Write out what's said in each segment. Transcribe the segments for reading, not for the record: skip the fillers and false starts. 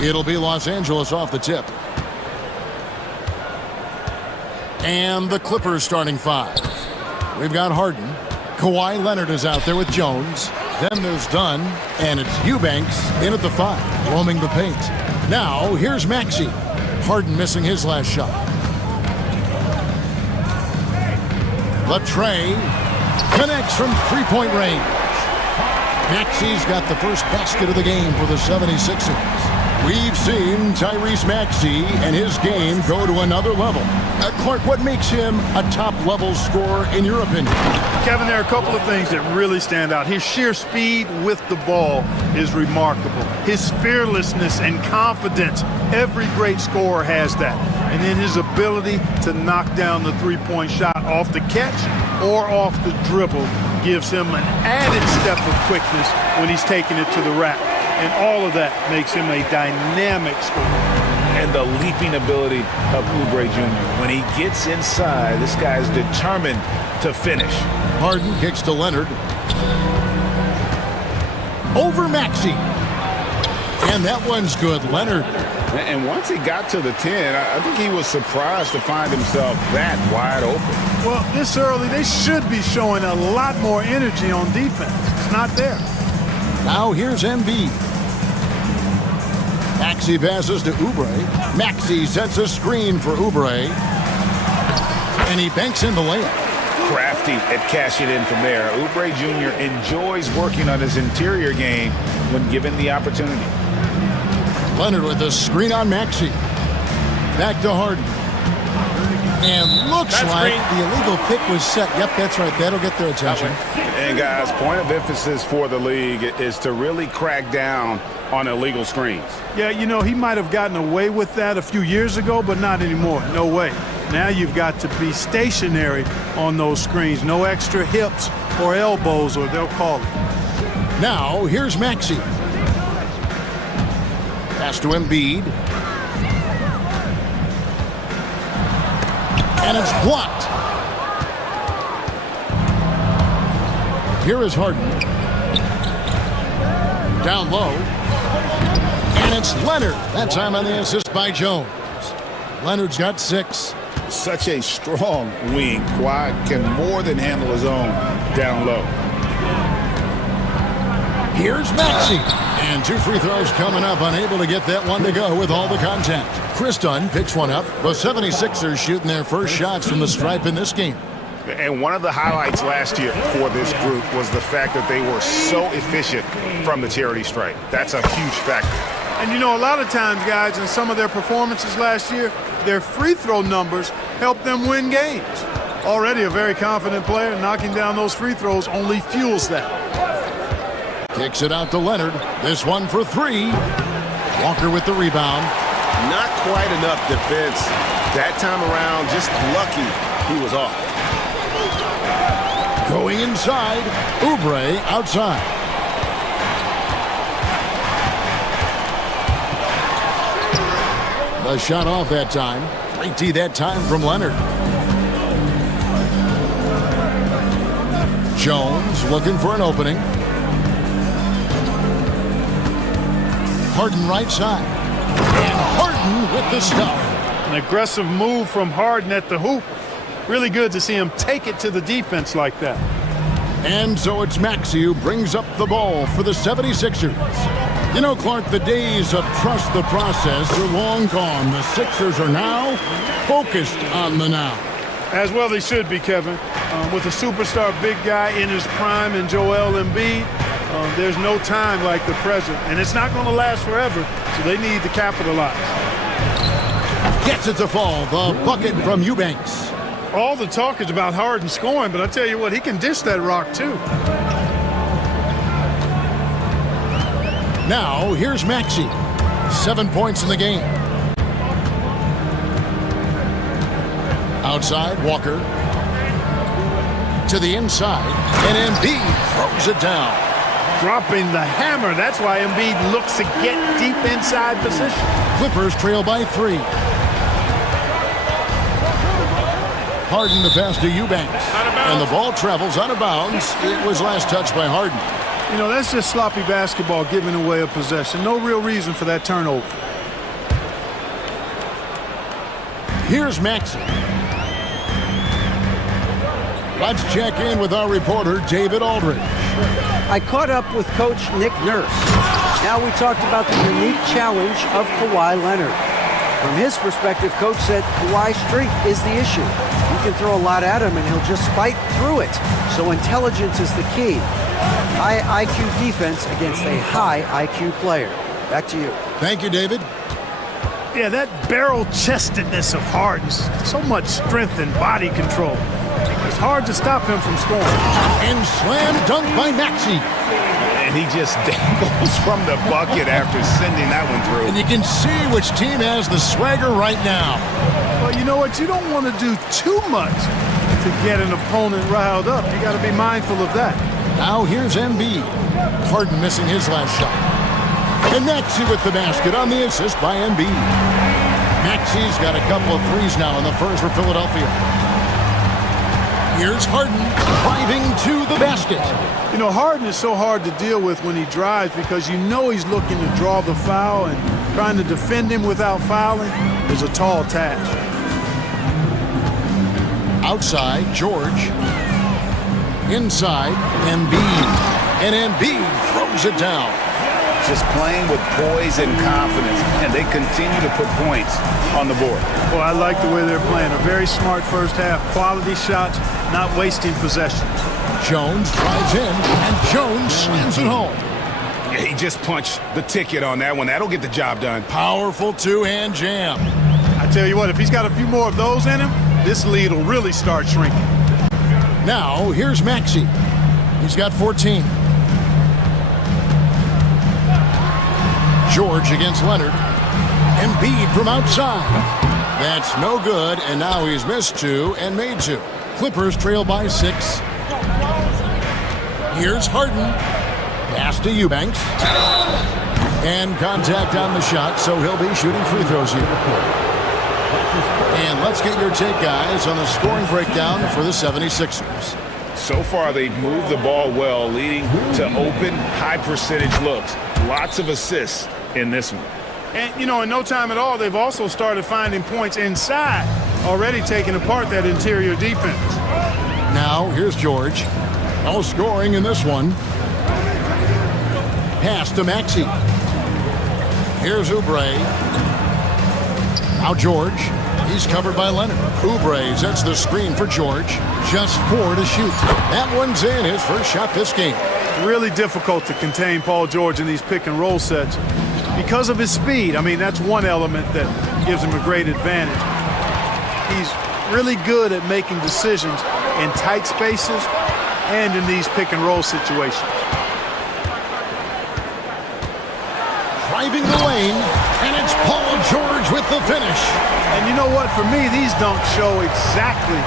It'll be Los Angeles off the tip. And the Clippers starting five. We've got Harden. Kawhi Leonard is out there with Jones. Then there's Dunn. And it's Eubanks in at the five, roaming the paint. Now, here's Maxey. Harden missing his last shot. Latrey connects from three-point range. Maxey's got the first basket of the game for the 76ers. We've seen Tyrese Maxey and his game go to another level. Clark, what makes him a top-level scorer in your opinion? Kevin, there are a couple of things that really stand out. His sheer speed with the ball is remarkable. His fearlessness and confidence, every great scorer has that. And then his ability to knock down the three-point shot off the catch or off the dribble gives him an added step of quickness when he's taking it to the rack. And all of that makes him a dynamic scorer. And the leaping ability of Oubre Jr. When he gets inside, this guy's determined to finish. Harden kicks to Leonard. Over Maxey. And that one's good. Leonard. And once he got to the 10, I think he was surprised to find himself that wide open. Well, this early, they should be showing a lot more energy on defense. It's not there. Now here's Embiid. Maxey passes to Oubre. Maxey sets a screen for Oubre. And he banks in the layup. Crafty at cashing in from there. Oubre Jr. enjoys working on his interior game when given the opportunity. Leonard with a screen on Maxey. Back to Harden. And looks like the illegal pick was set. Yep, that's right. That'll get their attention. And guys, point of emphasis for the league is to really crack down on illegal screens. Yeah, you know, he might have gotten away with that a few years ago, but not anymore. No way. Now you've got to be stationary on those screens. No extra hips or elbows, or they'll call it. Now, here's Maxey. Pass to Embiid. And it's blocked. Here is Harden. Down low. And it's Leonard. That time on the assist by Jones. Leonard's got 6. Such a strong wing. Kawhi can more than handle his own down low. Here's Maxey. And 2 free throws coming up. Unable to get that one to go with all the contact. Chris Dunn picks one up. The 76ers shooting their first shots from the stripe in this game. And one of the highlights last year for this group was the fact that they were so efficient from the charity stripe. That's a huge factor. And you know, a lot of times, guys, in some of their performances last year, their free throw numbers helped them win games. Already a very confident player, knocking down those free throws only fuels that. Kicks it out to Leonard. This one for 3. Walker with the rebound. Not quite enough defense that time around. Just lucky he was off. Going inside. Oubre outside. The shot off that time. 3-D that time from Leonard. Jones looking for an opening. Harden right side. And Harden with the stuff. An aggressive move from Harden at the hoop. Really good to see him take it to the defense like that. And so it's Maxey who brings up the ball for the 76ers. You know, Clark, the days of trust the process are long gone. The Sixers are now focused on the now. As well they should be, Kevin. With a superstar big guy in his prime in Joel Embiid, there's no time like the present. And it's not going to last forever, so they need to capitalize. Gets it to fall. The bucket from Eubanks. All the talk is about Harden scoring, but I tell you what, he can dish that rock too. Now, here's Maxey. 7 points in the game. Outside, Walker. To the inside, and Embiid throws it down. Dropping the hammer. That's why Embiid looks to get deep inside position. Clippers trail by 3. Harden the pass to Eubanks. And the ball travels out of bounds. It was last touched by Harden. You know, that's just sloppy basketball, giving away a possession. No real reason for that turnover. Here's Maxey. Let's check in with our reporter, David Aldridge. I caught up with Coach Nick Nurse. Now we talked about the unique challenge of Kawhi Leonard. From his perspective, Coach said Kawhi's strength is the issue. You can throw a lot at him and he'll just fight through it. So intelligence is the key. High IQ defense against a high IQ player. Back to you. Thank you, David. Yeah, that barrel-chestedness of Harden's, so much strength and body control. It's hard to stop him from scoring. And slam dunk by Maxey. And he just dangles from the bucket after sending that one through. And you can see which team has the swagger right now. Well, you know what? You don't want to do too much to get an opponent riled up. You got to be mindful of that. Now here's Embiid. Harden missing his last shot. And Maxey with the basket on the assist by Embiid. Maxey's got a couple of threes now in the first for Philadelphia. Here's Harden driving to the basket. You know, Harden is so hard to deal with when he drives because you know he's looking to draw the foul, and trying to defend him without fouling is a tall task. Outside, George. Inside, Embiid. And Embiid throws it down. Just playing with poise and confidence, and they continue to put points on the board. Well, I like the way they're playing. A very smart first half. Quality shots, not wasting possessions. Jones drives in, and Jones slams it home. Yeah, he just punched the ticket on that one. That'll get the job done. Powerful two-hand jam. I tell you what, if he's got a few more of those in him, this lead will really start shrinking. Now, here's Maxey. He's got 14. George against Leonard. Embiid from outside. That's no good, and now he's missed two and made two. Clippers trail by 6. Here's Harden. Pass to Eubanks. And contact on the shot, so he'll be shooting free throws here. And let's get your take, guys, on the scoring breakdown for the 76ers. So far, they've moved the ball well, leading to open, high-percentage looks. Lots of assists in this one. And, you know, in no time at all, they've also started finding points inside, already taking apart that interior defense. Now, here's George. No scoring in this one. Pass to Maxey. Here's Oubre. Now George. He's covered by Leonard. Oubre sets the screen for George. Just 4 to shoot. That one's in, his first shot this game. Really difficult to contain Paul George in these pick-and-roll sets because of his speed. I mean, that's one element that gives him a great advantage. He's really good at making decisions in tight spaces and in these pick-and-roll situations. Driving the lane, and it's Paul George with the finish. And you know what? For me, these dunks show exactly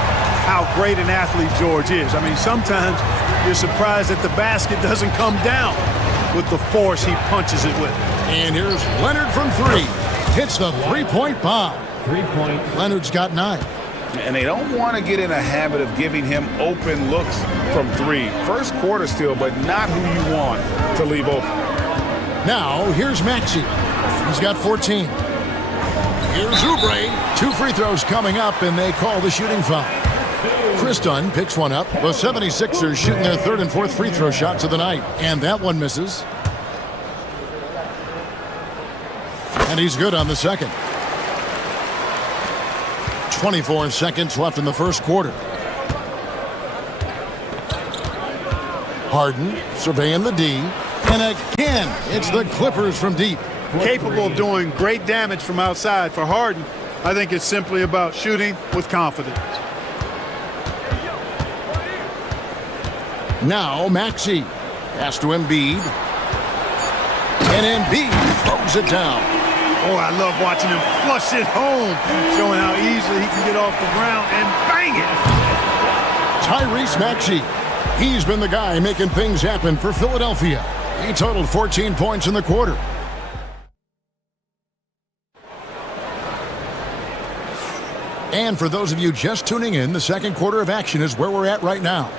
how great an athlete George is. I mean, sometimes you're surprised that the basket doesn't come down with the force he punches it with. And here's Leonard from 3. Hits the three-point bomb. 3-point. Leonard's got 9. And they don't want to get in a habit of giving him open looks from 3. First quarter still, but not who you want to leave open. Now, here's Maxey. He's got 14. Here's Oubre. 2 free throws coming up, and they call the shooting foul. Chris Dunn picks one up. The 76ers shooting their 3rd and 4th free throw shots of the night. And that one misses. And he's good on the second. 24 seconds left in the first quarter. Harden surveying the D. And again, it's the Clippers from deep. Capable of doing great damage from outside. For Harden, I think it's simply about shooting with confidence. Now Maxey. Pass to Embiid. And Embiid throws it down. Oh, I love watching him flush it home, showing how easily he can get off the ground and bang it. Tyrese Maxey. He's been the guy making things happen for Philadelphia. He totaled 14 points in the quarter. And for those of you just tuning in, the second quarter of action is where we're at right now.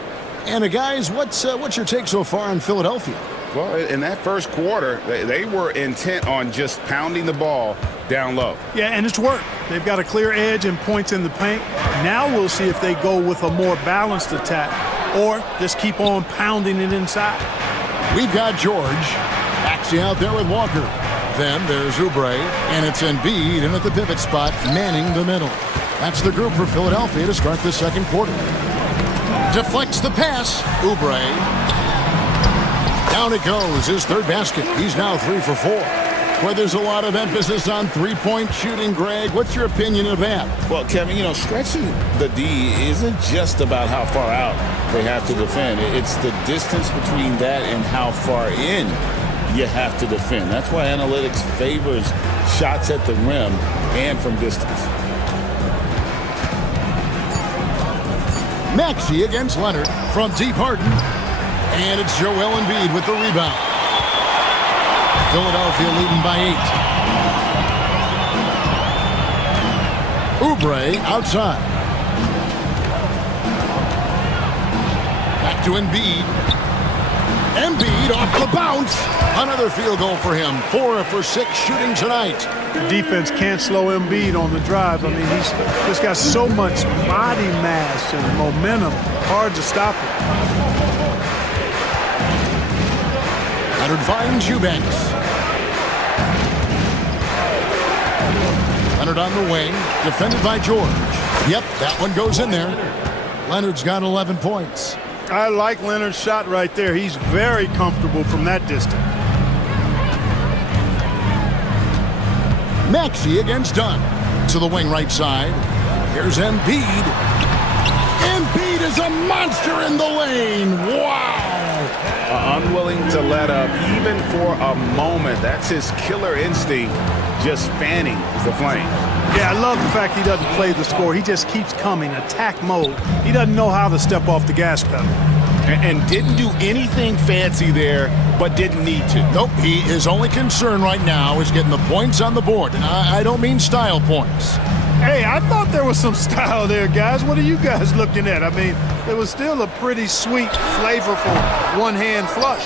And guys, what's your take so far on Philadelphia? Well, in that first quarter, they were intent on just pounding the ball down low. Yeah, and it's worked. They've got a clear edge and points in the paint. Now we'll see if they go with a more balanced attack or just keep on pounding it inside. We've got George. Maxey out there with Walker. Then there's Oubre, and it's Embiid in at the pivot spot, manning the middle. That's the group for Philadelphia to start the second quarter. Deflects the pass. Oubre. Down it goes, his third basket. He's now 3 for 4. Where there's a lot of emphasis on three-point shooting, Greg, what's your opinion of that? Well, Kevin, you know, stretching the D isn't just about how far out they have to defend. It's the distance between that and how far in you have to defend. That's why analytics favors shots at the rim and from distance. Maxey against Leonard from deep Harden. And it's Joel Embiid with the rebound. Philadelphia leading by 8. Oubre outside. Back to Embiid. Embiid off the bounce. Another field goal for him. 4 for 6 shooting tonight. The defense can't slow Embiid on the drive. I mean, he's just got so much body mass and momentum. Hard to stop him. Leonard finds Eubanks. Leonard on the wing, defended by George. Yep, that one goes in there. Leonard's got 11 points. I like Leonard's shot right there. He's very comfortable from that distance. Maxey against Dunn. To the wing right side. Here's Embiid. Embiid is a monster in the lane. Wow. Unwilling to let up even for a moment. That's his killer instinct, just fanning the flame. Yeah, I love the fact he doesn't play the score. He just keeps coming, attack mode. He doesn't know how to step off the gas pedal. And didn't do anything fancy there, but didn't need to. Nope, his only concern right now is getting the points on the board. And I don't mean style points. Hey, I thought there was some style there, guys. What are you guys looking at? I mean, it was still a pretty sweet, flavorful one-hand flush.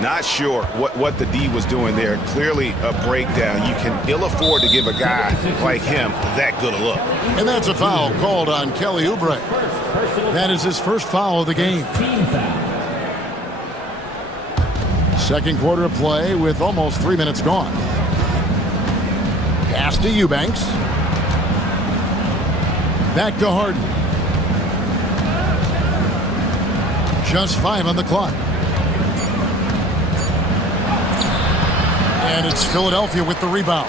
Not sure what the D was doing there. Clearly a breakdown. You can ill afford to give a guy like him that good a look. And that's a foul called on Kelly Oubre. That is his first foul of the game. Second quarter of play with almost 3 minutes gone. Pass to Eubanks. Back to Harden. Just 5 on the clock. And it's Philadelphia with the rebound.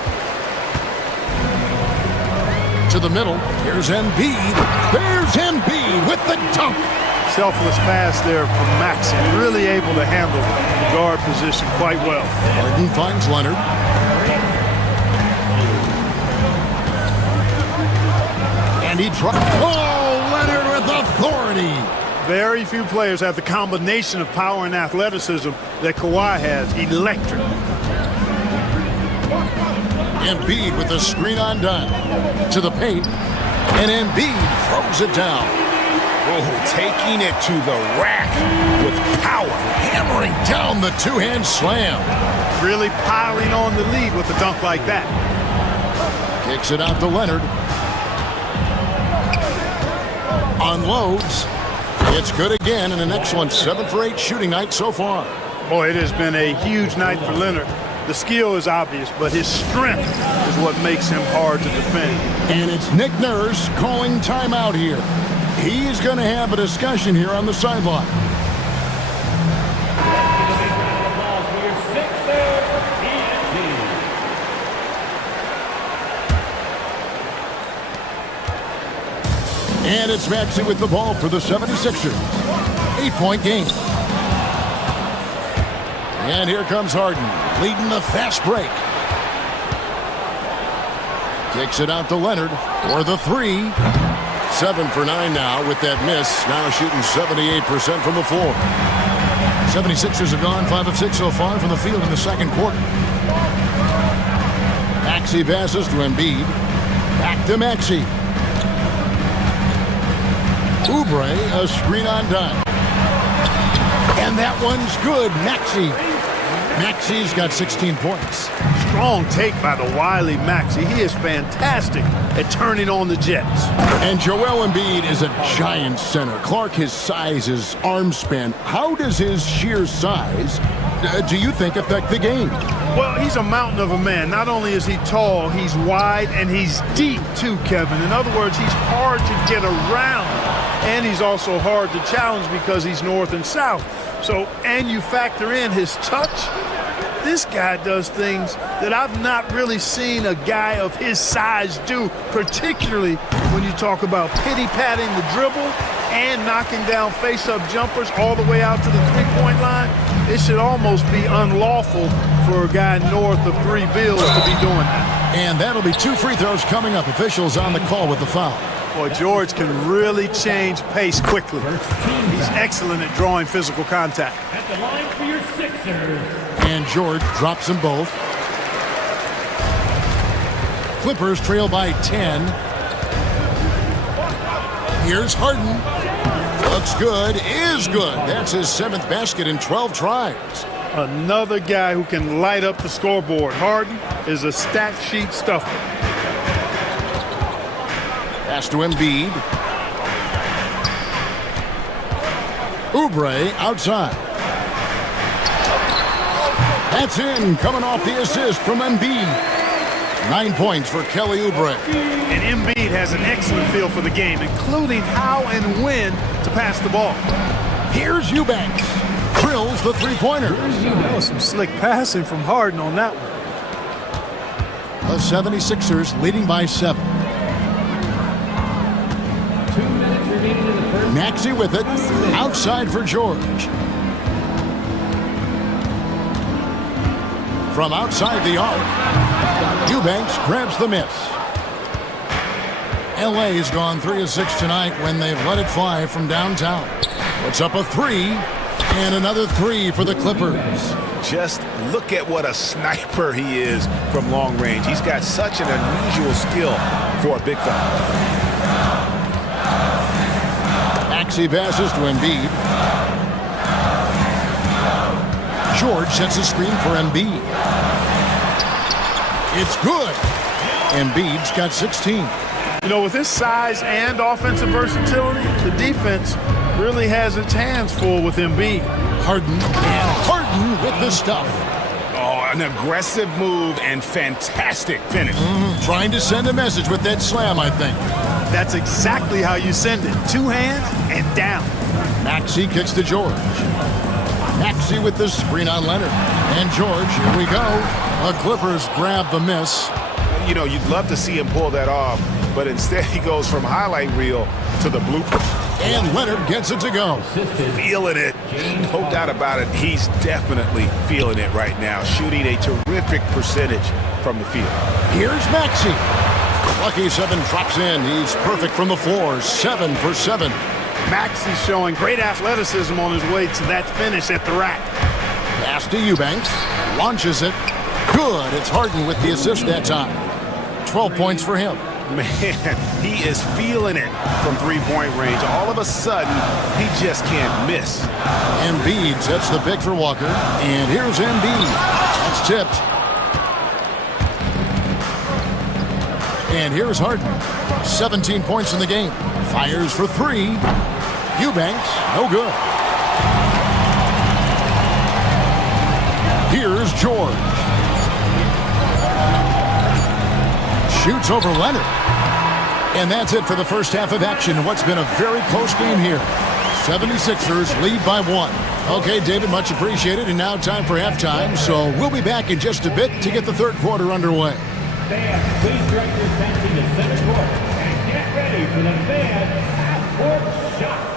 To the middle. Here's Embiid. There's Embiid with the dunk. Selfless pass there from Maxey. Really able to handle the guard position quite well. Harden finds Leonard. And he tries. Oh, Leonard with authority. Very few players have the combination of power and athleticism that Kawhi has. Electric. Embiid with the screen on Dunn. To the paint. And Embiid throws it down. Oh, taking it to the rack with power. Hammering down the two-hand slam. Really piling on the lead with a dunk like that. Kicks it out to Leonard. Unloads. It's good again, and an excellent 7 for 8 shooting night so far. Boy, it has been a huge night for Leonard. The skill is obvious, but his strength is what makes him hard to defend. And it's Nick Nurse calling timeout here. He's going to have a discussion here on the sideline. And it's Maxey with the ball for the 76ers. 8-point game. And here comes Harden, leading the fast break. Kicks it out to Leonard for the 3. 7 for 9 now with that miss. Now shooting 78% from the floor. 76ers have gone 5 of 6 so far from the field in the second quarter. Maxey passes to Embiid. Back to Maxey. Oubre, a screen on Dunn. And that one's good. Maxey Maxey's got 16 points. Strong take by the wily Maxey. He is fantastic at turning on the Jets. And Joel Embiid is a giant center. Clark, his size, his arm span. How does his sheer size, do you think, affect the game? Well, he's a mountain of a man. Not only is he tall, he's wide, and he's deep too, Kevin. In other words, he's hard to get around. And he's also hard to challenge because he's north and south. So, and you factor in his touch, this guy does things that I've not really seen a guy of his size do, particularly when you talk about pity-patting the dribble and knocking down face-up jumpers all the way out to the three-point line. It should almost be unlawful for a guy north of 3 bills to be doing that. And that'll be 2 free throws coming up. Officials on the call with the foul. Boy, George can really change pace quickly. He's excellent at drawing physical contact. At the line for your Sixers. And George drops them both. Clippers trail by 10. Here's Harden. Looks good, is good. That's his 7th basket in 12 tries. Another guy who can light up the scoreboard. Harden is a stat sheet stuffer. Pass to Embiid. Oubre outside. That's in, coming off the assist from Embiid. 9 points for Kelly Oubre. And Embiid has an excellent feel for the game, including how and when to pass the ball. Here's Eubanks. Drills the three-pointer. Oh, some slick passing from Harden on that one. The 76ers leading by 7. 2 minutes remaining in the first. Maxey with it. Outside for George. From outside the arc, Eubanks grabs the miss. LA's gone 3 of 6 tonight when they've let it fly from downtown. Puts up a 3, and another 3 for the Clippers. Just look at what a sniper he is from long range. He's got such an unusual skill for a big fella. Maxey passes to Embiid. George sets a screen for Embiid. It's good. Embiid's got 16. You know, with his size and offensive versatility, the defense really has its hands full with Embiid. Harden, and Harden with the stuff. Oh, an aggressive move and fantastic finish. Trying to send a message with that slam, I think. That's exactly how you send it. 2 hands and down. Maxey kicks to George. Maxey with the screen on Leonard. And George, here we go. The Clippers grab the miss. You know, you'd love to see him pull that off, but instead he goes from highlight reel to the blooper. And Leonard gets it to go. Feeling it. No doubt about it. He's definitely feeling it right now. Shooting a terrific percentage from the field. Here's Maxey. Lucky 7 drops in. He's perfect from the floor. 7 for 7. Maxey's showing great athleticism on his way to that finish at the rack. Pass to Eubanks. Launches it. Good. It's Harden with the assist that time. 12 points for him. Man, he is feeling it from three-point range. All of a sudden, he just can't miss. Embiid sets the pick for Walker. And here's Embiid. That's tipped. And here's Harden. 17 points in the game. Fires for 3. Eubanks, no good. Here's George. Shoots over Leonard. And that's it for the first half of action. What's been a very close game here. 76ers lead by 1. Okay, David, much appreciated. And now time for halftime. So we'll be back in just a bit to get the third quarter underway. Fans, please direct your attention to center court and get ready for the fan half-court shot.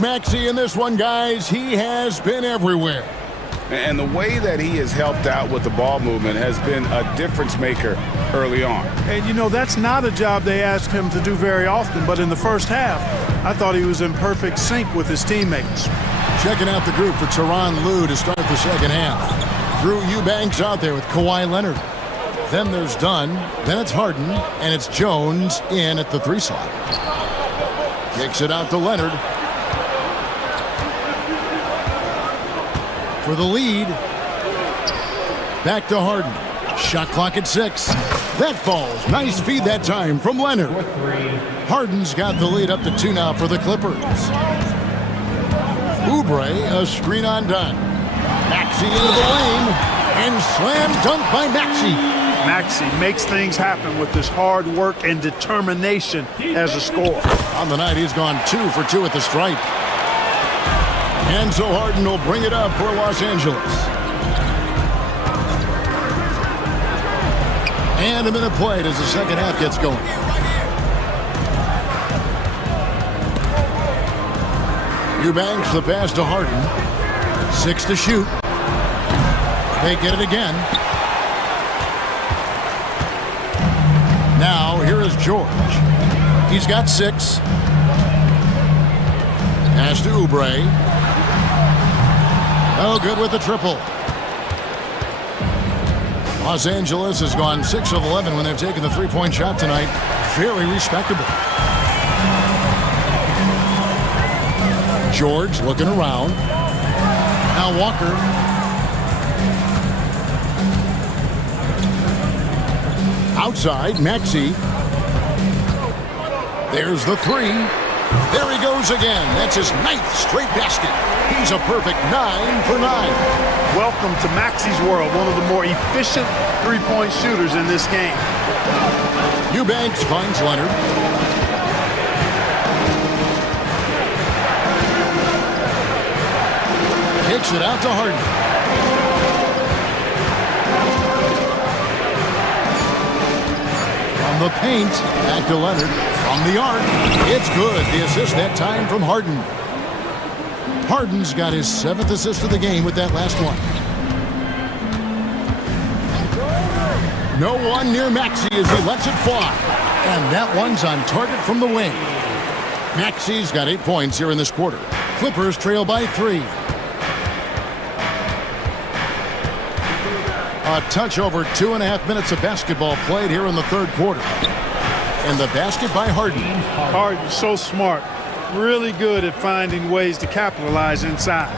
Maxey in this one, guys. He has been everywhere. And the way that he has helped out with the ball movement has been a difference maker early on. And, you know, that's not a job they ask him to do very often, but in the first half, I thought he was in perfect sync with his teammates. Checking out the group for Tyronn Lue to start the second half. Drew Eubanks out there with Kawhi Leonard. Then there's Dunn, then it's Harden, and it's Jones in at the 3 slot. Kicks it out to Leonard. For the lead. Back to Harden. Shot clock at 6. That falls. Nice feed that time from Leonard. Harden's got the lead up to 2 now for the Clippers. Oubre, a screen on Dunn. Maxey into the lane. And slam dunk by Maxey. Maxey makes things happen with his hard work and determination as a scorer. On the night, he's gone 2 for 2 at the stripe. And so Harden will bring it up for Los Angeles. And a minute played as the second half gets going. Eubanks the pass to Harden. 6 to shoot. They get it again. Now here is George. He's got 6. Pass to Oubre. Oh, good with the triple. Los Angeles has gone 6 of 11 when they've taken the three-point shot tonight. Very respectable. George looking around. Now Walker. Outside, Maxey. There's the 3. There he goes again. That's his 9th straight basket. He's a perfect 9 for 9. Welcome to Maxey's world, one of the more efficient three-point shooters in this game. Eubanks finds Leonard. Kicks it out to Harden. From the paint, back to Leonard. From the arc, it's good. The assist that time from Harden. Harden's got his 7th assist of the game with that last one. No one near Maxey as he lets it fly. And that one's on target from the wing. Maxey's got 8 points here in this quarter. Clippers trail by 3. A touch over 2.5 minutes of basketball played here in the third quarter. And the basket by Harden. Harden's so smart. Really good at finding ways to capitalize inside.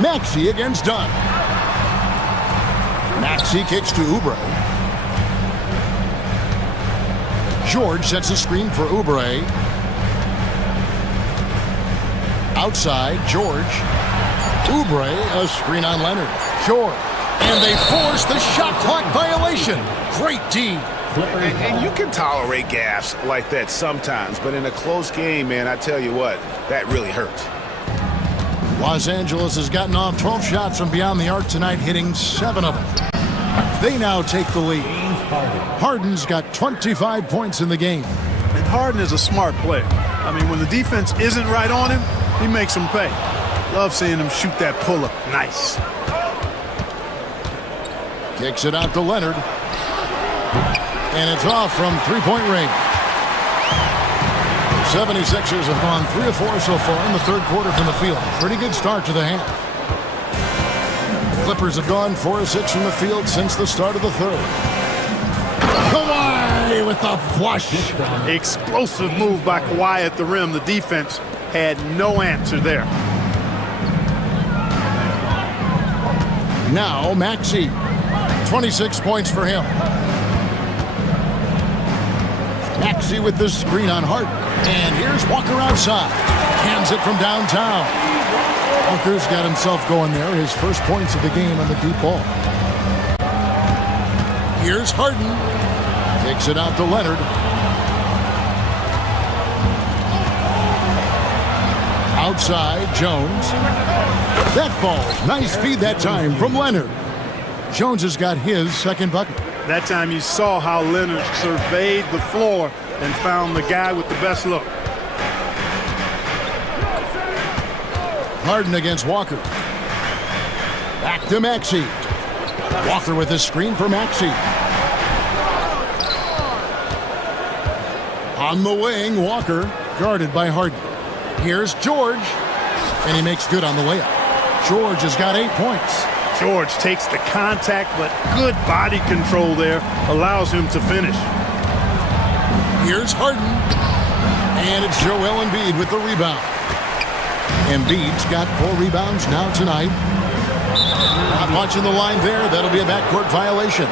Maxey against Dunn. Maxey kicks to Oubre. George sets a screen for Oubre. Outside, George. Oubre, a screen on Leonard. George. And they force the shot clock violation. Great D. And you can tolerate gaffes like that sometimes, but in a close game, man, I tell you what, that really hurts. Los Angeles has gotten off 12 shots from beyond the arc tonight, hitting 7 of them. They now take the lead. Harden's got 25 points in the game. And Harden is a smart player. I mean, when the defense isn't right on him, he makes them pay. Love seeing him shoot that pull-up. Nice. Kicks it out to Leonard. And it's off from three-point range. 76ers have gone 3 of 4 so far in the third quarter from the field. Pretty good start to the half. Clippers have gone 4 of 6 from the field since the start of the third. Kawhi with the flush. Explosive move by Kawhi at the rim. The defense had no answer there. Now Maxey. 26 points for him. Maxey with the screen on Harden. And here's Walker outside. Hands it from downtown. Walker's got himself going there. His first points of the game on the deep ball. Here's Harden. Takes it out to Leonard. Outside, Jones. That falls. Nice feed that time from Leonard. Jones has got his second bucket. That time you saw how Leonard surveyed the floor and found the guy with the best look. Harden against Walker. Back to Maxey. Walker with a screen for Maxey. On the wing, Walker, guarded by Harden. Here's George, and he makes good on the layup. George has got 8 points. George takes the contact, but good body control there allows him to finish. Here's Harden, and it's Joel Embiid with the rebound. Embiid's got 4 rebounds now tonight. Not watching the line there. That'll be a backcourt violation.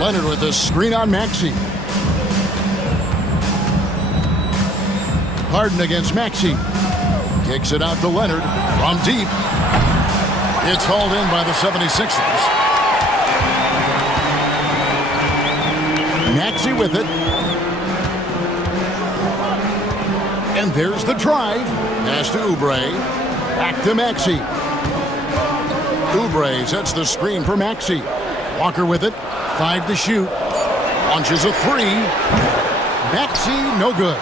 Leonard with a screen on Maxey. Harden against Maxey. Kicks it out to Leonard from deep. It's hauled in by the 76ers. Maxey with it. And there's the drive. Pass to Oubre. Back to Maxey. Oubre sets the screen for Maxey. Walker with it. 5 to shoot. Launches a 3. Maxey, no good.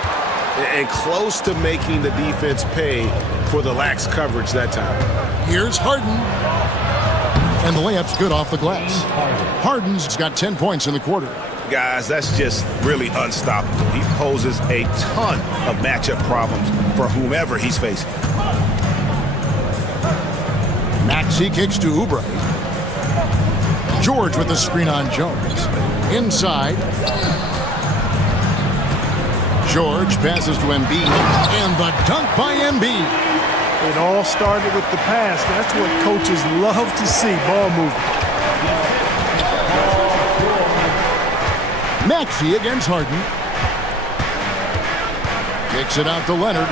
And close to making the defense pay for the lax coverage that time. Here's Harden. And the layup's good off the glass. Harden's got 10 points in the quarter. Guys, that's just really unstoppable. He poses a ton of matchup problems for whomever he's facing. Maxey kicks to Oubre. George with the screen on Jones. Inside. George passes to Embiid. And the dunk by Embiid. It all started with the pass. That's what coaches love to see, ball movement. Maxey against Harden. Kicks it out to Leonard.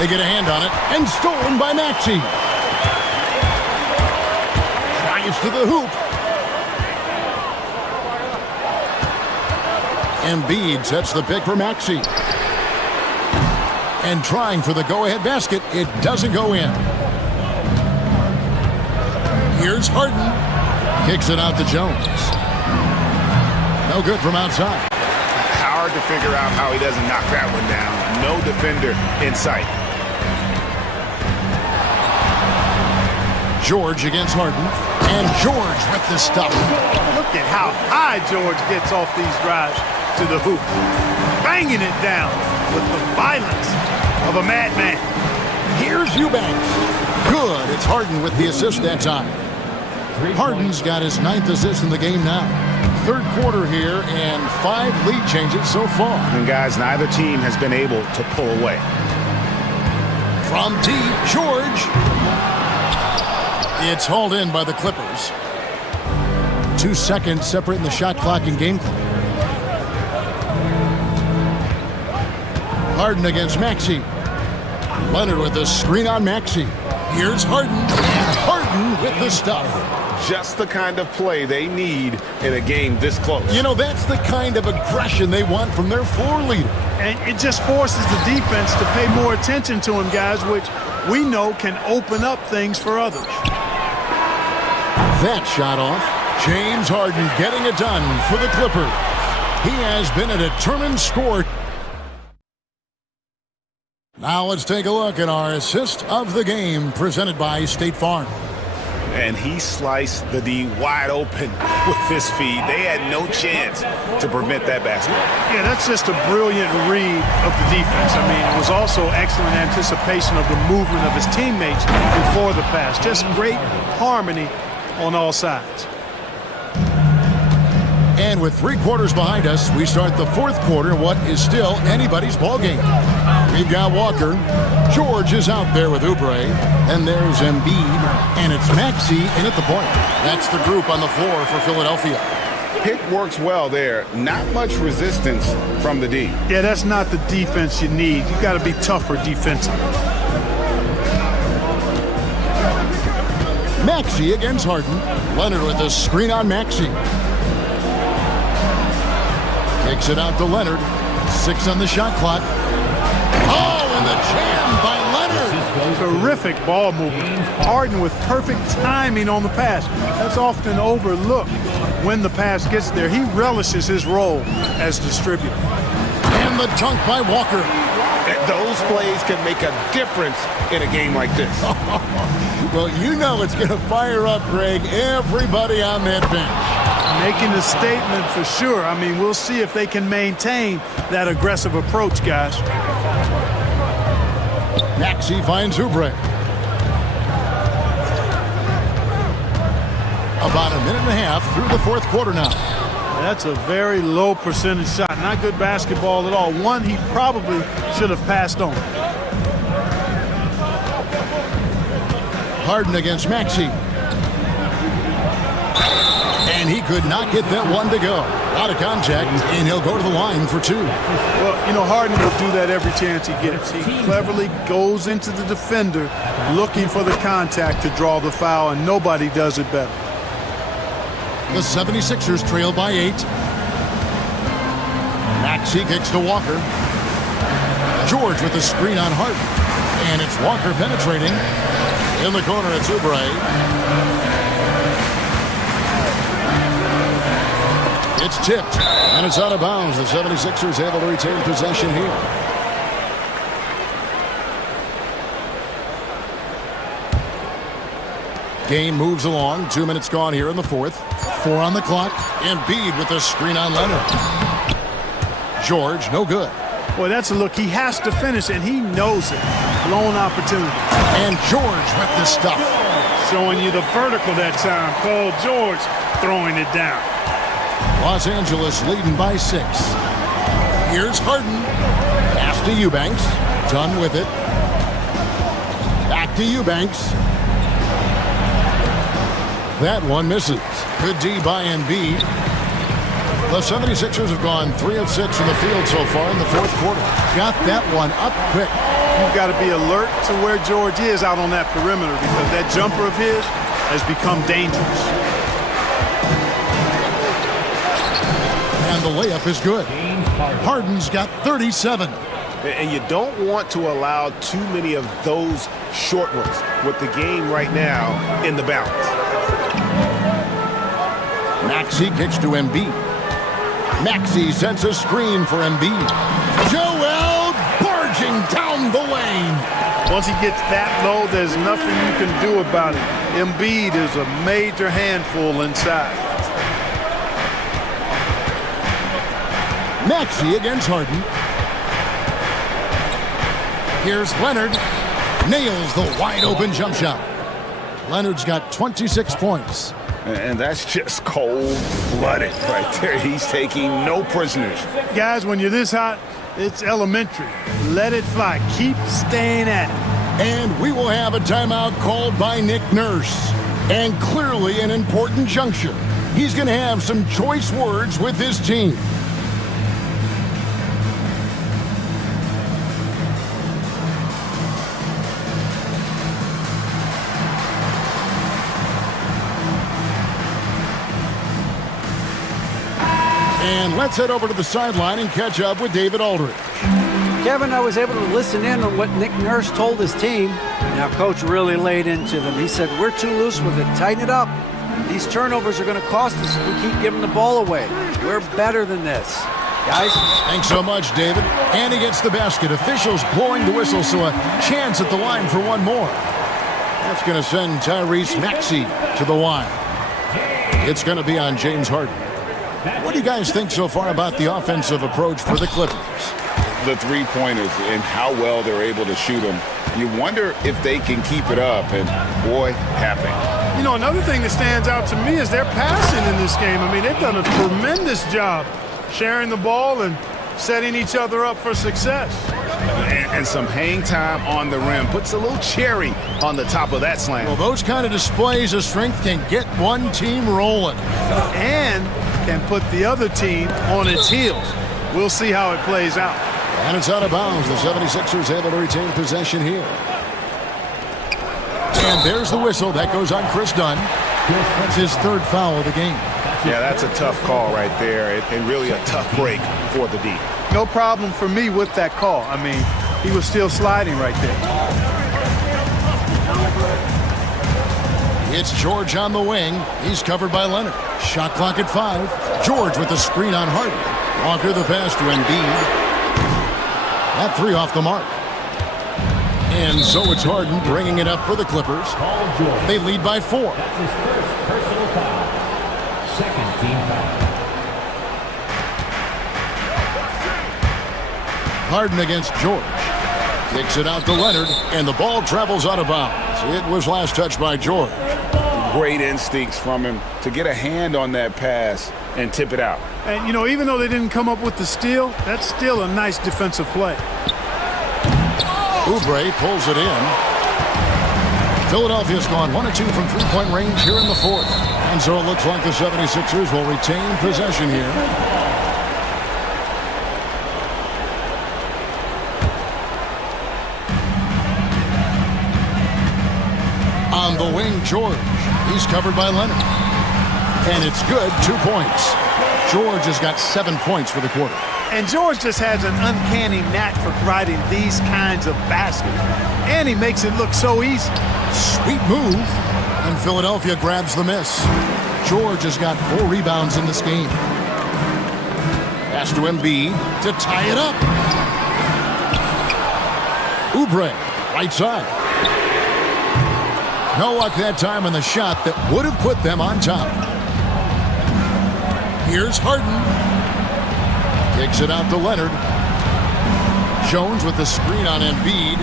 They get a hand on it. And stolen by Maxey. Drives to the hoop. Embiid sets the pick for Maxey. And trying for the go-ahead basket. It doesn't go in. Here's Harden. Kicks it out to Jones. No good from outside. Hard to figure out how he doesn't knock that one down. No defender in sight. George against Harden. And George with the stop. Look at how high George gets off these drives to the hoop. Banging it down with the violence of a madman. Here's Eubanks. Good. It's Harden with the assist that time. Harden's got his 9th assist in the game now. 3rd quarter here and 5 lead changes so far. And guys, neither team has been able to pull away. From deep, George. It's hauled in by the Clippers. 2 seconds separating the shot clock and game clock. Harden against Maxey. Leonard with a screen on Maxey. Here's Harden. And Harden with the stuff. Just the kind of play they need in a game this close. You know, that's the kind of aggression they want from their floor leader. And it just forces the defense to pay more attention to him, guys, which we know can open up things for others. That shot off. James Harden getting it done for the Clippers. He has been a determined scorer. Now let's take a look at our assist of the game presented by State Farm. And he sliced the D wide open with his feed. They had no chance to prevent that basket. Yeah, that's just a brilliant read of the defense. I mean, it was also excellent anticipation of the movement of his teammates before the pass. Just great harmony on all sides. And with 3 quarters behind us, we start the 4th quarter, what is still anybody's ball game. We've got Walker. George is out there with Oubre. And there's Embiid. And it's Maxey in at the point. That's the group on the floor for Philadelphia. Pick works well there. Not much resistance from the D. Yeah, that's not the defense you need. You got to be tougher defensively. Maxey against Harden. Leonard with a screen on Maxey. Takes it out to Leonard. 6 on the shot clock. Oh, and the jam by Leonard. Terrific ball movement. Harden with perfect timing on the pass. That's often overlooked when the pass gets there. He relishes his role as distributor. And the dunk by Walker. Those plays can make a difference in a game like this. Well, you know it's going to fire up, Greg, everybody on that bench. Making a statement for sure. I mean, we'll see if they can maintain that aggressive approach, guys. Maxey finds Oubre. About a minute and a half through the fourth quarter now. That's a very low percentage shot. Not good basketball at all. One he probably should have passed on. Harden against Maxey. And he could not get that one to go. Out of contact, and he'll go to the line for 2. Well, you know, Harden will do that every chance he gets. He cleverly goes into the defender looking for the contact to draw the foul, and nobody does it better. The 76ers trail by 8. Maxey kicks to Walker. George with the screen on Harden. And it's Walker penetrating. In the corner, it's Oubre. It's tipped, and it's out of bounds. The 76ers able to retain possession here. Game moves along. 2 minutes gone here in the fourth. 4 on the clock. Embiid with the screen on Leonard. George, no good. Boy, that's a look. He has to finish, and he knows it. Blown opportunity. And George with the stuff. Showing you the vertical that time. Paul George throwing it down. Los Angeles leading by 6. Here's Harden. Pass to Eubanks. Done with it. Back to Eubanks. That one misses. Good D by Embiid. The 76ers have gone 3 of 6 from the field so far in the fourth quarter. Got that one up quick. You've got to be alert to where George is out on that perimeter because that jumper of his has become dangerous. And the layup is good. Harden's got 37. And you don't want to allow too many of those short ones with the game right now in the balance. Maxey kicks to Embiid. Maxey sends a screen for Embiid. Joel barging down the lane. Once he gets that low, there's nothing you can do about it. Embiid is a major handful inside. Maxey against Harden. Here's Leonard. Nails the wide open jump shot. Leonard's got 26 points. And that's just cold-blooded right there. He's taking no prisoners. Guys, when you're this hot, it's elementary. Let it fly. Keep staying at it. And we will have a timeout called by Nick Nurse. And clearly an important juncture. He's going to have some choice words with his team. And let's head over to the sideline and catch up with David Aldridge. Kevin, I was able to listen in on what Nick Nurse told his team. Now, Coach really laid into them. He said, we're too loose with it. Tighten it up. These turnovers are going to cost us if we keep giving the ball away. We're better than this. Guys? Thanks so much, David. And he gets the basket. Officials blowing the whistle, so a chance at the line for one more. That's going to send Tyrese Maxey to the line. It's going to be on James Harden. What do you guys think so far about the offensive approach for the Clippers? The three-pointers and how well they're able to shoot them. You wonder if they can keep it up, and boy, happening. You know, another thing that stands out to me is their passing in this game. I mean, they've done a tremendous job sharing the ball and setting each other up for success. And some hang time on the rim. Puts a little cherry on the top of that slam. Well, those kind of displays of strength can get one team rolling. And can put the other team on its heels. We'll see how it plays out. And it's out of bounds. The 76ers able to retain possession here. And there's the whistle. That goes on Chris Dunn. That's his third foul of the game. Yeah, that's a tough call right there, and really a tough break for the D. No problem for me with that call. I mean, he was still sliding right there. It's George on the wing. He's covered by Leonard. Shot clock at 5. George with the screen on Harden. Walker the pass to Embiid. That 3 off the mark. And so it's Harden bringing it up for the Clippers. They lead by 4. That's his first personal foul. Second team foul. Harden against George. Kicks it out to Leonard, and the ball travels out of bounds. It was last touched by George. Great instincts from him to get a hand on that pass and tip it out. And, you know, even though they didn't come up with the steal, that's still a nice defensive play. Oubre pulls it in. Philadelphia's gone 1 of 2 from three-point range here in the 4th. And so it looks like the 76ers will retain possession here. On the wing, George. He's covered by Leonard. And it's good, 2 points. George has got 7 points for the quarter. And George just has an uncanny knack for providing these kinds of baskets. And he makes it look so easy. Sweet move. And Philadelphia grabs the miss. George has got 4 rebounds in this game. Pass to Embiid to tie it up. Oubre, right side. No luck that time on the shot that would have put them on top. Here's Harden. Kicks it out to Leonard. Jones with the screen on Embiid.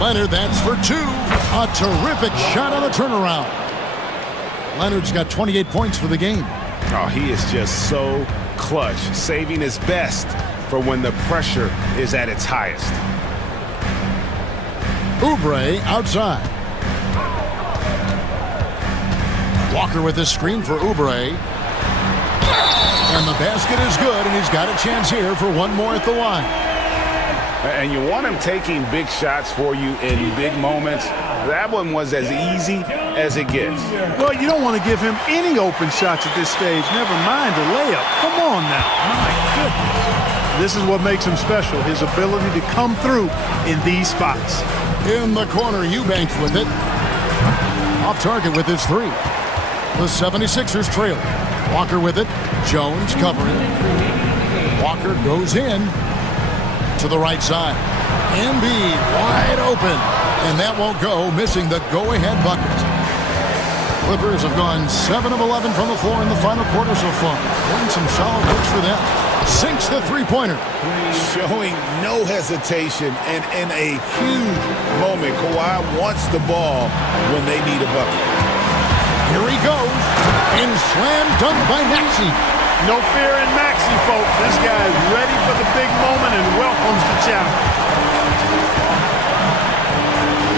Leonard, that's for 2. A terrific shot on the turnaround. Leonard's got 28 points for the game. Oh, he is just so clutch, saving his best for when the pressure is at its highest. Oubre outside. Walker with the screen for Oubre. And the basket is good, and he's got a chance here for 1 more at the line. And you want him taking big shots for you in big moments. That one was as easy as it gets. Well, you don't want to give him any open shots at this stage. Never mind a layup. Come on now. My goodness. This is what makes him special, his ability to come through in these spots. In the corner, Eubanks with it. Off target with his 3. The 76ers trail. Walker with it. Jones covering. Walker goes in to the right side. Embiid wide open. And that won't go, missing the go-ahead bucket. Clippers have gone 7 of 11 from the floor in the final quarter so far. Getting some solid looks for them. Sinks the three-pointer. Showing no hesitation, and in a huge moment, Kawhi wants the ball when they need a bucket. Here he goes. In slam dunk by Maxey. No fear in Maxey, folks. This guy is ready for the big moment and welcomes the challenge.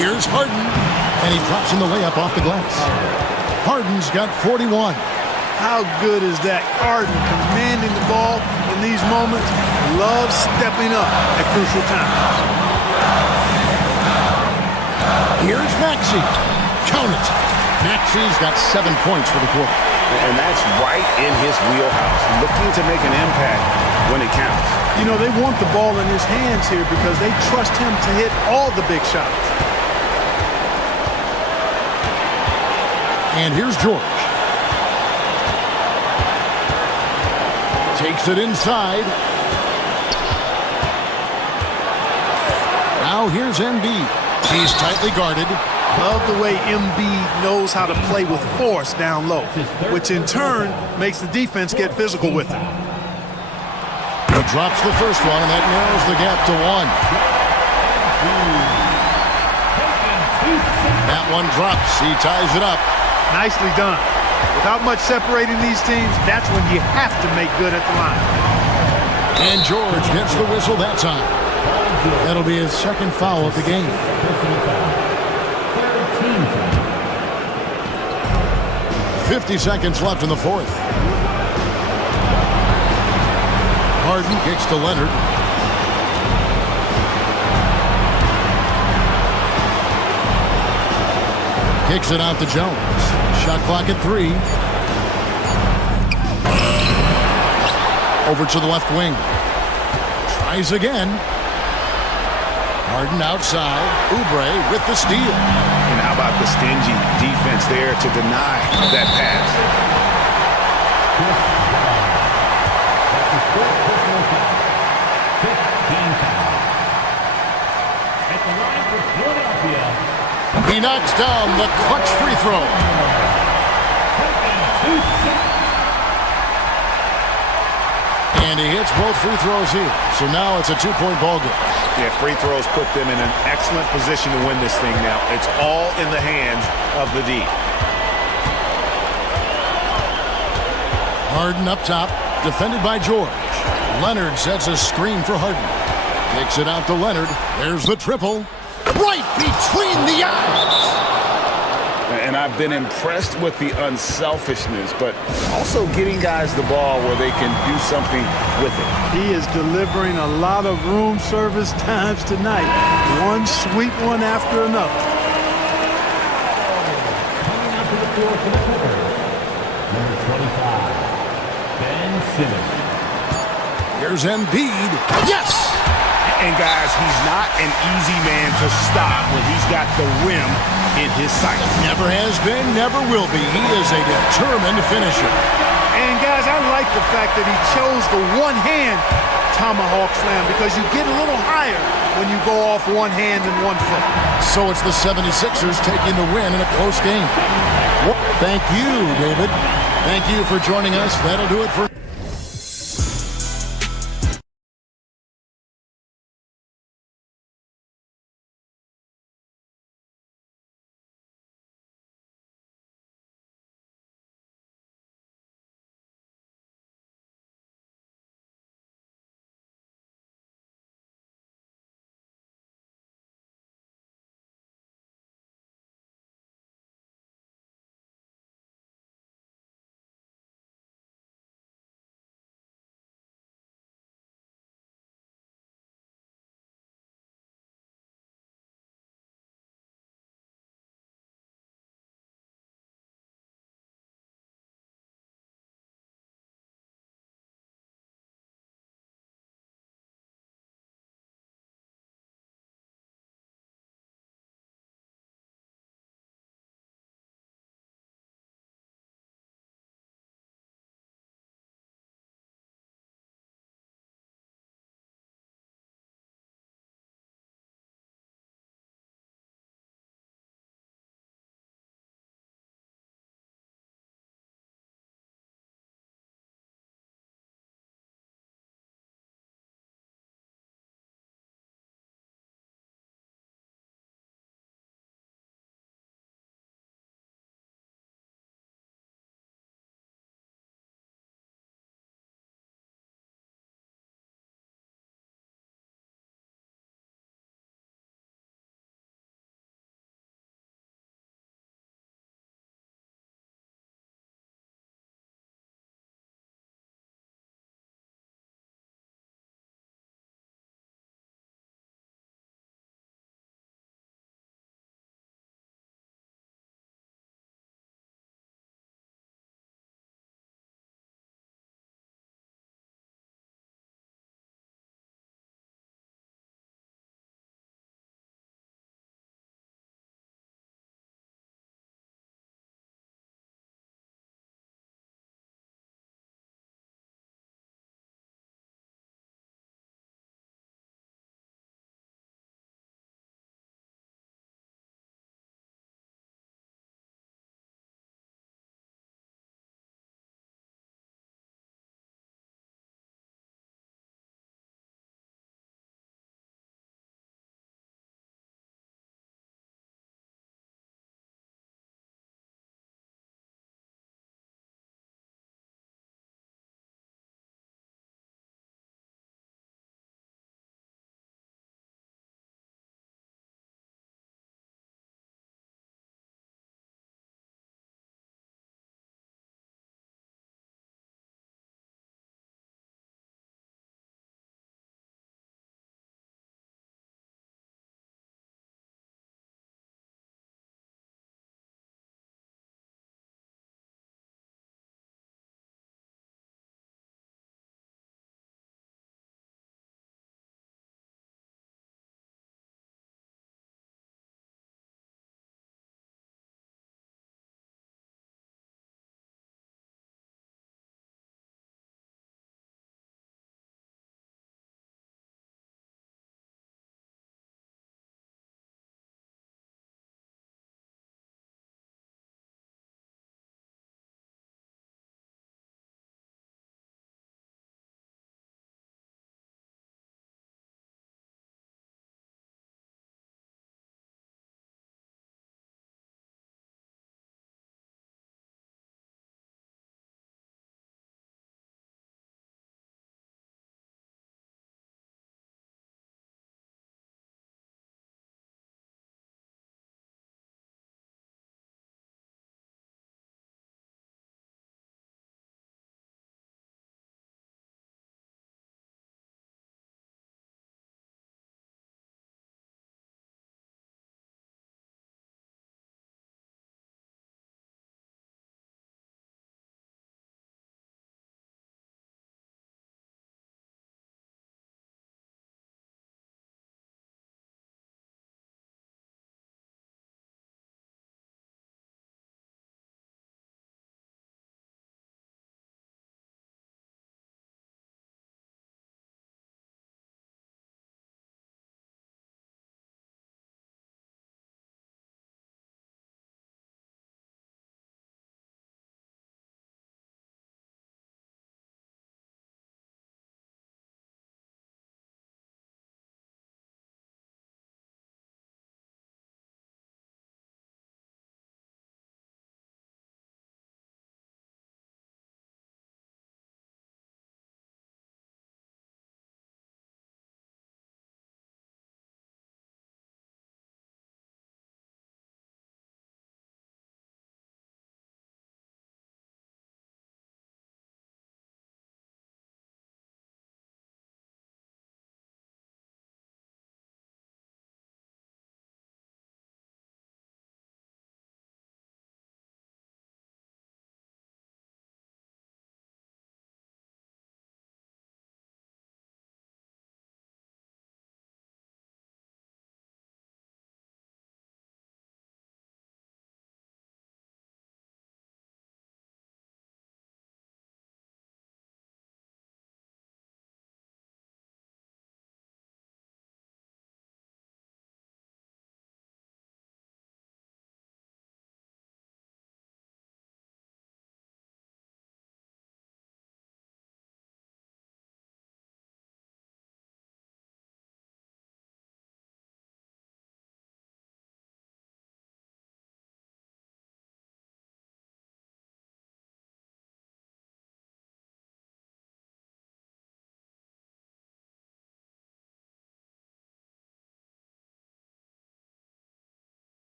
Here's Harden, and he drops in the layup off the glass. Harden's got 41. How good is that? Harden commanding the ball in these moments. Loves stepping up at crucial times. Here's Maxey. Count it. Maxey's got 7 points for the quarter. And that's right in his wheelhouse. Looking to make an impact when it counts. You know, they want the ball in his hands here because they trust him to hit all the big shots. And here's George. Takes it inside. Now here's Embiid. He's tightly guarded. Love the way Embiid knows how to play with force down low, which in turn makes the defense get physical with him. He drops the first one, and that narrows the gap to 1. That one drops. He ties it up. Nicely done. Without much separating these teams, that's when you have to make good at the line. And George gets the whistle that time. That'll be his 2nd foul of the game. 50 seconds left in the 4th. Harden kicks to Leonard. Kicks it out to Jones. Shot clock at 3. Over to the left wing. Tries again. Harden outside. Oubre with the steal. And how about the stingy defense there to deny that pass? That's his fourth personal foul. 15 foul. At the line for Philadelphia. He knocks down the clutch free throw. And he hits both free throws here. So now it's a two-point ball game. Yeah, free throws put them in an excellent position to win this thing now. It's all in the hands of the D. Harden up top, defended by George. Leonard sets a screen for Harden. Takes it out to Leonard. There's the triple. Right between the eyes. And I've been impressed with the unselfishness, but also getting guys the ball where they can do something with it. He is delivering a lot of room service times tonight. One sweet one after another. Coming onto the floor for the Clippers, number 25, Ben Simmons. Here's Embiid. Yes! And guys, he's not an easy man to stop when he's got the rim in his sights. Never has been, never will be. He is a determined finisher. And guys, I like the fact that he chose the one-hand tomahawk slam because you get a little higher when you go off one hand and one foot. So it's the 76ers taking the win in a close game. Thank you, David. Thank you for joining us. That'll do it for...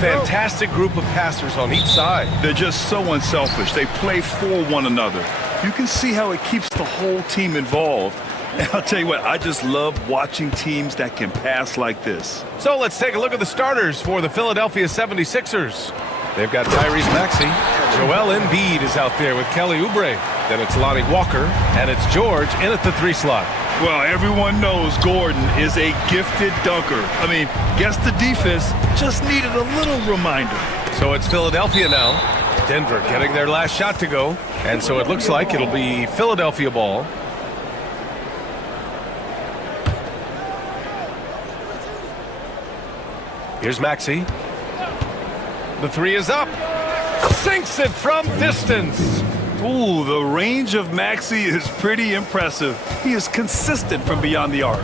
Fantastic group of passers on each side. They're just so unselfish. They play for one another. You can see how it keeps the whole team involved. And I'll tell you what, I just love watching teams that can pass like this. So let's take a look at the starters for the Philadelphia 76ers. They've got Tyrese Maxey. Joel Embiid is out there with Kelly Oubre. Then it's Lonnie Walker, and it's George in at the 3 slot. Well, everyone knows Gordon is a gifted dunker. I mean, guess the defense just needed a little reminder. So it's Philadelphia now. Denver getting their last shot to go. And so it looks like it'll be Philadelphia ball. Here's Maxey. The 3 is up. Sinks it from distance. Ooh, the range of Maxey is pretty impressive. He is consistent from beyond the arc.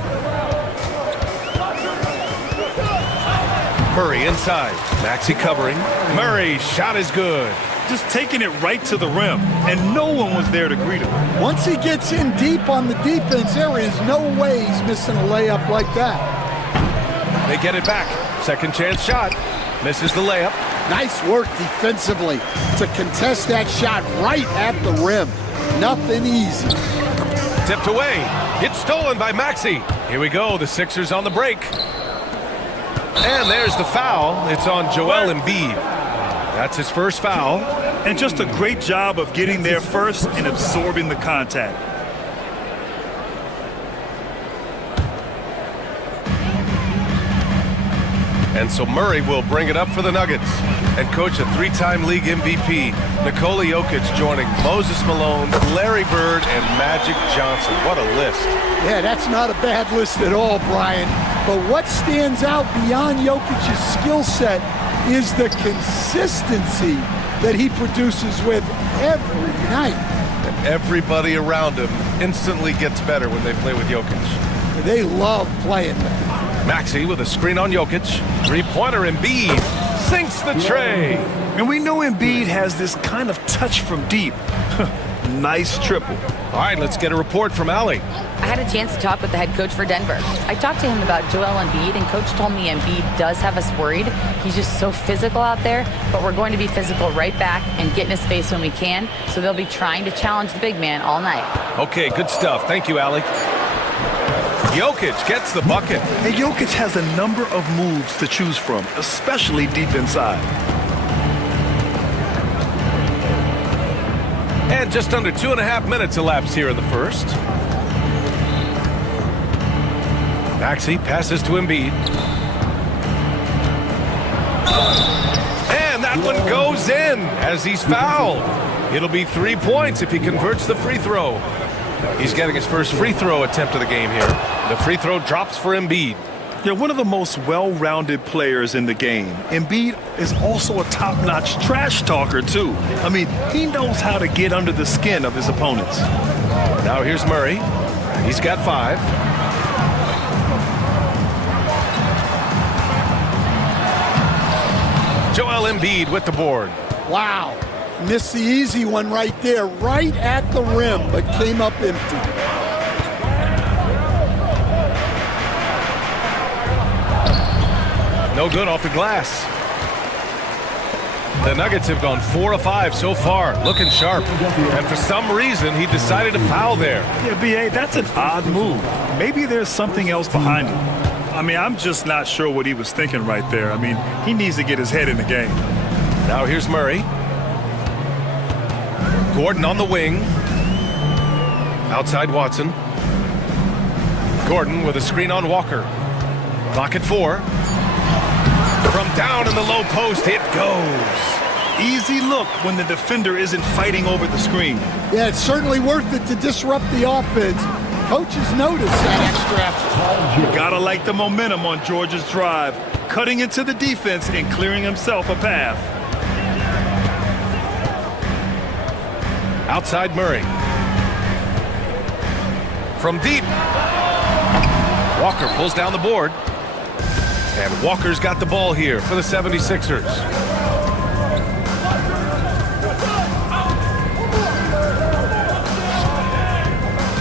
Murray inside. Maxey covering. Murray, shot is good. Just taking it right to the rim, and no one was there to greet him. Once he gets in deep on the defense, there is no way he's missing a layup like that. They get it back. Second chance shot. Misses the layup. Nice work defensively to contest that shot right at the rim. Nothing easy. Tipped away. It's stolen by Maxey. Here we go. The Sixers on the break. And there's the foul. It's on Joel Embiid. That's his first foul. And just a great job of getting there first and absorbing the contact. And so Murray will bring it up for the Nuggets. And coach, a 3-time league MVP, Nikola Jokic joining Moses Malone, Larry Bird, and Magic Johnson. What a list. Yeah, that's not a bad list at all, Brian. But what stands out beyond Jokic's skill set is the consistency that he produces with every night. And everybody around him instantly gets better when they play with Jokic. They love playing with him. Maxey with a screen on Jokic. 3-pointer Embiid sinks the tray. And we know Embiid has this kind of touch from deep. Nice triple. All right, let's get a report from Allie. I had a chance to talk with the head coach for Denver. I talked to him about Joel Embiid, and coach told me Embiid does have us worried. He's just so physical out there, but we're going to be physical right back and get in his face when we can, so they'll be trying to challenge the big man all night. Okay, good stuff. Thank you, Allie. Jokic gets the bucket. And Jokic has a number of moves to choose from, especially deep inside. And just under 2.5 minutes elapsed here in the first. Maxey passes to Embiid. And that one goes in as he's fouled. It'll be 3 points if he converts the free throw. He's getting his first free throw attempt of the game here. The free throw drops for Embiid. Yeah, one of the most well-rounded players in the game. Embiid is also a top-notch trash talker, too. I mean, he knows how to get under the skin of his opponents. Now here's Murray. He's got 5. Joel Embiid with the board. Wow. Missed the easy one right there, right at the rim, but came up empty. No good off the glass. The Nuggets have gone 4 of 5 so far, looking sharp. And for some reason, he decided to foul there. Yeah, B.A., that's an odd move. Maybe there's something else behind it. I mean, I'm just not sure what he was thinking right there. I mean, he needs to get his head in the game. Now here's Murray. Gordon on the wing. Outside Watson. Gordon with a screen on Walker. Clock at 4. From down in the low post, it goes. Easy look when the defender isn't fighting over the screen. Yeah, it's certainly worth it to disrupt the offense. Coaches notice that extra effort. You gotta like the momentum on George's drive, cutting into the defense and clearing himself a path. Outside Murray. From deep. Walker pulls down the board. And Walker's got the ball here for the 76ers.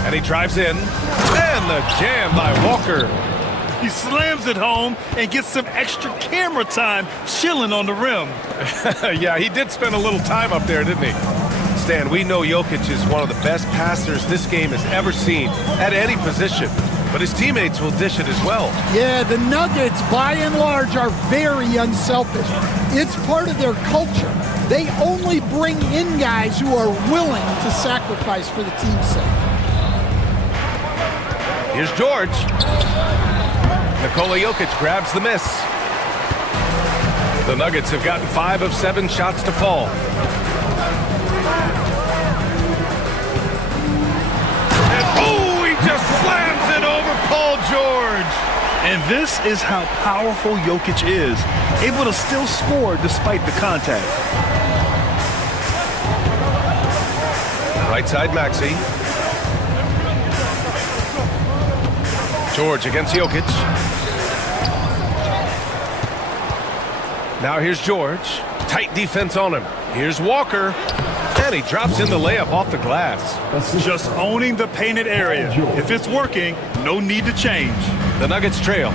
And he drives in. And the jam by Walker. He slams it home and gets some extra camera time chilling on the rim. Yeah, he did spend a little time up there, didn't he? Stan, we know Jokic is one of the best passers this game has ever seen at any position, but his teammates will dish it as well. Yeah, the Nuggets, by and large, are very unselfish. It's part of their culture. They only bring in guys who are willing to sacrifice for the team's sake. Here's George. Nikola Jokic grabs the miss. The Nuggets have gotten 5 of 7 shots to fall. And oh, he just slams it over Paul George. And this is how powerful Jokic is, able to still score despite the contact. Right side Maxey. George against Jokic. Now here's George. Tight defense on him. Here's Walker. And he drops in the layup off the glass. Just owning the painted area. If it's working, no need to change. The Nuggets trail.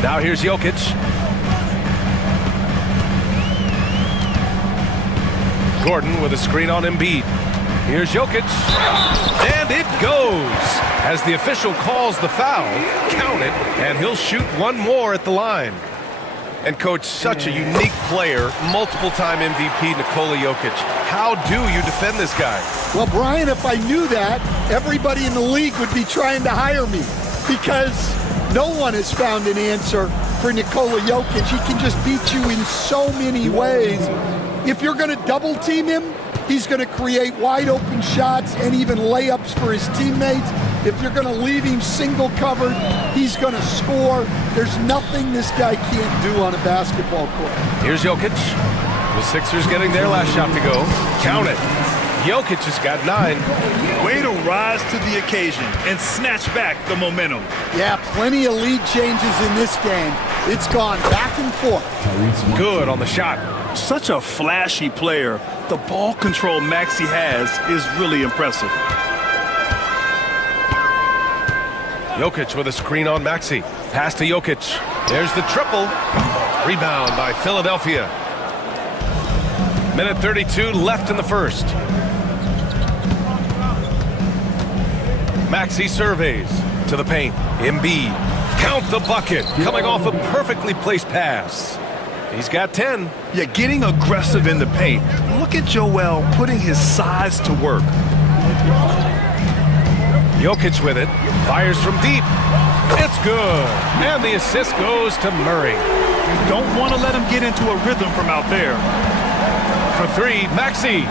Now here's Jokic. Gordon with a screen on Embiid. Here's Jokic. And it goes. As the official calls the foul, count it, and he'll shoot one more at the line. And coach, such a unique player, multiple-time MVP Nikola Jokic. How do you defend this guy? Well, Brian, if I knew that, everybody in the league would be trying to hire me because no one has found an answer for Nikola Jokic. He can just beat you in so many ways. If you're going to double team him, he's going to create wide open shots and even layups for his teammates. If you're going to leave him single covered, he's going to score. There's nothing this guy can't do on a basketball court. Here's Jokic. The Sixers getting their last shot to go. Count it. Jokic has got 9. Way to rise to the occasion and snatch back the momentum. Yeah, plenty of lead changes in this game. It's gone back and forth. Good on the shot. Such a flashy player. The ball control Maxey has is really impressive. Jokic with a screen on Maxey. Pass to Jokic. There's the triple. Rebound by Philadelphia. Minute 32 left in the first. Maxey surveys to the paint. Embiid. Count the bucket. Coming off a perfectly placed pass. He's got 10. Yeah, getting aggressive in the paint. Look at Joel putting his size to work. Jokic with it. Fires from deep. It's good. And the assist goes to Murray. You don't want to let him get into a rhythm from out there. For 3, Maxey.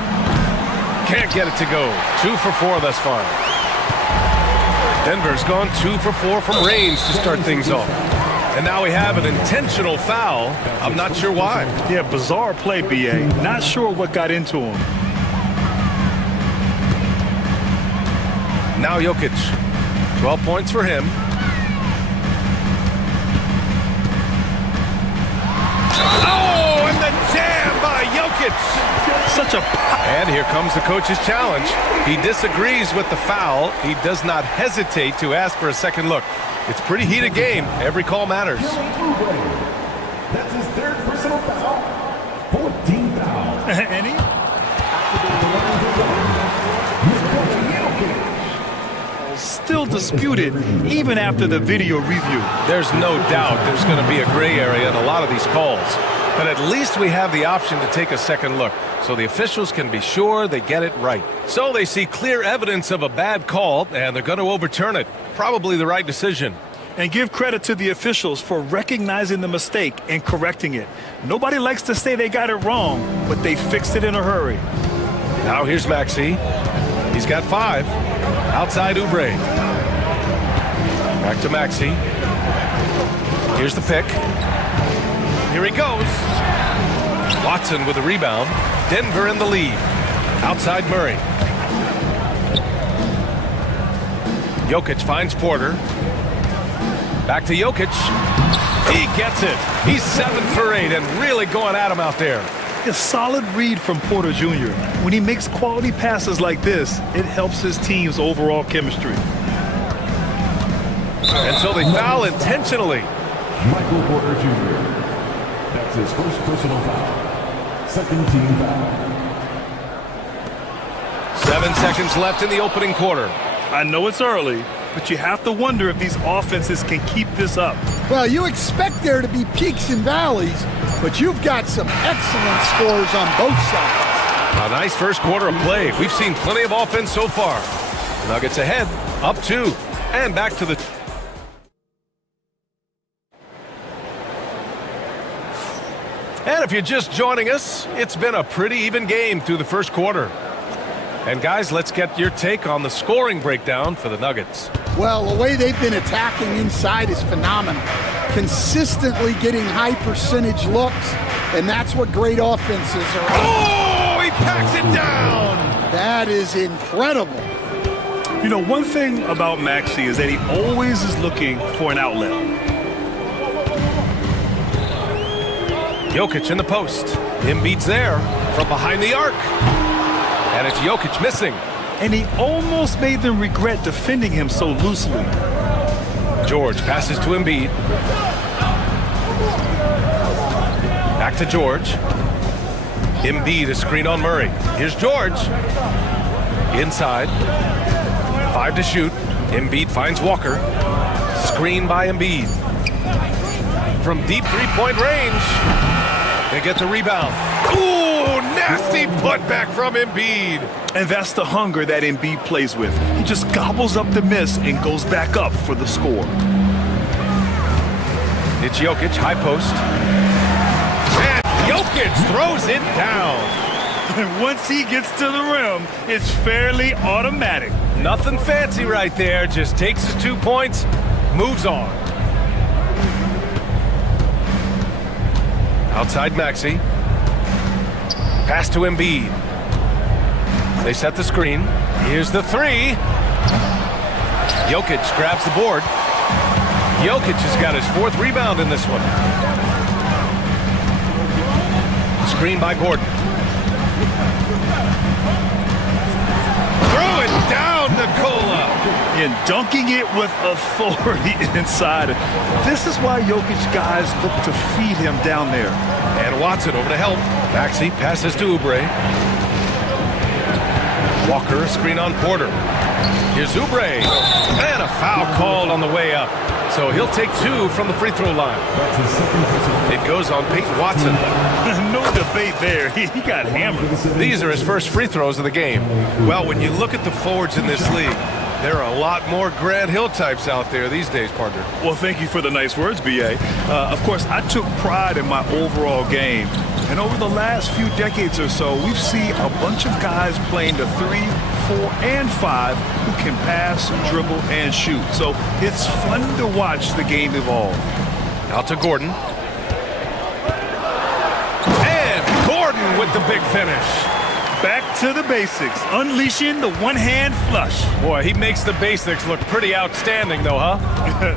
Can't get it to go. 2 for 4 thus far. Denver's gone 2 for 4 from range to start things off. And now we have an intentional foul. I'm not sure why. Yeah, bizarre play, B.A. Not sure what got into him. Now Jokic. 12 points for him. Oh, and the jam by Jokic. Such a... And here comes the coach's challenge. He disagrees with the foul. He does not hesitate to ask for a second look. It's a pretty heated game. Every call matters. That's his 3rd personal foul. 14 fouls. And he... Still disputed even after the video review. There's no doubt there's going to be a gray area in a lot of these calls. But at least we have the option to take a second look, so the officials can be sure they get it right. So they see clear evidence of a bad call, and they're going to overturn it. Probably the right decision. And give credit to the officials for recognizing the mistake and correcting it. Nobody likes to say they got it wrong, but they fixed it in a hurry. Now here's Maxey. He's got 5. Outside Oubre. Back to Maxey. Here's the pick. Here he goes. Watson with a rebound. Denver in the lead. Outside Murray. Jokic finds Porter. Back to Jokic. He gets it. He's 7 for 8 and really going at him out there. A solid read from Porter Jr. When he makes quality passes like this, it helps his team's overall chemistry. And so they foul intentionally. Michael Porter Jr. That's his first personal foul. Second team foul. 7 seconds left in the opening quarter. I know it's early, but you have to wonder if these offenses can keep this up. Well, you expect there to be peaks and valleys, but you've got some excellent scores on both sides. A nice first quarter of play. We've seen plenty of offense so far. Nuggets ahead, up 2, and back to the... And if you're just joining us, it's been a pretty even game through the first quarter. And guys, let's get your take on the scoring breakdown for the Nuggets. Well, the way they've been attacking inside is phenomenal. Consistently getting high percentage looks, and that's what great offenses are. Oh, he packs it down! That is incredible. You know, one thing about Maxey is that he always is looking for an outlet. Jokic in the post. Embiid's there from behind the arc. And it's Jokic missing. And he almost made them regret defending him so loosely. George passes to Embiid. Back to George. Embiid a screen on Murray. Here's George. Inside. 5 to shoot. Embiid finds Walker. Screen by Embiid. From deep three-point range. They get the rebound. Ooh, nasty putback from Embiid. And that's the hunger that Embiid plays with. He just gobbles up the miss and goes back up for the score. It's Jokic, high post. And Jokic throws it down. And once he gets to the rim, it's fairly automatic. Nothing fancy right there. Just takes his 2 points, moves on. Outside Maxey. Pass to Embiid. They set the screen. Here's the 3. Jokic grabs the board. Jokic has got his 4th rebound in this one. Screen by Gordon. Throw it down, Nikola. And dunking it with authority inside. This is why Jokic guys look to feed him down there. And Watson over to help. Maxey passes to Oubre. Walker, screen on Porter. Here's Oubre. And a foul called on the way up. So he'll take 2 from the free throw line. It goes on Peyton Watson. No debate there. He got hammered. These are his first free throws of the game. Well, when you look at the forwards in this league, there are a lot more Grant Hill types out there these days, partner. Well, thank you for the nice words, B.A. Of course, I took pride in my overall game. And over the last few decades or so, we've seen a bunch of guys playing the 3, 4, and 5 who can pass, dribble, and shoot. So it's fun to watch the game evolve. Out to Gordon. And Gordon with the big finish. Back to the basics, unleashing the one-hand flush. Boy, he makes the basics look pretty outstanding, though, huh?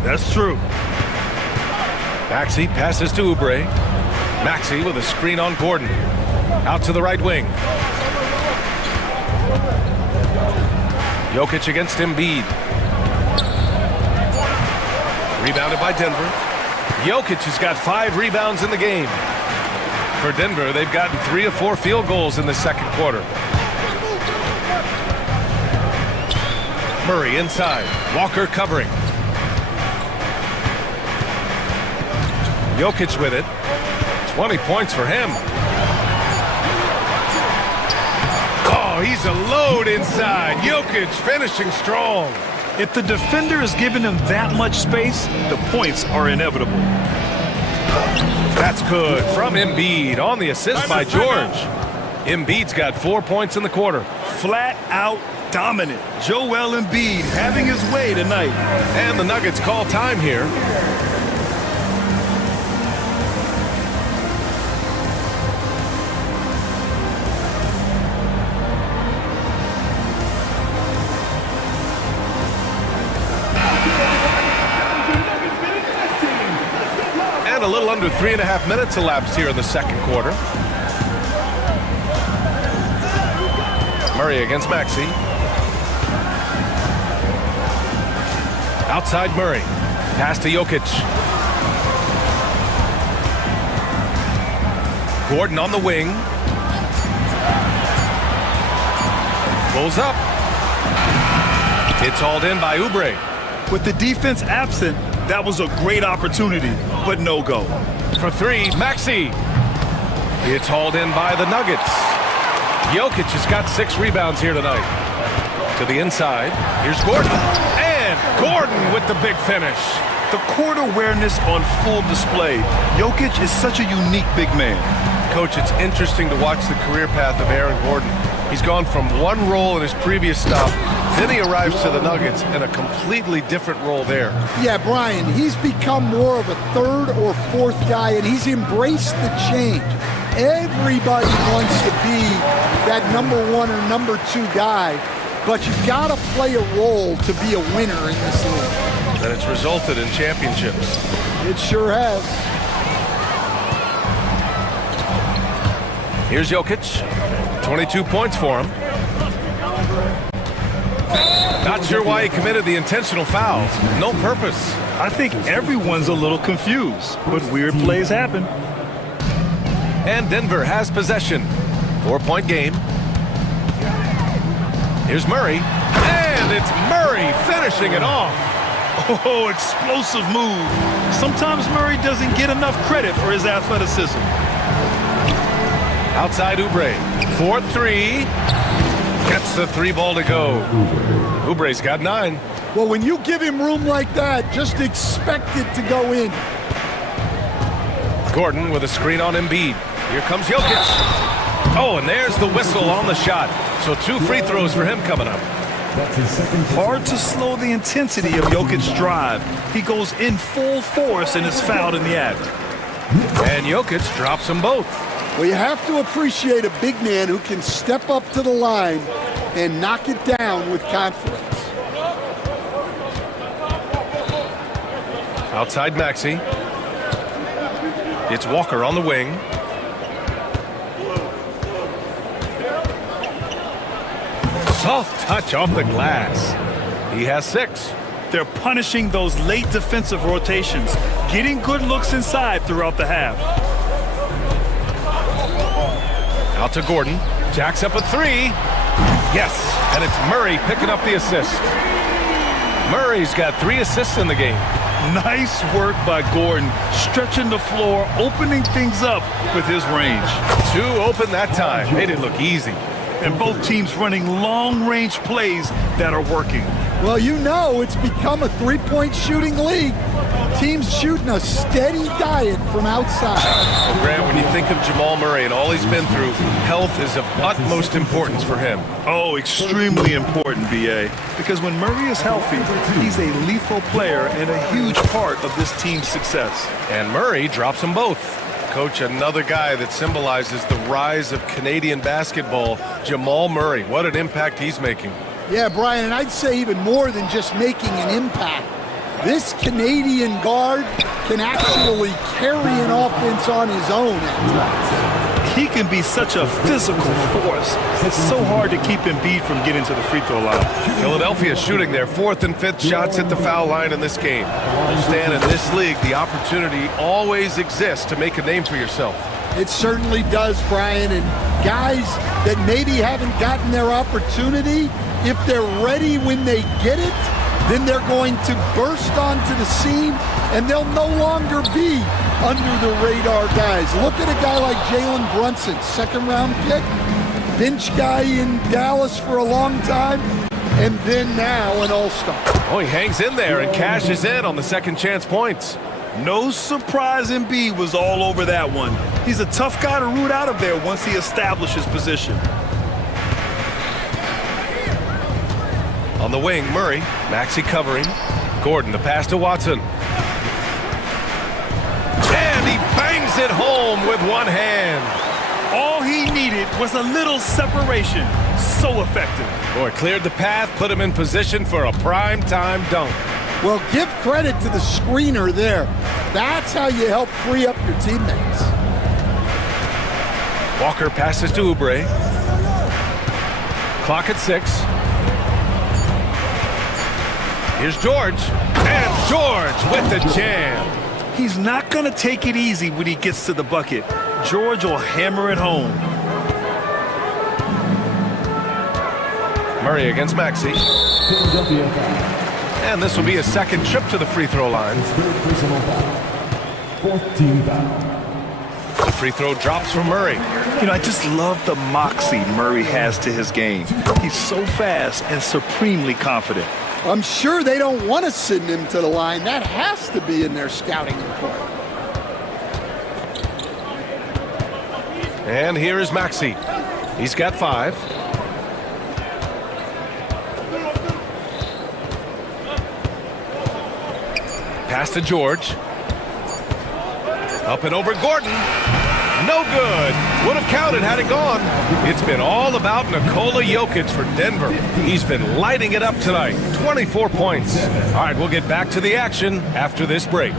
That's true. Maxey passes to Oubre. Maxey with a screen on Gordon. Out to the right wing. Jokic against Embiid. Rebounded by Denver. Jokic has got 5 rebounds in the game. For Denver, they've gotten 3 of 4 field goals in the second quarter. Murray inside. Walker covering. Jokic with it. 20 points for him. Oh, he's a load inside. Jokic finishing strong. If the defender is giving him that much space, the points are inevitable. That's good from Embiid on the assist by George. Embiid's got 4 points in the quarter. Flat out dominant. Joel Embiid having his way tonight. And the Nuggets call time here. A little under 3.5 minutes elapsed here in the second quarter. Murray against Maxey. Outside Murray. Pass to Jokic. Gordon on the wing. Pulls up. It's hauled in by Oubre. With the defense absent, that was a great opportunity, but no go. For three, Maxey. It's hauled in by the Nuggets. Jokic has got 6 rebounds here tonight. To the inside. Here's Gordon. And Gordon with the big finish. The court awareness on full display. Jokic is such a unique big man. Coach, it's interesting to watch the career path of Aaron Gordon. He's gone from one role in his previous stop, then he arrives to the Nuggets in a completely different role there. Yeah, Brian, he's become more of a third or fourth guy, and he's embraced the change. Everybody wants to be that number 1 or number 2 guy, but you've got to play a role to be a winner in this league. And it's resulted in championships. It sure has. Here's Jokic. 22 points for him. Not sure why he committed the intentional foul. No purpose. I think everyone's a little confused, but weird plays happen. And Denver has possession. 4-point game. Here's Murray. And it's Murray finishing it off. Oh, explosive move. Sometimes Murray doesn't get enough credit for his athleticism. Outside Oubre. 4-3. Gets the 3 ball to go. Oubre's got 9. Well, when you give him room like that, just expect it to go in. Gordon with a screen on Embiid. Here comes Jokic. Oh, and there's the whistle on the shot. So 2 free throws for him coming up. Hard to slow the intensity of Jokic's drive. He goes in full force and is fouled in the act. And Jokic drops them both. Well, you have to appreciate a big man who can step up to the line and knock it down with confidence. Outside Maxey. It's Walker on the wing. Soft touch off the glass. He has 6. They're punishing those late defensive rotations, getting good looks inside throughout the half. Out to Gordon. Jacks up a 3. Yes, and it's Murray picking up the assist. Murray's got 3 assists in the game. Nice work by Gordon, stretching the floor, opening things up with his range. 2 open that time. Made it look easy. And both teams running long-range plays that are working. Well, you know it's become a 3-point shooting league. Teams shooting a steady diet from outside. Well, Grant, when you think of Jamal Murray and all he's been through, health is of utmost importance for him. Oh, extremely important, B.A. Because when Murray is healthy, he's a lethal player and a huge part of this team's success. And Murray drops them both. Coach, another guy that symbolizes the rise of Canadian basketball, Jamal Murray. What an impact he's making. Yeah, Brian, and I'd say even more than just making an impact. This Canadian guard can actually carry an offense on his own at times. He can be such a physical force. It's so hard to keep Embiid from getting to the free throw line. Philadelphia shooting their 4th and 5th shots at the foul line in this game. Stan, in this league, the opportunity always exists to make a name for yourself. It certainly does, Brian, and guys that maybe haven't gotten their opportunity, if they're ready when they get it, then they're going to burst onto the scene, and they'll no longer be under the radar guys. Look at a guy like Jalen Brunson, 2nd-round pick, bench guy in Dallas for a long time, and then now an all-star. Oh, he hangs in there and cashes in on the second chance points. No surprise Embiid was all over that one. He's a tough guy to root out of there once he establishes position. On the wing, Murray. Maxey covering. Gordon, the pass to Watson. And he bangs it home with one hand. All he needed was a little separation. So effective. Boy, cleared the path, put him in position for a prime-time dunk. Well, give credit to the screener there. That's how you help free up your teammates. Walker passes to Oubre. Clock at 6. Here's George. And George with the jam. He's not going to take it easy when he gets to the bucket. George will hammer it home. Murray against Maxey. And this will be his second trip to the free throw line. The free throw drops from Murray. You know, I just love the moxie Murray has to his game. He's so fast and supremely confident. I'm sure they don't want to send him to the line. That has to be in their scouting report. And here is Maxey. He's got 5. Pass to George. Up and over Gordon. No good. Would have counted had it gone. It's been all about Nikola Jokic for Denver. He's been lighting it up tonight. 24 points. All right, we'll get back to the action after this break.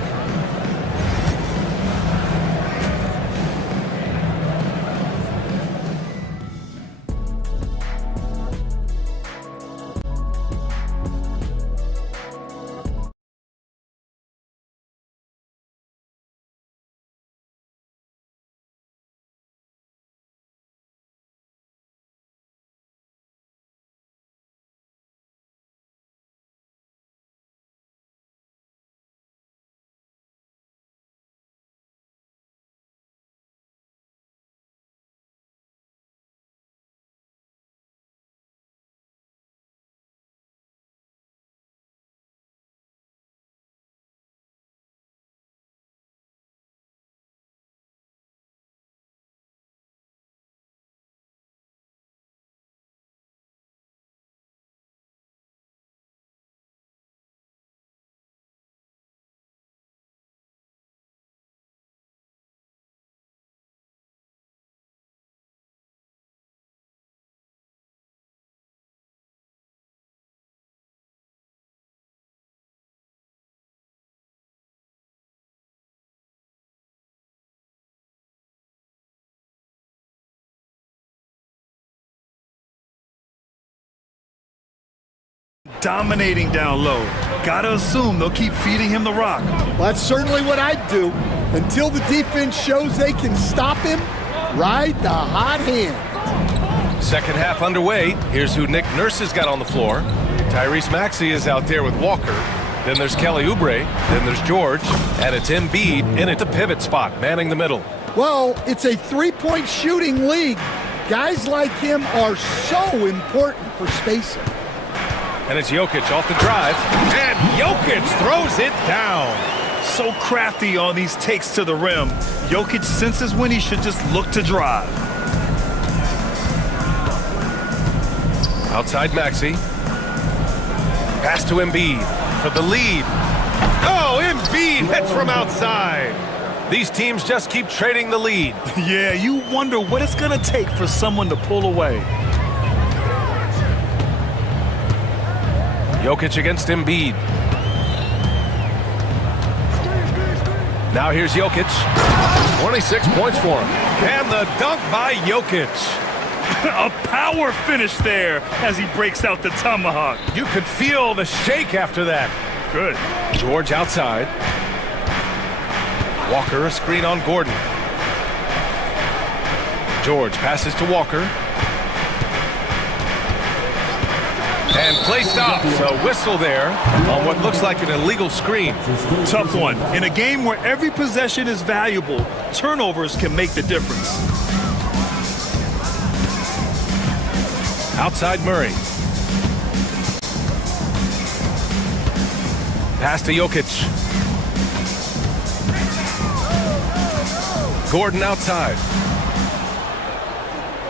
Dominating down low. Gotta assume they'll keep feeding him the rock. Well, that's certainly what I'd do. Until the defense shows they can stop him, ride the hot hand. Second half underway. Here's who Nick Nurse has got on the floor. Tyrese Maxey is out there with Walker. Then there's Kelly Oubre. Then there's George. And it's Embiid in at the pivot spot, manning the middle. Well, it's a three-point shooting league. Guys like him are so important for spacing. And it's Jokic off the drive. And Jokic throws it down. So crafty on these takes to the rim. Jokic senses when he should just look to drive. Outside Maxey. Pass to Embiid for the lead. Oh, Embiid hits from outside. These teams just keep trading the lead. Yeah, you wonder what it's going to take for someone to pull away. Jokic against Embiid. Now here's Jokic. 26 points for him. And the dunk by Jokic. A power finish there as he breaks out the tomahawk. You could feel the shake after that. Good. George outside. Walker a screen on Gordon. George passes to Walker. And play stops. A whistle there on what looks like an illegal screen. Tough one. In a game where every possession is valuable, turnovers can make the difference. Outside Murray. Pass to Jokic. Gordon outside.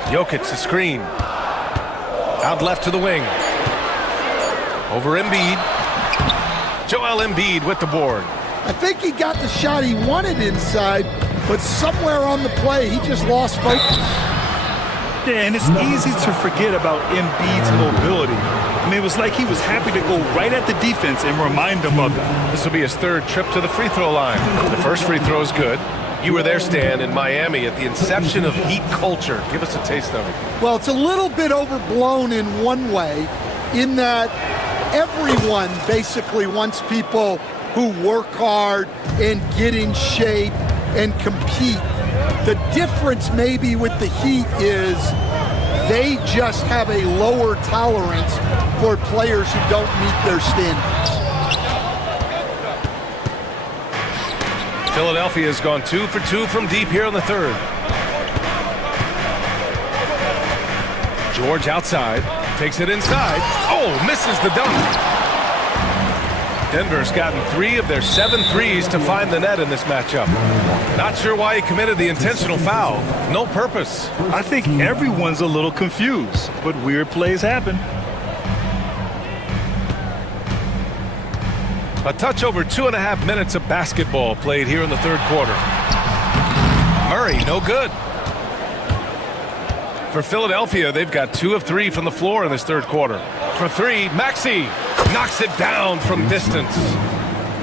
Jokic the screen. Out left to the wing. Over Embiid. Joel Embiid with the board. I think he got the shot he wanted inside, but somewhere on the play, he just lost focus. Yeah, and it's easy to forget about Embiid's mobility. I mean, it was like he was happy to go right at the defense and remind them of it. This will be his third trip to the free throw line. The first free throw is good. You were there, Stan, in Miami at the inception of Heat culture. Give us a taste of it. Well, it's a little bit overblown in one way, in that everyone basically wants people who work hard and get in shape and compete. The difference maybe with the Heat is they just have a lower tolerance for players who don't meet their standards. Philadelphia has gone 2 for 2 from deep here in the third. George outside, takes it inside. Oh, misses the dunk. Denver's gotten 3 of their 7 threes to find the net in this matchup. Not sure why he committed the intentional foul. No purpose. I think everyone's a little confused, but weird plays happen. A touch over 2.5 minutes of basketball played here in the third quarter. Murray, no good. For Philadelphia, they've got 2 of 3 from the floor in this third quarter. For 3, Maxey knocks it down from distance.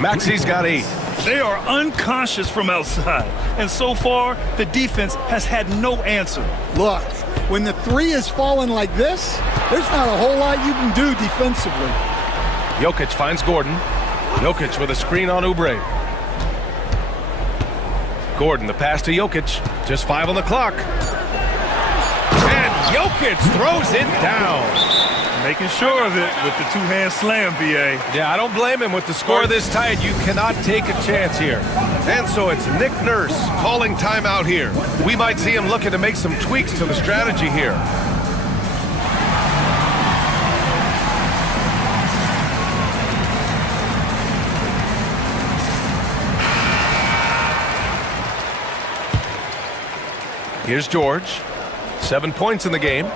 Maxey's got 8. They are unconscious from outside, and so far, the defense has had no answer. Look, when the three is falling like this, there's not a whole lot you can do defensively. Jokic finds Gordon. Jokic with a screen on Oubre. Gordon, the pass to Jokic. Just 5 on the clock. And Jokic throws it down. Making sure of it with the two-hand slam, B.A. Yeah, I don't blame him. With the score this tight, you cannot take a chance here. And so it's Nick Nurse calling timeout here. We might see him looking to make some tweaks to the strategy here. Here's George. 7 points in the game.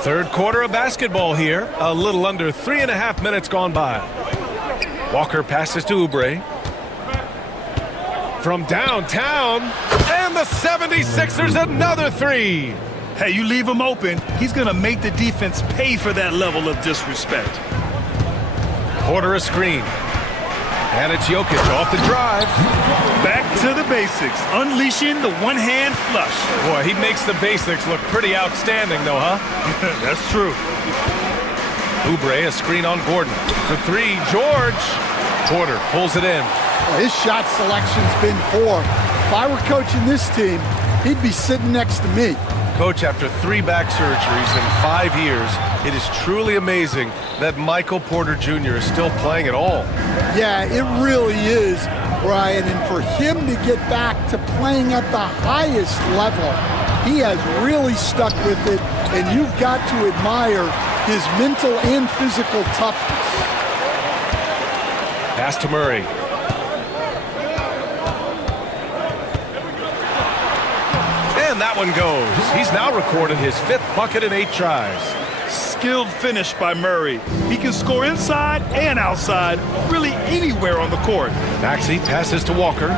Third quarter of basketball here. A little under 3.5 minutes gone by. Walker passes to Oubre. From downtown. And the 76ers another 3. Hey, you leave him open, he's going to make the defense pay for that level of disrespect. Porter a screen. And it's Jokic off the drive. Back to the basics, unleashing the one-hand flush. Boy, he makes the basics look pretty outstanding, though, huh? That's true. Oubre, a screen on Gordon. For 3, George. Porter pulls it in. Well, his shot selection's been poor. If I were coaching this team, he'd be sitting next to me. Coach, after 3 back surgeries in 5 years, it is truly amazing that Michael Porter Jr. is still playing at all. Yeah, it really is, Brian. And for him to get back to playing at the highest level, he has really stuck with it. And you've got to admire his mental and physical toughness. Pass to Murray. And that one goes. He's now recorded his 5th bucket in 8 tries. Skilled finish by Murray. He can score inside and outside, really anywhere on the court. Maxey passes to Walker.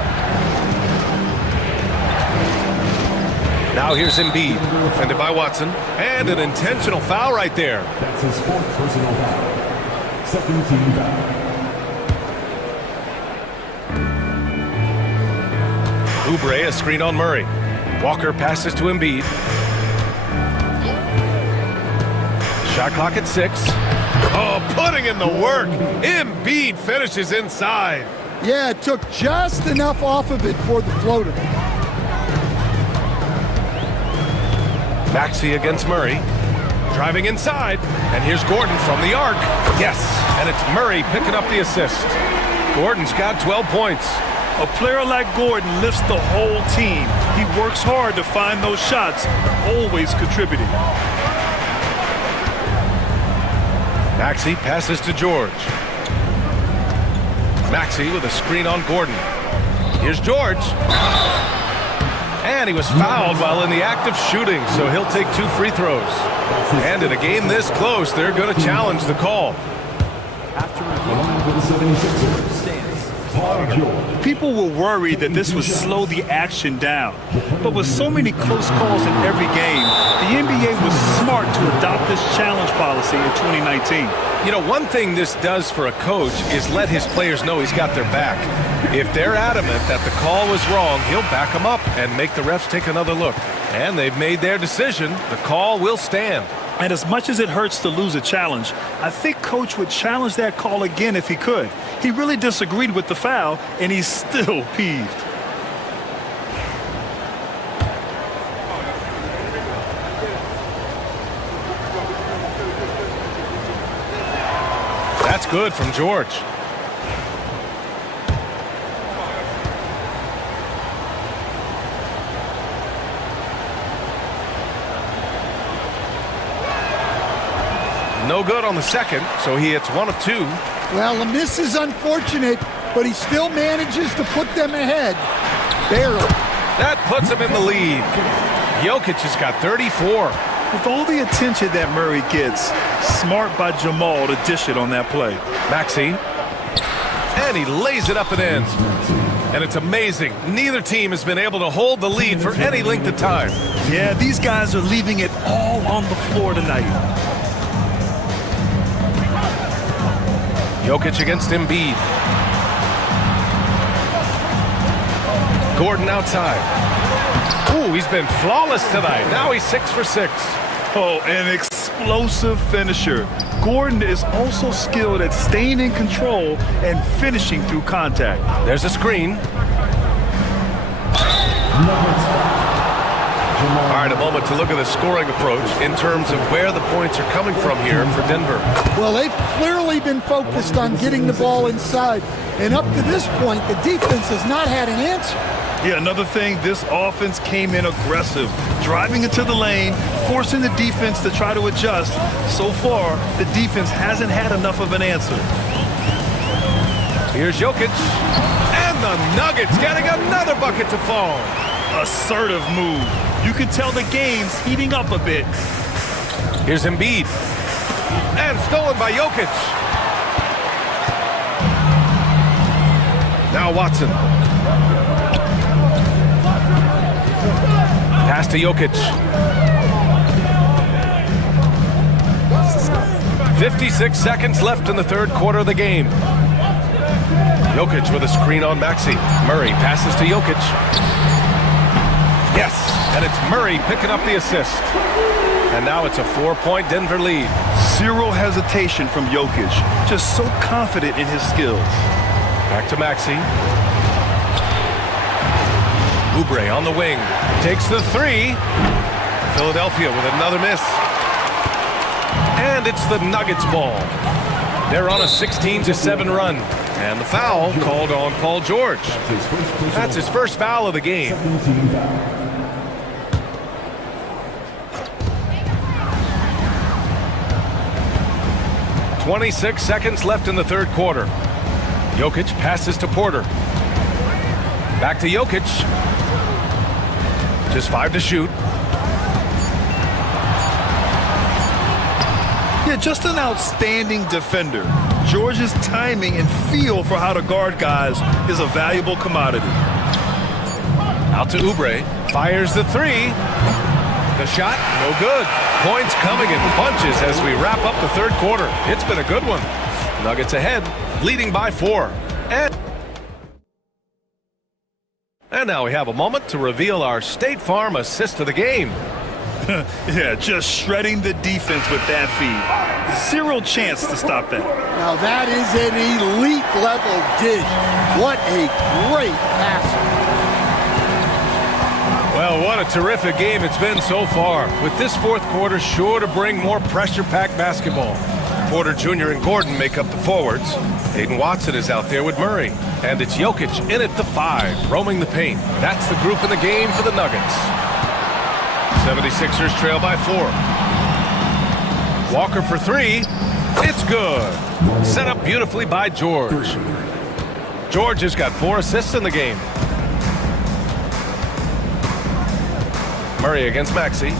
Now here's Embiid, defended by Watson. And an intentional foul right there. That's his 4th personal foul. Second team foul. Oubre, a screen on Murray. Walker passes to Embiid. Shot clock at 6. Oh, putting in the work. Embiid finishes inside. Yeah, it took just enough off of it for the floater. Maxey against Murray. Driving inside. And here's Gordon from the arc. Yes, and it's Murray picking up the assist. Gordon's got 12 points. A player like Gordon lifts the whole team. He works hard to find those shots, always contributing. Maxey passes to George. Maxey with a screen on Gordon. Here's George. And he was fouled while in the act of shooting, so he'll take 2 free throws. And in a game this close, they're going to challenge the call. After the line for the 76ers stands. People were worried that this would slow the action down. But with so many close calls in every game, the NBA was smart to adopt this challenge policy in 2019. You know, one thing this does for a coach is let his players know he's got their back. If they're adamant that the call was wrong, he'll back them up and make the refs take another look. And they've made their decision. The call will stand. And as much as it hurts to lose a challenge, I think Coach would challenge that call again if he could. He really disagreed with the foul, and he's still peeved. That's good from George. No good on the second, so he hits 1 of 2. Well, the miss is unfortunate, but he still manages to put them ahead. Barely. That puts him in the lead. Jokic has got 34. With all the attention that Murray gets, smart by Jamal to dish it on that play. Maxey. And he lays it up and in. And it's amazing. Neither team has been able to hold the lead for any length of time. Yeah, these guys are leaving it all on the floor tonight. Jokic against Embiid. Gordon outside. Ooh, he's been flawless tonight. Now he's 6 for 6. Oh, an explosive finisher. Gordon is also skilled at staying in control and finishing through contact. There's a screen. All right, a moment to look at the scoring approach in terms of where the points are coming from here for Denver. Well, they've clearly been focused on getting the ball inside. And up to this point, the defense has not had an answer. Yeah, another thing, this offense came in aggressive, driving into the lane, forcing the defense to try to adjust. So far, the defense hasn't had enough of an answer. Here's Jokic. And the Nuggets getting another bucket to fall. Assertive move. You can tell the game's heating up a bit. Here's Embiid. And stolen by Jokic. Now Watson. Pass to Jokic. 56 seconds left in the third quarter of the game. Jokic with a screen on Maxey. Murray passes to Jokic. Yes, and it's Murray picking up the assist. And now it's a 4-point Denver lead. Zero hesitation from Jokic. Just so confident in his skills. Back to Maxey. Oubre on the wing. Takes the 3. Philadelphia with another miss. And it's the Nuggets ball. They're on a 16-7 run. And the foul called on Paul George. That's his first foul of the game. 26 seconds left in the third quarter. Jokic passes to Porter. Back to Jokic. Just 5 to shoot. Yeah, just an outstanding defender. George's timing and feel for how to guard guys is a valuable commodity. Out to Oubre. Fires the 3. The shot, no good. Points coming in bunches as we wrap up the third quarter. It's been a good one. Nuggets ahead, leading by 4. And now we have a moment to reveal our State Farm assist of the game. Yeah, just shredding the defense with that feed. Zero chance to stop that. Now that is an elite level dig. What a great passer. Well, what a terrific game it's been so far, with this fourth quarter sure to bring more pressure-packed basketball. Porter Jr. and Gordon make up the forwards. Hayden Watson is out there with Murray. And it's Jokic in at the 5, roaming the paint. That's the group in the game for the Nuggets. 76ers trail by 4. Walker for 3. It's good. Set up beautifully by George. George has got 4 assists in the game. Murray against Maxey.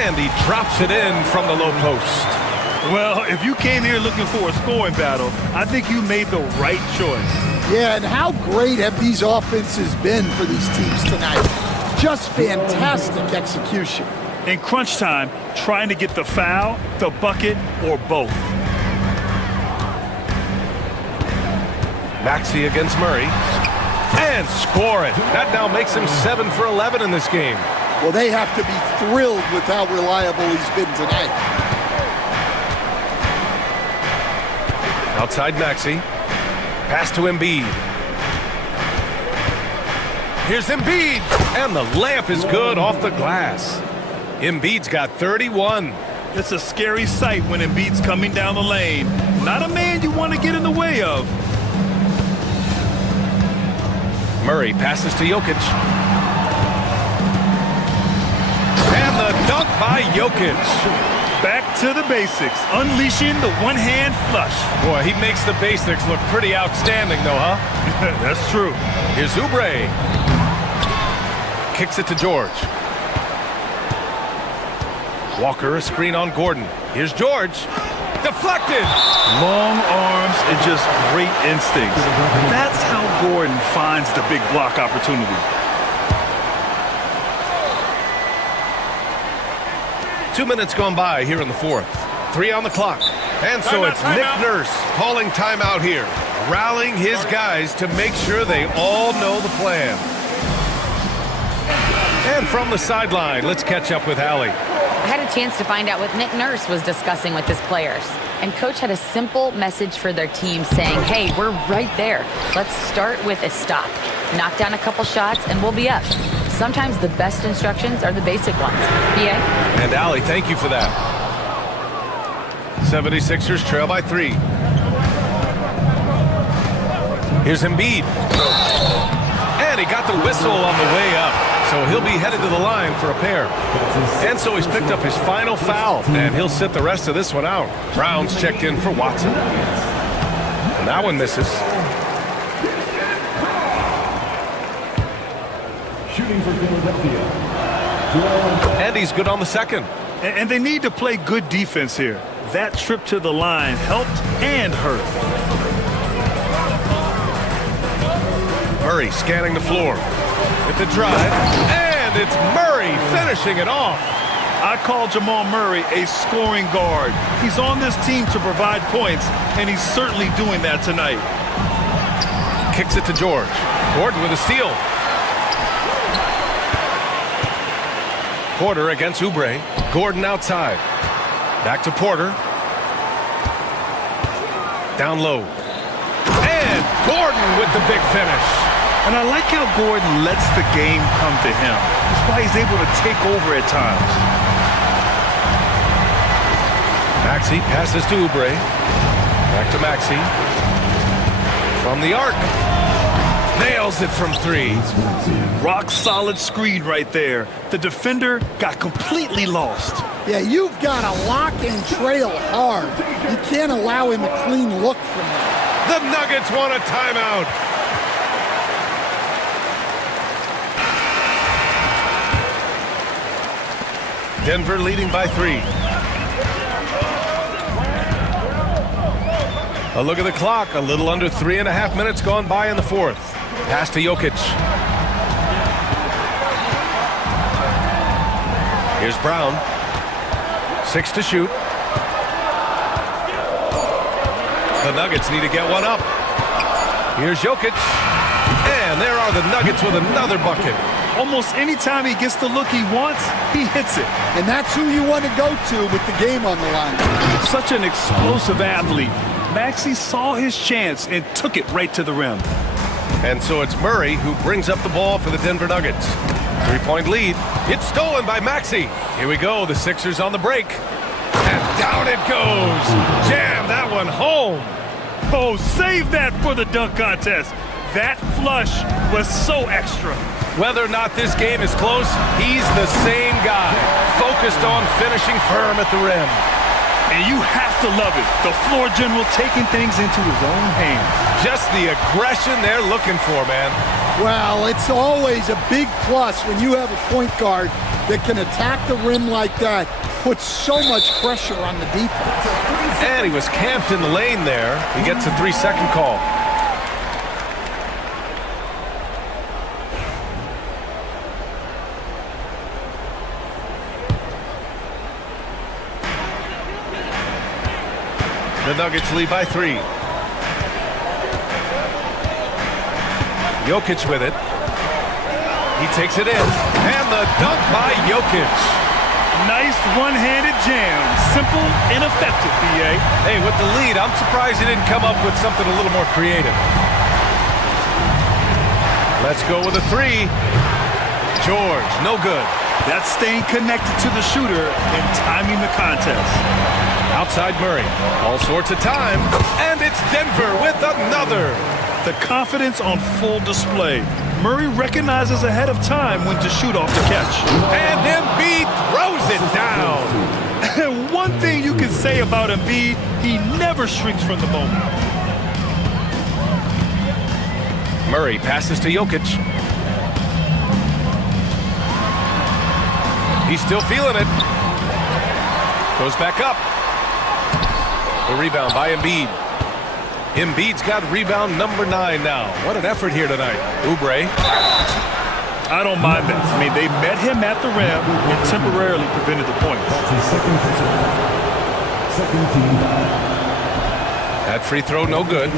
And he drops it in from the low post. Well, if you came here looking for a scoring battle, I think you made the right choice. Yeah, and how great have these offenses been for these teams tonight? Just fantastic execution. In crunch time, trying to get the foul, the bucket, or both. Maxey against Murray. And score it. That now makes him 7 for 11 in this game. well, they have to be thrilled with how reliable he's been tonight. Outside Maxey. Pass to Embiid. Here's Embiid. And the layup is good off the glass. Embiid's got 31. It's a scary sight when Embiid's coming down the lane. Not a man you want to get in the way of. Murray passes to Jokic. And the dunk by Jokic. Back to the basics, unleashing the one-hand flush. Boy, he makes the basics look pretty outstanding, though, huh? That's true. Here's Oubre. Kicks it to George. Walker, a screen on Gordon. Here's George. Deflected. Long arms and just great instincts. That's how Gordon finds the big block opportunity. 2 minutes gone by here in the fourth. 3 on the clock. And so it's Nick Nurse calling timeout here, rallying his guys to make sure they all know the plan. And from the sideline, let's catch up with Allie. I had a chance to find out what Nick Nurse was discussing with his players. And coach had a simple message for their team saying, hey, we're right there. Let's start with a stop. Knock down a couple shots and we'll be up. Sometimes the best instructions are the basic ones. PA? And Allie, thank you for that. 76ers trail by 3. Here's Embiid. And he got the whistle on the way up. So he'll be headed to the line for a pair. And so he's picked up his final foul, and he'll sit the rest of this one out. Brown's checked in for Watson. And that one misses. Shooting for Philadelphia. And he's good on the second. And they need to play good defense here. That trip to the line helped and hurt. Murray scanning the floor. With the drive, and it's Murray finishing it off. I call Jamal Murray a scoring guard. He's on this team to provide points, and he's certainly doing that tonight. Kicks it to George. Gordon with a steal. Porter against Oubre. Gordon outside. Back to Porter. Down low. And Gordon with the big finish. And I like how Gordon lets the game come to him. That's why he's able to take over at times. Maxey passes to Oubre. Back to Maxey. From the arc. Nails it from 3. Rock solid screen right there. The defender got completely lost. Yeah, you've got to lock and trail hard. You can't allow him a clean look from that. The Nuggets want a timeout. Denver leading by 3. A look at the clock. A little under 3.5 minutes gone by in the fourth. Pass to Jokic. Here's Brown. 6 to shoot. The Nuggets need to get one up. Here's Jokic. And there are the Nuggets with another bucket. Almost any time he gets the look he wants, he hits it. And that's who you want to go to with the game on the line. Such an explosive athlete. Maxey saw his chance and took it right to the rim. And so it's Murray who brings up the ball for the Denver Nuggets. 3-point lead. It's stolen by Maxey. Here we go. The Sixers on the break. And down it goes. Jam that one home. Oh, save that for the dunk contest. That flush was so extra. Whether or not this game is close, he's the same guy, focused on finishing firm at the rim. And you have to love it. The floor general taking things into his own hands. Just the aggression they're looking for, man. Well, it's always a big plus when you have a point guard that can attack the rim like that, puts so much pressure on the defense. And he was camped in the lane there. He gets a 3-second call. The Nuggets lead by 3. Jokic with it. He takes it in, and the dunk by Jokic. Nice one-handed jam. Simple and effective, BA. Hey, with the lead, I'm surprised he didn't come up with something a little more creative. Let's go with a three. George, no good. That's staying connected to the shooter and timing the contest. Outside Murray, all sorts of time, and it's Denver with another. The confidence on full display. Murray recognizes ahead of time when to shoot off the catch. And Embiid throws it down. And one thing you can say about Embiid, he never shrinks from the moment. Murray passes to Jokic. He's still feeling it. Goes back up. The rebound by Embiid. Embiid's got rebound number 9 now. What an effort here tonight. Oubre. I don't mind that. I mean, they met him at the rim and temporarily prevented the points. That free throw, no good.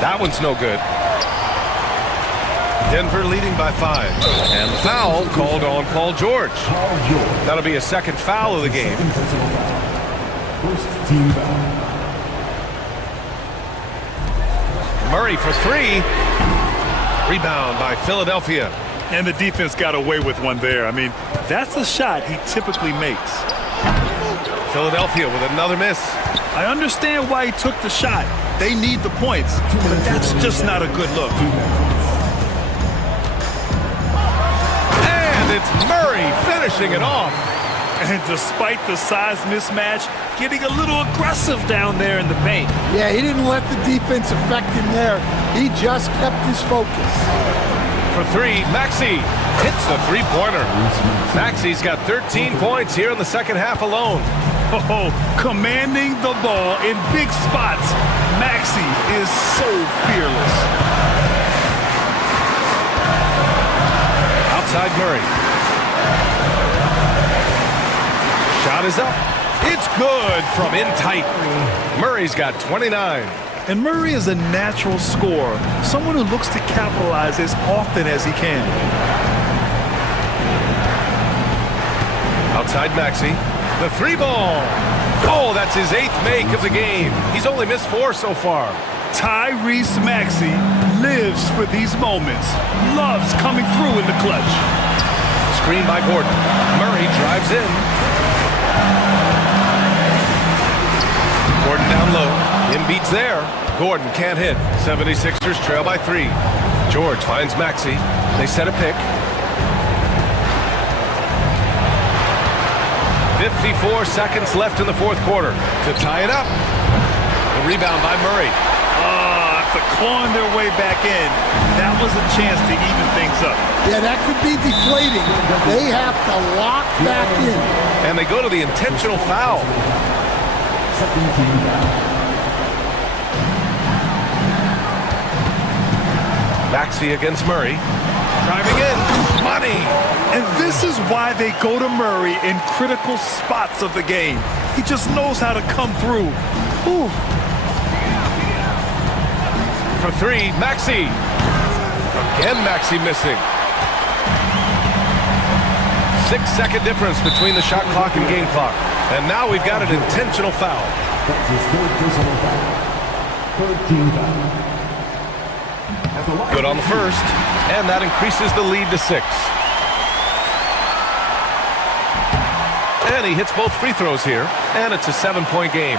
That one's no good. Denver leading by 5. And foul called on Paul George. That'll be a second foul of the game. Murray for 3. Rebound by Philadelphia. And the defense got away with one there. I mean, that's a shot he typically makes. Philadelphia with another miss. I understand why he took the shot. They need the points, but that's just not a good look. And it's Murray finishing it off. And despite the size mismatch, getting a little aggressive down there in the paint. Yeah, he didn't let the defense affect him there. He just kept his focus. For 3, Maxey hits the three-pointer. Maxey's got 13 points here in the second half alone. Oh, commanding the ball in big spots. Maxey is so fearless. Outside Murray. Shot is up. It's good from in tight. Murray's got 29. And Murray is a natural scorer, someone who looks to capitalize as often as he can. Outside Maxey. The 3-ball. Oh, that's his 8th make of the game. He's only missed 4 so far. Tyrese Maxey lives for these moments. Loves coming through in the clutch. Screen by Gordon. Murray drives in. Gordon down low. Embiid's there. Gordon can't hit. 76ers trail by 3. George finds Maxey. They set a pick. 54 seconds left in the fourth quarter to tie it up. The rebound by Murray. After clawing their way back in, that was a chance to even things up. Yeah, that could be deflating. They have to lock back in. And they go to the intentional foul. Maxey against Murray. Driving in. Money. And this is why they go to Murray in critical spots of the game. He just knows how to come through. Whew. For 3, Maxey. Again, Maxey missing. 6-second difference between the shot clock and game clock. And now we've got an intentional foul. Good on the first, and that increases the lead to 6. And he hits both free throws here, and it's a 7-point game.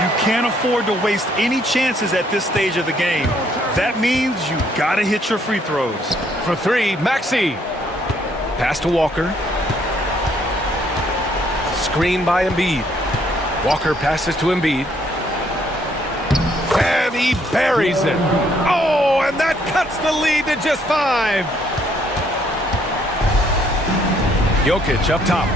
You can't afford to waste any chances at this stage of the game. That means you gotta hit your free throws. For 3, Maxey. Pass to Walker. Screen by Embiid. Walker passes to Embiid. And he buries it. Oh, and that cuts the lead to just 5. Jokic up top.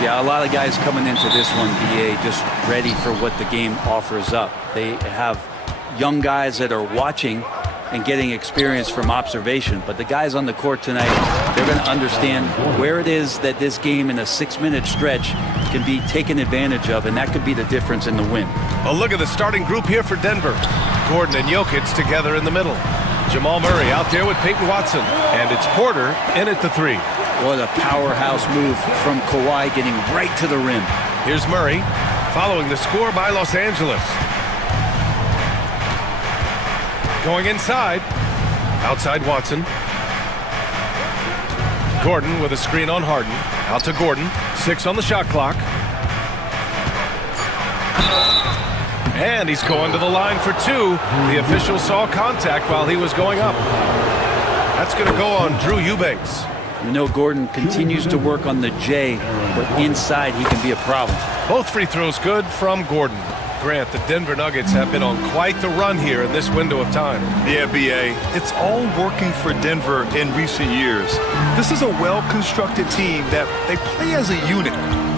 Yeah, a lot of guys coming into this one, BA, just ready for what the game offers up. They have young guys that are watching and getting experience from observation. But the guys on the court tonight, they're going to understand where it is that this game in a 6-minute stretch can be taken advantage of, and that could be the difference in the win. A look at the starting group here for Denver. Gordon and Jokic together in the middle. Jamal Murray out there with Peyton Watson. And it's Porter in at the 3. What a powerhouse move from Kawhi, getting right to the rim. Here's Murray, following the score by Los Angeles. Going inside. Outside Watson. Gordon with a screen on Harden. Out to Gordon. 6 on the shot clock. And he's going to the line for 2. The official saw contact while he was going up. That's going to go on Drew Eubanks. You know, Gordon continues to work on the J, but inside he can be a problem. Both free throws good from Gordon. Grant, the Denver Nuggets have been on quite the run here in this window of time. Yeah, B.A., it's all working for Denver in recent years. This is a well-constructed team that they play as a unit,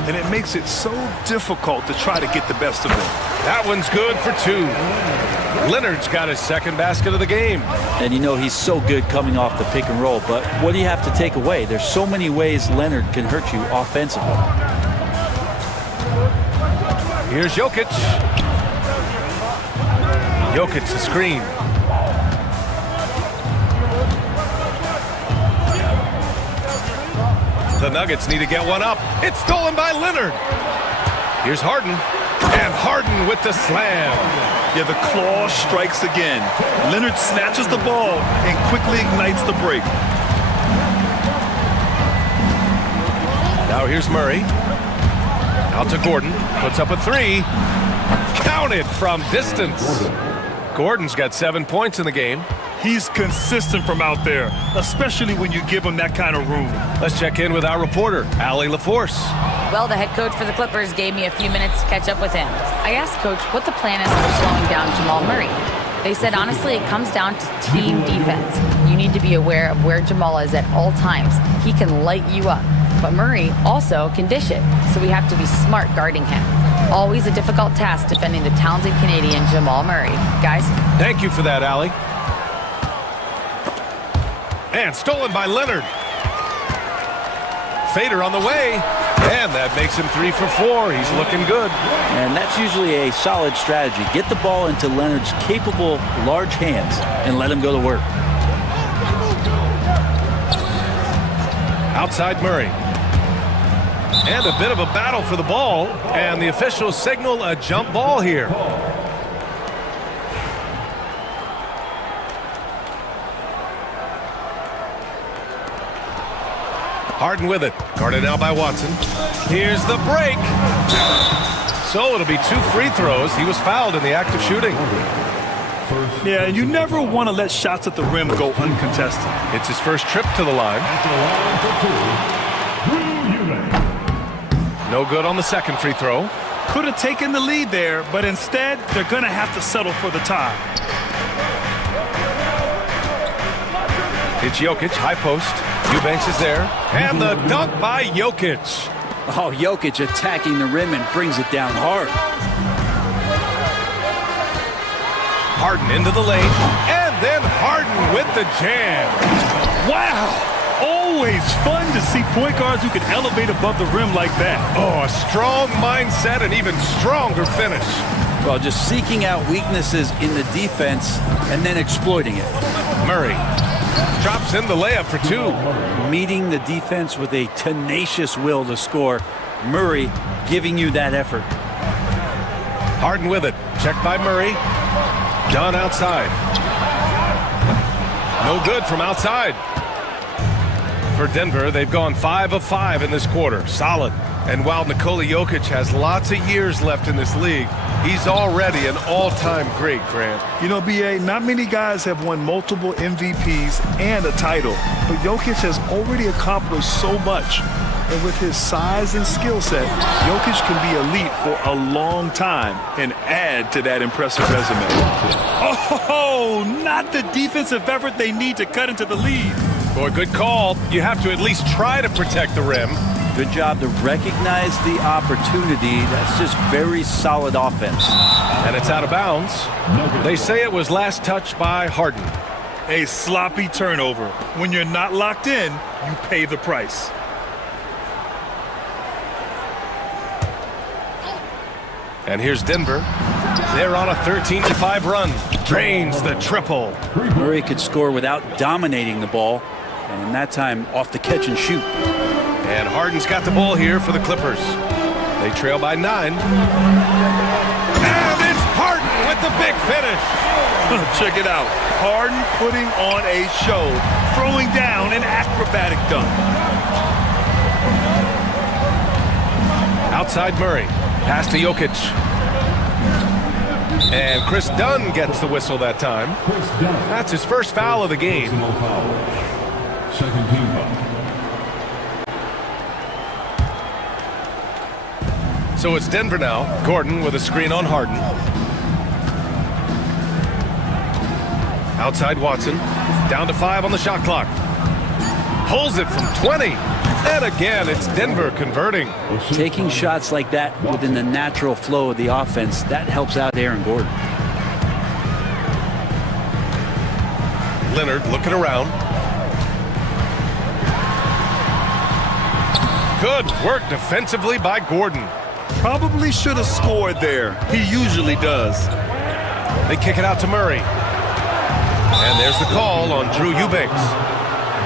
and it makes it so difficult to try to get the best of them. That one's good for 2. Leonard's got his second basket of the game. And you know, he's so good coming off the pick and roll, but what do you have to take away? There's so many ways Leonard can hurt you offensively. Here's Jokic. Jokic the screen. The Nuggets need to get one up. It's stolen by Leonard. Here's Harden. And Harden with the slam. Yeah, the claw strikes again. Leonard snatches the ball and quickly ignites the break. Now here's Murray. Out to Gordon. Puts up a 3. Counted from distance. Gordon's got 7 points in the game. He's consistent from out there, especially when you give him that kind of room. Let's check in with our reporter, Allie LaForce. Well, the head coach for the Clippers gave me a few minutes to catch up with him. I asked Coach what the plan is for slowing down Jamal Murray. They said, honestly, it comes down to team defense. You need to be aware of where Jamal is at all times. He can light you up, but Murray also can dish it, so we have to be smart guarding him. Always a difficult task defending the talented Canadian Jamal Murray. Guys? Thank you for that, Allie. And stolen by Leonard. Fader on the way. And that makes him 3 for 4. He's looking good. And that's usually a solid strategy. Get the ball into Leonard's capable, large hands and let him go to work. Outside Murray. And a bit of a battle for the ball. And the officials signal a jump ball here. Harden with it. Guarded now by Watson. Here's the break. So it'll be 2 free throws. He was fouled in the act of shooting. Yeah, and you never want to let shots at the rim go uncontested. It's his first trip to the line. No good on the second free throw. Could have taken the lead there, but instead, they're going to have to settle for the tie. It's Jokic, high post. Eubanks is there. And the dunk by Jokic. Oh, Jokic attacking the rim and brings it down hard. Harden into the lane. And then Harden with the jam. Wow! Always fun to see point guards who can elevate above the rim like that. Oh, a strong mindset and even stronger finish. Well, just seeking out weaknesses in the defense and then exploiting it. Murray drops in the layup for 2. Meeting the defense with a tenacious will to score. Murray giving you that effort. Harden with it. Checked by Murray. Done outside. No good from outside. For Denver, they've gone 5 of 5 in this quarter. Solid. And while Nikola Jokic has lots of years left in this league, he's already an all-time great, Grant. You know, B.A., not many guys have won multiple MVPs and a title, but Jokic has already accomplished so much. And with his size and skill set, Jokic can be elite for a long time and add to that impressive resume. Oh, not the defensive effort they need to cut into the lead. Boy, good call. You have to at least try to protect the rim. Good job to recognize the opportunity. That's just very solid offense. And it's out of bounds. They say it was last touched by Harden. A sloppy turnover. When you're not locked in, you pay the price. And here's Denver. They're on a 13-5 run. Drains the triple. Murray could score without dominating the ball, and that time off the catch and shoot. And Harden's got the ball here for the Clippers. They trail by 9. And it's Harden with the big finish. Check it out. Harden putting on a show, throwing down an acrobatic dunk. Outside Murray. Pass to Jokic. And Chris Dunn gets the whistle that time. That's his first foul of the game. Second team foul. So it's Denver now. Gordon with a screen on Harden. Outside Watson. Down to 5 on the shot clock. Pulls it from 20. And again, it's Denver converting. Taking shots like that within the natural flow of the offense, that helps out Aaron Gordon. Leonard looking around. Good work defensively by Gordon. Probably should have scored there. He usually does. They kick it out to Murray. And there's the call on Drew Eubanks.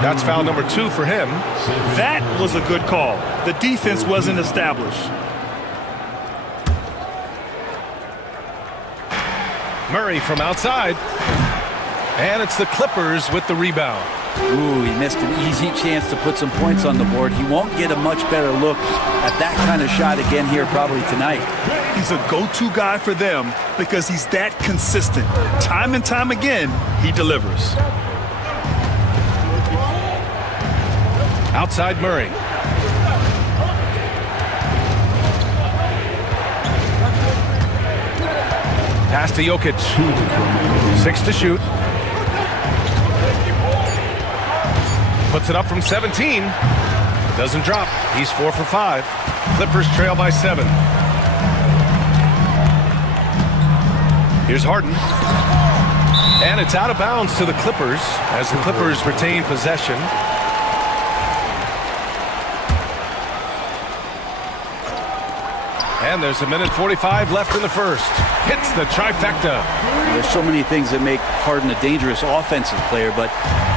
That's foul number 2 for him. That was a good call. The defense wasn't established. Murray from outside. And it's the Clippers with the rebound. Ooh, he missed an easy chance to put some points on the board. He won't get a much better look at that kind of shot again here probably tonight. He's a go-to guy for them because he's that consistent. Time and time again, he delivers. Outside Murray. Pass to Jokic. 6 to shoot. Puts it up from 17. Doesn't drop. He's 4 for 5. Clippers trail by 7. Here's Harden. And it's out of bounds to the Clippers as the Clippers retain possession. And there's a minute 45 left in the first. Hits the trifecta. There's so many things that make Harden a dangerous offensive player, but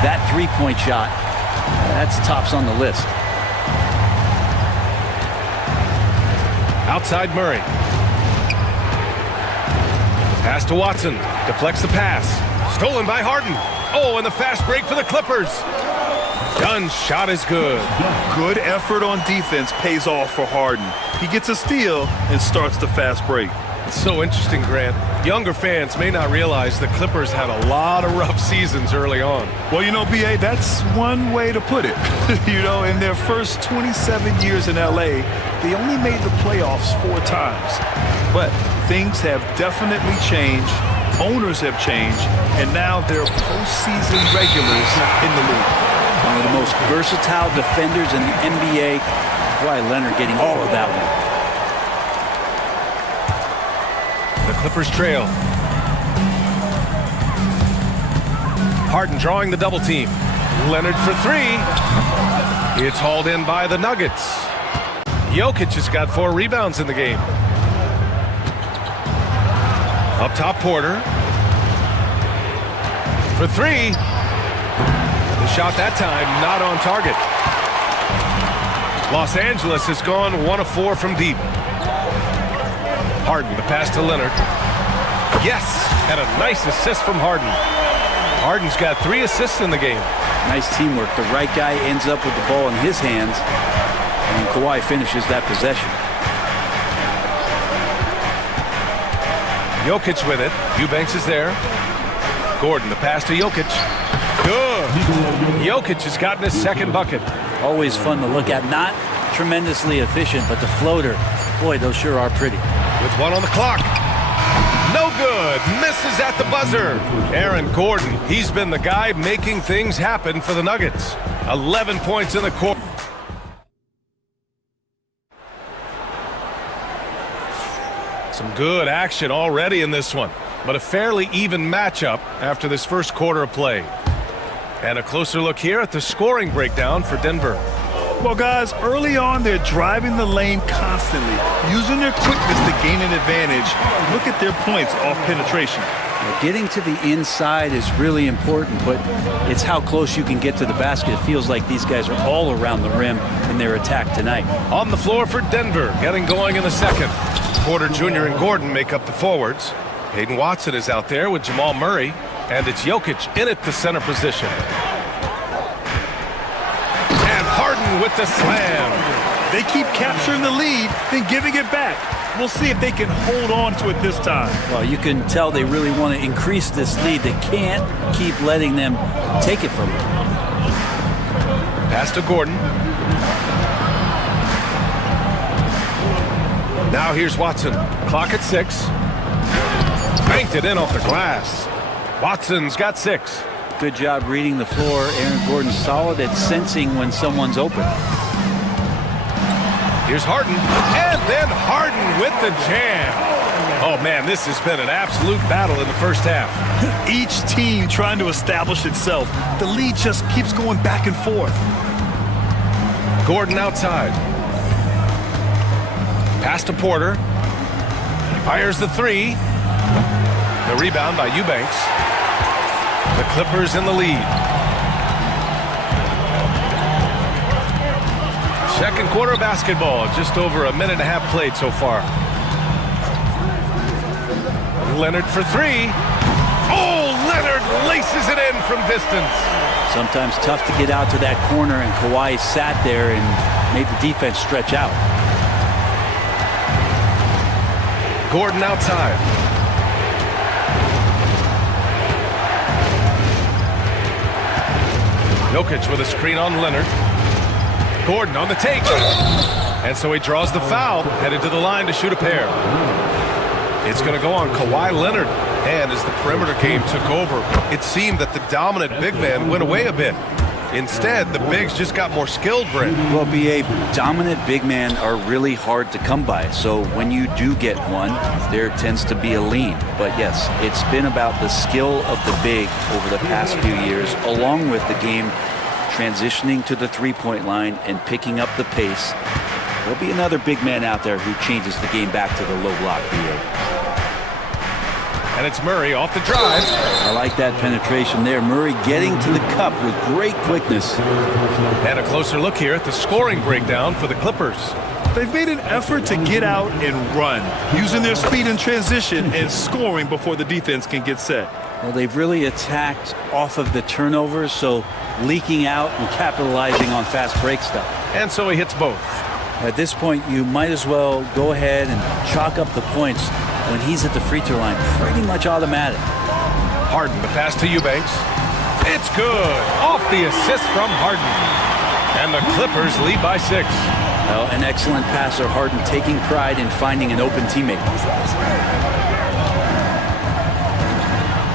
that three-point shot, that's tops on the list. Outside Murray. Pass to Watson. Deflects the pass. Stolen by Harden. Oh, and the fast break for the Clippers. Dunn's shot is good. Good effort on defense pays off for Harden. He gets a steal and starts the fast break. It's so interesting, Grant. Younger fans may not realize the Clippers had a lot of rough seasons early on. Well, you know, B.A., that's one way to put it. You know, in their first 27 years in L.A., they only made the playoffs 4 times. But things have definitely changed. Owners have changed. And now they're postseason regulars in the league. One of the most versatile defenders in the NBA. Kawhi Leonard getting all of that one. The Clippers trail. Harden drawing the double team. Leonard for 3. It's hauled in by the Nuggets. Jokic has got 4 rebounds in the game. Up top, Porter. For 3. The shot that time not on target. Los Angeles has gone 1 of 4 from deep. Harden, the pass to Leonard. Yes, and a nice assist from Harden. Harden's got 3 assists in the game. Nice teamwork. The right guy ends up with the ball in his hands, and Kawhi finishes that possession. Jokic with it. Eubanks is there. Gordon, the pass to Jokic. Good. Jokic has gotten his 2nd bucket. Always fun to look at. Not tremendously efficient, but the floater, boy, those sure are pretty. With 1 on the clock. No good. Misses at the buzzer. Aaron Gordon, he's been the guy making things happen for the Nuggets. 11 points in the quarter. Some good action already in this one, but a fairly even matchup after this first quarter of play. And a closer look here at the scoring breakdown for Denver. Well, guys, early on, they're driving the lane constantly, using their quickness to gain an advantage. Look at their points off penetration. Getting to the inside is really important, but it's how close you can get to the basket. It feels like these guys are all around the rim in their attack tonight. On the floor for Denver, getting going in the second. Porter Jr. and Gordon make up the forwards. Hayden Watson is out there with Jamal Murray, and it's Jokic in at the center position. And Harden with the slam. They keep capturing the lead, then giving it back. We'll see if they can hold on to it this time. Well, you can tell they really want to increase this lead. They can't keep letting them take it from them. Pass to Gordon. Now here's Watson. Clock at 6. Banked it in off the glass. Watson's got 6. Good job reading the floor. Aaron Gordon's solid at sensing when someone's open. Here's Harden, and then Harden with the jam. Oh, man, this has been an absolute battle in the first half. Each team trying to establish itself. The lead just keeps going back and forth. Gordon outside. Pass to Porter. Fires the 3. The rebound by Eubanks. The Clippers in the lead. Second quarter of basketball, just over a minute and a half played so far. Leonard for 3. Oh, Leonard laces it in from distance. Sometimes tough to get out to that corner, and Kawhi sat there and made the defense stretch out. Gordon outside. Jokic with a screen on Leonard. Gordon on the take. And so he draws the foul, headed to the line to shoot a pair. It's going to go on Kawhi Leonard. And as the perimeter game took over, it seemed that the dominant big man went away a bit. Instead, the bigs just got more skilled, Brent. Well, BA, dominant big men are really hard to come by. So when you do get one, there tends to be a lean. But yes, it's been about the skill of the big over the past few years, along with the game transitioning to the three-point line and picking up the pace. There'll be another big man out there who changes the game back to the low block, BA. And it's Murray off the drive. I like that penetration there. Murray getting to the cup with great quickness. And a closer look here at the scoring breakdown for the Clippers. They've made an effort to get out and run, using their speed in transition and scoring before the defense can get set. Well, they've really attacked off of the turnovers, so leaking out and capitalizing on fast break stuff. And so he hits both. At this point, you might as well go ahead and chalk up the points when he's at the free throw line. Pretty much automatic. Harden, the pass to Eubanks. It's good. Off the assist from Harden. And the Clippers lead by 6. Well, an excellent passer, Harden taking pride in finding an open teammate.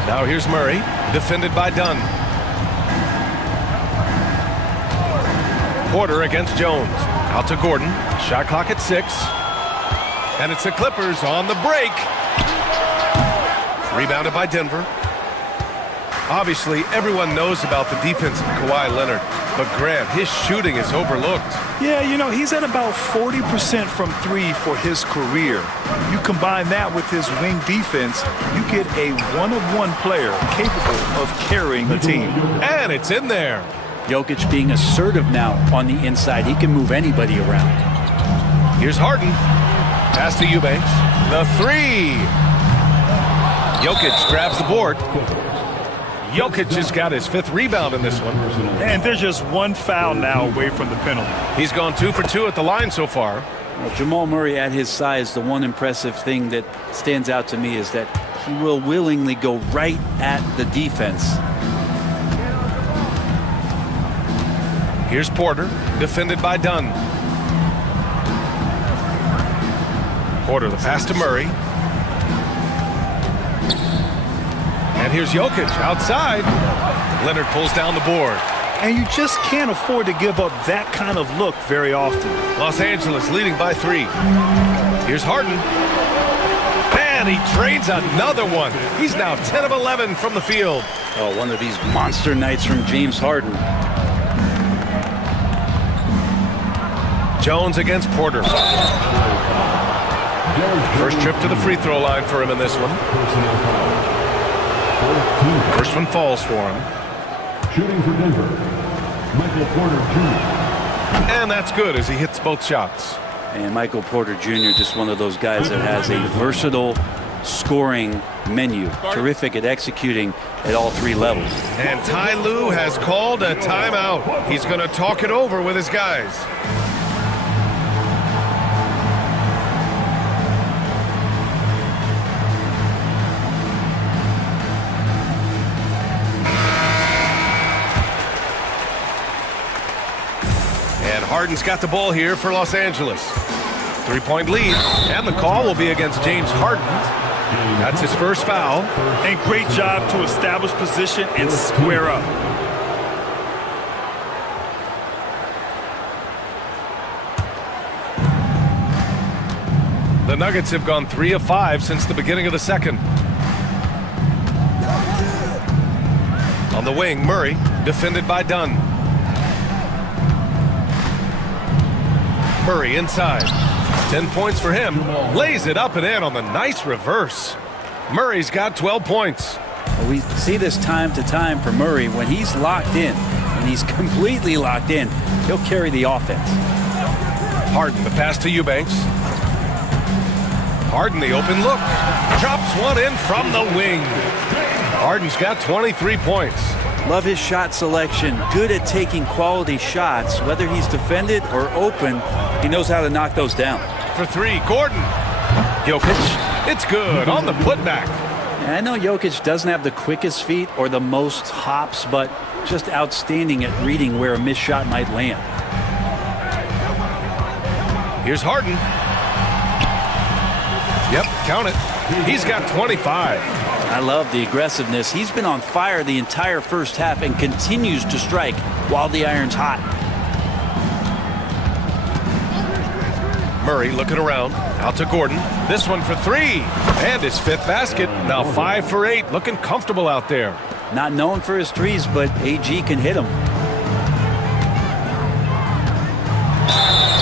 Now here's Murray, defended by Dunn. Porter against Jones. Out to Gordon. Shot clock at 6. And it's the Clippers on the break. Rebounded by Denver. Obviously, everyone knows about the defense of Kawhi Leonard. But Grant, his shooting is overlooked. Yeah, you know, he's at about 40% from 3 for his career. You combine that with his wing defense, you get a one-of-one player capable of carrying a team. And it's in there. Jokic being assertive now on the inside. He can move anybody around. Here's Harden. Pass to Eubanks. The 3. Jokic grabs the board. Jokic has got his 5th rebound in this one. And there's just one foul now away from the penalty. He's gone 2 for 2 at the line so far. Well, Jamal Murray at his size, the one impressive thing that stands out to me is that he will willingly go right at the defense. Here's Porter, defended by Dunn. Porter, the pass to Murray. And here's Jokic outside. Leonard pulls down the board. And you just can't afford to give up that kind of look very often. Los Angeles leading by 3. Here's Harden. And he trades another one. He's now 10 of 11 from the field. Oh, one of these monster nights from James Harden. Jones against Porter. First trip to the free throw line for him in this one. First one falls for him. Shooting for Denver, Michael Porter Jr. And that's good as he hits both shots. And Michael Porter Jr., just one of those guys that has a versatile scoring menu. Terrific at executing at all three levels. And Ty Lue has called a timeout. He's going to talk it over with his guys. And Harden's got the ball here for Los Angeles. 3-point lead, and the call will be against James Harden. That's his first foul. And great job to establish position and square up. The Nuggets have gone 3 of 5 since the beginning of the second. On the wing, Murray, defended by Dunn. Murray inside. 10 points for him. Lays it up and in on the nice reverse. Murray's got 12 points. We see this time to time for Murray. When he's locked in, when he's completely locked in, he'll carry the offense. Harden, the pass to Eubanks. Harden, the open look. Drops one in from the wing. Harden's got 23 points. Love his shot selection. Good at taking quality shots. Whether he's defended or open, he knows how to knock those down. For three, Gordon. Jokic, it's good on the putback. I know Jokic doesn't have the quickest feet or the most hops, but just outstanding at reading where a missed shot might land. Here's Harden. Yep, count it. He's got 25. I love the aggressiveness. He's been on fire the entire first half and continues to strike while the iron's hot. Murray looking around. Out to Gordon. This one for three. And his fifth basket. Now 5 for 8. Looking comfortable out there. Not known for his threes, but AG can hit them.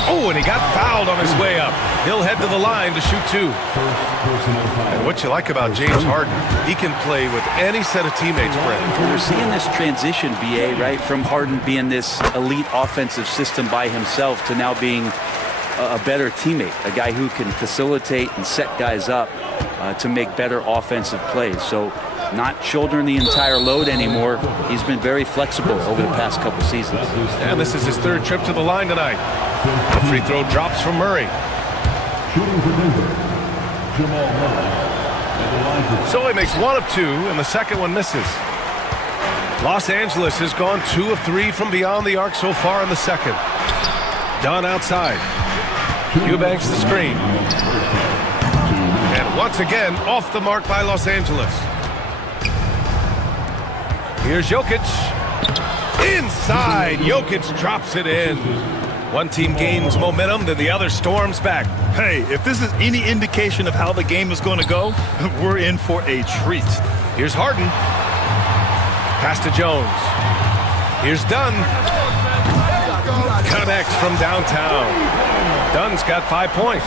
Oh, and he got fouled on his way up. He'll head to the line to shoot 2. And what you like about James Harden, he can play with any set of teammates, Brent. We're seeing this transition, BA, right, from Harden being this elite offensive system by himself to now being a better teammate, a guy who can facilitate and set guys up to make better offensive plays. So not shouldering the entire load anymore. He's been very flexible over the past couple seasons. And this is his 3rd trip to the line tonight. The free throw drops from Murray. Shooting for Denver, Jamal Murray. So he makes 1 of 2, and the second one misses. Los Angeles has gone 2 of 3 from beyond the arc so far in the second. Dunn outside. Eubanks the screen. And once again, off the mark by Los Angeles. Here's Jokic. Inside, Jokic drops it in. One team gains momentum, then the other storms back. Hey, if this is any indication of how the game is going to go, we're in for a treat. Here's Harden. Pass to Jones. Here's Dunn. Connects from downtown. Dunn's got 5 points.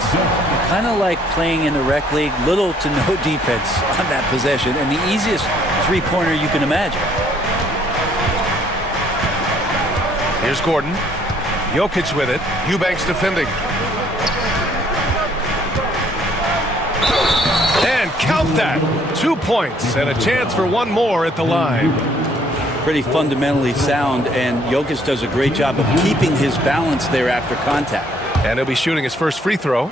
Kind of like playing in the rec league, little to no defense on that possession, and the easiest three-pointer you can imagine. Here's Gordon. Jokic with it. Eubanks defending. And count that. 2 points and a chance for one more at the line. Pretty fundamentally sound, and Jokic does a great job of keeping his balance there after contact. And he'll be shooting his first free throw.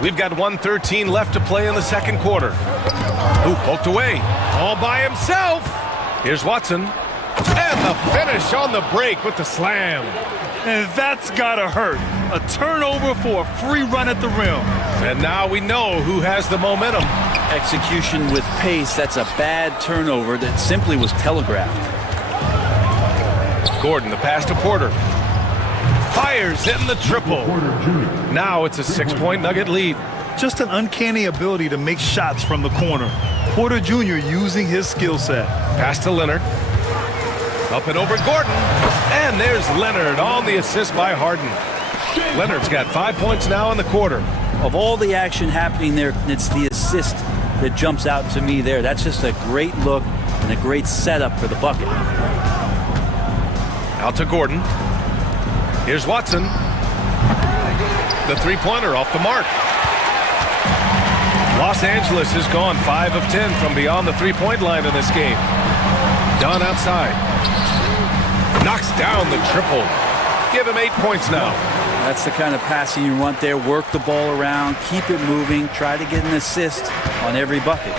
We've got 1:13 left to play in the second quarter. Ooh, poked away. All by himself. Here's Watson. And the finish on the break with the slam. And that's gotta hurt. A turnover for a free run at the rim. And now we know who has the momentum. Execution with pace, that's a bad turnover that simply was telegraphed. Gordon, the pass to Porter. Fires in the triple. Now it's a 6-point Nugget lead. Just an uncanny ability to make shots from the corner. Porter Jr. using his skill set. Pass to Leonard. Up and over Gordon. And there's Leonard on the assist by Harden. Leonard's got 5 points now in the quarter. Of all the action happening there, it's the assist that jumps out to me there. That's just a great look and a great setup for the bucket. Out to Gordon. Here's Watson. The three-pointer off the mark. Los Angeles has gone 5 of 10 from beyond the three-point line in this game. Dunn outside. Knocks down the triple. Give him 8 points now. That's the kind of passing you want there. Work the ball around, keep it moving, try to get an assist on every bucket.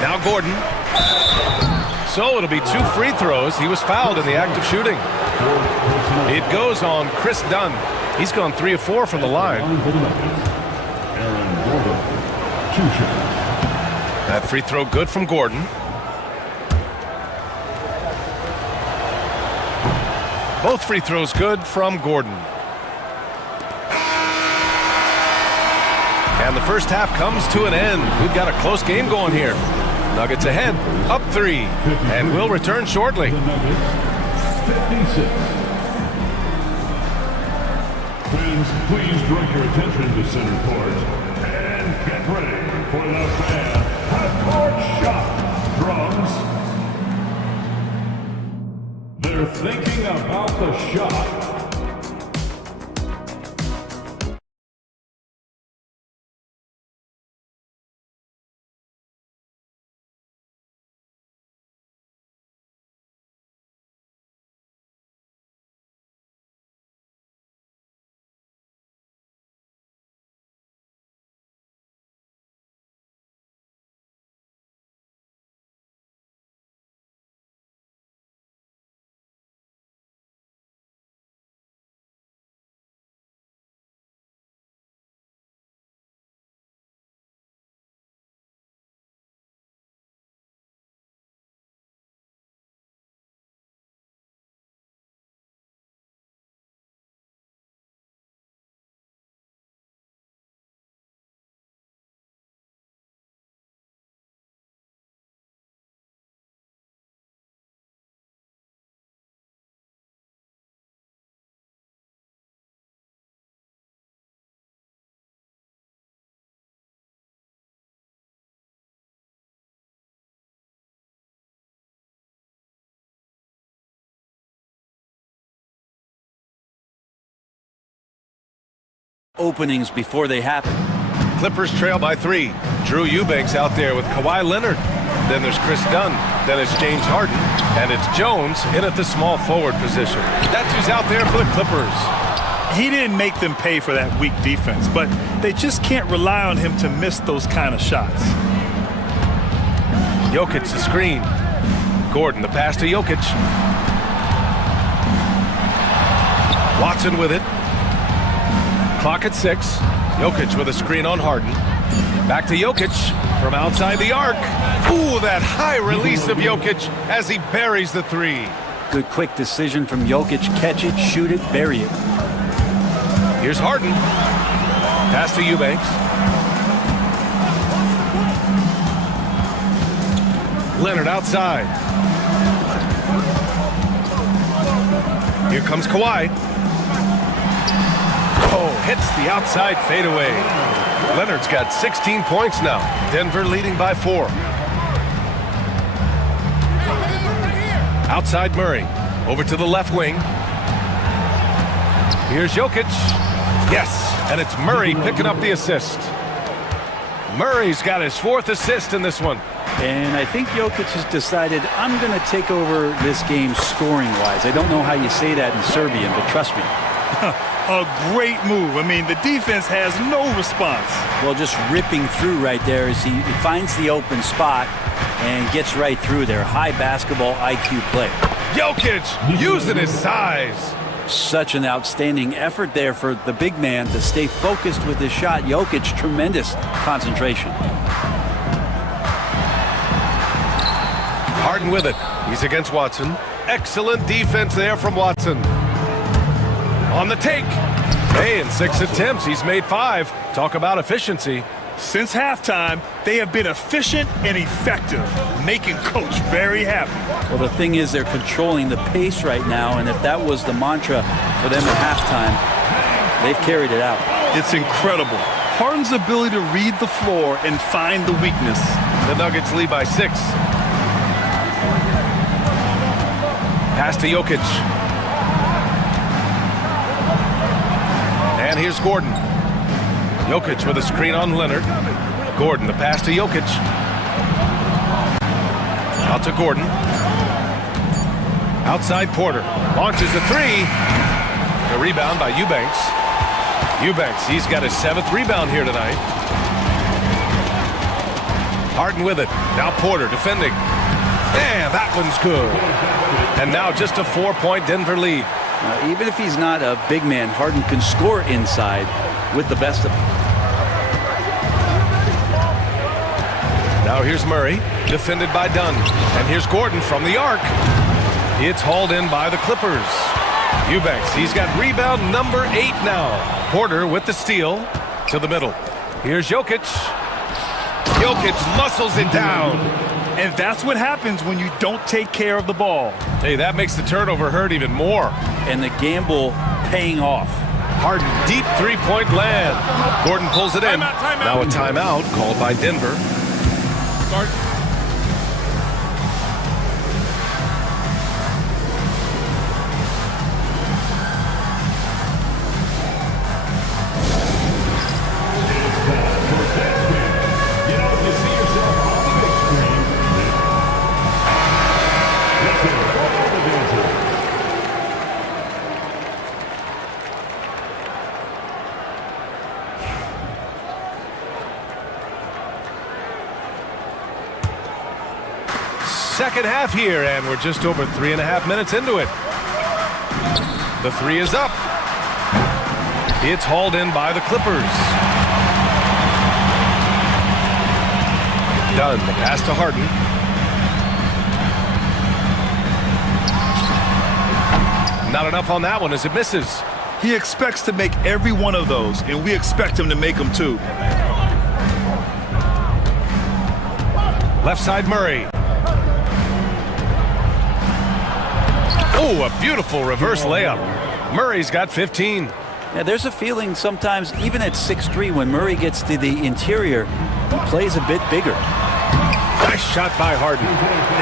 Now Gordon. So it'll be 2 free throws. He was fouled in the act of shooting. It goes on Chris Dunn. He's gone 3 of 4 from the line. That free throw good from Gordon. Both free throws good from Gordon. And the first half comes to an end. We've got a close game going here. Nuggets ahead, up 3, and we'll return shortly. 56. Fans, please direct your attention to center court and get ready for the fan half-court shot. Drums. They're thinking about the shot. Openings before they happen. Clippers trail by 3. Drew Eubanks out there with Kawhi Leonard. Then there's Chris Dunn. Then it's James Harden. And it's Jones in at the small forward position. That's who's out there for the Clippers. He didn't make them pay for that weak defense, but they just can't rely on him to miss those kind of shots. Jokic the screen. Gordon the pass to Jokic. Watson with it. Clock at 6. Jokic with a screen on Harden. Back to Jokic from outside the arc. Ooh, that high release of Jokic as he buries the 3. Good quick decision from Jokic. Catch it, shoot it, bury it. Here's Harden. Pass to Eubanks. Leonard outside. Here comes Kawhi. Oh, hits the outside fadeaway. Leonard's got 16 points now. Denver leading by 4. Outside Murray. Over to the left wing. Here's Jokic. Yes, and it's Murray picking up the assist. Murray's got his 4th assist in this one. And I think Jokic has decided, I'm going to take over this game scoring-wise. I don't know how you say that in Serbian, but trust me. A great move. I mean, the defense has no response. Well, just ripping through right there as he finds the open spot and gets right through there. High basketball IQ play. Jokic using his size. Such an outstanding effort there for the big man to stay focused with his shot. Jokic, tremendous concentration. Harden with it. He's against Watson. Excellent defense there from Watson. On the take. Hey, in 6 attempts, he's made 5. Talk about efficiency. Since halftime, they have been efficient and effective, making Coach very happy. Well, the thing is they're controlling the pace right now, and if that was the mantra for them at halftime, they've carried it out. It's incredible. Harden's ability to read the floor and find the weakness. The Nuggets lead by 6. Pass to Jokic. And here's Gordon. Jokic with a screen on Leonard. Gordon, the pass to Jokic. Out to Gordon. Outside Porter. Launches a 3. The rebound by Eubanks. Eubanks, he's got his 7th rebound here tonight. Harden with it. Now Porter defending. And that one's good. And now just a 4-point Denver lead. Even if he's not a big man, Harden can score inside with the best of them. Now here's Murray, defended by Dunn. And here's Gordon from the arc. It's hauled in by the Clippers. Eubanks, he's got rebound number 8 now. Porter with the steal to the middle. Here's Jokic. Jokic muscles it down. And that's what happens when you don't take care of the ball. Hey, that makes the turnover hurt even more. And the gamble paying off. Harden, deep 3-point land. Gordon pulls it in. Now a timeout called by Denver. Start. Second half here, and we're just over 3.5 minutes into it. The 3 is up. It's hauled in by the Clippers. Dunn, the pass to Harden. Not enough on that one as it misses. He expects to make every one of those, and we expect him to make them too. Left side Murray. Oh, a beautiful reverse layup. Murray's got 15. Yeah, there's a feeling sometimes, even at 6'3", when Murray gets to the interior, he plays a bit bigger. Nice shot by Harden.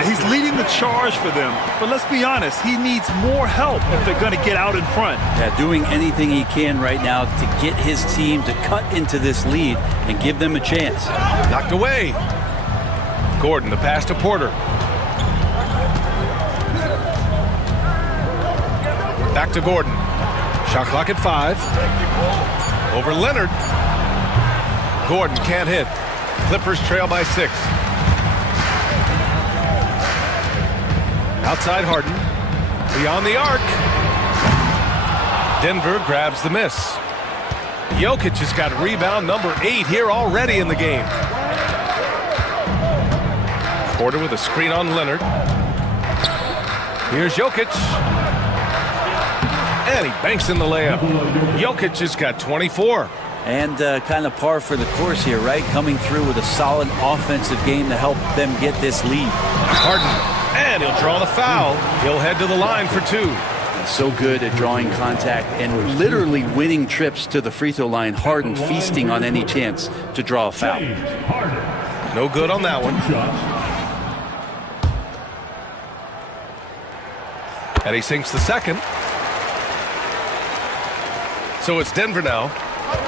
He's leading the charge for them, but let's be honest, he needs more help if they're going to get out in front. Yeah, doing anything he can right now to get his team to cut into this lead and give them a chance. Knocked away. Gordon, the pass to Porter. Back to Gordon. Shot clock at 5. Over Leonard. Gordon can't hit. Clippers trail by 6. Outside Harden. Beyond the arc. Denver grabs the miss. Jokic has got rebound number 8 here already in the game. Porter with a screen on Leonard. Here's Jokic. And he banks in the layup. Jokic has got 24. And kind of par for the course here, right? Coming through with a solid offensive game to help them get this lead. Harden, and he'll draw the foul. He'll head to the line for 2. So good at drawing contact and literally winning trips to the free throw line. Harden feasting on any chance to draw a foul. No good on that one. And he sinks the second. So it's Denver now.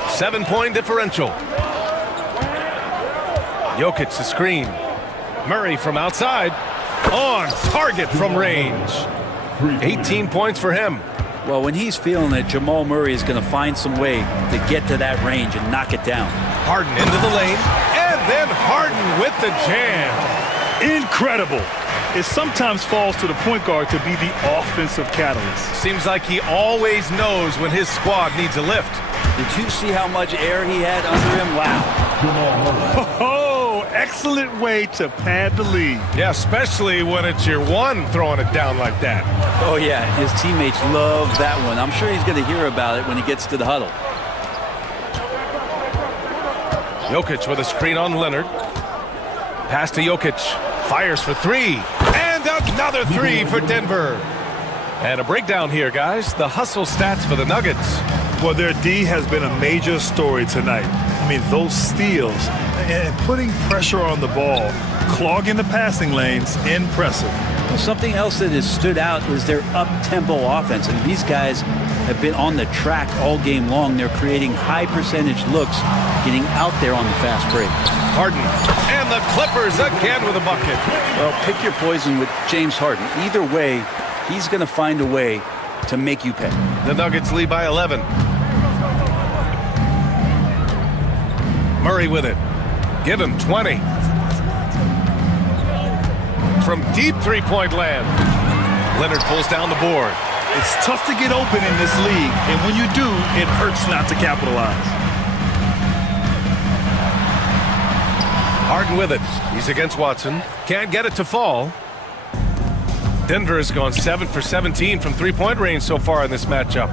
7-point differential. Jokic the screen. Murray from outside. On target from range. 18 points for him. Well, when he's feeling it, Jamal Murray is going to find some way to get to that range and knock it down. Harden into the lane. And then Harden with the jam. Incredible. It sometimes falls to the point guard to be the offensive catalyst. Seems like he always knows when his squad needs a lift. Did you see how much air he had under him? Wow. Oh, excellent way to pad the lead. Yeah, especially when it's your one throwing it down like that. Oh, yeah, his teammates love that one. I'm sure he's going to hear about it when he gets to the huddle. Jokic with a screen on Leonard. Pass to Jokic. Fires for three. And another three for Denver. And a breakdown here, guys. The hustle stats for the Nuggets. Well, their D has been a major story tonight. I mean, those steals and putting pressure on the ball, clogging the passing lanes, impressive. Well, something else that has stood out is their up-tempo offense. And these guys have been on the track all game long. They're creating high-percentage looks, getting out there on the fast break. Harden. And the Clippers again with a bucket. Well, pick your poison with James Harden. Either way, he's going to find a way to make you pay. The Nuggets lead by 11. Murray with it. Give him 20. From deep three-point land. Leonard pulls down the board. It's tough to get open in this league, and when you do, it hurts not to capitalize. Harden with it. He's against Watson. Can't get it to fall. Denver has gone 7 for 17 from three-point range so far in this matchup.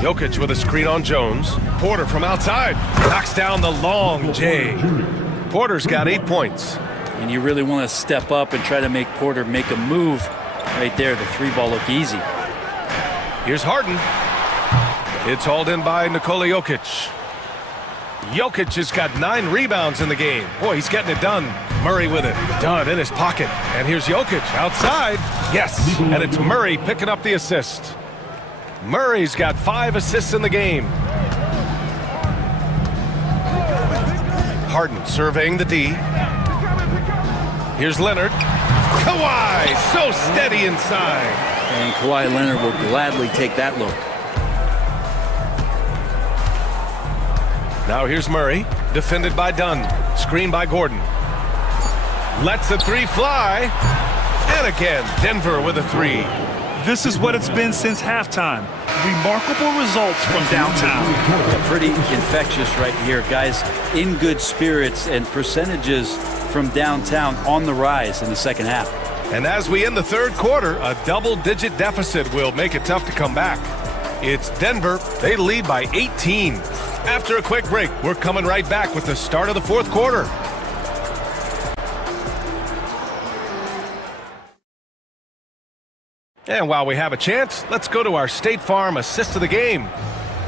Jokic with a screen on Jones. Porter from outside. Knocks down the long J. Porter's got 8 points. And you really want to step up and try to make Porter make a move. Right there, the three ball look easy. Here's Harden. It's hauled in by Nikola Jokic. Jokic has got 9 rebounds in the game. Boy, he's getting it done. Murray with it. Done in his pocket. And here's Jokic outside. Yes. And it's Murray picking up the assist. Murray's got 5 assists in the game. Harden surveying the D. Here's Leonard. Kawhi, so steady inside. And Kawhi Leonard will gladly take that look. Now here's Murray, defended by Dunn. Screened by Gordon. Lets the three fly. And again, Denver with a three. This is what it's been since halftime. Remarkable results from downtown. Pretty infectious right here. Guys in good spirits and percentages from downtown on the rise in the second half. And as we end the third quarter, a double-digit deficit will make it tough to come back. It's Denver. They lead by 18. After a quick break, we're coming right back with the start of the fourth quarter. And while we have a chance, let's go to our State Farm assist of the game.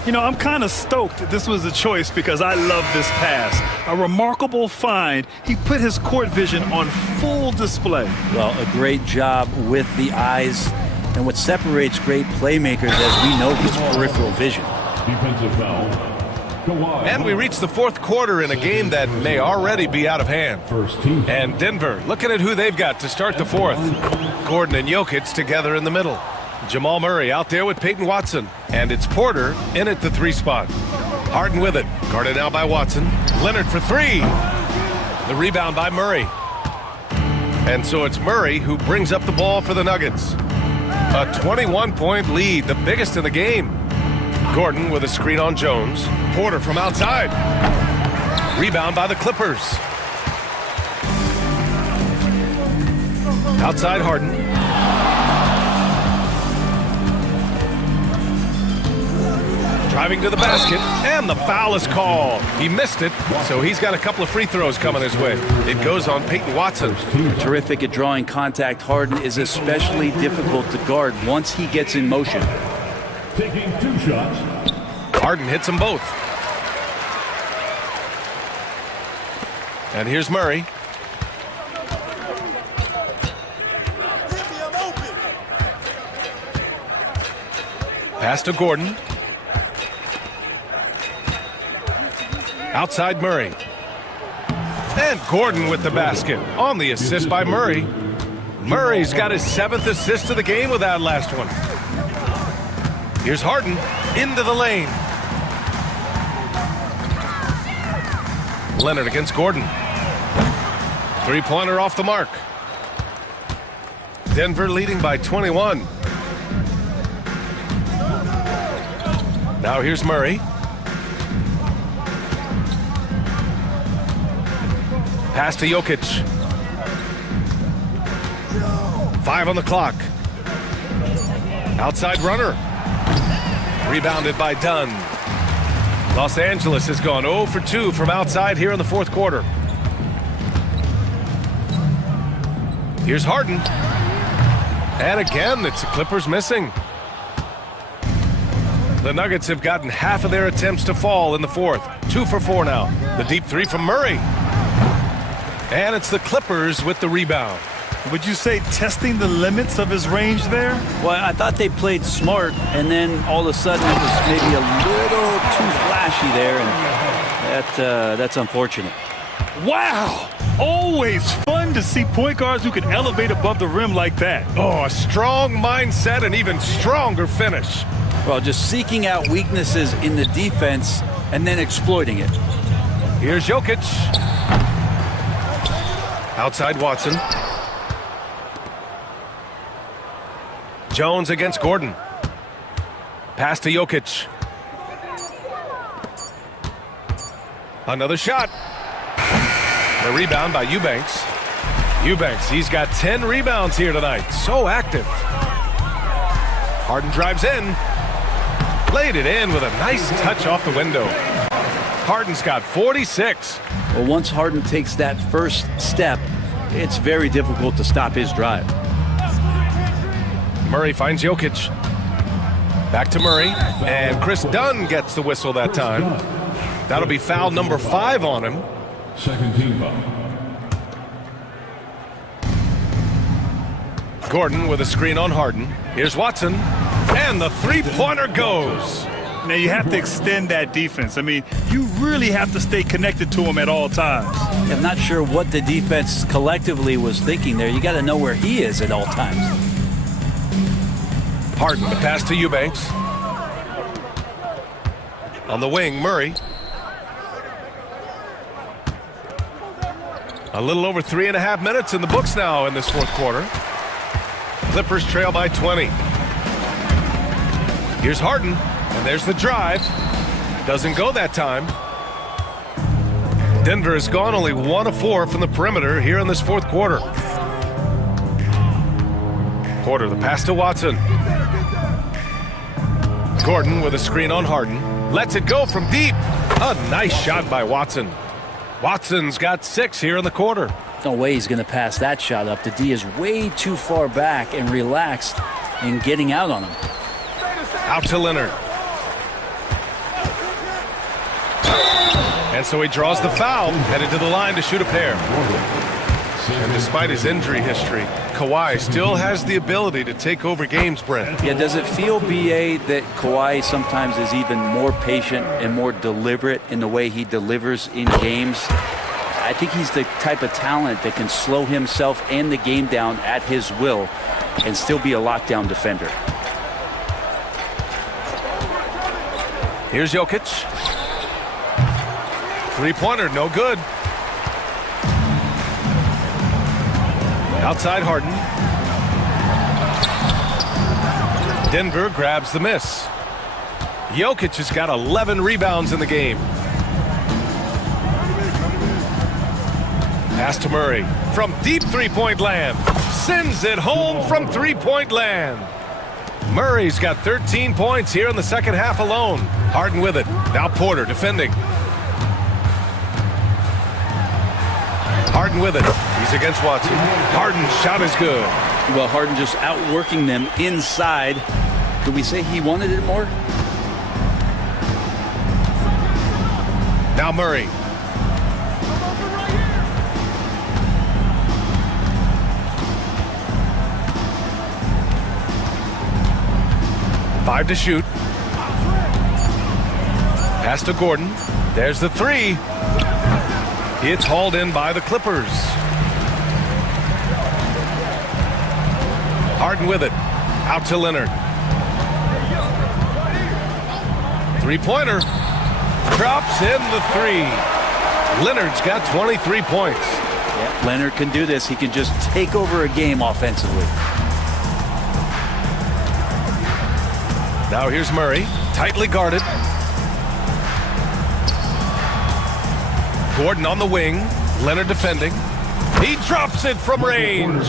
You know, I'm kind of stoked this was a choice because I love this pass. A remarkable find. He put his court vision on full display. Well, a great job with the eyes. And what separates great playmakers, as we know, is peripheral vision. Defensive foul. And we reach the fourth quarter in a game that may already be out of hand. First team. And Denver, looking at who they've got to start the fourth. Gordon and Jokic together in the middle. Jamal Murray out there with Peyton Watson. And it's Porter in at the 3 spot. Harden with it. Guarded now by Watson. Leonard for 3. The rebound by Murray. And so it's Murray who brings up the ball for the Nuggets. A 21-point lead, the biggest in the game. Gordon with a screen on Jones. Porter from outside. Rebound by the Clippers. Outside Harden. Driving to the basket, and the foul is called. He missed it, so he's got a couple of free throws coming his way. It goes on Peyton Watson. Terrific at drawing contact. Harden is especially difficult to guard once he gets in motion. Taking 2 shots. Harden hits them both. And here's Murray. Pass to Gordon. Outside Murray. And Gordon with the basket on the assist by Murray. Murray's got his 7th assist of the game with that last one. Here's Harden into the lane. Leonard against Gordon. 3-pointer off the mark. Denver leading by 21. Now here's Murray. Pass to Jokic. 5 on the clock. Outside runner. Rebounded by Dunn. Los Angeles has gone 0 for 2 from outside here in the fourth quarter. Here's Harden. And again, it's the Clippers missing. The Nuggets have gotten half of their attempts to fall in the fourth. 2 for 4 now. The deep three from Murray. And it's the Clippers with the rebound. Would you say testing the limits of his range there? Well, I thought they played smart, and then all of a sudden it was maybe a little too flashy there, and that's unfortunate. Wow! Always fun to see point guards who can elevate above the rim like that. Oh, a strong mindset and even stronger finish. Well, just seeking out weaknesses in the defense and then exploiting it. Here's Jokic. Outside Watson. Jones against Gordon. Pass to Jokic. Another shot. The rebound by Eubanks. Eubanks, he's got 10 rebounds here tonight. So active. Harden drives in. Laid it in with a nice touch off the window. Harden's got 46. Well, once Harden takes that first step, it's very difficult to stop his drive. Murray finds Jokic. Back to Murray. And Chris Dunn gets the whistle that time. That'll be foul number 5 on him. Second team foul. Gordon with a screen on Harden. Here's Watson. And the three-pointer goes. Now you have to extend that defense. I mean, you really have to stay connected to him at all times. I'm not sure what the defense collectively was thinking there. You got to know where he is at all times. Harden, the pass to Eubanks. On the wing, Murray. A little over 3.5 minutes in the books now in this fourth quarter. Clippers trail by 20. Here's Harden, and there's the drive. Doesn't go that time. Denver has gone only 1 of 4 from the perimeter here in this fourth quarter. Porter, the pass to Watson. Gordon with a screen on Harden. Lets it go from deep. A nice shot by Watson. Watson's got 6 here in the quarter. No way he's going to pass that shot up. The D is way too far back and relaxed in getting out on him. Out to Leonard. And so he draws the foul, headed to the line to shoot a pair. And despite his injury history, Kawhi still has the ability to take over games, Brent. Yeah, does it feel, B.A., that Kawhi sometimes is even more patient and more deliberate in the way he delivers in games? I think he's the type of talent that can slow himself and the game down at his will and still be a lockdown defender. Here's Jokic. Three-pointer, no good. Outside Harden. Denver grabs the miss. Jokic has got 11 rebounds in the game. Pass to Murray from deep three-point land. Sends it home from three-point land. Murray's got 13 points here in the second half alone. Harden with it. Now Porter defending. Harden with it. He's against Watson. Harden's shot is good. Well, Harden just outworking them inside. Could we say he wanted it more? Now Murray. Five to shoot. Pass to Gordon. There's the three. It's hauled in by the Clippers. Harden with it. Out to Leonard. Three-pointer. Drops in the three. Leonard's got 23 points. Yeah, Leonard can do this. He can just take over a game offensively. Now here's Murray. Tightly guarded. Gordon on the wing. Leonard defending. He drops it from range.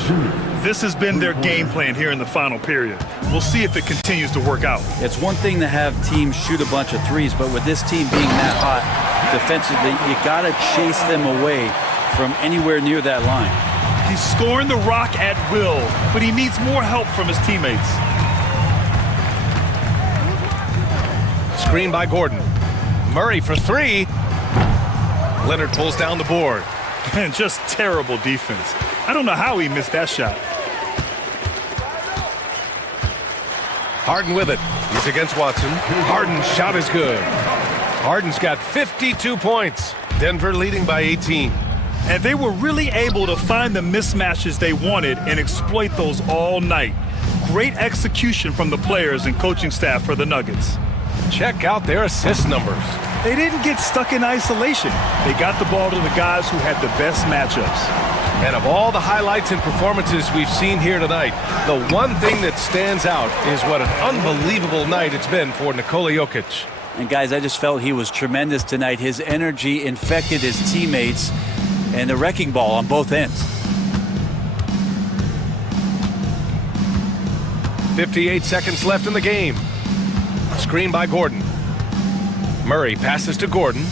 This has been their game plan here in the final period. We'll see if it continues to work out. It's one thing to have teams shoot a bunch of threes, but with this team being that hot defensively, you got to chase them away from anywhere near that line. He's scoring the rock at will, but he needs more help from his teammates. Screen by Gordon. Murray for three. Leonard pulls down the board. And just terrible defense. I don't know how he missed that shot. Harden with it. He's against Watson. Harden's shot is good. Harden's got 52 points. Denver leading by 18. And they were really able to find the mismatches they wanted and exploit those all night. Great execution from the players and coaching staff for the Nuggets. Check out their assist numbers. They didn't get stuck in isolation. They got the ball to the guys who had the best matchups. And of all the highlights and performances we've seen here tonight, the one thing that stands out is what an unbelievable night it's been for Nikola Jokic. And guys, I just felt he was tremendous tonight. His energy infected his teammates and the wrecking ball on both ends. 58 seconds left in the game. Screen by Gordon. Murray passes to Gordon.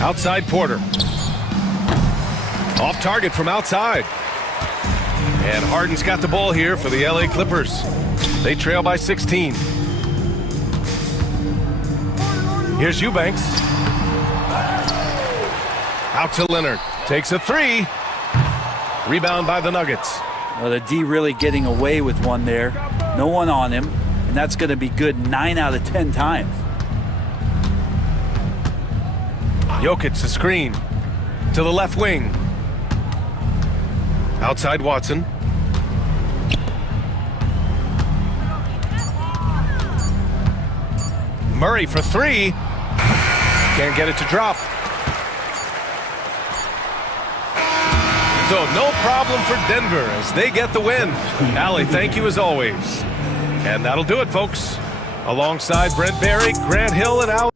Outside Porter. Off target from outside. And Harden's got the ball here for the LA Clippers. They trail by 16. Here's Eubanks. Out to Leonard. Takes a three. Rebound by the Nuggets. Well, the D really getting away with one there. No one on him. And that's going to be good 9 out of 10 times. Jokic the screen to the left wing. Outside Watson. Murray for three. Can't get it to drop. So no problem for Denver as they get the win. Allie, thank you as always. And that'll do it, folks. Alongside Brent Barry, Grant Hill, and Al.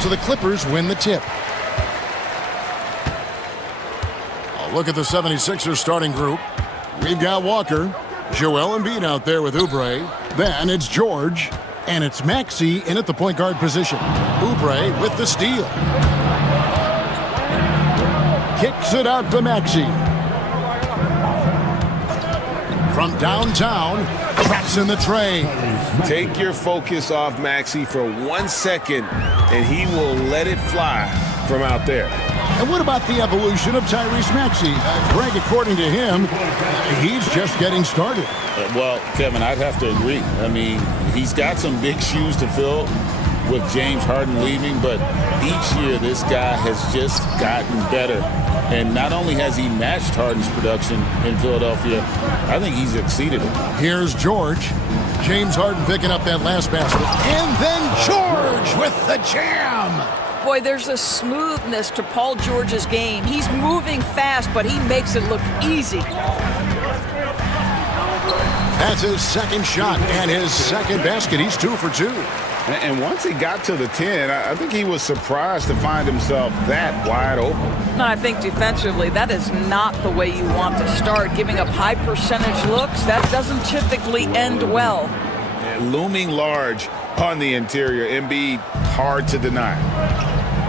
So the Clippers win the tip. A look at the 76ers starting group. We've got Walker, Joel Embiid out there with Oubre. Then it's George, and it's Maxey in at the point guard position. Oubre with the steal. Kicks it out to Maxey. From downtown, traps in the tray. Take your focus off Maxey for 1 second, and he will let it fly from out there. And what about the evolution of Tyrese Maxey? Greg, according to him, he's just getting started. Well, Kevin, I'd have to agree. I mean, he's got some big shoes to fill with James Harden leaving, but each year this guy has just gotten better. And not only has he matched Harden's production in Philadelphia, I think he's exceeded it. Here's George. James Harden picking up that last basket. And then George with the jam. Boy, there's a smoothness to Paul George's game. He's moving fast, but he makes it look easy. That's his second shot and his second basket. He's 2 for 2. And once he got to the 10, I think he was surprised to find himself that wide open. No, I think defensively, that is not the way you want to start. Giving up high percentage looks, that doesn't typically end well. And looming large on the interior, Embiid, hard to deny.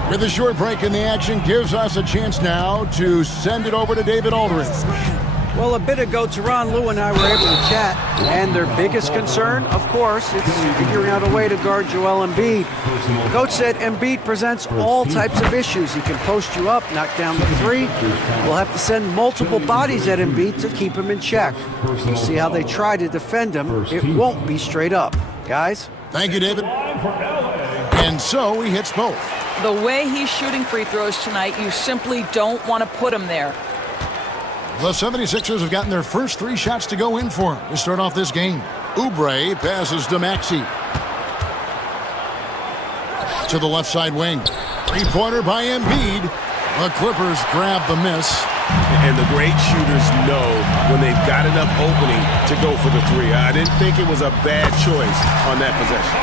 With a short break in the action, gives us a chance now to send it over to David Aldridge. Well, a bit ago, Teron Lue and I were able to chat, and their biggest concern, of course, is figuring out a way to guard Joel Embiid. Coach said Embiid presents all types of issues. He can post you up, knock down the three. We'll have to send multiple bodies at Embiid to keep him in check. We'll see how they try to defend him. It won't be straight up. Guys? Thank you, David. And so he hits both. The way he's shooting free throws tonight, you simply don't want to put him there. The 76ers have gotten their first 3 shots to go in for him to start off this game. Oubre passes to Maxey. To the left side wing. 3-pointer by Embiid. The Clippers grab the miss. And the great shooters know when they've got enough opening to go for the 3. I didn't think it was a bad choice on that possession.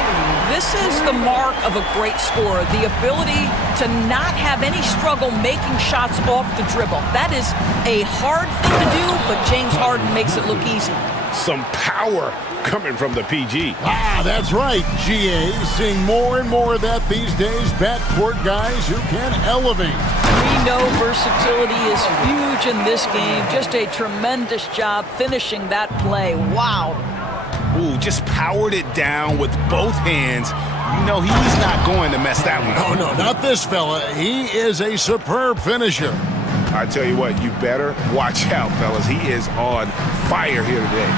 This is the mark of a great scorer, the ability to not have any struggle making shots off the dribble. That is a hard thing to do, but James Harden makes it look easy. Some power coming from the PG. Ah, that's right, GA. Seeing more and more of that these days. Backcourt guys who can elevate. We know versatility is huge in this game. Just a tremendous job finishing that play. Wow. Ooh, just powered it down with both hands. You know, he's not going to mess that one up. Oh, no, not this fella. He is a superb finisher. I tell you what, you better watch out, fellas. He is on fire here today.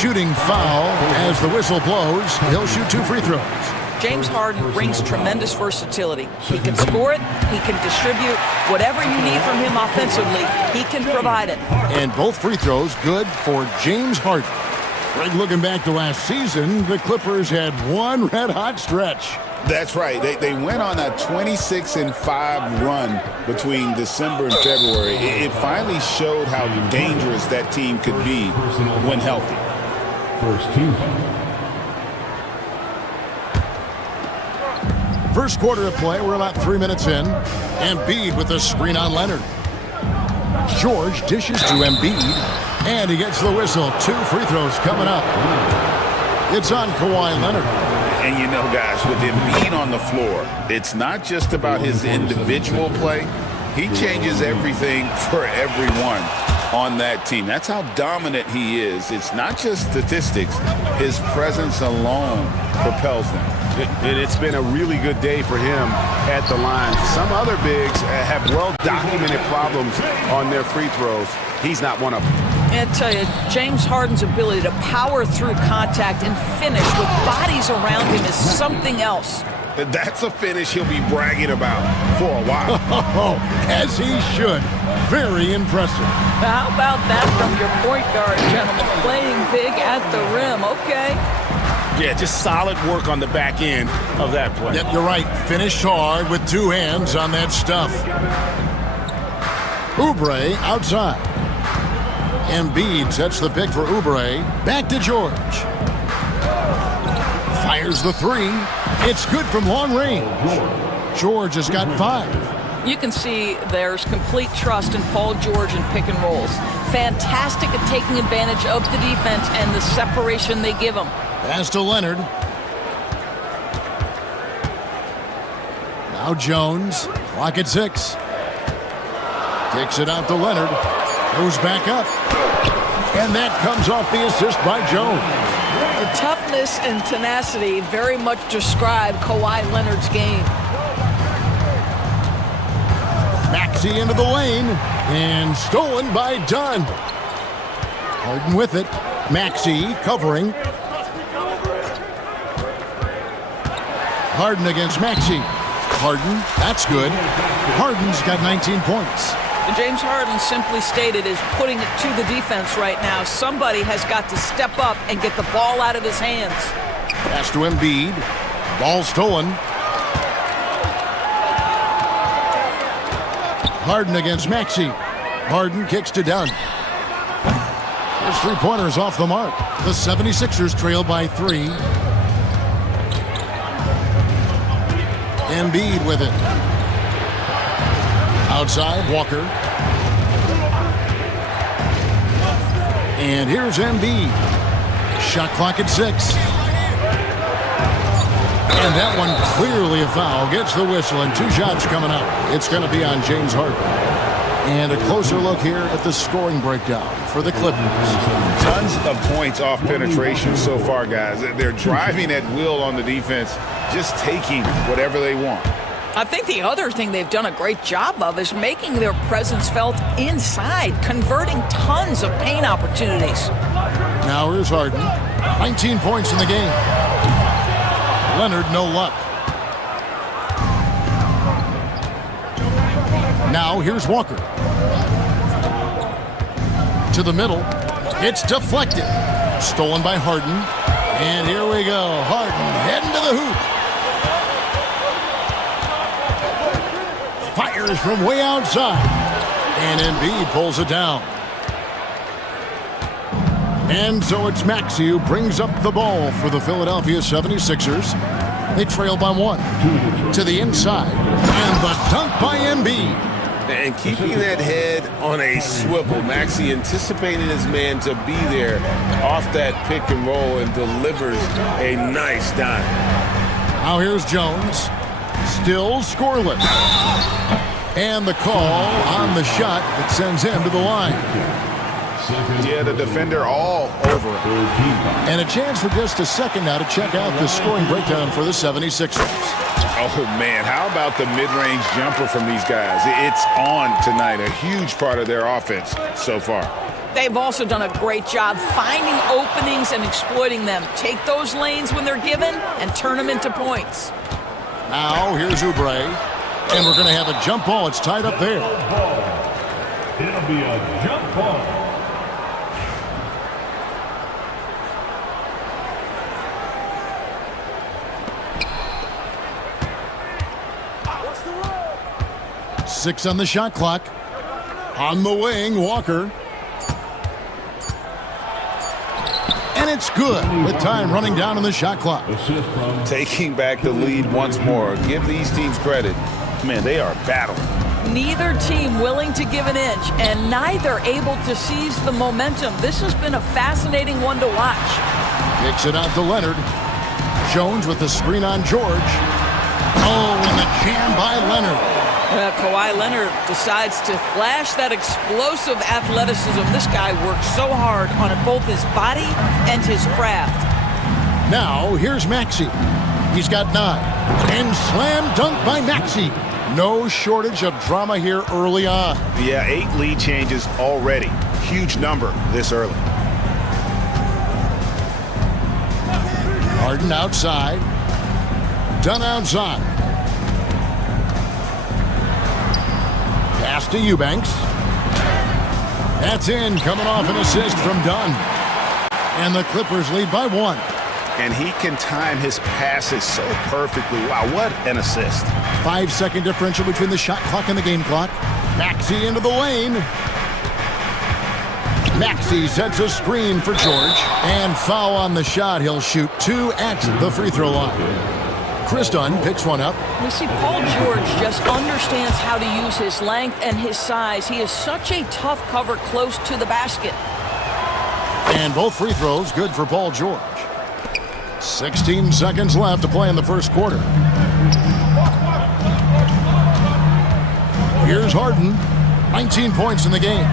Shooting foul as the whistle blows. He'll shoot 2 free throws. James Harden brings tremendous versatility. He can score it, he can distribute. Whatever you need from him offensively, he can provide it. And both free throws good for James Harden. Greg, looking back to last season, the Clippers had one red-hot stretch. That's right. They went on a 26-5 run between December and February. It finally showed how dangerous that team could be when healthy. First team. First quarter of play, we're about 3 minutes in. Embiid with the screen on Leonard. George dishes to Embiid, and he gets the whistle. 2 free throws coming up. It's on Kawhi Leonard. And you know, guys, with Embiid on the floor, it's not just about his individual play. He changes everything for everyone on that team. That's how dominant he is. It's not just statistics. His presence alone propels them. And it's been a really good day for him at the line. Some other bigs have well-documented problems on their free throws. He's not one of them. I tell you, James Harden's ability to power through contact and finish with bodies around him is something else. That's a finish he'll be bragging about for a while. As he should. Very impressive. How about that from your point guard, gentlemen? Playing big at the rim, okay. Yeah, just solid work on the back end of that play. Yep, you're right. Finished hard with 2 hands on that stuff. Oubre outside. Embiid sets the pick for Oubre. Back to George. Fires the 3. It's good from long range. George has got 5. You can see there's complete trust in Paul George in pick and rolls. Fantastic at taking advantage of the defense and the separation they give him. Pass to Leonard. Now Jones. Clock at 6. Kicks it out to Leonard. Goes back up. And that comes off the assist by Jones. The toughness and tenacity very much describe Kawhi Leonard's game. Maxey into the lane. And stolen by Dunn. Harden with it. Maxey covering. Harden against Maxey. Harden, that's good. Harden's got 19 points. James Harden simply stated is putting it to the defense right now. Somebody has got to step up and get the ball out of his hands. Pass to Embiid. Ball stolen. Harden against Maxey. Harden kicks to Dunn. His three-pointer is off the mark. The 76ers trail by 3. Embiid with it. Outside, Walker. And here's Embiid. Shot clock at 6. And that one clearly a foul. Gets the whistle and 2 shots coming up. It's going to be on James Harden. And a closer look here at the scoring breakdown for the Clippers. Tons of points off penetration so far, guys. They're driving at will on the defense, just taking whatever they want. I think the other thing they've done a great job of is making their presence felt inside, converting tons of paint opportunities. Now here's Harden. 19 points in the game. Leonard, no luck. Now here's Walker. To the middle. It's deflected. Stolen by Harden. And here we go. Harden heading to the hoop. Fires from way outside. And Embiid pulls it down. And so it's Maxey who brings up the ball for the Philadelphia 76ers. They trail by 1. To the inside. And the dunk by Embiid. And keeping that head on a swivel, Maxey anticipating his man to be there off that pick and roll and delivers a nice dime. Now here's Jones. Still scoreless. And the call on the shot that sends him to the line. Yeah, the defender all over it. And a chance for just a second now to check out the scoring breakdown for the 76ers. Oh, man, how about the mid-range jumper from these guys? It's on tonight, a huge part of their offense so far. They've also done a great job finding openings and exploiting them. Take those lanes when they're given and turn them into points. Now here's Oubre. And we're going to have a jump ball. It's tied up there. It'll be a jump ball. Six on the shot clock. On the wing, Walker. And it's good with time running down on the shot clock. Taking back the lead once more. Give these teams credit. Man, they are battling. Neither team willing to give an inch and neither able to seize the momentum. This has been a fascinating one to watch. Kicks it out to Leonard. Jones with the screen on George. Oh, and the jam by Leonard. Kawhi Leonard decides to flash that explosive athleticism. This guy works so hard on both his body and his craft. Now, here's Maxey. He's got 9. And slam dunk by Maxey. No shortage of drama here early on. Yeah, 8 lead changes already. Huge number this early. Harden outside. Dunn outside. Pass to Eubanks. That's in, coming off an assist from Dunn. And the Clippers lead by 1. And he can time his passes so perfectly. Wow, what an assist. 5-second differential between the shot clock and the game clock. Maxey into the lane. Maxey sets a screen for George. And foul on the shot. He'll shoot 2 at the free throw line. Chris Dunn picks one up. We see Paul George just understands how to use his length and his size. He is such a tough cover close to the basket. And both free throws good for Paul George. 16 seconds left to play in the first quarter. Here's Harden. 19 points in the game.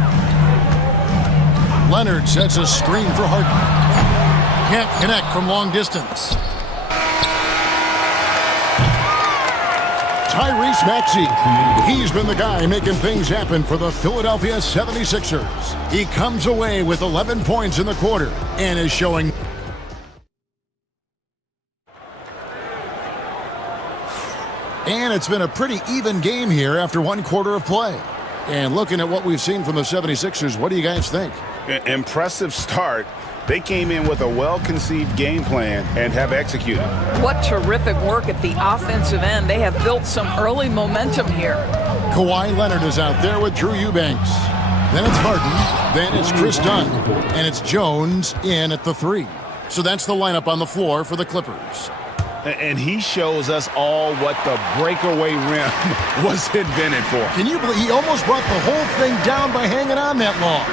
Leonard sets a screen for Harden. Can't connect from long distance. Tyrese Maxey. He's been the guy making things happen for the Philadelphia 76ers. He comes away with 11 points in the quarter and is showing... And it's been a pretty even game here after one quarter of play. And looking at what we've seen from the 76ers, what do you guys think? Impressive start. They came in with a well-conceived game plan and have executed. What terrific work at the offensive end. They have built some early momentum here. Kawhi Leonard is out there with Drew Eubanks. Then it's Harden. Then it's Chris Dunn. And it's Jones in at the 3. So that's the lineup on the floor for the Clippers. And he shows us all what the breakaway rim was invented for. Can you believe he almost brought the whole thing down by hanging on that long?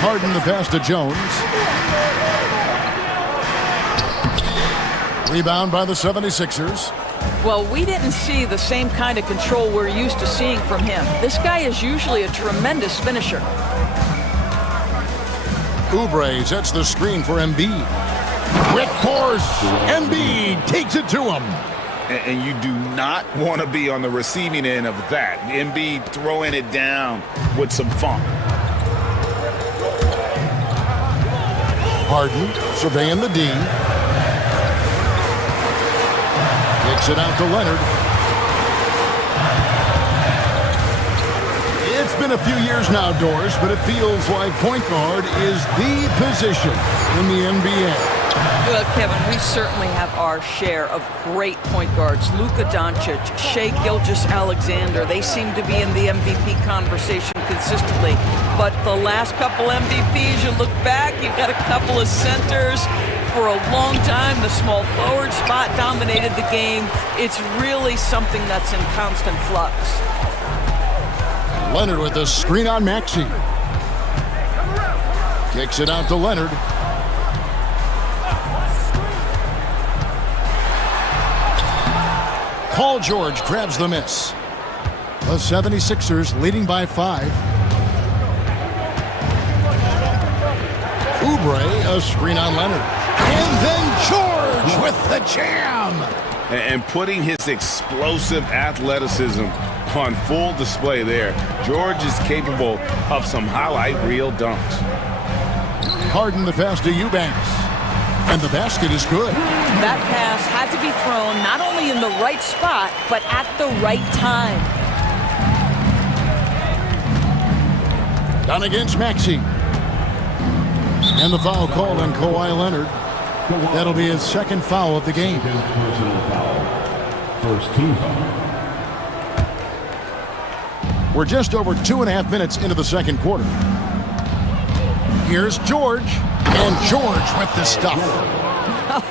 Harden the pass to Jones. Rebound by the 76ers. Well, we didn't see the same kind of control we're used to seeing from him. This guy is usually a tremendous finisher. Oubre sets the screen for Embiid. With force, Embiid takes it to him. And you do not want to be on the receiving end of that. Embiid throwing it down with some funk. Harden surveying the D. Kicks it out to Leonard. It's been a few years now, Doris, but it feels like point guard is the position in the NBA. Well, Kevin, we certainly have our share of great point guards. Luka Doncic, Shai Gilgeous-Alexander, they seem to be in the MVP conversation consistently. But the last couple MVPs, you look back, you've got a couple of centers. For a long time, the small forward spot dominated the game. It's really something that's in constant flux. Leonard with the screen on Maxey. Kicks it out to Leonard. Paul George grabs the miss. The 76ers leading by 5. Oubre, a screen on Leonard. And then George with the jam. And putting his explosive athleticism on full display there. George is capable of some highlight reel dunks. Harden the pass to Eubanks. And the basket is good. That pass had to be thrown not only in the right spot, but at the right time. Down against Maxey. And the foul called on Kawhi Leonard. That'll be his second foul of the game. First team foul. We're just over 2.5 minutes into the second quarter. Here's George. And George with the stuff.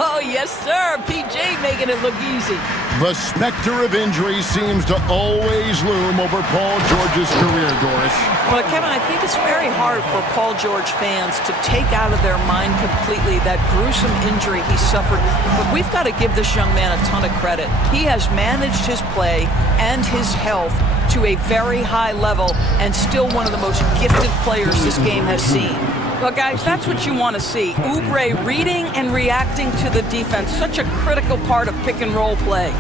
Oh, yes, sir. PJ making it look easy. The specter of injury seems to always loom over Paul George's career, Doris. Well, Kevin, I think it's very hard for Paul George fans to take out of their mind completely that gruesome injury he suffered. But we've got to give this young man a ton of credit. He has managed his play and his health to a very high level and still one of the most gifted players this game has seen. Well, guys, that's what you want to see. Oubre reading and reacting to the defense. Such a critical part of pick-and-roll play.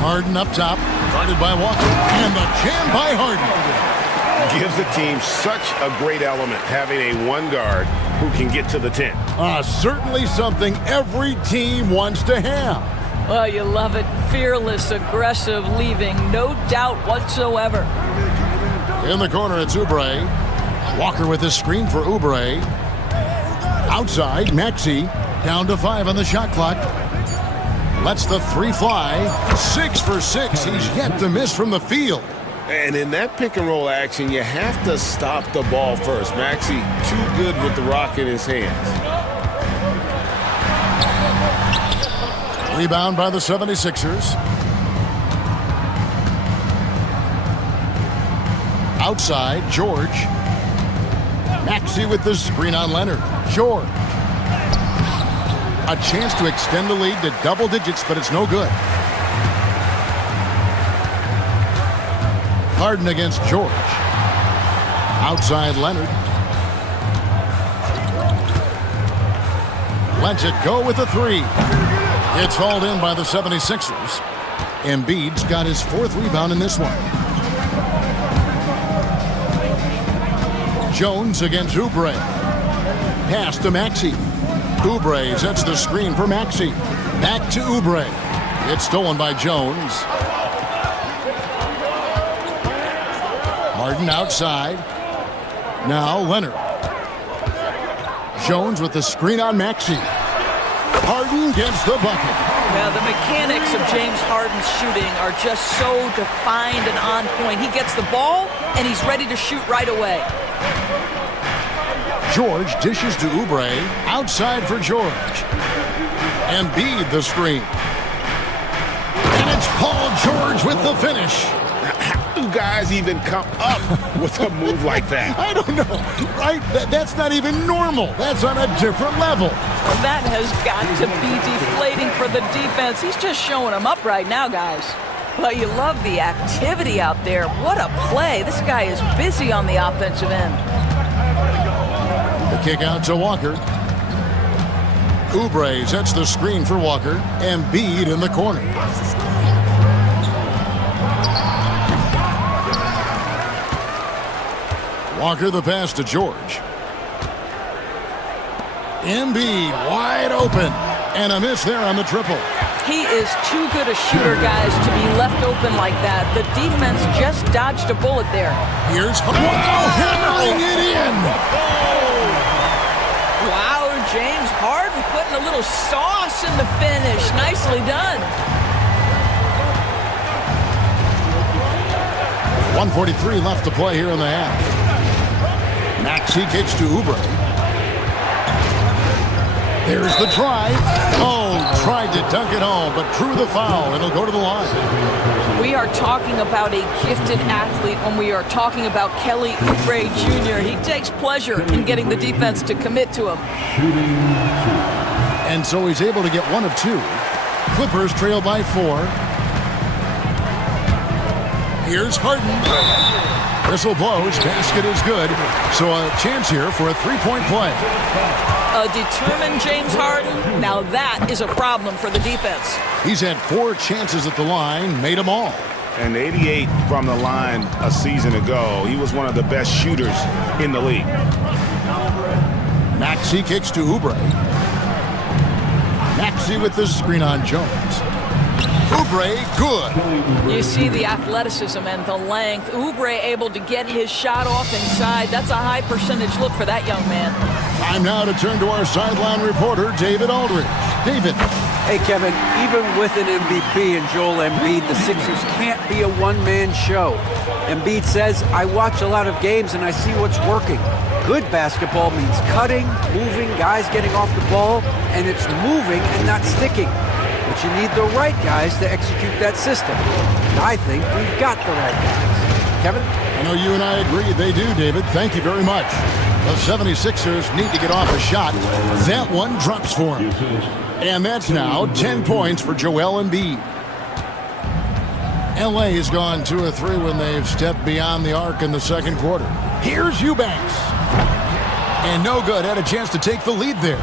Harden up top, guarded by Walker. And the jam by Harden. Gives the team such a great element, having a one guard who can get to the 10. Certainly something every team wants to have. Well, you love it. Fearless, aggressive, leaving no doubt whatsoever. In the corner, it's Oubre. Walker with his screen for Oubre. Outside, Maxey. Down to 5 on the shot clock. Lets the 3 fly. 6 for 6. He's yet to miss from the field. And in that pick and roll action, you have to stop the ball first. Maxey too good with the rock in his hands. Rebound by the 76ers. Outside, George. Maxey with the screen on Leonard. George. A chance to extend the lead to double digits, but it's no good. Harden against George. Outside, Leonard. Lets it go with a three. It's hauled in by the 76ers. Embiid's got his 4th rebound in this one. Jones against Oubre. Pass to Maxey. Oubre sets the screen for Maxey. Back to Oubre. It's stolen by Jones. Harden outside. Now Leonard. Jones with the screen on Maxey. Harden gets the bucket. Yeah, the mechanics of James Harden's shooting are just so defined and on point. He gets the ball, and he's ready to shoot right away. George dishes to Oubre. Outside for George. Embiid the screen. And it's Paul George with the finish. How do guys even come up with a move like that? I don't know, right? That's not even normal. That's on a different level. That has got to be deflating for the defense. He's just showing them up right now, guys. But you love the activity out there. What a play. This guy is busy on the offensive end. The kick out to Walker. Oubre sets the screen for Walker. Embiid in the corner. Walker the pass to George. Embiid wide open. And a miss there on the triple. He is too good a shooter, guys, to be left open like that. The defense just dodged a bullet there. Here's hammering it in. Wow, James Harden putting a little sauce in the finish. Nicely done. 1:43 left to play here in the half. Maxey kicks to Oubre. There's the drive. Oh, tried to dunk it home, but drew the foul. It'll go to the line. We are talking about a gifted athlete when we are talking about Kelly Oubre Jr. He takes pleasure in getting the defense to commit to him. And so he's able to get 1 of 2. Clippers trail by 4. Here's Harden. Whistle blows. Basket is good. So a chance here for a 3-point play. A determined James Harden. Now that is a problem for the defense. He's had 4 chances at the line, made them all. And 88 from the line a season ago. He was one of the best shooters in the league. Maxey kicks to Oubre. Maxey with the screen on Jones. Oubre, good. You see the athleticism and the length. Oubre able to get his shot off inside. That's a high percentage look for that young man. Time now to turn to our sideline reporter, David Aldridge. David. Hey, Kevin, even with an MVP and Joel Embiid, the Sixers can't be a one-man show. Embiid says, I watch a lot of games and I see what's working. Good basketball means cutting, moving, guys getting off the ball, and it's moving and not sticking. But you need the right guys to execute that system. And I think we've got the right guys. Kevin? I know you and I agree they do, David. Thank you very much. The 76ers need to get off a shot. That one drops for him. And that's now 10 points for Joel Embiid. LA has gone 2 of 3 when they've stepped beyond the arc in the second quarter. Here's Eubanks. And no good. Had a chance to take the lead there.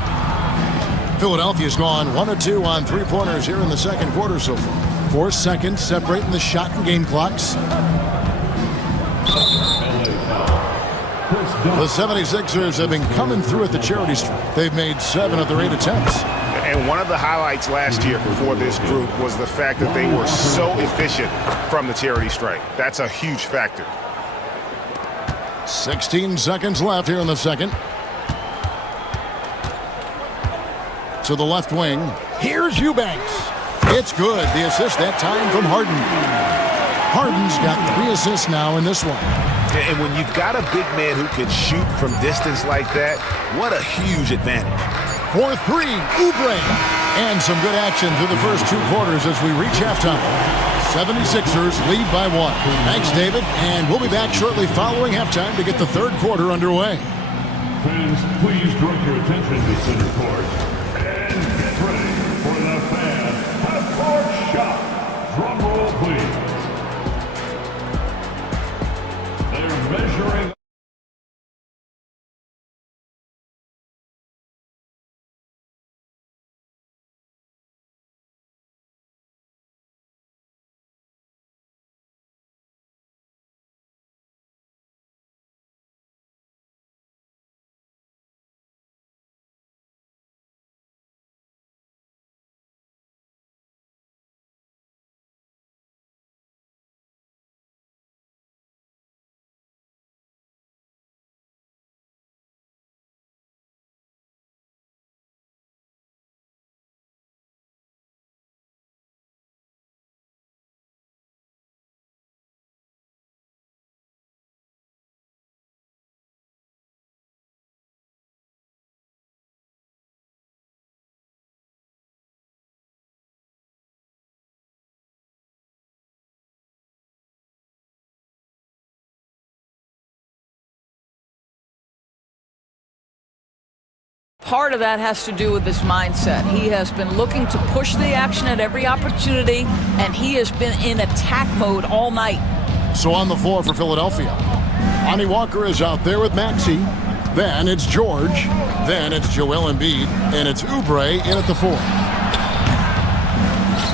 Philadelphia's gone 1 of 2 on 3-pointers here in the second quarter so far. 4 seconds separating the shot and game clocks. The 76ers have been coming through at the charity stripe. They've made 7 of their 8 attempts. And one of the highlights last year for this group was the fact that they were so efficient from the charity stripe. That's a huge factor. 16 seconds left here in the second. To the left wing. Here's Eubanks. It's good. The assist that time from Harden. Harden's got 3 assists now in this one. And when you've got a big man who can shoot from distance like that, what a huge advantage. For 3, Oubre. And some good action through the first 2 quarters as we reach halftime. 76ers lead by 1. Thanks, David. And we'll be back shortly following halftime to get the 3rd quarter underway. Fans, please direct your attention to center court. And get ready for the fan half-court shot. Drum roll, please. They're measuring. Part of that has to do with his mindset. He has been looking to push the action at every opportunity, and he has been in attack mode all night. So on the floor for Philadelphia, Lonnie Walker is out there with Maxey. Then it's George. Then it's Joel Embiid. And it's Oubre in at the 4.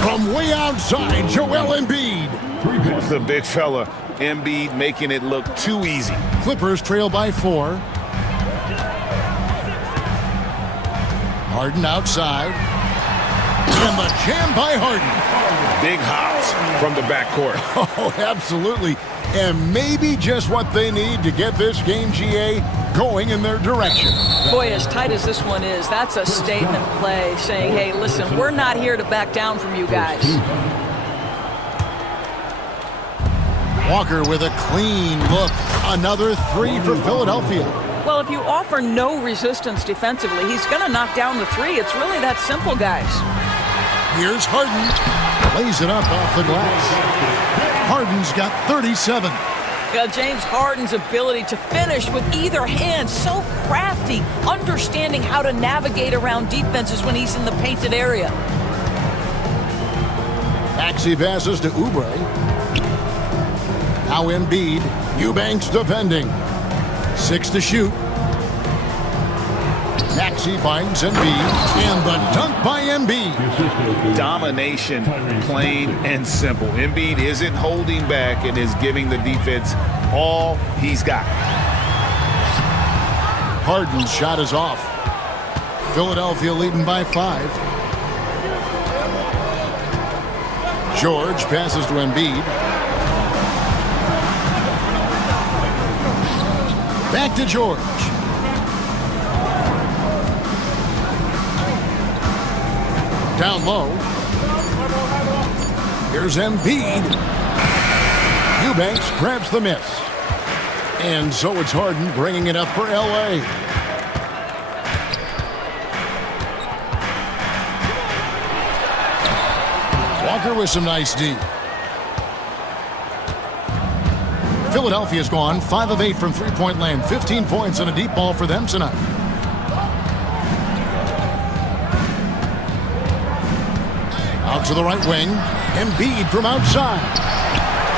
From way outside, Joel Embiid. The big fella, Embiid, making it look too easy. Clippers trail by 4. Harden outside. And the jam by Harden. Big hops from the backcourt. Oh, absolutely. And maybe just what they need to get this game, GA, going in their direction. Boy, as tight as this one is, that's a statement play saying, hey, listen, we're not here to back down from you guys. Walker with a clean look. Another 3 for Philadelphia. Well, if you offer no resistance defensively, he's going to knock down the 3. It's really that simple, guys. Here's Harden. Lays it up off the glass. Harden's got 37. James Harden's ability to finish with either hand, so crafty, understanding how to navigate around defenses when he's in the painted area. Maxey passes to Oubre. Now Embiid. Eubanks defending. 6 to shoot. Maxey finds Embiid, and the dunk by Embiid. Domination, plain and simple. Embiid isn't holding back and is giving the defense all he's got. Harden's shot is off. Philadelphia leading by 5. George passes to Embiid. Back to George. Down low. Here's Embiid. Eubanks grabs the miss. And so it's Harden bringing it up for LA. Walker with some nice D. Philadelphia's gone 5 of 8 from three-point land. 15 points and a deep ball for them tonight. Out to the right wing. Embiid from outside.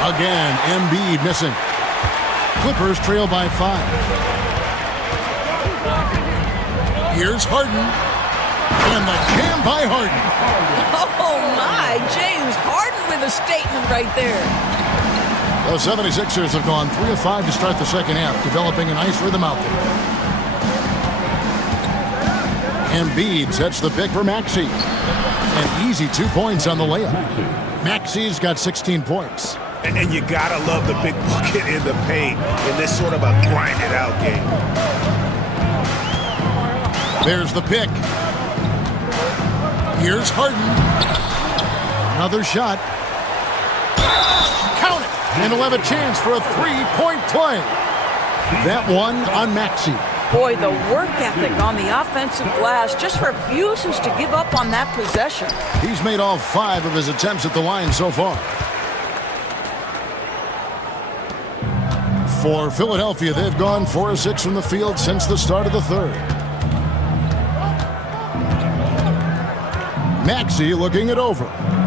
Again, Embiid missing. Clippers trail by 5. Here's Harden. And the jam by Harden. Oh, my. James Harden with a statement right there. The 76ers have gone 3 of 5 to start the second half, developing a nice rhythm out there. Embiid sets the pick for Maxey. An easy 2 points on the layup. Maxey's got 16 points. And you gotta love the big bucket in the paint in this sort of a grinded-out game. There's the pick. Here's Harden. Another shot. Count it! And he'll have a chance for a 3-point play. That one on Maxey. Boy, the work ethic on the offensive glass just refuses to give up on that possession. He's made all 5 of his attempts at the line so far. For Philadelphia, they've gone 4 of 6 from the field since the start of the third. Maxey looking it over.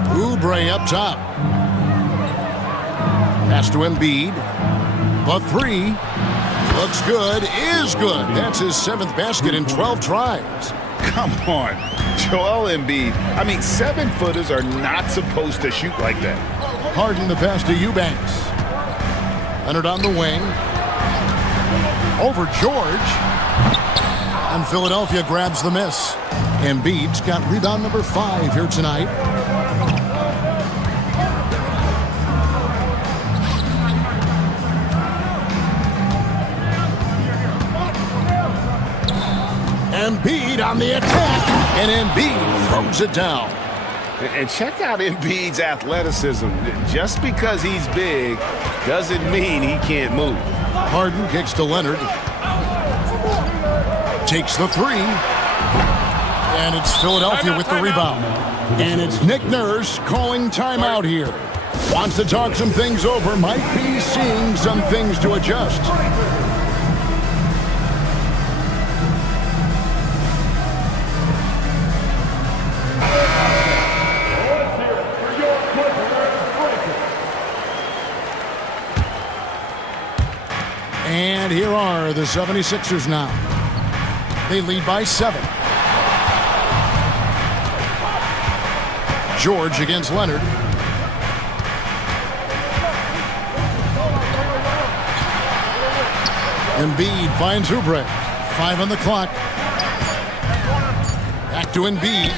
Oubre up top. Pass to Embiid. The 3 looks good, is good. That's his 7th basket in 12 tries. Come on, Joel Embiid. I mean, 7-footers are not supposed to shoot like that. Harden the pass to Eubanks. Leonard on the wing. Over George. And Philadelphia grabs the miss. Embiid's got rebound number 5 here tonight. Embiid on the attack, and Embiid throws it down. And check out Embiid's athleticism. Just because he's big doesn't mean he can't move. Harden kicks to Leonard. Takes the 3. And it's Philadelphia with the rebound. And it's Nick Nurse calling timeout here. Wants to talk some things over. Might be seeing some things to adjust. And here are the 76ers now. They lead by 7. George against Leonard. Embiid finds Oubre. 5 on the clock. Back to Embiid.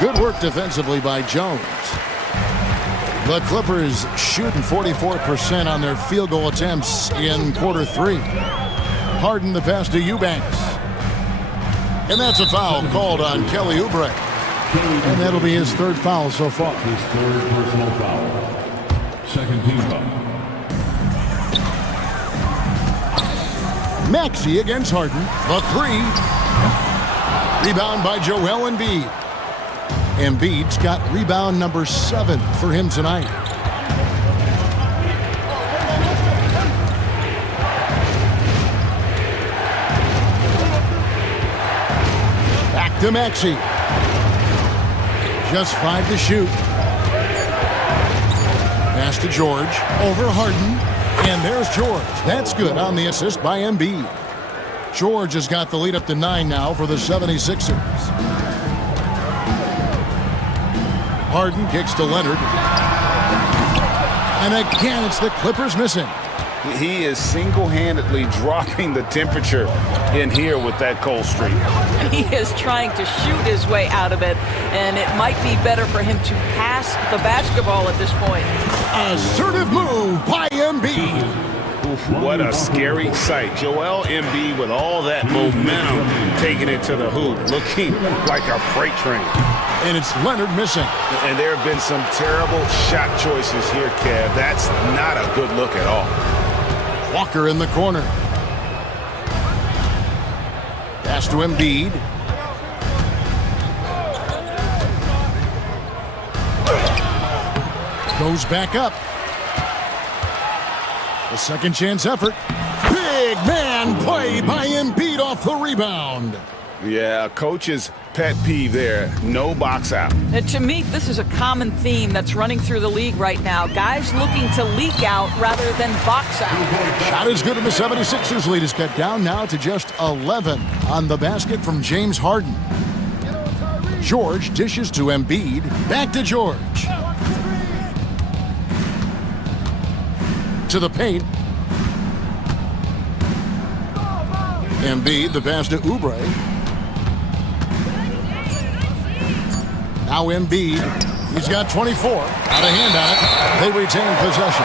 Good work defensively by Jones. The Clippers shooting 44% on their field goal attempts in quarter 3. Harden the pass to Eubanks. And that's a foul called on Kelly Oubre. And that'll be his 3rd foul so far. His 3rd personal foul. 2nd team foul. Maxey against Harden. The 3. Rebound by Joel Embiid. Embiid's got rebound number 7 for him tonight. Back to Maxey. Just 5 to shoot. Pass to George. Over Harden. And there's George. That's good on the assist by Embiid. George has got the lead up to 9 now for the 76ers. Harden kicks to Leonard. And again, it's the Clippers missing. He is single-handedly dropping the temperature in here with that cold streak. He is trying to shoot his way out of it, and it might be better for him to pass the basketball at this point. Assertive move by Embiid. What a scary sight. Joel Embiid with all that momentum taking it to the hoop, looking like a freight train. And it's Leonard missing. And there have been some terrible shot choices here, Kev. That's not a good look at all. Walker in the corner. Pass to Embiid. Goes back up. A second chance effort. Big man play by Embiid off the rebound. Yeah, coach's pet peeve there. No box out. And to me, this is a common theme that's running through the league right now. Guys looking to leak out rather than box out. Shot is good, and the 76ers lead is cut down now to just 11 on the basket from James Harden. George dishes to Embiid. Back to George. To the paint. Embiid, the pass to Oubre. Now Embiid, he's got 24. Out of hand on it. They retain possession.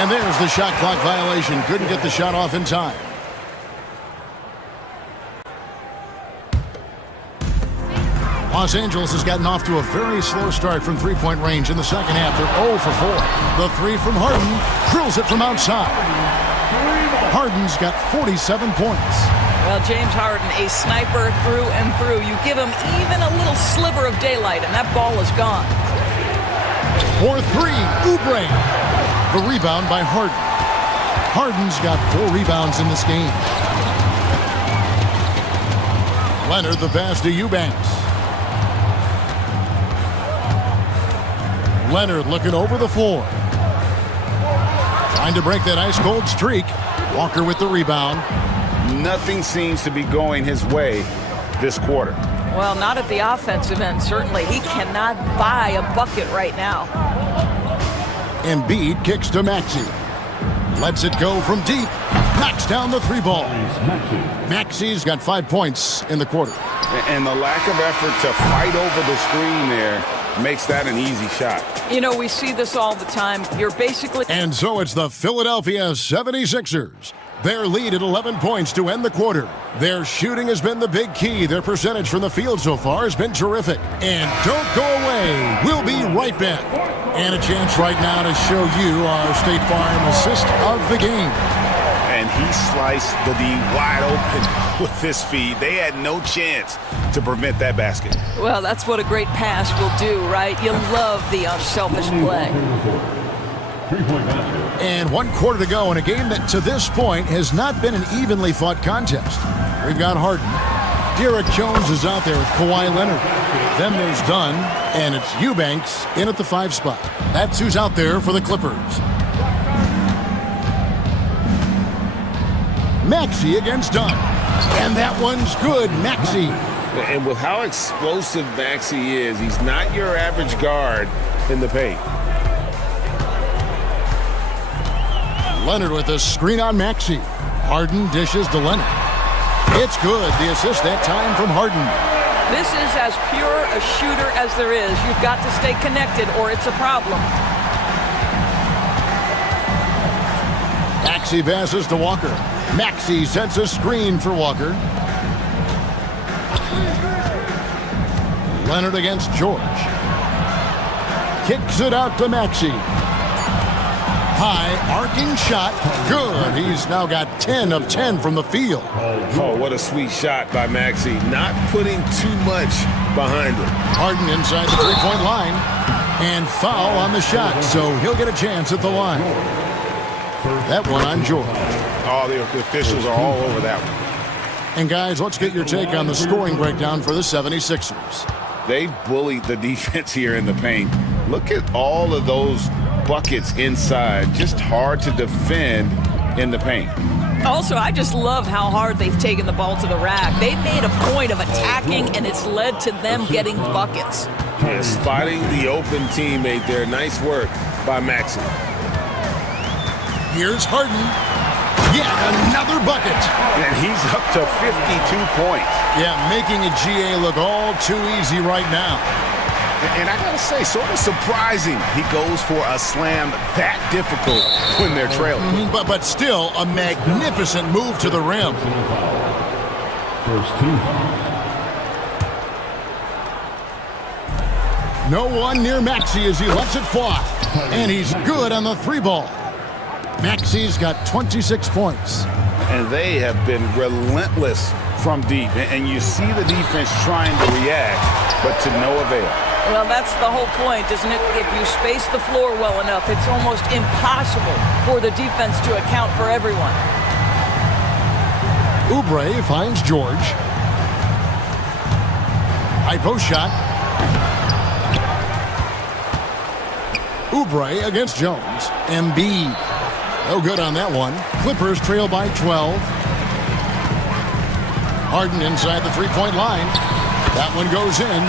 And there's the shot clock violation. Couldn't get the shot off in time. Los Angeles has gotten off to a very slow start from three-point range in the second half. They're 0 for 4. The 3 from Harden drills it from outside. Harden's got 47 points. Well, James Harden, a sniper through and through. You give him even a little sliver of daylight, and that ball is gone. For three, Oubre. The rebound by Harden. Harden's got 4 rebounds in this game. Leonard the pass to Eubanks. Leonard looking over the floor. Trying to break that ice-cold streak. Walker with the rebound. Nothing seems to be going his way this quarter. Well, not at the offensive end, certainly. He cannot buy a bucket right now. Embiid kicks to Maxey. Lets it go from deep. Knocks down the 3 ball. Maxey's got 5 points in the quarter. And the lack of effort to fight over the screen there makes that an easy shot. You know, we see this all the time. You're basically... And so it's the Philadelphia 76ers. Their lead at 11 points to end the quarter. Their shooting has been the big key. Their percentage from the field so far has been terrific. And don't go away. We'll be right back. And a chance right now to show you our State Farm assist of the game. And he sliced the D wide open with his feed. They had no chance to prevent that basket. Well, that's what a great pass will do, right? You love the unselfish play. And 1 quarter to go in a game that to this point has not been an evenly fought contest. We've got Harden. Derek Jones is out there with Kawhi Leonard. Then there's Dunn, and it's Eubanks in at the 5 spot. That's who's out there for the Clippers. Maxey against Dunn. And that one's good, Maxey. And with how explosive Maxey is, he's not your average guard in the paint. Leonard with a screen on Maxey. Harden dishes to Leonard. It's good. The assist that time from Harden. This is as pure a shooter as there is. You've got to stay connected or it's a problem. Maxey passes to Walker. Maxey sets a screen for Walker. Leonard against George. Kicks it out to Maxey. High arcing shot. Good. He's now got 10 of 10 from the field. Oh, what a sweet shot by Maxey. Not putting too much behind him. Harden inside the 3-point line. And foul on the shot, so he'll get a chance at the line. That one on George. Oh, the officials are all over that one. And guys, let's get your take on the scoring breakdown for the 76ers. They bullied the defense here in the paint. Look at all of those buckets inside. Just hard to defend in the paint. Also, I just love how hard they've taken the ball to the rack. They've made a point of attacking, and it's led to them getting buckets. Yeah, spotting the open teammate there. Nice work by Maxey. Here's Harden. Yet another bucket. And he's up to 52 points. Yeah, making a GA look all too easy right now. And I gotta say, sort of surprising he goes for a slam that difficult when they're trailing. But still, a magnificent move to the rim. First team. No one near Maxey as he lets it fly. And he's good on the 3 ball. Maxey's got 26 points. And they have been relentless from deep. And you see the defense trying to react, but to no avail. Well, that's the whole point, isn't it? If you space the floor well enough, it's almost impossible for the defense to account for everyone. Oubre finds George. High post shot. Oubre against Jones. Embiid. No good on that one. Clippers trail by 12. Harden inside the 3-point line. That one goes in.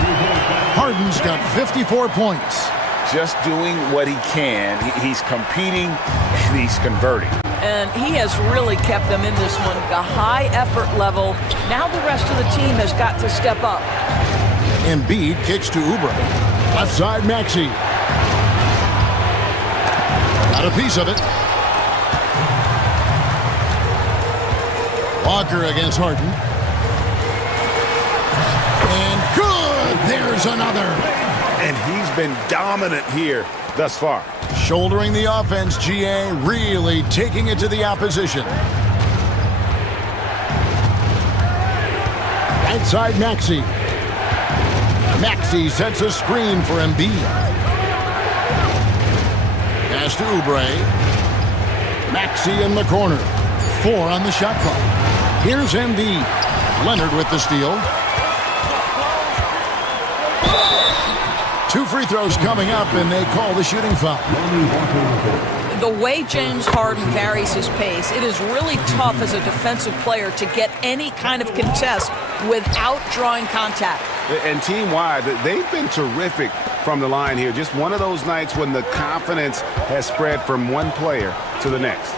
Harden's got 54 points. Just doing what he can. He's competing and he's converting. And he has really kept them in this one. The high effort level. Now the rest of the team has got to step up. Embiid kicks to Oubre. Left side Maxey. Got a piece of it. Walker against Harden. And good! There's another. And he's been dominant here thus far. Shouldering the offense, GA really taking it to the opposition. Right side, Maxey. Maxey sets a screen for Embiid. Pass to Oubre. Maxey in the corner. 4 on the shot clock. Here's Embiid. Leonard with the steal. 2 free throws coming up, and they call the shooting foul. The way James Harden varies his pace, it is really tough as a defensive player to get any kind of contest without drawing contact. And team-wide, they've been terrific from the line here. Just one of those nights when the confidence has spread from one player to the next.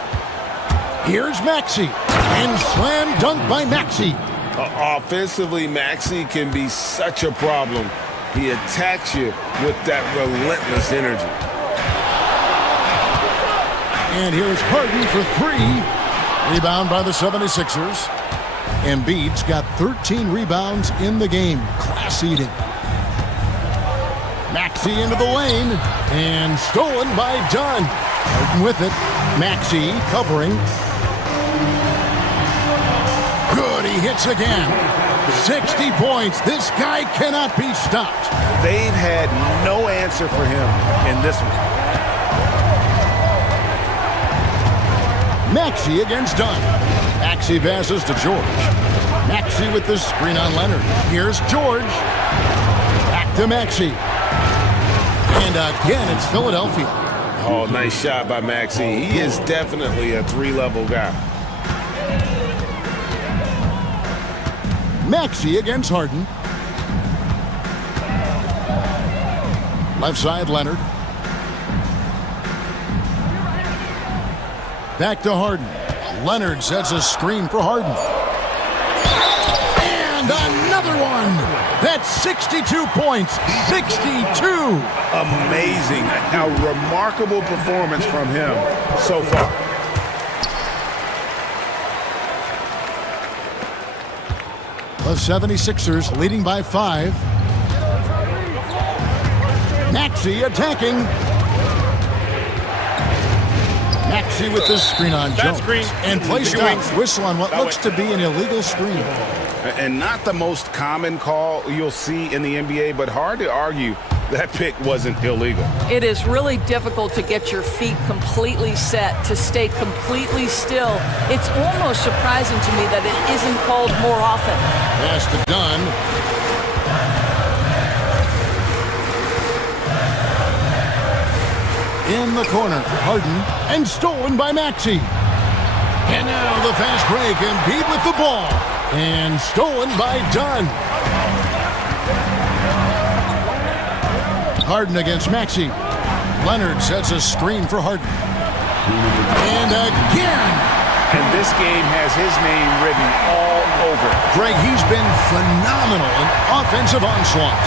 Here's Maxey, and slam dunk by Maxey. Offensively, Maxey can be such a problem. He attacks you with that relentless energy. And here's Harden for 3. Rebound by the 76ers. Embiid's got 13 rebounds in the game. Class eating. Maxey into the lane. And stolen by Dunn. Harden with it. Maxey covering. Good, he hits again. 60 points. This guy cannot be stopped. They've had no answer for him in this one. Maxey against Dunn. Maxey passes to George. Maxey with the screen on Leonard. Here's George. Back to Maxey. And again, it's Philadelphia. Oh, nice shot by Maxey. He is definitely a 3-level guy. Maxey against Harden. Left side, Leonard. Back to Harden. Leonard sets a screen for Harden. And another one. That's 62 points. 62. Amazing. A remarkable performance from him so far. The 76ers leading by 5. Maxey attacking. Maxey with the screen on Jones. And play stops. Whistle on what looks to be an illegal screen. And not the most common call you'll see in the NBA, but hard to argue that pick wasn't illegal. It is really difficult to get your feet completely set, to stay completely still. It's almost surprising to me that it isn't called more often. Pass to Dunn. In the corner, Harden, and stolen by Maxey. And now the fast break, Embiid with the ball. And stolen by Dunn. Harden against Maxey. Leonard sets a screen for Harden. And again. And this game has his name written all over. Greg, he's been phenomenal in offensive onslaught.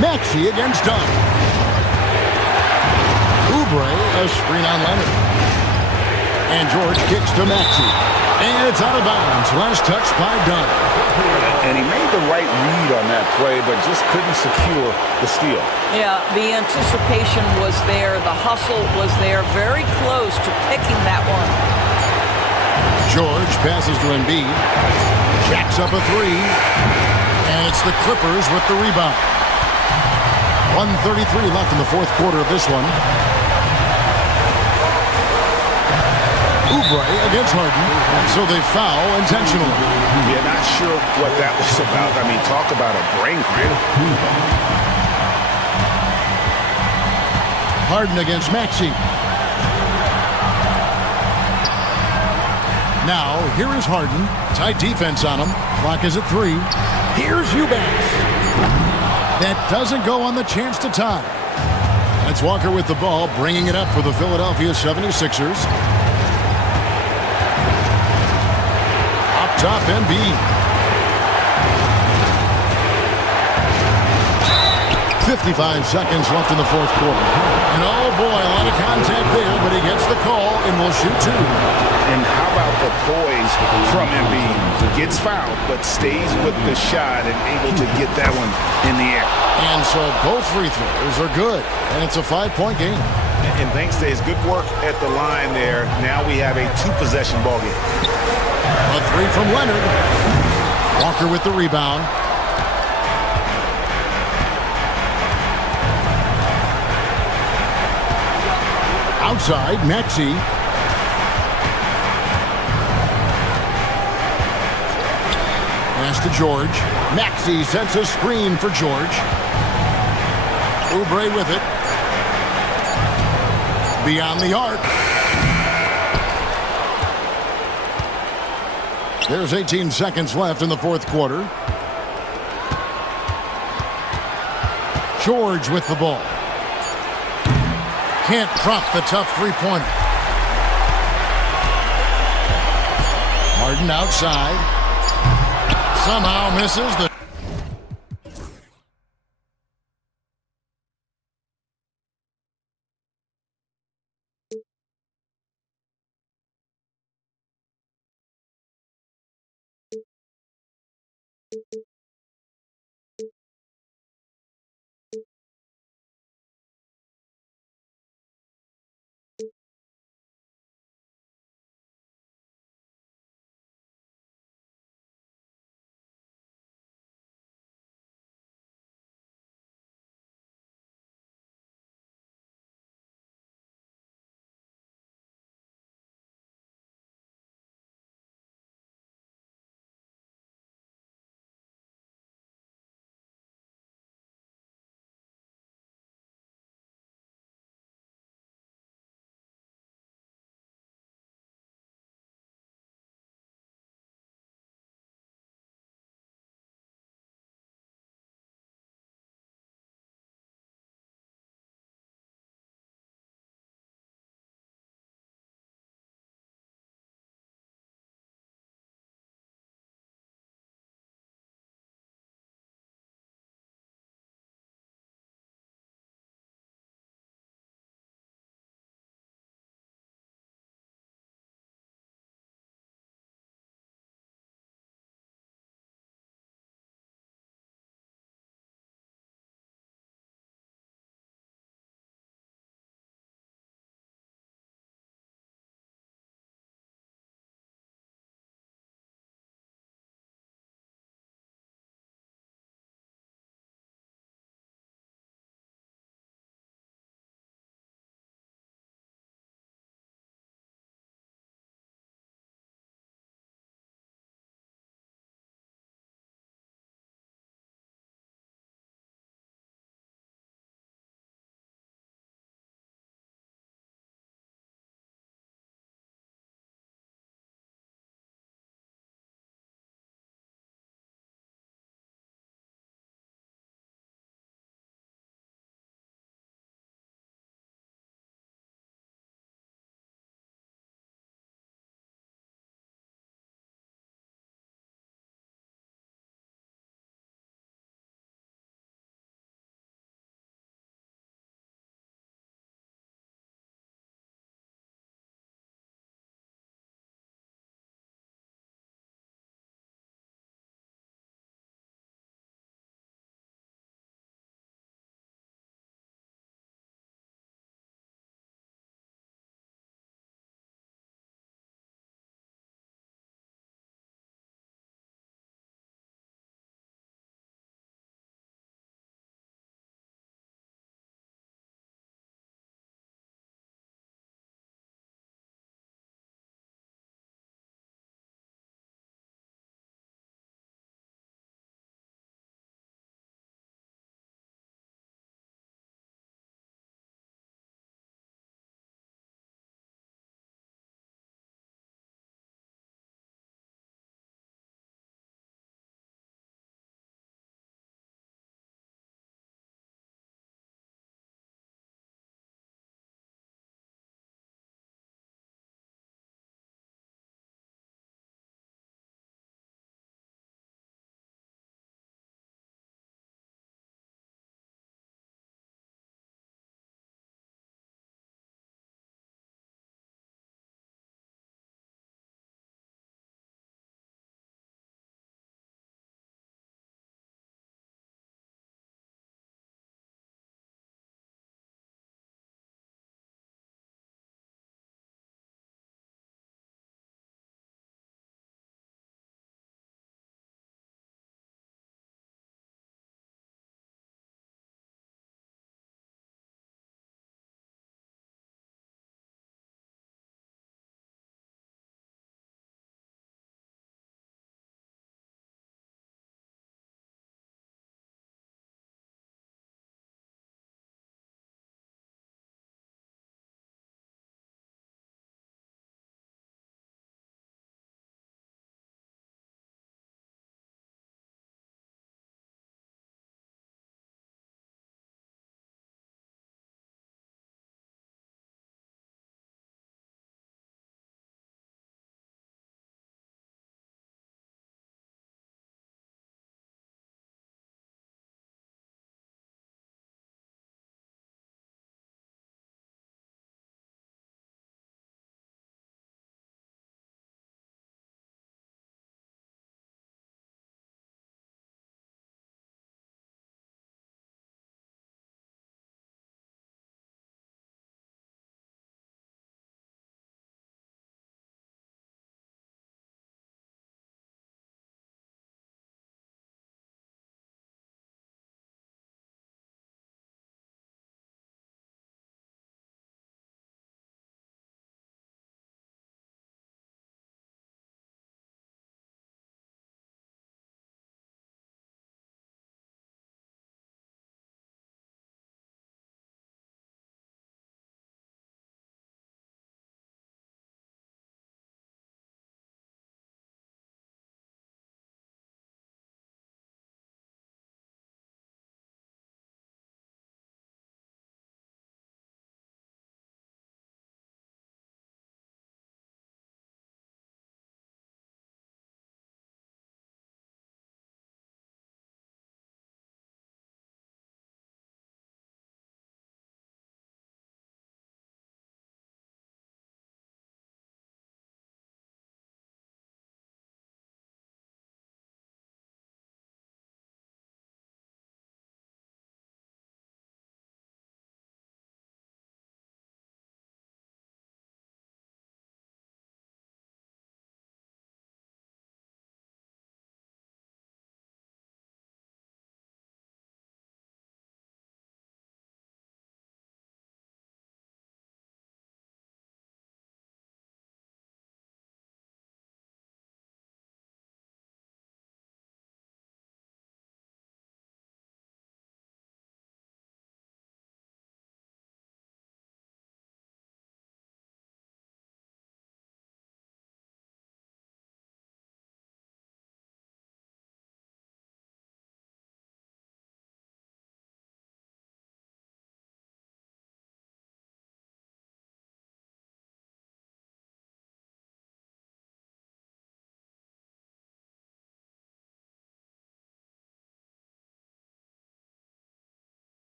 Maxey against Dunn. Oubre, a screen on Leonard. And George kicks to Maxey. And it's out of bounds. Last touch by Dunn. And he made the right read on that play, but just couldn't secure the steal. Yeah, the anticipation was there. The hustle was there. Very close to picking that one. George passes to Embiid. Jacks up a 3. And it's the Clippers with the rebound. 1:33 left in the fourth quarter of this one. Oubre against Harden, so they foul intentionally. Yeah, not sure what that was about. I mean, talk about a brain cramp. Harden against Maxey. Now, here is Harden. Tight defense on him. Clock is at 3. Here's Eubanks. That doesn't go on the chance to tie. That's Walker with the ball, bringing it up for the Philadelphia 76ers. Up top, Embiid. 55 seconds left in the fourth quarter. And oh boy, a lot of contact there, but he gets the call and will shoot 2. And how about the poise from Embiid? He gets fouled, but stays with the shot and able to get that one in the air. And so both free throws are good, and it's a 5-point game. And thanks to his good work at the line there, now we have a 2-possession ball game. Free from Leonard. Walker with the rebound. Outside, Maxey. Pass to George. Maxey sends a screen for George. Oubre with it. Beyond the arc. There's 18 seconds left in the fourth quarter. George with the ball. Can't drop the tough three-pointer. Harden outside. Somehow misses the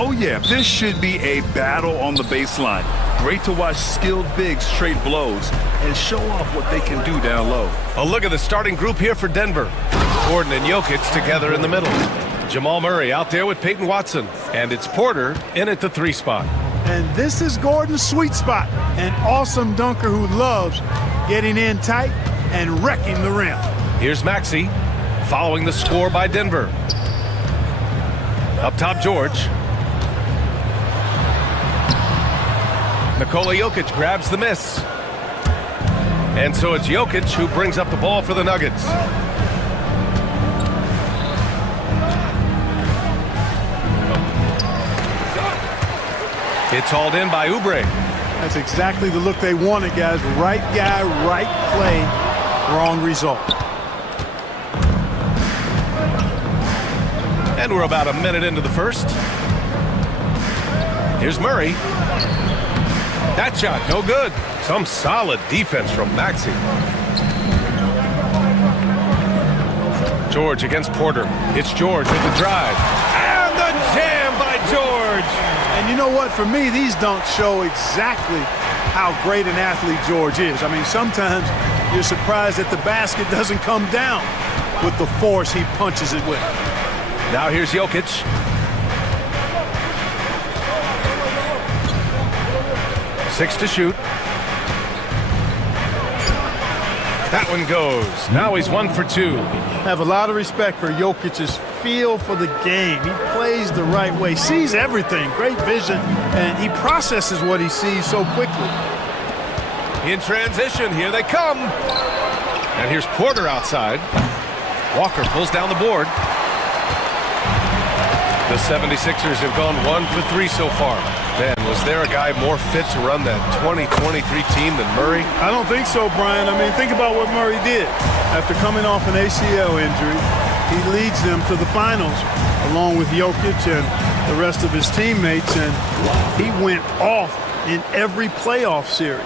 Oh yeah, this should be a battle on the baseline. Great to watch skilled bigs trade blows and show off what they can do down low. A look at the starting group here for Denver. Gordon and Jokic together in the middle. Jamal Murray out there with Peyton Watson. And it's Porter in at the 3 spot. And this is Gordon's sweet spot. An awesome dunker who loves getting in tight and wrecking the rim. Here's Maxey following the score by Denver. Up top, George. Nikola Jokic grabs the miss. And so it's Jokic who brings up the ball for the Nuggets. It's hauled in by Oubre. That's exactly the look they wanted, guys. Right guy, right play, wrong result. And we're about a minute into the first. Here's Murray. That shot, no good. Some solid defense from Maxey. George against Porter. It's George with the drive. And the jam by George. And you know what? For me, these dunks show exactly how great an athlete George is. I mean, sometimes you're surprised that the basket doesn't come down with the force he punches it with. Now here's Jokic. Six to shoot. That one goes. Now he's 1 for 2. Have a lot of respect for Jokic's feel for the game. He plays the right way, sees everything, great vision, and he processes what he sees so quickly. In transition, here they come. And here's Porter outside. Walker pulls down the board. The 76ers have gone 1 for 3 so far. Ben, was there a guy more fit to run that 2023 team than Murray? I don't think so, Brian. I mean, think about what Murray did. After coming off an ACL injury, he leads them to the finals along with Jokic and the rest of his teammates, and he went off in every playoff series.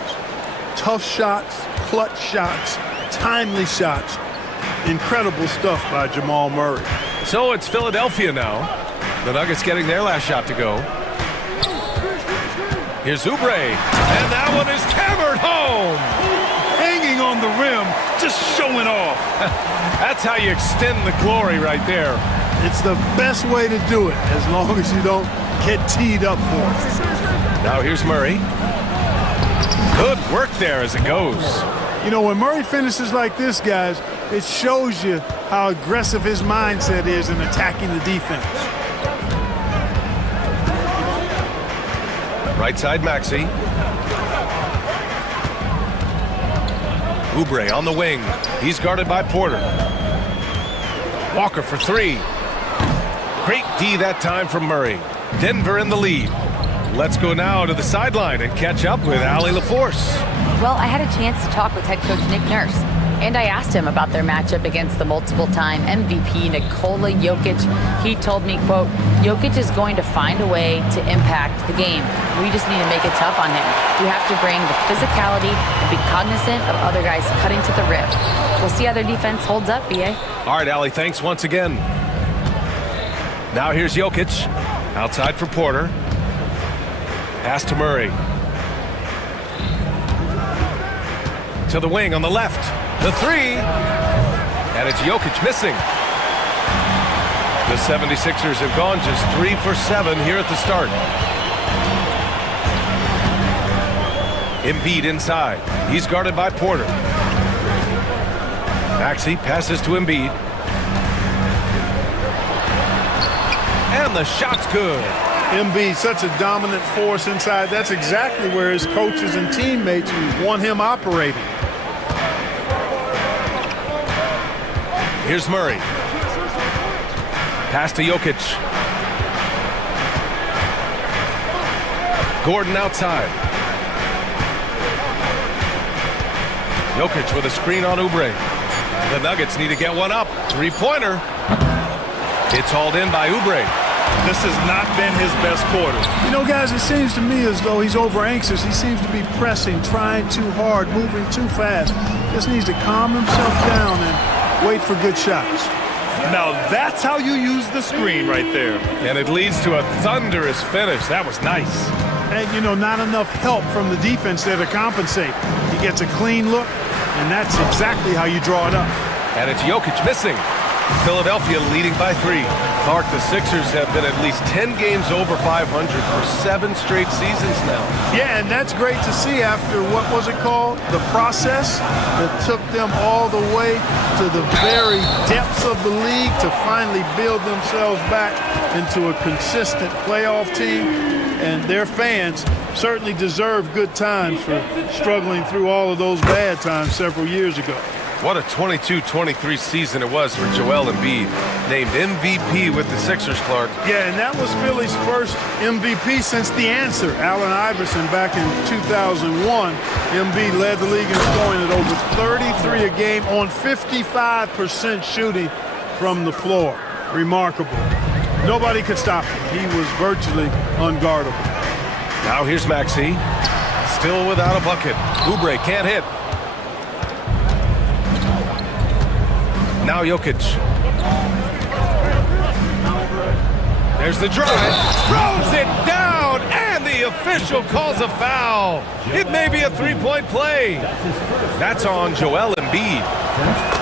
Tough shots, clutch shots, timely shots. Incredible stuff by Jamal Murray. So it's Philadelphia now. The Nuggets getting their last shot to go. Here's Oubre, and that one is hammered home. Hanging on the rim, just showing off. That's how you extend the glory right there. It's the best way to do it, as long as you don't get teed up for it. Now here's Murray. Good work there as it goes. You know, when Murray finishes like this, guys, it shows you how aggressive his mindset is in attacking the defense. Right side, Maxey. Oubre on the wing. He's guarded by Porter. Walker for 3. Great D that time from Murray. Denver in the lead. Let's go now to the sideline and catch up with Allie LaForce. Well, I had a chance to talk with head coach Nick Nurse, and I asked him about their matchup against the multiple-time MVP Nikola Jokic. He told me, quote, Jokic is going to find a way to impact the game. We just need to make it tough on him. We have to bring the physicality and be cognizant of other guys cutting to the rim. We'll see how their defense holds up, B.A. All right, Allie, thanks once again. Now here's Jokic. Outside for Porter. Pass to Murray. To the wing on the left. The 3. And it's Jokic missing. The 76ers have gone just 3 for 7 here at the start. Embiid inside. He's guarded by Porter. Maxey passes to Embiid. And the shot's good. Embiid, such a dominant force inside. That's exactly where his coaches and teammates want him operating. Here's Murray. Pass to Jokic. Gordon outside. Jokic with a screen on Oubre. The Nuggets need to get one up. 3-pointer. It's hauled in by Oubre. This has not been his best quarter. You know, guys, it seems to me as though he's over anxious. He seems to be pressing, trying too hard, moving too fast. Just needs to calm himself down and wait for good shots. Now that's how you use the screen right there. And it leads to a thunderous finish. That was nice. And, you know, not enough help from the defense there to compensate. He gets a clean look, and that's exactly how you draw it up. And it's Jokic missing. Philadelphia leading by 3. Clark, the Sixers have been at least 10 games over 500 for 7 straight seasons now. Yeah, and that's great to see after, what was it called? The process that took them all the way to the very depths of the league to finally build themselves back into a consistent playoff team. And their fans certainly deserve good times for struggling through all of those bad times several years ago. What a 22-23 season it was for Joel Embiid, named MVP with the Sixers, Clark. Yeah, and that was Philly's first MVP since the answer, Allen Iverson, back in 2001. Embiid led the league in scoring at over 33 a game on 55% shooting from the floor. Remarkable. Nobody could stop him. He was virtually unguardable. Now here's Maxey, still without a bucket. Oubre can't hit. Now Jokic. There's the drive. Throws it down, and the official calls a foul. It may be a three-point play. That's on Joel Embiid.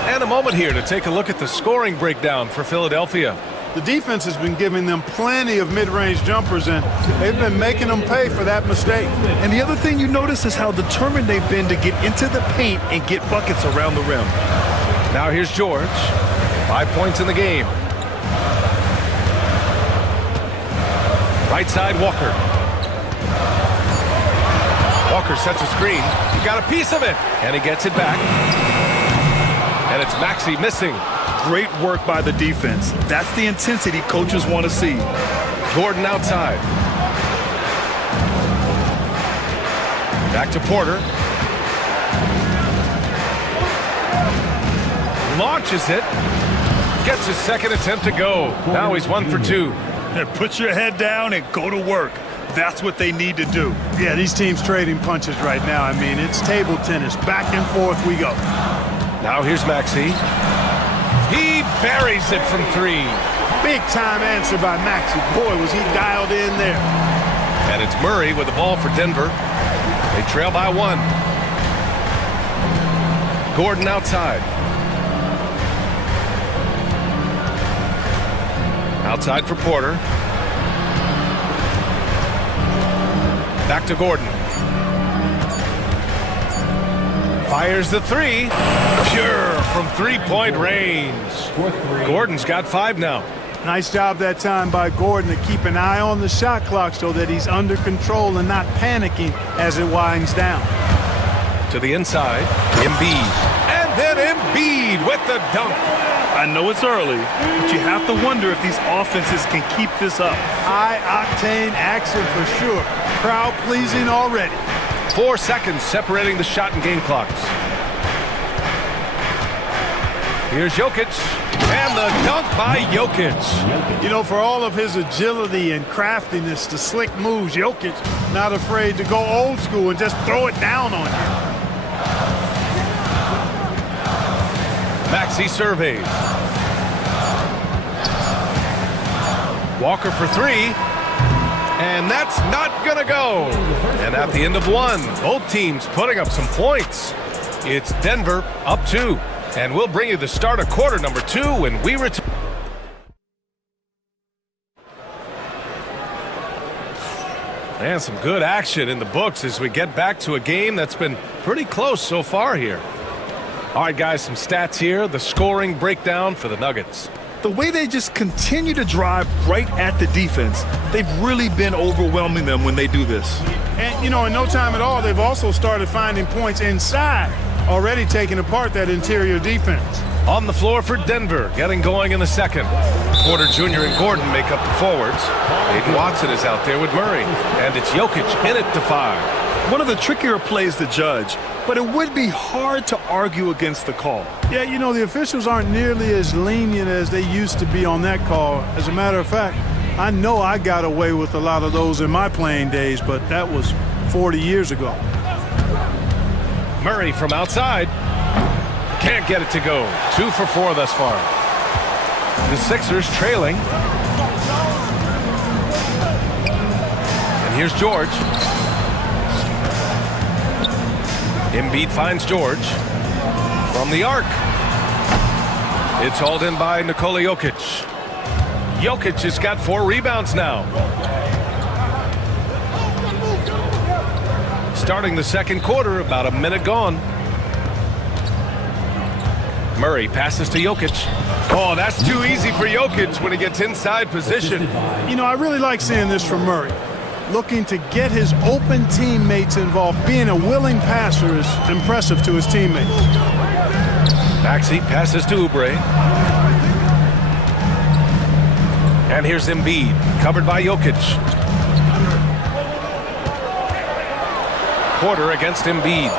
And a moment here to take a look at the scoring breakdown for Philadelphia. The defense has been giving them plenty of mid-range jumpers, and they've been making them pay for that mistake. And the other thing you notice is how determined they've been to get into the paint and get buckets around the rim. Now here's George. 5 points in the game. Right side, Walker. Walker sets a screen. He got a piece of it, and he gets it back. And it's Maxey missing. Great work by the defense. That's the intensity coaches want to see. Gordon outside. Back to Porter. Launches it. Gets his second attempt to go. Now he's 1 for 2. And put your head down and go to work. That's what they need to do. Yeah, these teams trading punches right now. I mean, it's table tennis. Back and forth we go. Now here's Maxey. He buries it from 3. Big time answer by Maxey. Boy, was he dialed in there. And it's Murray with the ball for Denver. They trail by 1. Gordon outside. Outside for Porter. Back to Gordon. Fires the 3. Pure from three-point range. Gordon's got 5 now. Nice job that time by Gordon to keep an eye on the shot clock so that he's under control and not panicking as it winds down. To the inside, Embiid. And then Embiid with the dunk. I know it's early, but you have to wonder if these offenses can keep this up. High-octane action for sure. Crowd-pleasing already. 4 seconds separating the shot and game clocks. Here's Jokic, and the dunk by Jokic. You know, for all of his agility and craftiness, the slick moves, Jokic not afraid to go old school and just throw it down on you. Maxey surveys. Walker for 3. And that's not gonna go. And at the end of 1, both teams putting up some points. It's Denver up 2. And we'll bring you the start of quarter number 2 when we return. And some good action in the books as we get back to a game that's been pretty close so far here. All right, guys, some stats here. The scoring breakdown for the Nuggets. The way they just continue to drive right at the defense, they've really been overwhelming them when they do this. And, you know, in no time at all, they've also started finding points inside, already taking apart that interior defense. On the floor for Denver, getting going in the second. Porter Jr. and Gordon make up the forwards. Aiden Watson is out there with Murray. And it's Jokic in at the 5. One of the trickier plays to judge, but it would be hard to argue against the call. Yeah, you know, the officials aren't nearly as lenient as they used to be on that call. As a matter of fact, I know I got away with a lot of those in my playing days, but that was 40 years ago. Murray from outside. Can't get it to go. 2 for 4 thus far. The Sixers trailing. And here's George. Embiid finds George from the arc. It's hauled in by Nikola Jokic. Jokic has got 4 rebounds now. Starting the second quarter, about a minute gone. Murray passes to Jokic. Oh, that's too easy for Jokic when he gets inside position. You know, I really like seeing this from Murray. Looking to get his open teammates involved. Being a willing passer is impressive to his teammates. Maxey passes to Oubre. And here's Embiid, covered by Jokic. Porter against Embiid.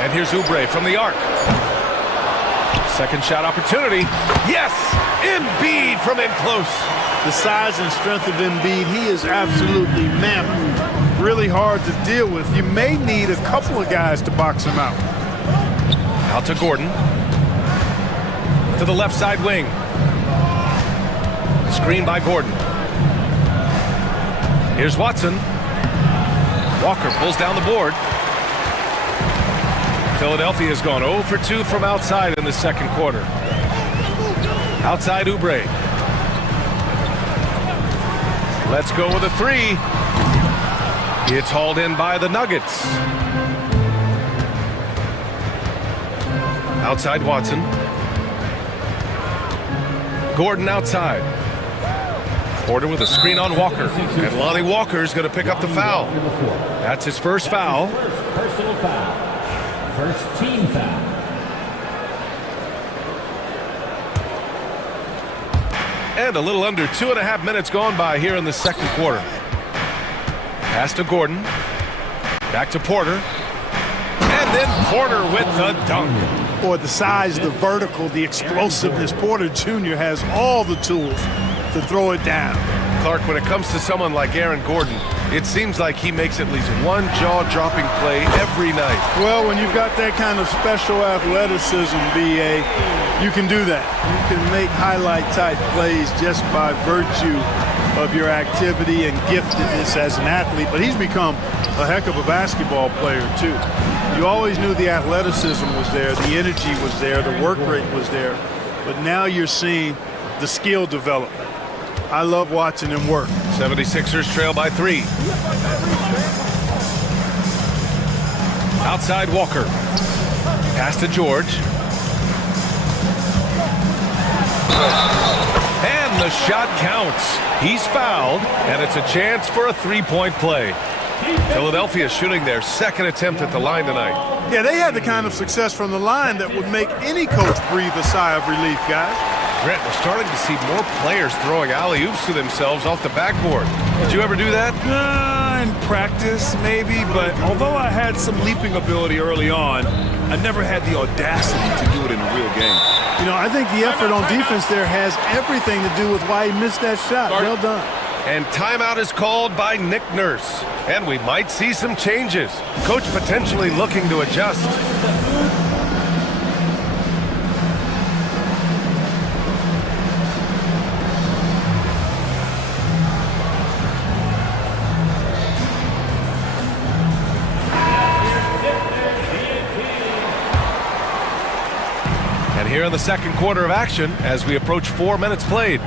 And here's Oubre from the arc. Second shot opportunity. Yes! Embiid from in close. The size and strength of Embiid, he is absolutely mammoth. Really hard to deal with. You may need a couple of guys to box him out. Out to Gordon. To the left side wing. Screen by Gordon. Here's Watson. Walker pulls down the board. Philadelphia has gone 0 for 2 from outside in the second quarter. Outside Oubre. Let's go with a 3. It's hauled in by the Nuggets. Outside Watson. Gordon outside. Porter with a screen on Walker. And Lonnie Walker's going to pick up the foul. That's his first foul. Personal foul. First team foul. And a little under 2.5 minutes gone by here in the second quarter. Pass to Gordon. Back to Porter. And then Porter with the dunk. Boy, the size, the vertical, the explosiveness. Porter Jr. has all the tools to throw it down. Clark, when it comes to someone like Aaron Gordon, it seems like he makes at least one jaw-dropping play every night. Well, when you've got that kind of special athleticism, B.A., you can do that. You can make highlight-type plays just by virtue of your activity and giftedness as an athlete. But he's become a heck of a basketball player, too. You always knew the athleticism was there, the energy was there, the work rate was there. But now you're seeing the skill development. I love watching him work. 76ers trail by 3. Outside Walker. Pass to George. And the shot counts. He's fouled, and it's a chance for a 3-point play. Philadelphia shooting their second attempt at the line tonight. Yeah, they had the kind of success from the line that would make any coach breathe a sigh of relief, guys. Brent, we're starting to see more players throwing alley-oops to themselves off the backboard. Did you ever do that? In practice, maybe, but although I had some leaping ability early on, I never had the audacity to do it in a real game. You know, I think the effort on defense there has everything to do with why he missed that shot. Well done. And timeout is called by Nick Nurse. And we might see some changes. Coach potentially looking to adjust. And here in the second quarter of action, as we approach 4 minutes played.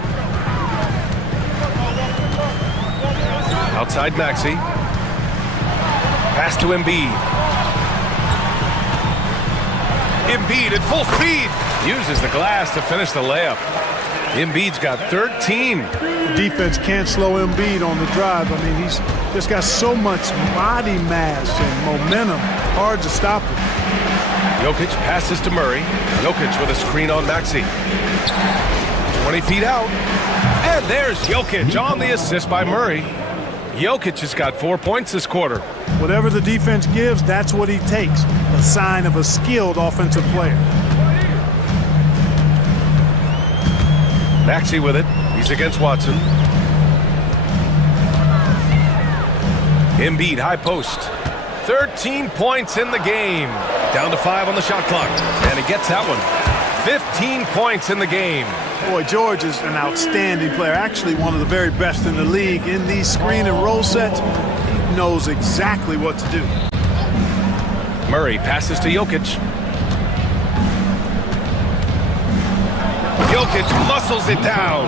Outside Maxey. Pass to Embiid. Embiid at full speed. Uses the glass to finish the layup. Embiid's got 13. The defense can't slow Embiid on the drive. I mean, he's just got so much body mass and momentum. Hard to stop him. Jokic passes to Murray. Jokic with a screen on Maxey. 20 feet out. And there's Jokic on the assist by Murray. Jokic has got 4 points this quarter. Whatever the defense gives, that's what he takes. A sign of a skilled offensive player. Maxey with it. He's against Watson. Embiid, high post. 13 points in the game. Down to 5 on the shot clock. And he gets that one. 15 points in the game. Boy, George is an outstanding player, actually one of the very best in the league. In these screen and roll sets, he knows exactly what to do. Murray passes to Jokic. Jokic muscles it down.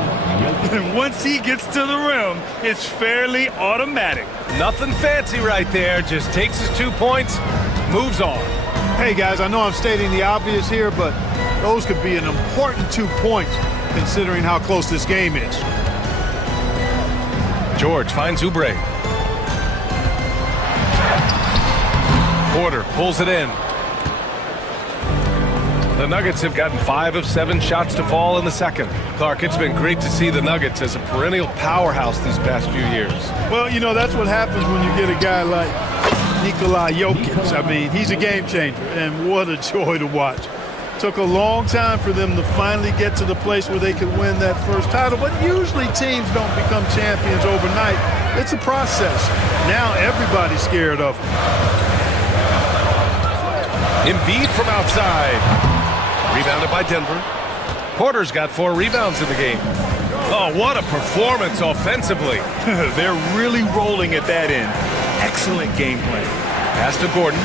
And once he gets to the rim, it's fairly automatic. Nothing fancy right there, just takes his 2 points, moves on. Hey guys, I know I'm stating the obvious here, but those could be an important 2 points considering how close this game is. George finds Oubre. Porter pulls it in. The Nuggets have gotten 5 of 7 shots to fall in the second. Clark, it's been great to see the Nuggets as a perennial powerhouse these past few years. Well, you know, that's what happens when you get a guy like Nikola Jokic. I mean, he's a game changer, and what a joy to watch. Took a long time for them to finally get to the place where they could win that first title, but usually teams don't become champions overnight. It's a process. Now everybody's scared of him. Embiid from outside. Rebounded by Denver. Porter's got 4 rebounds in the game. Oh, what a performance offensively. They're really rolling at that end. Excellent game plan. Pass to Gordon.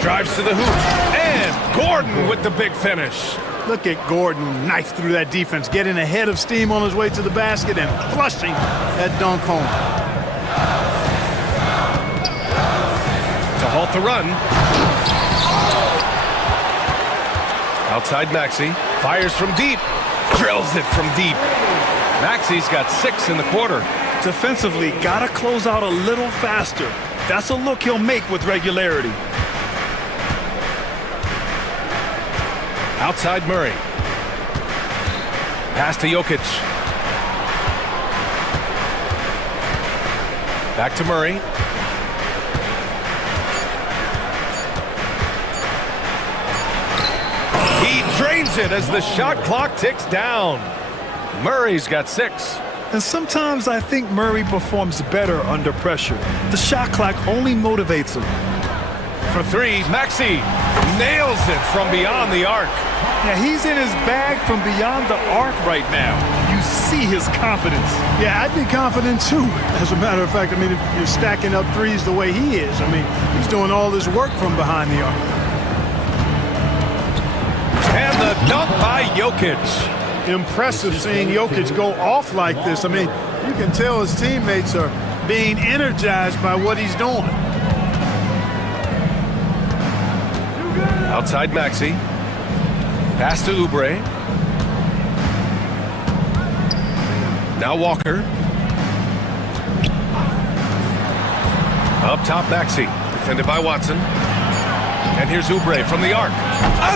Drives to the hoop. And Gordon with the big finish. Look at Gordon knife through that defense, getting ahead of steam on his way to the basket and flushing that dunk home. To halt the run. Outside Maxey. Fires from deep. Drills it from deep. Maxey's got 6 in the quarter. Defensively, gotta close out a little faster. That's a look he'll make with regularity. Outside Murray. Pass to Jokic. Back to Murray. He drains it as the shot clock ticks down. Murray's got 6. And sometimes I think Murray performs better under pressure. The shot clock only motivates him. For 3, Maxey nails it from beyond the arc. Yeah, he's in his bag from beyond the arc right now. You see his confidence. Yeah, I'd be confident too. As a matter of fact, I mean, if you're stacking up threes the way he is, I mean, he's doing all this work from behind the arc. And the dunk by Jokic. Impressive seeing Jokic go off like this. I mean, you can tell his teammates are being energized by what he's doing. Outside Maxey. Pass to Oubre. Now Walker. Up top Maxey. Defended by Watson. And here's Oubre from the arc.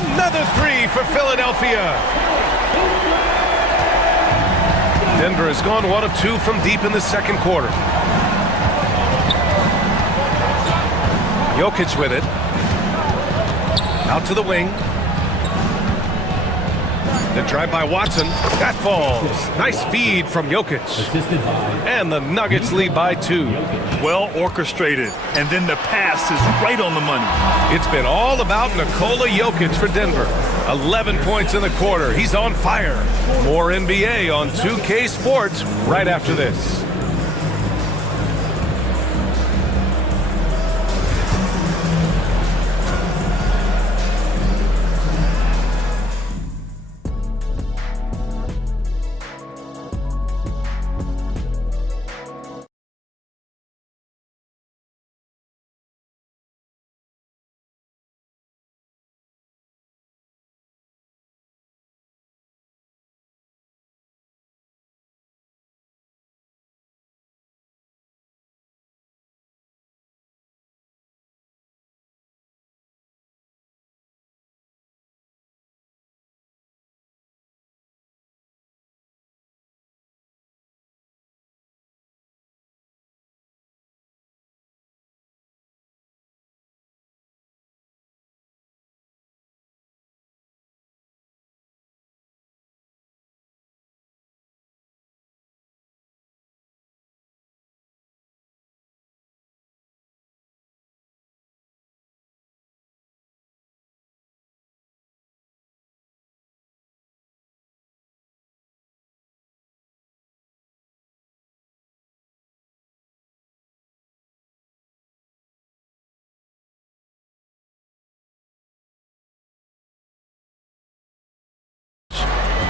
Another 3 for Philadelphia. Denver has gone 1 of 2 from deep in the second quarter. Jokic with it. Out to the wing. The drive by Watson. That falls. Nice feed from Jokic. And the Nuggets lead by 2. Well orchestrated. And then the pass is right on the money. It's been all about Nikola Jokic for Denver. 11 points in the quarter. He's on fire. More NBA on 2K Sports right after this.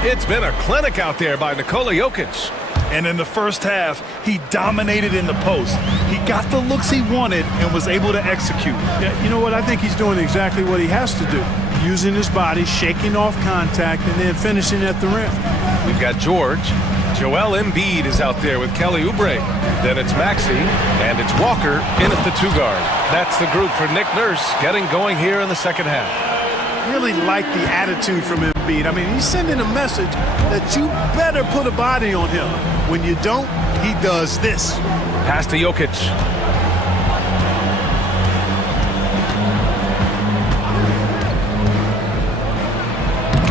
It's been a clinic out there by Nikola Jokic. And in the first half, he dominated in the post. He got the looks he wanted and was able to execute. Yeah, you know what? I think he's doing exactly what he has to do. Using his body, shaking off contact, and then finishing at the rim. We've got George. Joel Embiid is out there with Kelly Oubre. Then it's Maxey, and it's Walker in at the 2-guard. That's the group for Nick Nurse getting going here in the second half. Really like the attitude from Embiid. I mean, he's sending a message that you better put a body on him. When you don't, he does this. Pass to Jokic.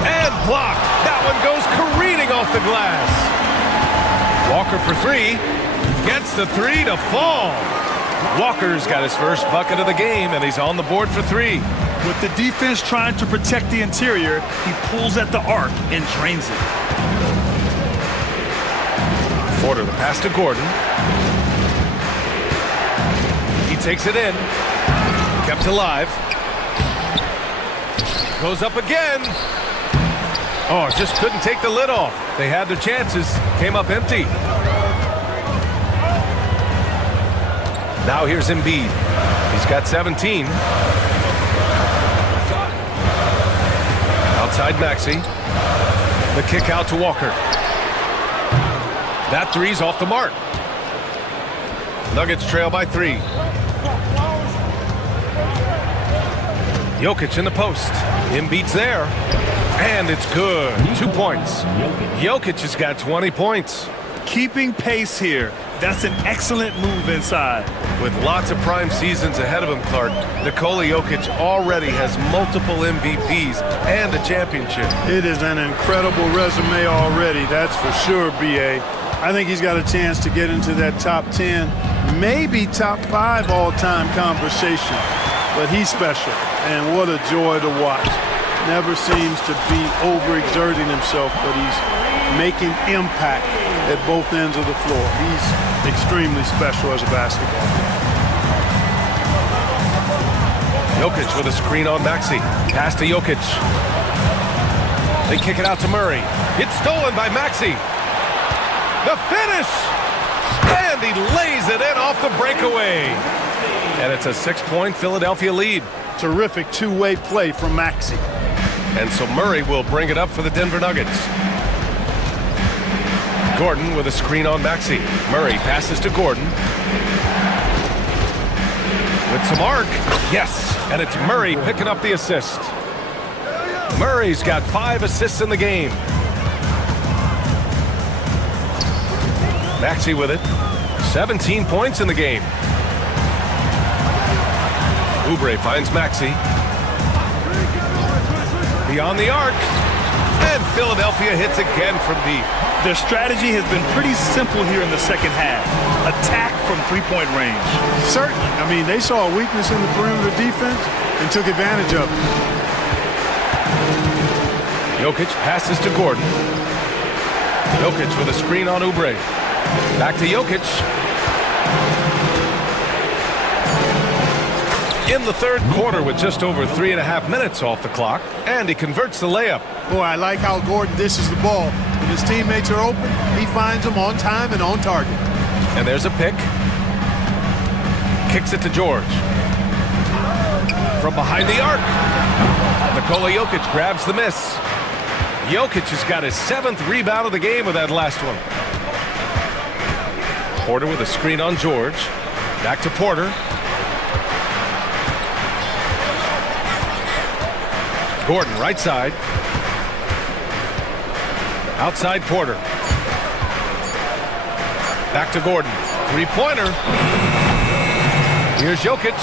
And blocked. That one goes careening off the glass. Walker for 3. Gets the 3 to fall. Walker's got his first bucket of the game, and he's on the board for 3. With the defense trying to protect the interior, he pulls at the arc and drains it. Porter, the pass to Gordon. He takes it in. Kept alive. Goes up again. Oh, just couldn't take the lid off. They had their chances. Came up empty. Now here's Embiid. He's got 17. Outside Maxey. The kick out to Walker. That 3's off the mark. Nuggets trail by 3. Jokic in the post. Embiid's there. And it's good. 2 points. Jokic has got 20 points. Keeping pace here. That's an excellent move inside. With lots of prime seasons ahead of him, Clark, Nikola Jokic already has multiple MVPs and a championship. It is an incredible resume already, that's for sure, B.A. I think he's got a chance to get into that top 10, maybe top 5 all-time conversation. But he's special, and what a joy to watch. Never seems to be overexerting himself, but he's making impact at both ends of the floor. He's extremely special as a basketball player. Jokic with a screen on Maxey. Pass to Jokic. They kick it out to Murray. It's stolen by Maxey. The finish! And he lays it in off the breakaway. And it's a 6-point Philadelphia lead. Terrific two-way play from Maxey. And so Murray will bring it up for the Denver Nuggets. Gordon with a screen on Maxey. Murray passes to Gordon. With some arc. Yes, and it's Murray picking up the assist. Murray's got 5 assists in the game. Maxey with it. 17 points in the game. Oubre finds Maxey. Beyond the arc. And Philadelphia hits again from deep. Their strategy has been pretty simple here in the second half. Attack from 3-point range. Certainly. I mean, they saw a weakness in the perimeter defense and took advantage of it. Jokic passes to Gordon. Jokic with a screen on Oubre. Back to Jokic. In the third quarter with just over 3.5 minutes off the clock, and he converts the layup. Boy, I like how Gordon dishes the ball. When his teammates are open, he finds them on time and on target. And there's a pick. Kicks it to George. From behind the arc. Nikola Jokic grabs the miss. Jokic has got his 7th rebound of the game with that last one. Porter with a screen on George. Back to Porter. Gordon, right side. Outside Porter. Back to Gordon. 3-pointer. Here's Jokic.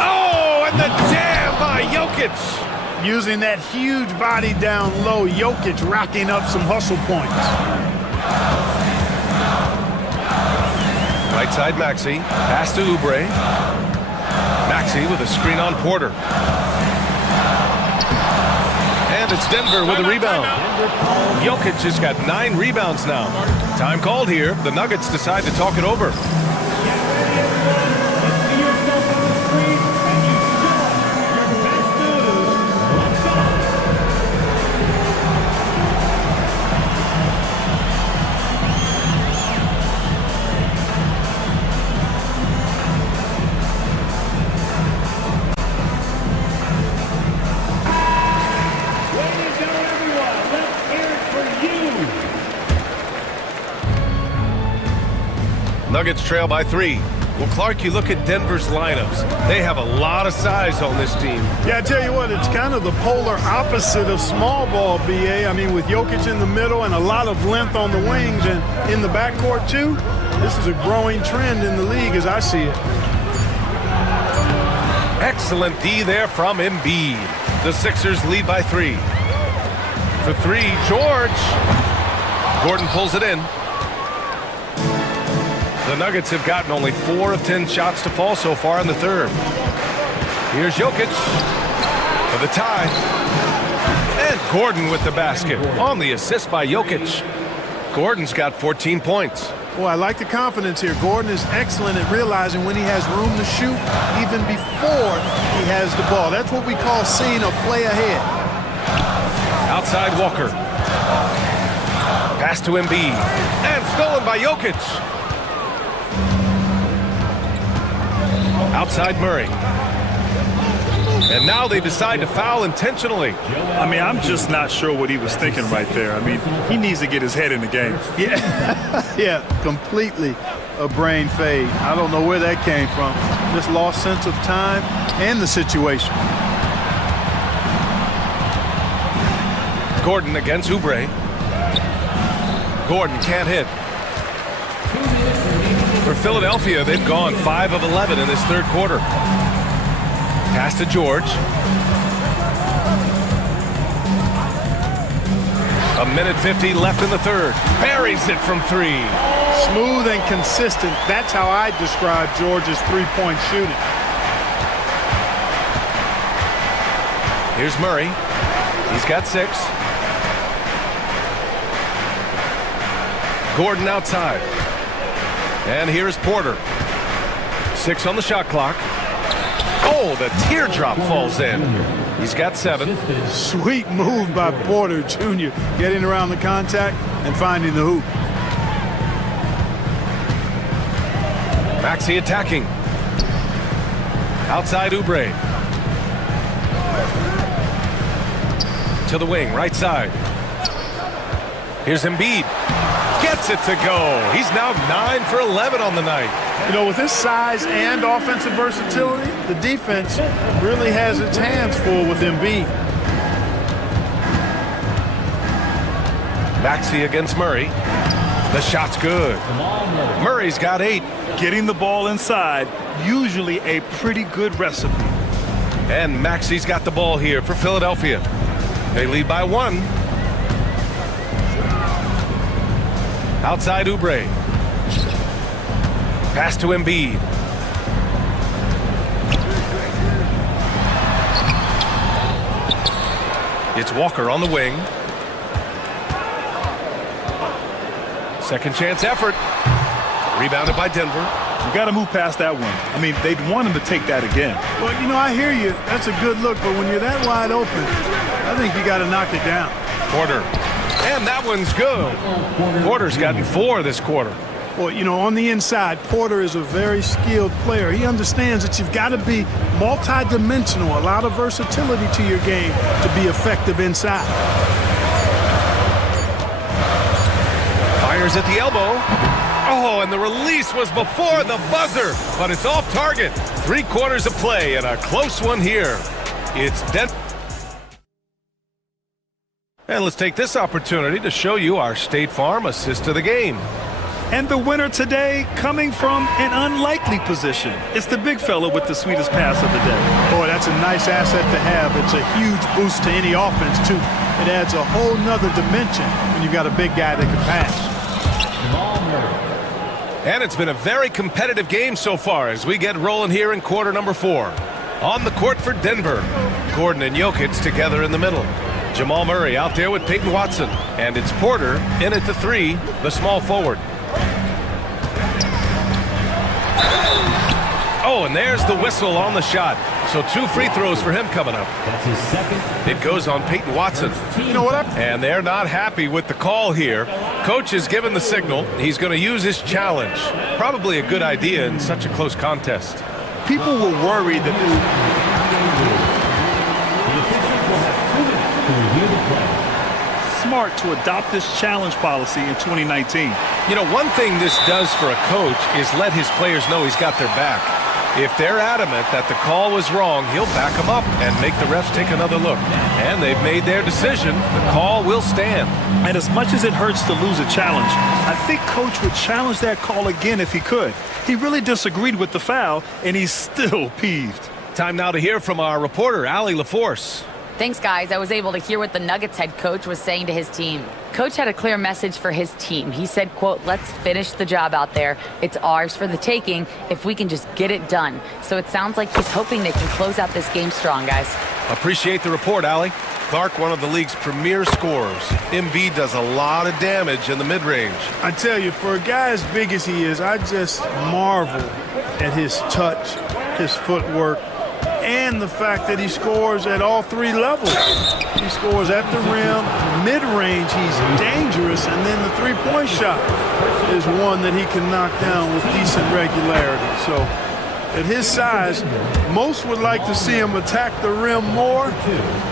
Oh, and the jam by Jokic. Using that huge body down low, Jokic racking up some hustle points. Right side Maxey. Pass to Oubre. Maxey with a screen on Porter. And it's Denver with a rebound. Jokic has got 9 rebounds now. Time called here. The Nuggets decide to talk it over. Nuggets trail by 3. Well, Clark, you look at Denver's lineups. They have a lot of size on this team. Yeah, I tell you what, it's kind of the polar opposite of small ball, BA. I mean, with Jokic in the middle and a lot of length on the wings and in the backcourt, too, this is a growing trend in the league as I see it. Excellent D there from Embiid. The Sixers lead by 3. For 3, George. Gordon pulls it in. The Nuggets have gotten only 4 of 10 shots to fall so far in the third. Here's Jokic for the tie. And Gordon with the basket on the assist by Jokic. Gordon's got 14 points. Well, I like the confidence here. Gordon is excellent at realizing when he has room to shoot even before he has the ball. That's what we call seeing a play ahead. Outside Walker. Pass to Embiid. And stolen by Jokic. Outside Murray. And now they decide to foul intentionally. I mean, I'm just not sure what he was thinking right there. I mean, he needs to get his head in the game. Yeah, yeah, completely a brain fade. I don't know where that came from. Just lost sense of time and the situation. Gordon against Oubre. Gordon can't hit. For Philadelphia, they've gone 5 of 11 in this third quarter. Pass to George. A minute 50 left in the third. Buries it from 3. Smooth and consistent. That's how I describe George's three-point shooting. Here's Murray. He's got 6. Gordon outside. And here's Porter. 6 on the shot clock. Oh, the teardrop falls in. He's got 7. Sweet move by Porter Jr. Getting around the contact and finding the hoop. Maxey attacking. Outside Oubre. To the wing, right side. Here's Embiid. Gets it to go. He's now 9 for 11 on the night. You know, with his size and offensive versatility, the defense really has its hands full with Embiid. Maxey against Murray. The shot's good. Murray's got 8. Getting the ball inside, usually a pretty good recipe. And Maxey's got the ball here for Philadelphia. They lead by 1. Outside Oubre. Pass to Embiid. It's Walker on the wing. Second chance effort. Rebounded by Denver. You got to move past that one. I mean, they'd want him to take that again. Well, you know, I hear you. That's a good look, but when you're that wide open, I think you got to knock it down. Porter. And that one's good. Porter's gotten 4 this quarter. Well, you know, on the inside, Porter is a very skilled player. He understands that you've got to be multi-dimensional, a lot of versatility to your game to be effective inside. Fires at the elbow. Oh, and the release was before the buzzer, but it's off target. 3 quarters of play and a close one here. It's Denver. And let's take this opportunity to show you our State Farm assist to the game. And the winner today coming from an unlikely position. It's the big fella with the sweetest pass of the day. Boy, that's a nice asset to have. It's a huge boost to any offense, too. It adds a whole nother dimension when you've got a big guy that can pass. And it's been a very competitive game so far as we get rolling here in quarter number 4. On the court for Denver, Gordon and Jokic together in the middle. Jamal Murray out there with Peyton Watson. And it's Porter in at the 3, the small forward. Oh, and there's the whistle on the shot. So 2 free throws for him coming up. That's his second. It goes on Peyton Watson. You know what? And they're not happy with the call here. Coach has given the signal. He's going to use his challenge. Probably a good idea in such a close contest. People were worried that smart to adopt this challenge policy in 2019. You know, one thing this does for a coach is let his players know he's got their back. If they're adamant that the call was wrong, he'll back them up and make the refs take another look. And they've made their decision. The call will stand. And as much as it hurts to lose a challenge, I think Coach would challenge that call again if he could. He really disagreed with the foul, and he's still peeved. Time now to hear from our reporter, Allie LaForce. Thanks, guys. I was able to hear what the Nuggets head coach was saying to his team. Coach had a clear message for his team. He said, quote, let's finish the job out there. It's ours for the taking if we can just get it done. So it sounds like he's hoping they can close out this game strong, guys. Appreciate the report, Allie. Clark, one of the league's premier scorers. Embiid does a lot of damage in the mid-range. I tell you, for a guy as big as he is, I just marvel at his touch, his footwork, and the fact that he scores at all three levels. He scores at the rim, mid-range, he's dangerous, and then the three-point shot is one that he can knock down with decent regularity. So at his size, most would like to see him attack the rim more,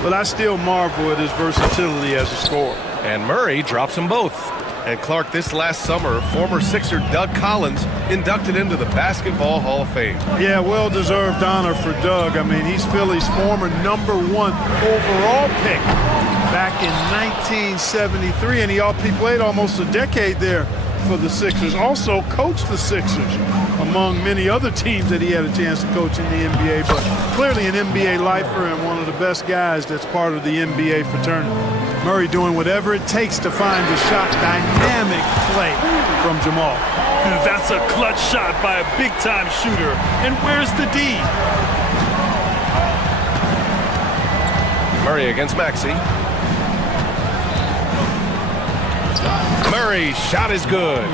but I still marvel at his versatility as a scorer. And Murray drops them both. And Clark, this last summer, former Sixer Doug Collins inducted into the Basketball Hall of Fame. Yeah, well-deserved honor for Doug. I mean, he's Philly's former #1 overall pick back in 1973, and he played almost a decade there for the Sixers. Also coached the Sixers, among many other teams that he had a chance to coach in the NBA, but clearly an NBA lifer and one of the best guys that's part of the NBA fraternity. Murray doing whatever it takes to find the shot. Dynamic play from Jamal. That's a clutch shot by a big-time shooter. And where's the D? Murray against Maxey. Murray's shot is good.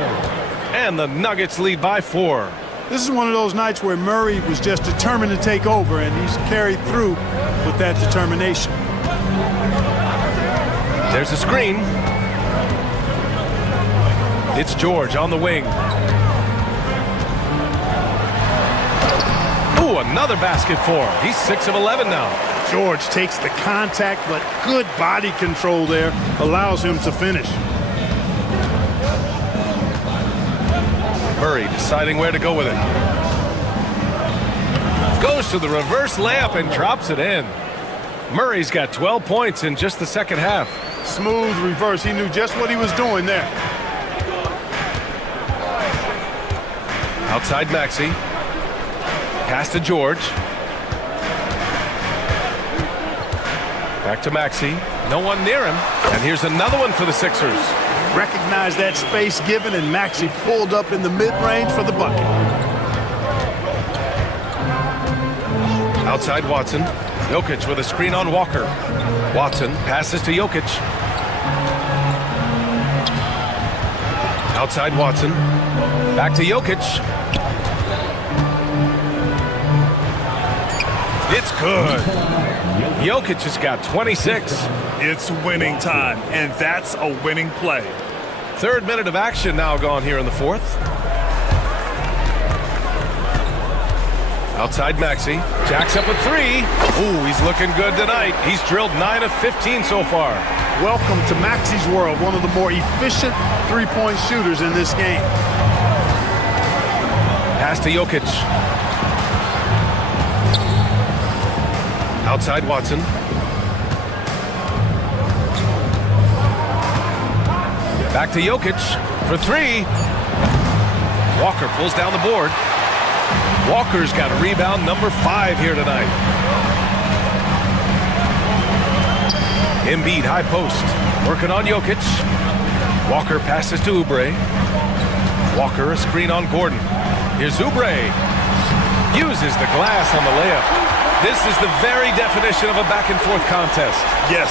And the Nuggets lead by 4. This is one of those nights where Murray was just determined to take over, and he's carried through with that determination. There's a screen. It's George on the wing. Ooh, another basket for him. He's 6 of 11 now. George takes the contact, but good body control there allows him to finish. Murray deciding where to go with it. Goes to the reverse layup and drops it in. Murray's got 12 points in just the second half. Smooth reverse. He knew just what he was doing there. Outside Maxey. Pass to George. Back to Maxey. No one near him. And here's another one for the Sixers. Recognized that space given, and Maxey pulled up in the mid-range for the bucket. Outside Watson. Jokic with a screen on Walker. Watson passes to Jokic. Outside Watson. Back to Jokic. It's good. Jokic has got 26. It's winning time, and that's a winning play. Third minute of action now gone here in the fourth. Outside Maxey. Jacks up a 3. Ooh, he's looking good tonight. He's drilled 9 of 15 so far. Welcome to Maxey's world, one of the more efficient three-point shooters in this game. Pass to Jokic. Outside Watson. Back to Jokic for 3. Walker pulls down the board. Walker's got rebound number 5 here tonight. Embiid high post. Working on Jokic. Walker passes to Oubre. Walker a screen on Gordon. Here's Oubre. Uses the glass on the layup. This is the very definition of a back-and-forth contest. Yes,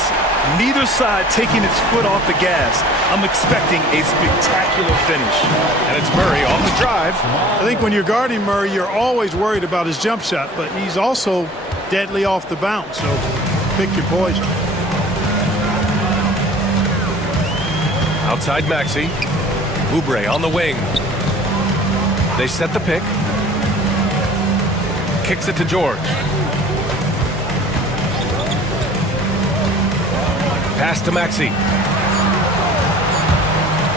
neither side taking its foot off the gas. I'm expecting a spectacular finish. And it's Murray off the drive. I think when you're guarding Murray, you're always worried about his jump shot, but he's also deadly off the bounce, so pick your poison. Outside Maxey. Oubre on the wing. They set the pick. Kicks it to George. Pass to Maxey.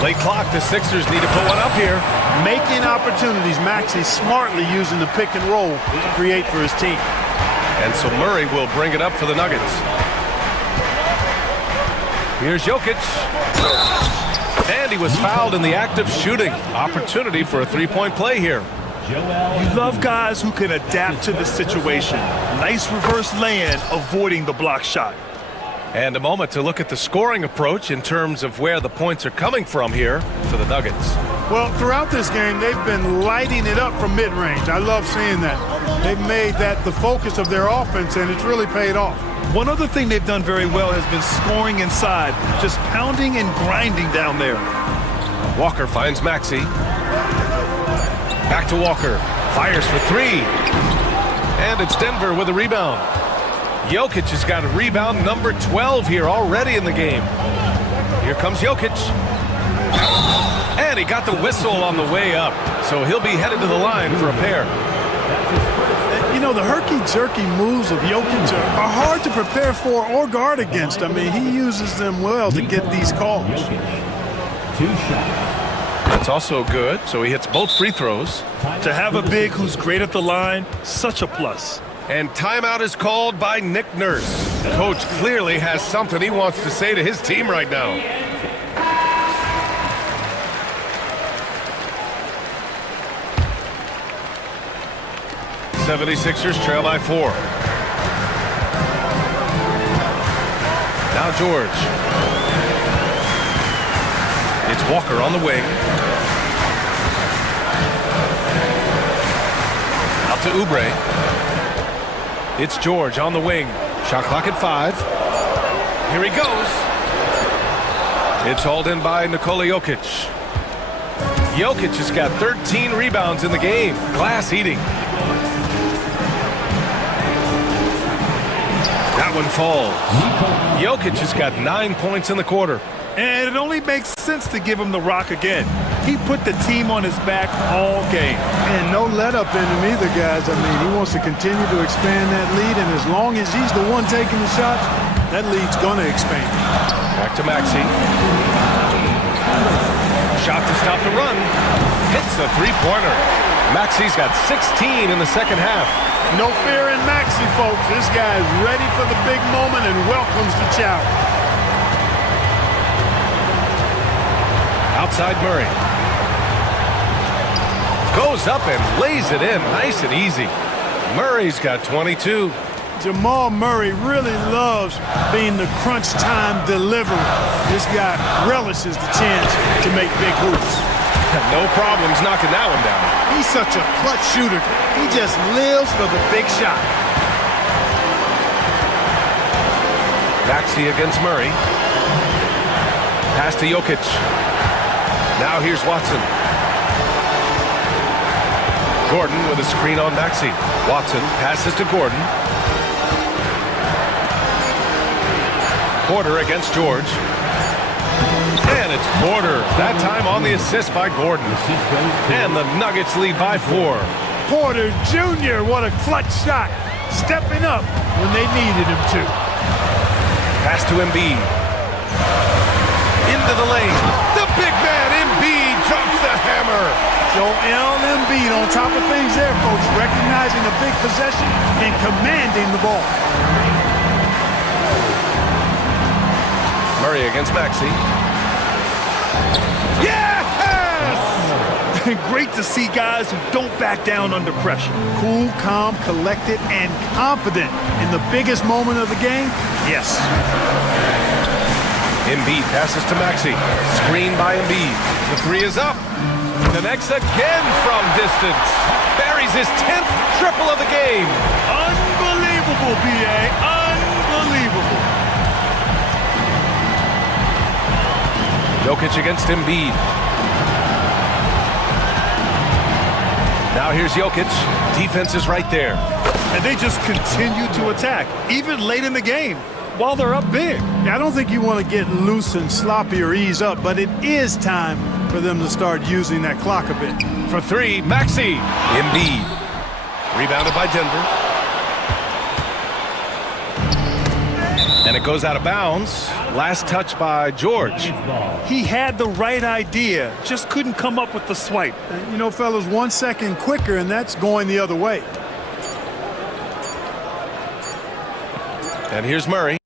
Play clock. The Sixers need to put one up here. Making opportunities. Maxey smartly using the pick and roll to create for his team. And so Murray will bring it up for the Nuggets. Here's Jokic. And he was fouled in the act of shooting. Opportunity for a three-point play here. You love guys who can adapt to the situation. Nice reverse lay-in, avoiding the block shot. And a moment to look at the scoring approach in terms of where the points are coming from here for the Nuggets. Well, throughout this game, they've been lighting it up from mid-range. I love seeing that. They've made that the focus of their offense, and it's really paid off. One other thing they've done very well has been scoring inside, just pounding and grinding down there. Walker finds Maxey. Back to Walker. Fires for three. And it's Denver with a rebound. Jokic has got a rebound number 12 here already in the game. Here comes Jokic. And he got the whistle on the way up. So he'll be headed to the line for a pair. You know, the herky-jerky moves of Jokic are hard to prepare for or guard against. I mean, he uses them well to get these calls. 2 shots. That's also good. So he hits both free throws. To have a big who's great at the line, such a plus. And timeout is called by Nick Nurse. Coach clearly has something he wants to say to his team right now. '76ers trail by 4. Now George. It's Walker on the wing. Out to Oubre. It's George on the wing. Shot clock at 5. Here he goes. It's hauled in by Nikola Jokic. Jokic has got 13 rebounds in the game. Glass eating. That one falls. Jokic has got 9 points in the quarter. And it only makes sense to give him the rock again. He put the team on his back all game. And no let up in him either, guys. I mean, he wants to continue to expand that lead, and as long as he's the one taking the shots, that lead's going to expand. Back to Maxey. Shot to stop the run. Hits a three-pointer. Maxey's got 16 in the second half. No fear in Maxey, folks. This guy is ready for the big moment and welcomes the challenge. Outside Murray. Goes up and lays it in nice and easy. Murray's got 22. Jamal Murray really loves being the crunch time deliverer. This guy relishes the chance to make big hoops. No problems knocking that one down. He's such a clutch shooter. He just lives for the big shot. Maxey against Murray. Pass to Jokic. Now here's Watson. Gordon with a screen on Maxey. Watson passes to Gordon. Porter against George. And it's Porter. That time on the assist by Gordon. And the Nuggets lead by 4. Porter Jr., what a clutch shot. Stepping up when they needed him to. Pass to Embiid. Into the lane. The big man Embiid drops the hammer. Joel Embiid on top of things there, folks. Recognizing the big possession and commanding the ball. Murray against Maxey. Yes! Great to see guys who don't back down under pressure. Cool, calm, collected, and confident in the biggest moment of the game. Yes. Embiid passes to Maxey. Screen by Embiid. The three is up. Connects again from distance. Buries his 10th triple of the game. Unbelievable, B.A. Unbelievable. Jokic against Embiid. Now here's Jokic. Defense is right there. And they just continue to attack, even late in the game, while they're up big. I don't think you want to get loose and sloppy or ease up, but it is time for them to start using that clock a bit. For three, Maxey. Embiid. Rebounded by Denver. And it goes out of bounds. Last touch by George. He had the right idea, just couldn't come up with the swipe. You know, fellas, 1 second quicker, and that's going the other way. And here's Murray.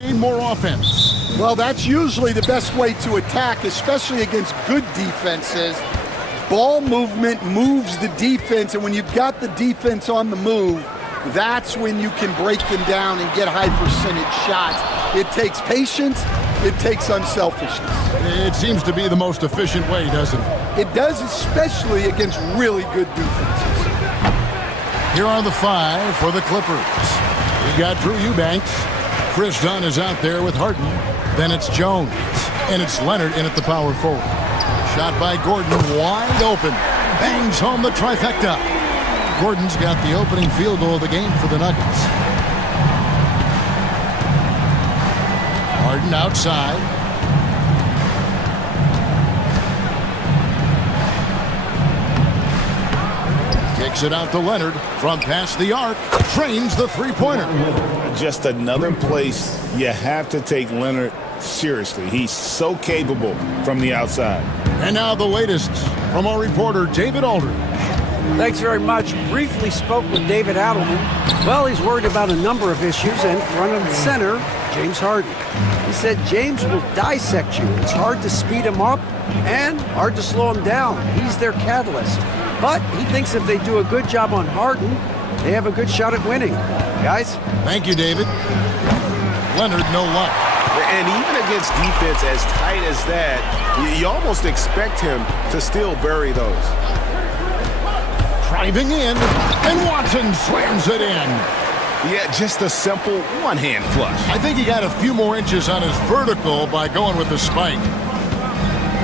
More offense. Well, that's usually the best way to attack, especially against good defenses. Ball movement moves the defense, and when you've got the defense on the move, that's when you can break them down and get high percentage shots. It takes patience. It takes unselfishness. It seems to be the most efficient way, doesn't it? It does, especially against really good defenses. Here are the 5 for the Clippers. We got Drew Eubanks. Chris Dunn is out there with Harden. Then it's Jones. And it's Leonard in at the power forward. Shot by Gordon, wide open. Bangs home the trifecta. Gordon's got the opening field goal of the game for the Nuggets. Harden outside. Kicks it out to Leonard from past the arc. Trains the three-pointer. Just another place you have to take Leonard seriously. He's so capable from the outside. And now the latest from our reporter, David Aldridge. Thanks very much. Briefly spoke with David Adelman. Well, he's worried about a number of issues, and front and center, James Harden. He said James will dissect you. It's hard to speed him up and hard to slow him down. He's their catalyst. But he thinks if they do a good job on Harden, they have a good shot at winning. Guys? Thank you, David. Leonard, no luck. And even against defense as tight as that, you almost expect him to still bury those. Driving in, and Watson slams it in. Yeah, just a simple one-hand flush. I think he got a few more inches on his vertical by going with the spike.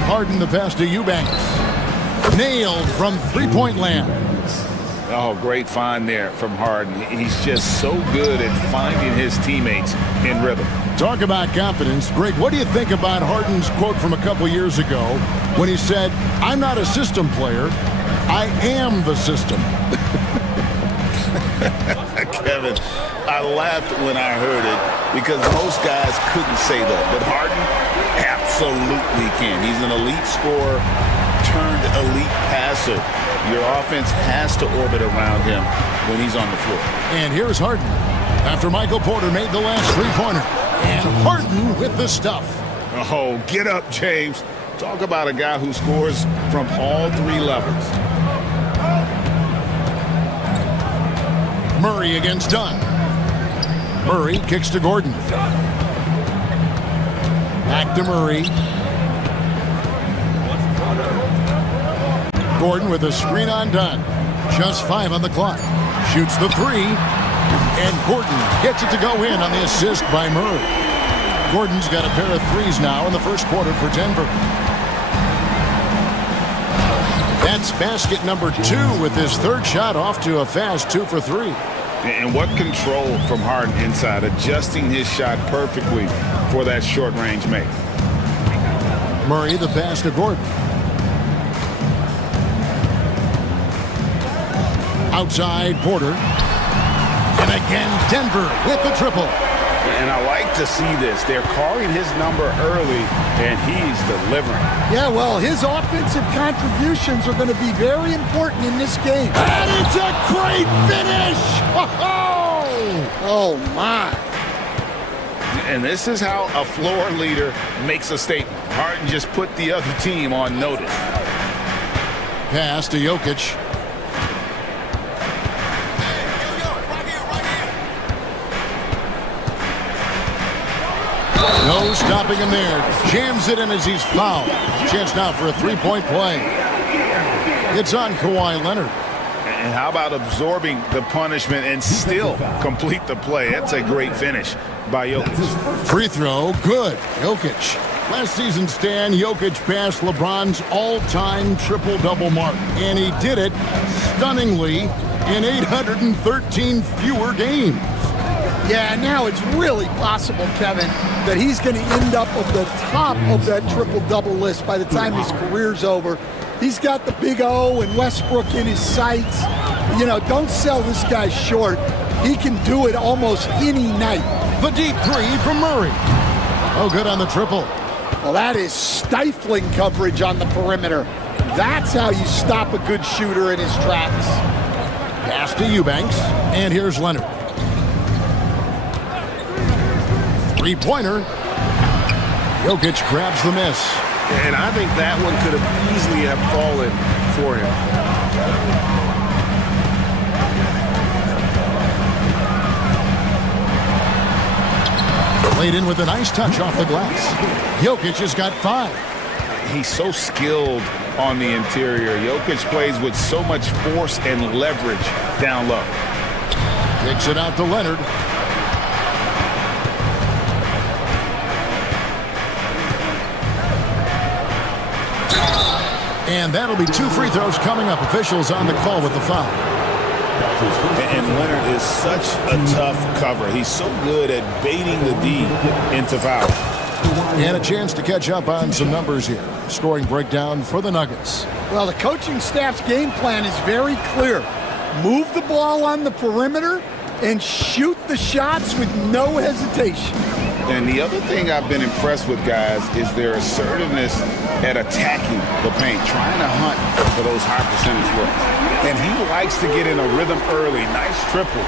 Harden the pass to Eubanks. Nailed from three-point land. Oh, great find there from Harden. He's just so good at finding his teammates in rhythm. Talk about confidence. Greg, what do you think about Harden's quote from a couple years ago when he said, "I'm not a system player, I am the system"? Kevin, I laughed when I heard it because most guys couldn't say that, but Harden absolutely can. He's an elite scorer turned elite passer. Your offense has to orbit around him when he's on the floor. And here's Harden after Michael Porter made the last three-pointer. And Harden with the stuff. Oh, get up, James. Talk about a guy who scores from all three levels. Murray against Dunn. Murray kicks to Gordon. Back to Murray. Gordon with a screen on Dunn. Just 5 on the clock. Shoots the 3. And Gordon gets it to go in on the assist by Murray. Gordon's got a pair of threes now in the first quarter for Denver. That's basket number 2 with his third shot off to a fast 2 for 3. And what control from Harden inside, adjusting his shot perfectly for that short-range make. Murray the pass to Gordon. Outside Porter. And again Denver with the triple. And I like to see this. They're calling his number early, and he's delivering. Yeah, well, his offensive contributions are going to be very important in this game. And it's a great finish! Oh, my. And this is how a floor leader makes a statement. Harden just put the other team on notice. Pass to Jokic. No stopping him there. Jams it in as he's fouled. Chance now for a three-point play. It's on Kawhi Leonard. And how about absorbing the punishment and still complete the play? That's a great finish by Jokic. Free throw, good. Jokic. Last season, Stan, Jokic passed LeBron's all-time triple-double mark. And he did it stunningly in 813 fewer games. Yeah, now it's really possible, Kevin, that he's going to end up at the top of that triple-double list by the time his career's over. He's got the big O and Westbrook in his sights. You know, don't sell this guy short. He can do it almost any night. The deep 3 from Murray. Oh, good on the triple. Well, that is stifling coverage on the perimeter. That's how you stop a good shooter in his tracks. Pass to Eubanks, and here's Leonard. Three-pointer. Jokic grabs the miss. And I think that one could have easily have fallen for him. Laid in with a nice touch off the glass. Jokic has got 5. He's so skilled on the interior. Jokic plays with so much force and leverage down low. Kicks it out to Leonard. And that'll be 2 free throws coming up. Officials on the call with the foul. And Leonard is such a tough cover. He's so good at baiting the D into fouls. And a chance to catch up on some numbers here. Scoring breakdown for the Nuggets. Well, the coaching staff's game plan is very clear. Move the ball on the perimeter and shoot the shots with no hesitation. And the other thing I've been impressed with, guys, is their assertiveness at attacking the paint, trying to hunt for those high percentage looks. And he likes to get in a rhythm early. Nice triple.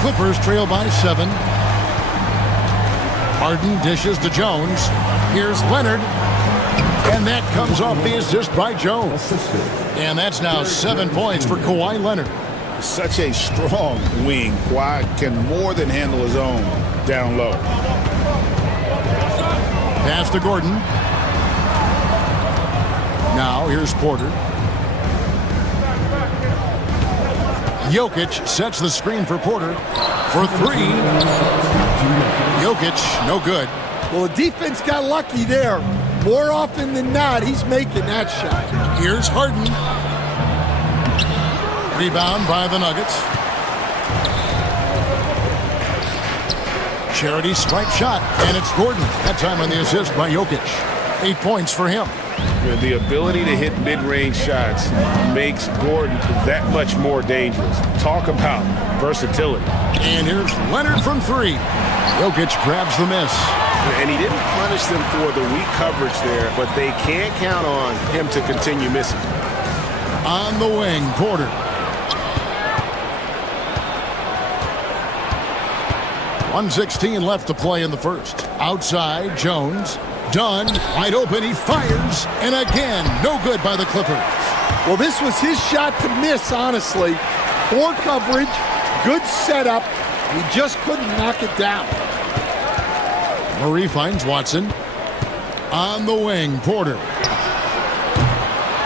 Clippers trail by 7. Harden dishes to Jones. Here's Leonard. And that comes off the assist by Jones. And that's now 7 points for Kawhi Leonard. Such a strong wing. Kawhi can more than handle his own down low. Pass to Gordon. Now here's Porter. Jokic sets the screen for Porter for 3. Jokic, no good. Well, the defense got lucky there. More often than not, he's making that shot. Here's Harden. Rebound by the Nuggets. Charity stripe shot, and it's Gordon. That time on the assist by Jokic. 8 points for him. The ability to hit mid-range shots makes Gordon that much more dangerous. Talk about versatility. And here's Leonard from 3. Jokic grabs the miss. And he didn't punish them for the weak coverage there, but they can't count on him to continue missing. On the wing, Porter. 1:16 left to play in the first. Outside, Jones. Dunn, wide open, he fires, and again, no good by the Clippers. Well, this was his shot to miss, honestly. Poor coverage, good setup. He just couldn't knock it down. Murray finds Watson. On the wing, Porter.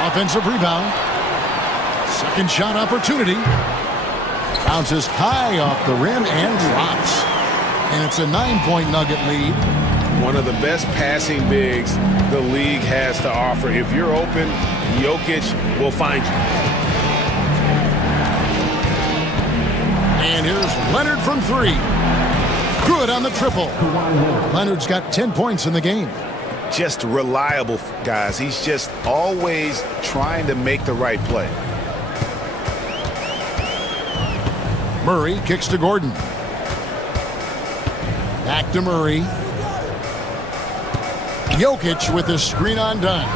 Offensive rebound. Second shot opportunity. Bounces high off the rim and drops. And it's a 9-point Nugget lead. One of the best passing bigs the league has to offer. If you're open, Jokic will find you. And here's Leonard from 3. Good on the triple. Leonard's got 10 points in the game. Just reliable, guys. He's just always trying to make the right play. Murray kicks to Gordon. Back to Murray. Jokic with his screen on Dunn.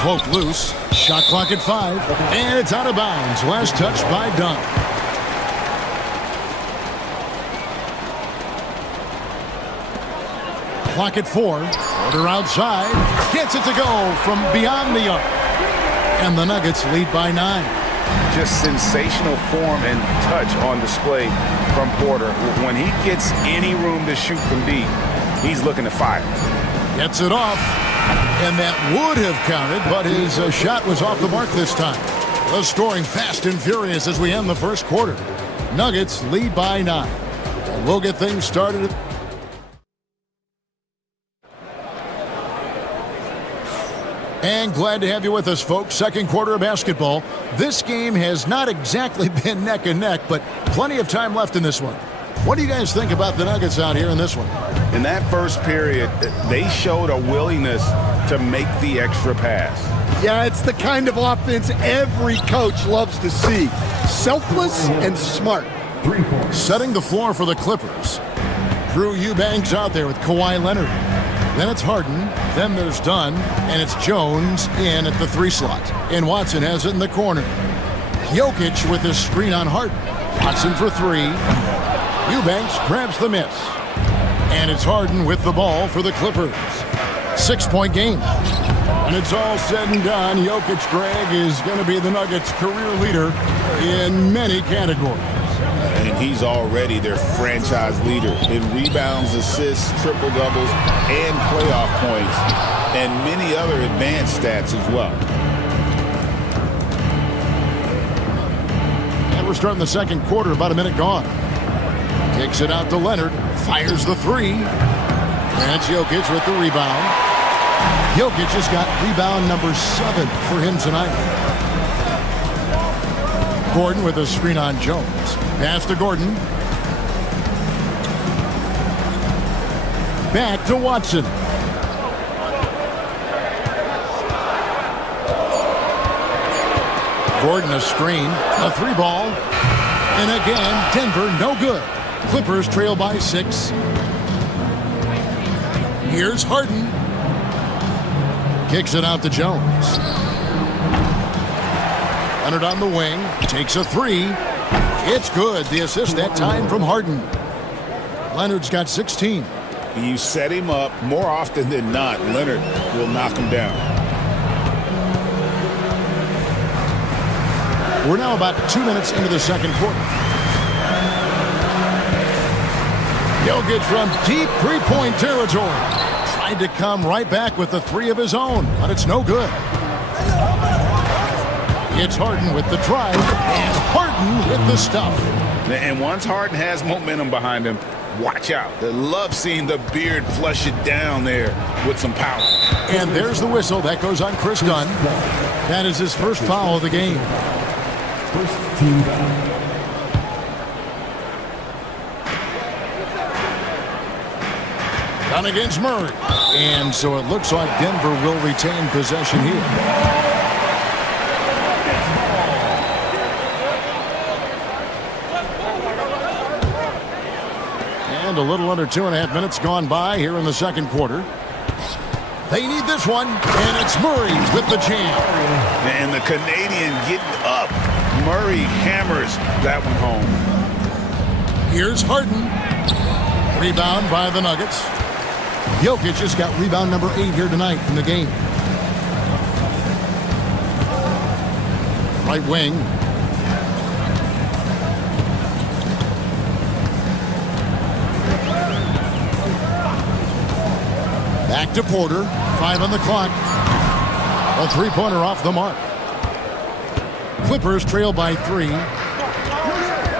Poke loose. Shot clock at 5. And it's out of bounds. Last touch by Dunn. Clock at 4. Porter outside. Gets it to go from beyond the arc. And the Nuggets lead by 9. Just sensational form and touch on display from Porter. When he gets any room to shoot from deep, he's looking to fire. Gets it off, and that would have counted, but his shot was off the mark this time. The scoring fast and furious as we end the first quarter. Nuggets lead by 9. And we'll get things started. And glad to have you with us, folks. Second quarter of basketball. This game has not exactly been neck and neck, but plenty of time left in this one. What do you guys think about the Nuggets out here in this one? In that first period, they showed a willingness to make the extra pass. Yeah, it's the kind of offense every coach loves to see. Selfless and smart. Setting the floor for the Clippers. Drew Eubanks out there with Kawhi Leonard. Then it's Harden, then there's Dunn, and it's Jones in at the 3 slot. And Watson has it in the corner. Jokic with his screen on Harden. Watson for 3. Eubanks grabs the miss. And it's Harden with the ball for the Clippers. 6-point game. When it's all said and done, Jokic, Greg, is going to be the Nuggets' career leader in many categories. And he's already their franchise leader in rebounds, assists, triple-doubles, and playoff points, and many other advanced stats as well. And we're starting the second quarter, about a minute gone. Kicks it out to Leonard, fires the three. And Jokic with the rebound. Jokic has got rebound number 7 for him tonight. Gordon with a screen on Jones. Pass to Gordon. Back to Watson. Gordon a screen, a 3-ball. And again, Denver no good. Clippers trail by 6. Here's Harden. Kicks it out to Jones. Leonard on the wing. Takes a 3. It's good. The assist that time from Harden. Leonard's got 16. You set him up, more often than not, Leonard will knock him down. We're now about 2 minutes into the second quarter. Jokic from deep three-point territory. Tried to come right back with the 3 of his own, but it's no good. It's Harden with the drive, and Harden with the stuff. And once Harden has momentum behind him, watch out. They love seeing the beard flush it down there with some power. And there's the whistle. That goes on Chris Dunn. That is his first foul of the game. First team foul. Dunn against Murray. And so it looks like Denver will retain possession here. And a little under 2.5 minutes gone by here in the second quarter. They need this one, and it's Murray with the jam. And the Canadian getting up. Murray hammers that one home. Here's Harden. Rebound by the Nuggets. Jokic just got rebound number 8 here tonight in the game. Right wing. Back to Porter. 5 on the clock. A 3-pointer off the mark. Clippers trail by 3.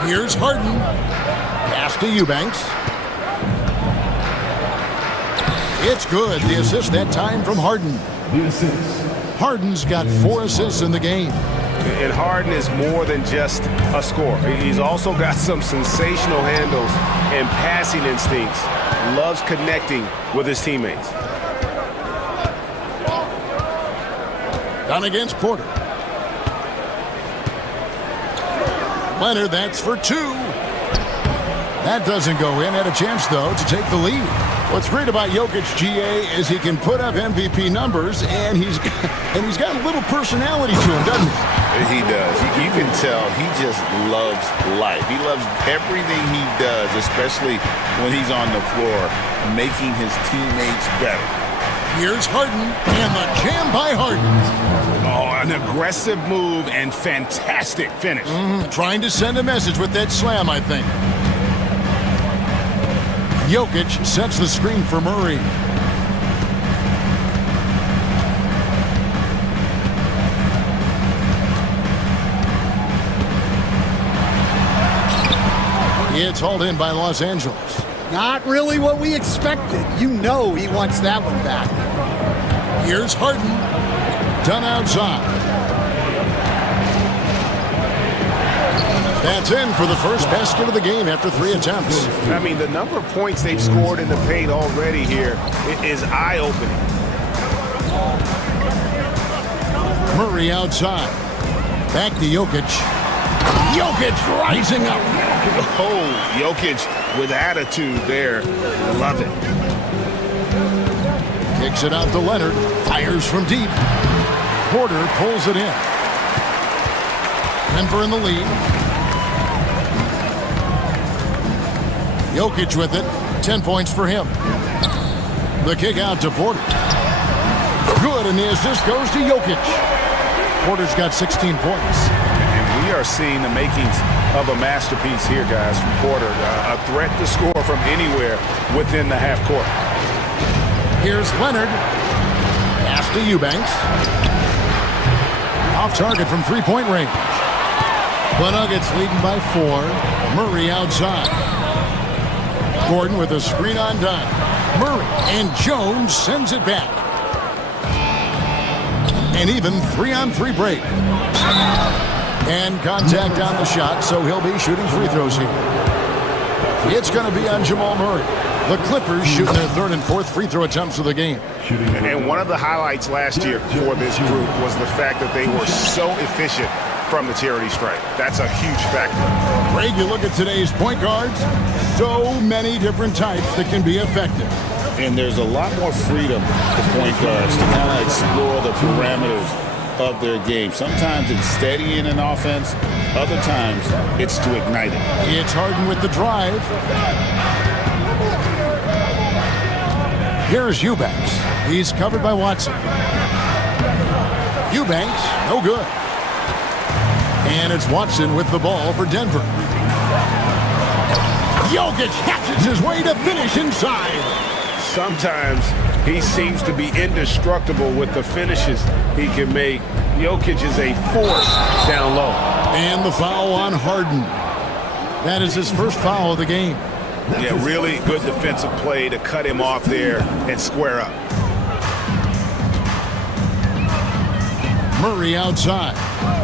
Here's Harden. Pass to Eubanks. It's good. The assist that time from Harden. Harden's got 4 assists in the game. And Harden is more than just a scorer. He's also got some sensational handles and passing instincts. Loves connecting with his teammates. Done against Porter. Leonard, that's for 2. That doesn't go in. Had a chance, though, to take the lead. What's great about Jokic, GA, is he can put up MVP numbers, and he's got a little personality to him, doesn't he? He does. You can tell he just loves life. He loves everything he does, especially when he's on the floor, making his teammates better. Here's Harden, and the jam by Harden. Oh, an aggressive move and fantastic finish. Trying to send a message with that slam, I think. Jokic sets the screen for Murray. It's hauled in by Los Angeles. Not really what we expected. You know he wants that one back. Here's Harden. Done outside. That's in for the first basket of the game after 3 attempts. I mean, the number of points they've scored in the paint already here is eye-opening. Murray outside. Back to Jokic. Jokic rising up. Oh, Jokic with attitude there. Love it. Kicks it out to Leonard. Fires from deep. Porter pulls it in. Denver in the lead. Jokic with it. 10 points for him. The kick out to Porter. Good, and the assist goes to Jokic. Porter's got 16 points. And we are seeing the makings of a masterpiece here, guys, from Porter. A threat to score from anywhere within the half court. Here's Leonard. Pass to Eubanks. Off target from three-point range. The Nuggets leading by 4. Murray outside. Gordon with a screen on dime. Murray and Jones sends it back. An even 3-on-3 break. And contact on the shot, so he'll be shooting free throws here. It's going to be on Jamal Murray. The Clippers shooting their third and fourth free throw attempts of the game. And one of the highlights last year for this group was the fact that they were so efficient from the charity stripe. That's a huge factor. Greg, you look at today's point guards, so many different types that can be effective. And there's a lot more freedom for point guards to kind of explore the parameters of their game. Sometimes it's steadying an offense. Other times it's to ignite it. It's Harden with the drive. Here's Eubanks. He's covered by Watson. Eubanks, no good. And it's Watson with the ball for Denver. Jokic hatches his way to finish inside. Sometimes he seems to be indestructible with the finishes he can make. Jokic is a force down low. And the foul on Harden. That is his first foul of the game. Yeah, really good defensive play to cut him off there and square up. Murray outside.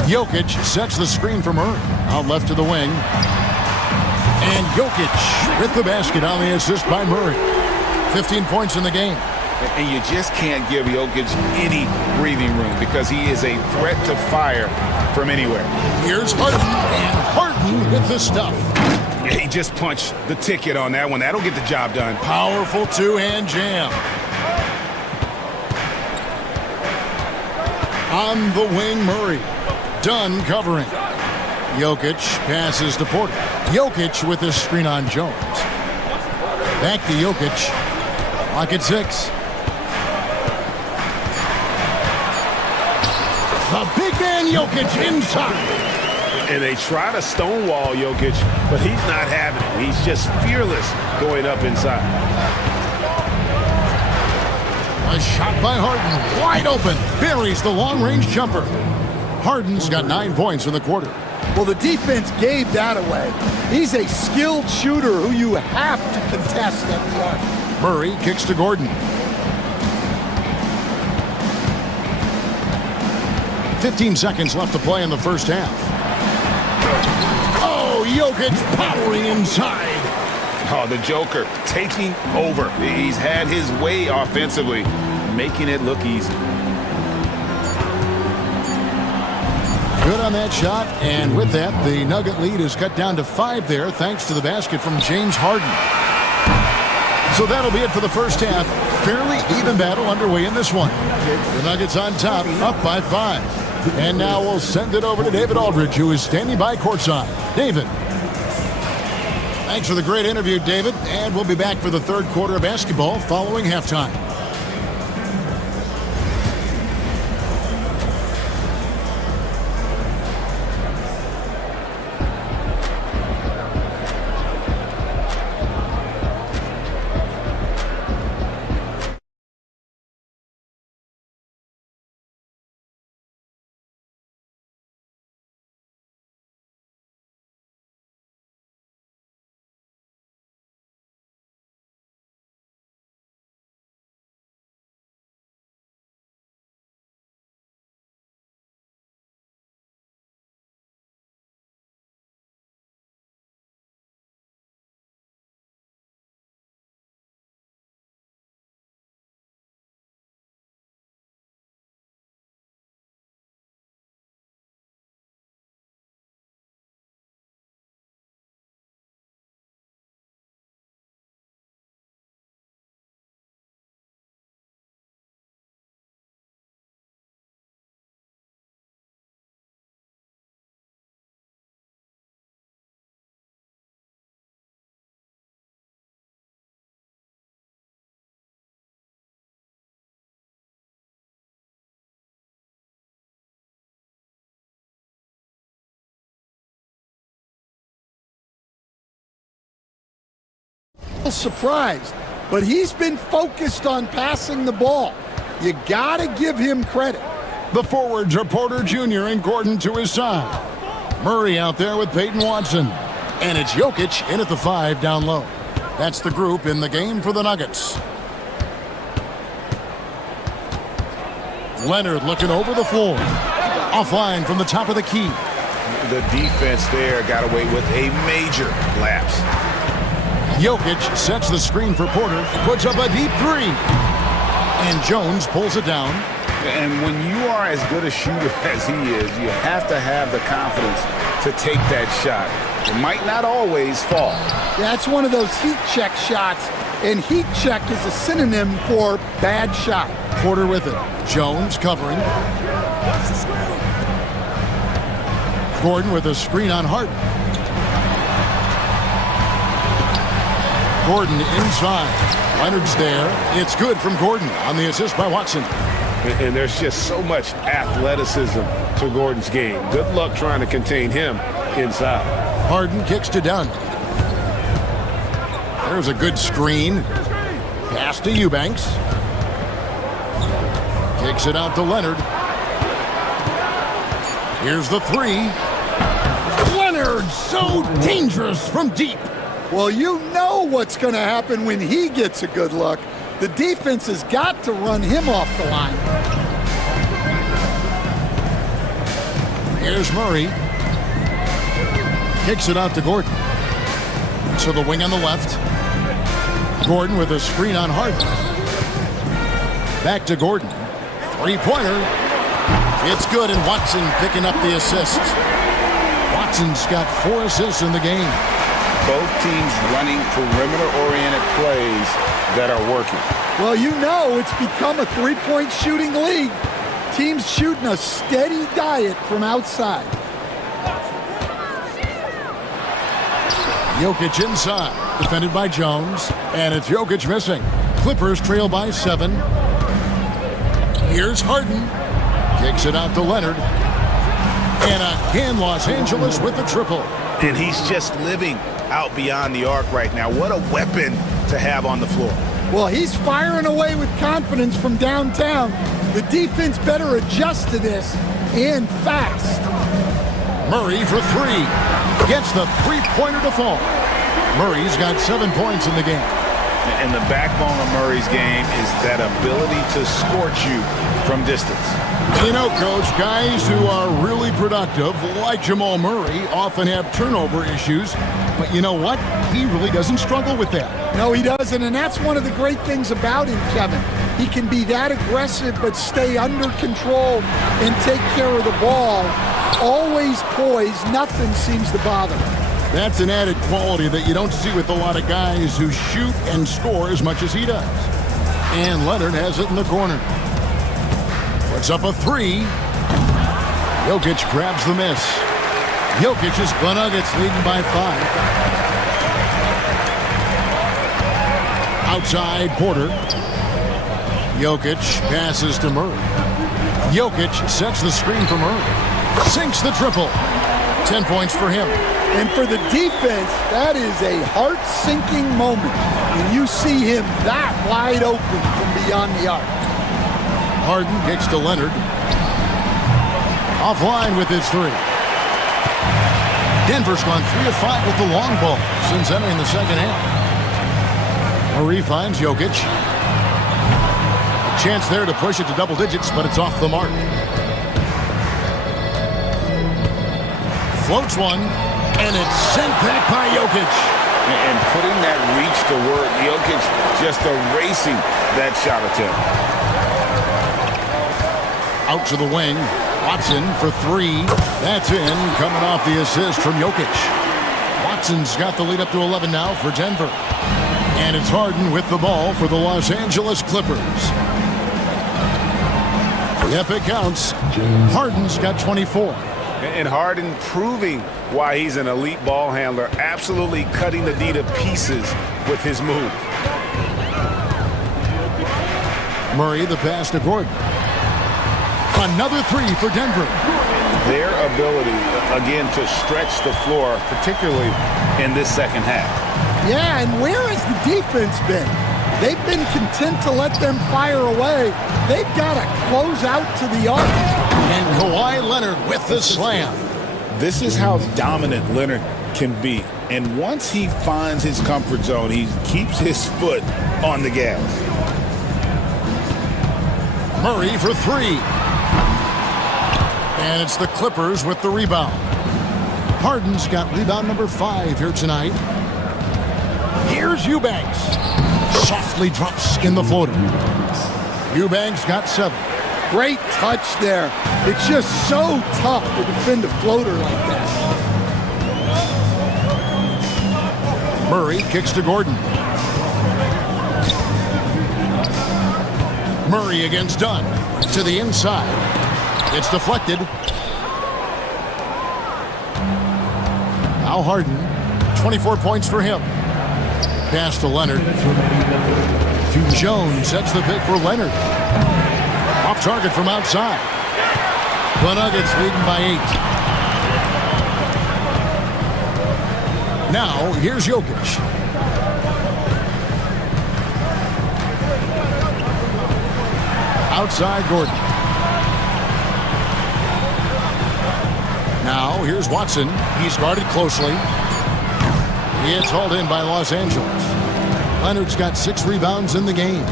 Jokic sets the screen for Murray. Out left to the wing. And Jokic with the basket on the assist by Murray. 15 points in the game. And you just can't give Jokic any breathing room because he is a threat to fire from anywhere. Here's Harden. And Harden with the stuff. Yeah, he just punched the ticket on that one. That'll get the job done. Powerful two-hand jam. On the wing, Murray. Dunn covering. Jokic passes to Porter. Jokic with the screen on Jones. Back to Jokic. Clock at 6. The big man Jokic inside. And they try to stonewall Jokic, but he's not having it. He's just fearless going up inside. A shot by Harden, wide open, buries the long-range jumper. Harden's got 9 points in the quarter. Well, the defense gave that away. He's a skilled shooter who you have to contest at the arc. Murray kicks to Gordon. 15 seconds left to play in the first half. Oh, Jokic powering inside. Oh, the Joker taking over. He's had his way offensively, making it look easy. Good on that shot, and with that, the Nugget lead is cut down to 5 there, thanks to the basket from James Harden. So that'll be it for the first half. Fairly even battle underway in this one. The Nuggets on top, up by 5. And now we'll send it over to David Aldridge, who is standing by courtside. David. Thanks for the great interview, David. And we'll be back for the third quarter of basketball following halftime. little surprised, but he's been focused on passing the ball. You got to give him credit. The forwards are Porter Jr. and Gordon to his side. Murray out there with Peyton Watson. And it's Jokic in at the 5 down low. That's the group in the game for the Nuggets. Leonard looking over the floor. Offline from the top of the key. The defense there got away with a major lapse. Jokic sets the screen for Porter, puts up a deep 3. And Jones pulls it down. And when you are as good a shooter as he is, you have to have the confidence to take that shot. It might not always fall. That's one of those heat check shots, and heat check is a synonym for bad shot. Porter with it. Jones covering. Gordon with a screen on Harden. Gordon inside. Leonard's there. It's good from Gordon on the assist by Watson. And there's just so much athleticism to Gordon's game. Good luck trying to contain him inside. Harden kicks to Dunn. There's a good screen. Pass to Eubanks. Kicks it out to Leonard. Here's the 3. Leonard, so dangerous from deep. Well, you know what's going to happen when he gets a good look. The defense has got to run him off the line. Here's Murray. Kicks it out to Gordon. To the wing on the left. Gordon with a screen on Harden. Back to Gordon. 3-pointer. It's good, and Watson picking up the assist. Watson's got 4 assists in the game. Both teams running perimeter-oriented plays that are working. Well, you know it's become a three-point shooting league. Teams shooting a steady diet from outside. Jokic inside, defended by Jones, and it's Jokic missing. Clippers trail by 7. Here's Harden. Kicks it out to Leonard. And again, Los Angeles with the triple. And he's just living out beyond the arc right now. What a weapon to have on the floor. Well, he's firing away with confidence from downtown. The defense better adjust to this, and fast. Murray for 3. Gets the 3-pointer to fall. Murray's got 7 points in the game. And the backbone of Murray's game is that ability to scorch you from distance. You know, Coach, guys who are really productive, like Jamal Murray, often have turnover issues. But you know what? He really doesn't struggle with that. No, he doesn't, and that's one of the great things about him, Kevin. He can be that aggressive but stay under control and take care of the ball. Always poised, nothing seems to bother him. That's an added quality that you don't see with a lot of guys who shoot and score as much as he does. And Leonard has it in the corner. Puts up a 3. Jokic grabs the miss. Jokic's Nuggets leading by 5. Outside Porter. Jokic passes to Murray. Jokic sets the screen for Murray. Sinks the triple. 10 points for him. And for the defense, that is a heart-sinking moment when you see him that wide open from beyond the arc. Harden kicks to Leonard. Offline with his 3. Denver's gone 3 of 5 with the long ball since entering the second half. Murray finds Jokic. A chance there to push it to double digits, but it's off the mark. Floats one, and it's sent back by Jokic. And putting that reach to work, Jokic just erasing that shot attempt. Out to the wing. Watson for 3. That's in, coming off the assist from Jokic. Watson's got the lead up to 11 now for Denver. And it's Harden with the ball for the Los Angeles Clippers. Yep, it counts. Harden's got 24. And Harden proving why he's an elite ball handler, absolutely cutting the D to pieces with his move. Murray the pass to Gordon. Another 3 for Denver. Their ability, again, to stretch the floor, particularly in this second half. Yeah, and where has the defense been? They've been content to let them fire away. They've got to close out to the arc. And Kawhi Leonard with the slam. This is how dominant Leonard can be. And once he finds his comfort zone, he keeps his foot on the gas. Murray for three. And it's the Clippers with the rebound. Harden's got rebound number 5 here tonight. Here's Eubanks. Softly drops in the floater. Eubanks got 7. Great touch there. It's just so tough to defend a floater like that. Murray kicks to Gordon. Murray against Dunn. To the inside. It's deflected. Now Harden. 24 points for him. Pass to Leonard. Jones sets the pick for Leonard. Off target from outside. The Nuggets leading by 8. Now, here's Jokic. Outside Gordon. Now, here's Watson. He's guarded closely. It's hauled in by Los Angeles. Leonard's got 6 rebounds in the game.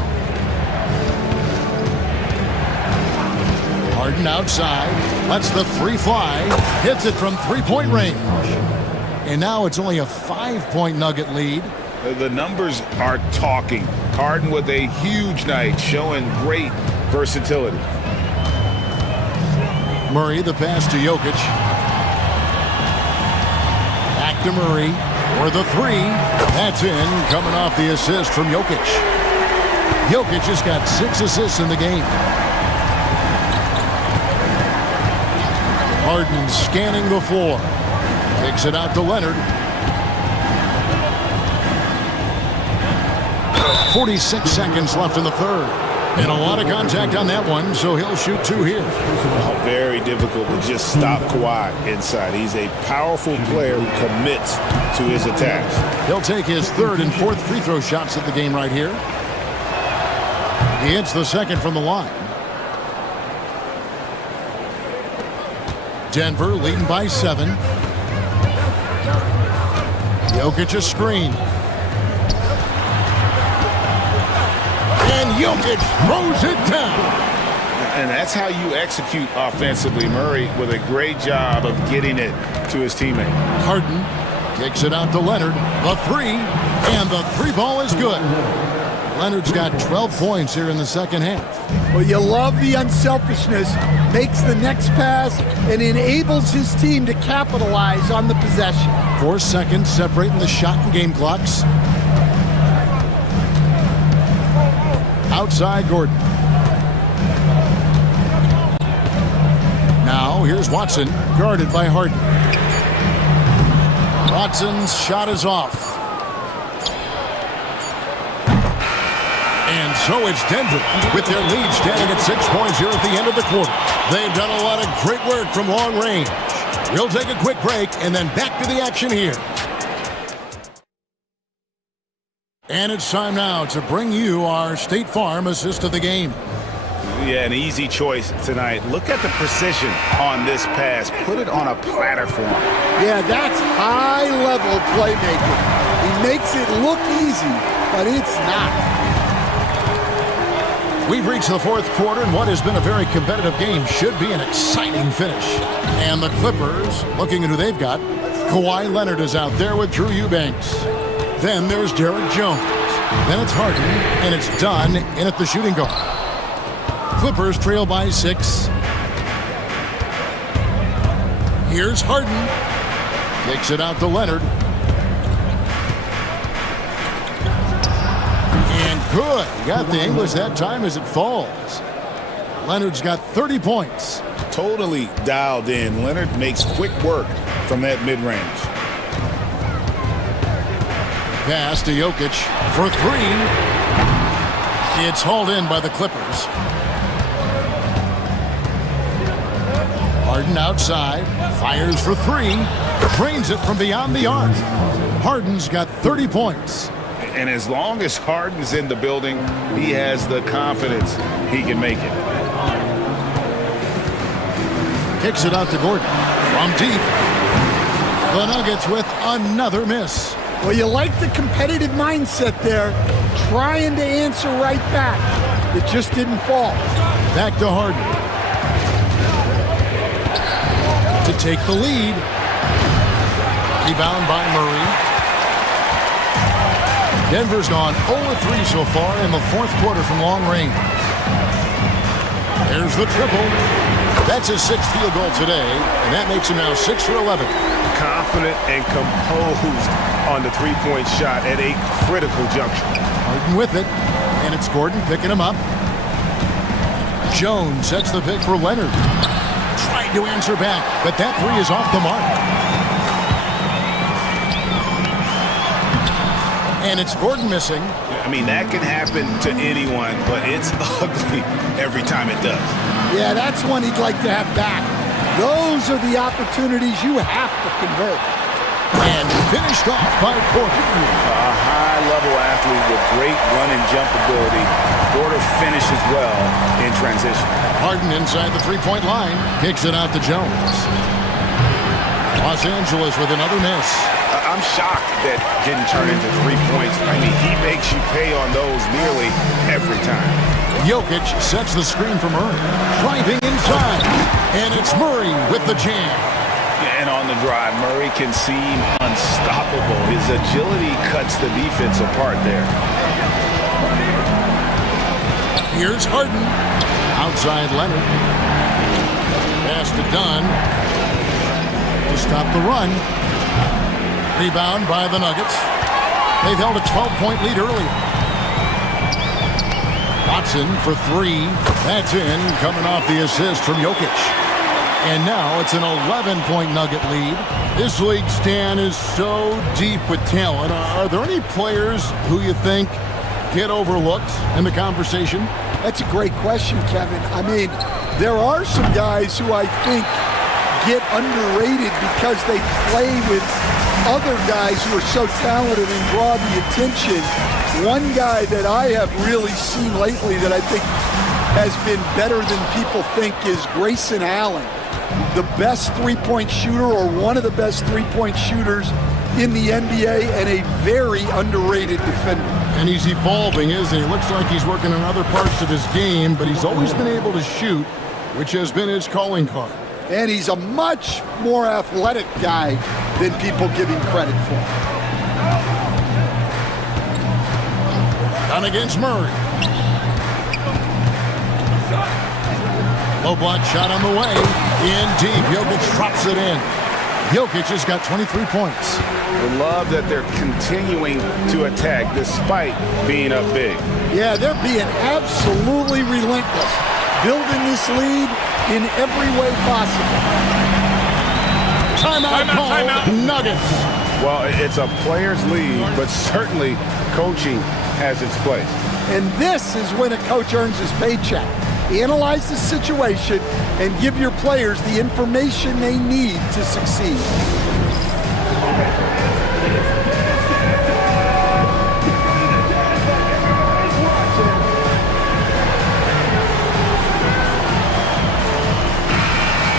Harden outside. Lets the 3 fly. Hits it from 3-point range. And now it's only a 5-point Nugget lead. The numbers are talking. Harden with a huge night, showing great versatility. Murray, the pass to Jokic. Back to Murray for the 3. That's in, coming off the assist from Jokic. Jokic has got 6 assists in the game. Harden scanning the floor. Takes it out to Leonard. 46 seconds left in the third. And a lot of contact on that one, so he'll shoot 2 here. Oh, very difficult to just stop Kawhi inside. He's a powerful player who commits to his attacks. He'll take his 3rd and 4th free throw shots at the game right here. He hits the 2nd from the line. Denver leading by 7. Jokic a screen. And Jokic throws it down. And that's how you execute offensively. Murray with a great job of getting it to his teammate. Harden kicks it out to Leonard. The 3. And the 3 ball is good. Leonard's got 12 points here in the second half. Well, you love the unselfishness. Makes the next pass and enables his team to capitalize on the possession. 4 seconds separating the shot and game clocks. Outside Gordon. Now here's Watson, guarded by Harden. Watson's shot is off. And so it's Denver with their lead standing at 6 points here at the end of the quarter. They've done a lot of great work from long range. We'll take a quick break and then back to the action here. And it's time now to bring you our State Farm assist of the game. Yeah, an easy choice tonight. Look at the precision on this pass. Put it on a platform. Yeah, that's high-level playmaking. He makes it look easy, but it's not. We've reached the 4th quarter, and what has been a very competitive game should be an exciting finish. And the Clippers, looking at who they've got, Kawhi Leonard is out there with Drew Eubanks. Then there's Derek Jones. Then it's Harden, and it's Dunn in at the shooting guard. Clippers trail by 6. Here's Harden. Takes it out to Leonard. And good. Got the English that time as it falls. Leonard's got 30 points. Totally dialed in. Leonard makes quick work from that mid-range. Pass to Jokic for 3. It's hauled in by the Clippers. Harden outside, fires for three, drains it from beyond the arc. Harden's got 30 points. And as long as Harden's in the building, he has the confidence he can make it. Kicks it out to Gordon from deep. The Nuggets with another miss. Well, you like the competitive mindset there, trying to answer right back. It just didn't fall. Back to Harden. To take the lead. Rebound by Murray. Denver's gone 0-3 so far in the fourth quarter from long range. There's the triple. That's his sixth field goal today, and that makes him now 6 for 11. Confident and composed on the three-point shot at a critical juncture. Harden with it, and it's Gordon picking him up. Jones sets the pick for Leonard. Tried to answer back, but that three is off the mark. And it's Gordon missing. I mean, that can happen to anyone, but it's ugly every time it does. Yeah, that's one he'd like to have back. Those are the opportunities you have to convert. And finished off by Porter. A high-level athlete with great run and jump ability. Porter finishes well in transition. Harden inside the three-point line. Kicks it out to Jones. Los Angeles with another miss. I'm shocked that didn't turn into 3 points. I mean, he makes you pay on those nearly every time. Jokic sets the screen for Murray. Driving inside. And it's Murray with the jam. And on the drive, Murray can seem unstoppable. His agility cuts the defense apart there. Here's Harden. Outside Leonard. Pass to Dunn. To stop the run. Rebound by the Nuggets. They've held a 12-point lead earlier. Watson for three. That's in, coming off the assist from Jokic. And now it's an 11-point Nugget lead. This league, Stan, is so deep with talent. Are there any players who you think get overlooked in the conversation? That's a great question, Kevin. I mean, there are some guys who I think get underrated because they play with other guys who are so talented and draw the attention. One guy that I have really seen lately that I think has been better than people think is Grayson Allen. The best three-point shooter, or one of the best three-point shooters in the NBA, and a very underrated defender. And he's evolving, isn't he? Looks like he's working on other parts of his game, but he's always been able to shoot, which has been his calling card. And he's a much more athletic guy than people give him credit for. Down against Murray. Low block shot on the way. In deep. Jokic drops it in. Jokic has got 23 points. I love that they're continuing to attack despite being up big. Yeah, they're being absolutely relentless. Building this lead in every way possible. Timeout called. Nuggets. Well, it's a player's league, but certainly coaching has its place. And this is when a coach earns his paycheck. Analyze the situation and give your players the information they need to succeed.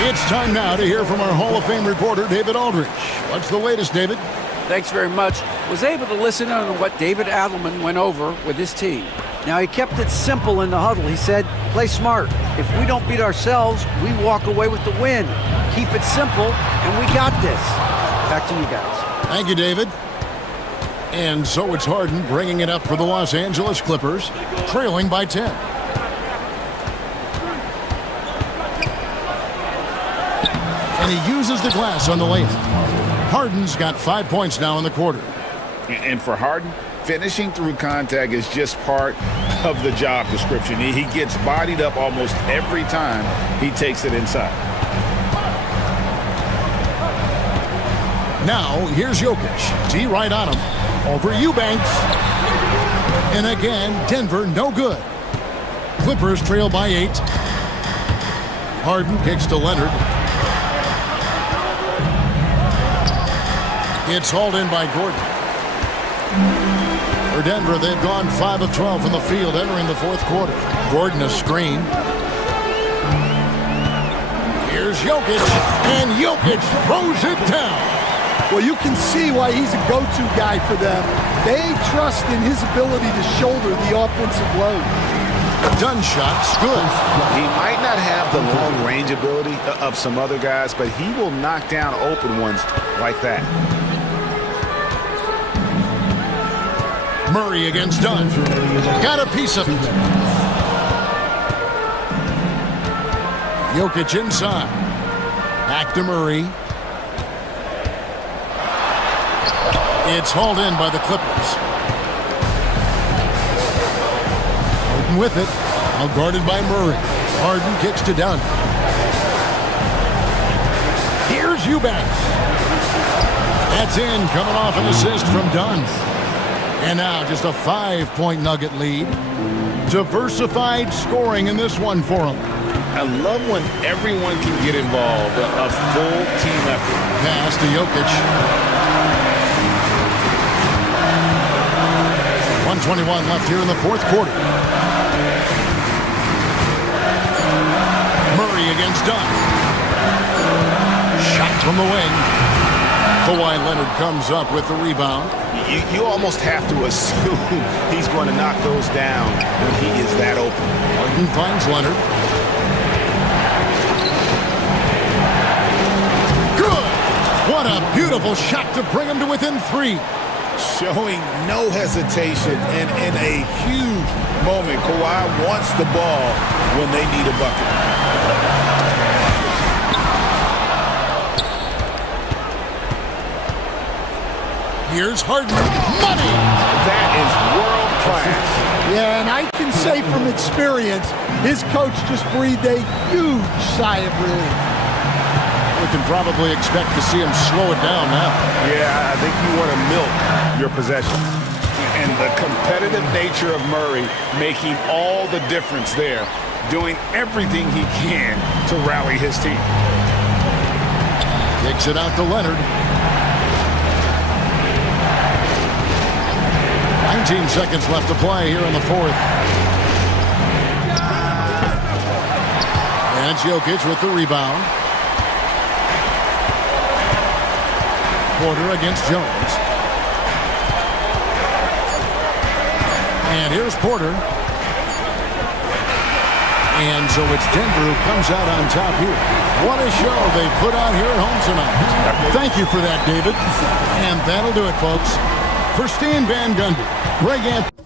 It's time now to hear from our Hall of Fame reporter, David Aldridge. What's the latest, David? Thanks very much. Was able to listen on what David Adelman went over with his team. Now, he kept it simple in the huddle. He said, play smart. If we don't beat ourselves, we walk away with the win. Keep it simple, and we got this. Back to you guys. Thank you, David. And so it's Harden bringing it up for the Los Angeles Clippers, trailing by 10. And he uses the glass on the layup. Harden's got 5 points now in the quarter. And for Harden, finishing through contact is just part of the job description. He gets bodied up almost every time he takes it inside. Now, here's Jokic. D right on him. Over Eubanks. And again, Denver no good. Clippers trail by 8. Harden kicks to Leonard. It's hauled in by Gordon. For Denver, they've gone 5 of 12 from the field entering the fourth quarter. Gordon a screen. Here's Jokic, and Jokic throws it down. Well, you can see why he's a go-to guy for them. They trust in his ability to shoulder the offensive load. Done shot's good. He might not have the long-range ability of some other guys, but he will knock down open ones like that. Murray against Dunn. Got a piece of it. Jokic inside. Back to Murray. It's hauled in by the Clippers. Harden with it. Now guarded by Murray. Harden kicks to Dunn. Here's Eubanks. That's in, coming off an assist from Dunn. And now just a 5-point Nugget lead. Diversified scoring in this one for them. I love when everyone can get involved, a full team effort. Pass to Jokic. 1:21 left here in the fourth quarter. Murray against Dunn. Shot from the wing. Kawhi Leonard comes up with the rebound. You almost have to assume he's going to knock those down when he is that open. Harden finds Leonard. Good! What a beautiful shot to bring him to within 3. Showing no hesitation and in a huge moment. Kawhi wants the ball when they need a bucket. Here's Harden. Money! That is world class. Yeah, and I can say from experience, his coach just breathed a huge sigh of relief. We can probably expect to see him slow it down now. Yeah, I think you want to milk your possession. And the competitive nature of Murray making all the difference there, doing everything he can to rally his team. Kicks it out to Leonard. 19 seconds left to play here in the fourth. And it's Jokic with the rebound. Porter against Jones. And here's Porter. And so it's Denver who comes out on top here. What a show they put on here at home tonight. Thank you for that, David. And that'll do it, folks. For Stan Van Gundy, Greg Anthony.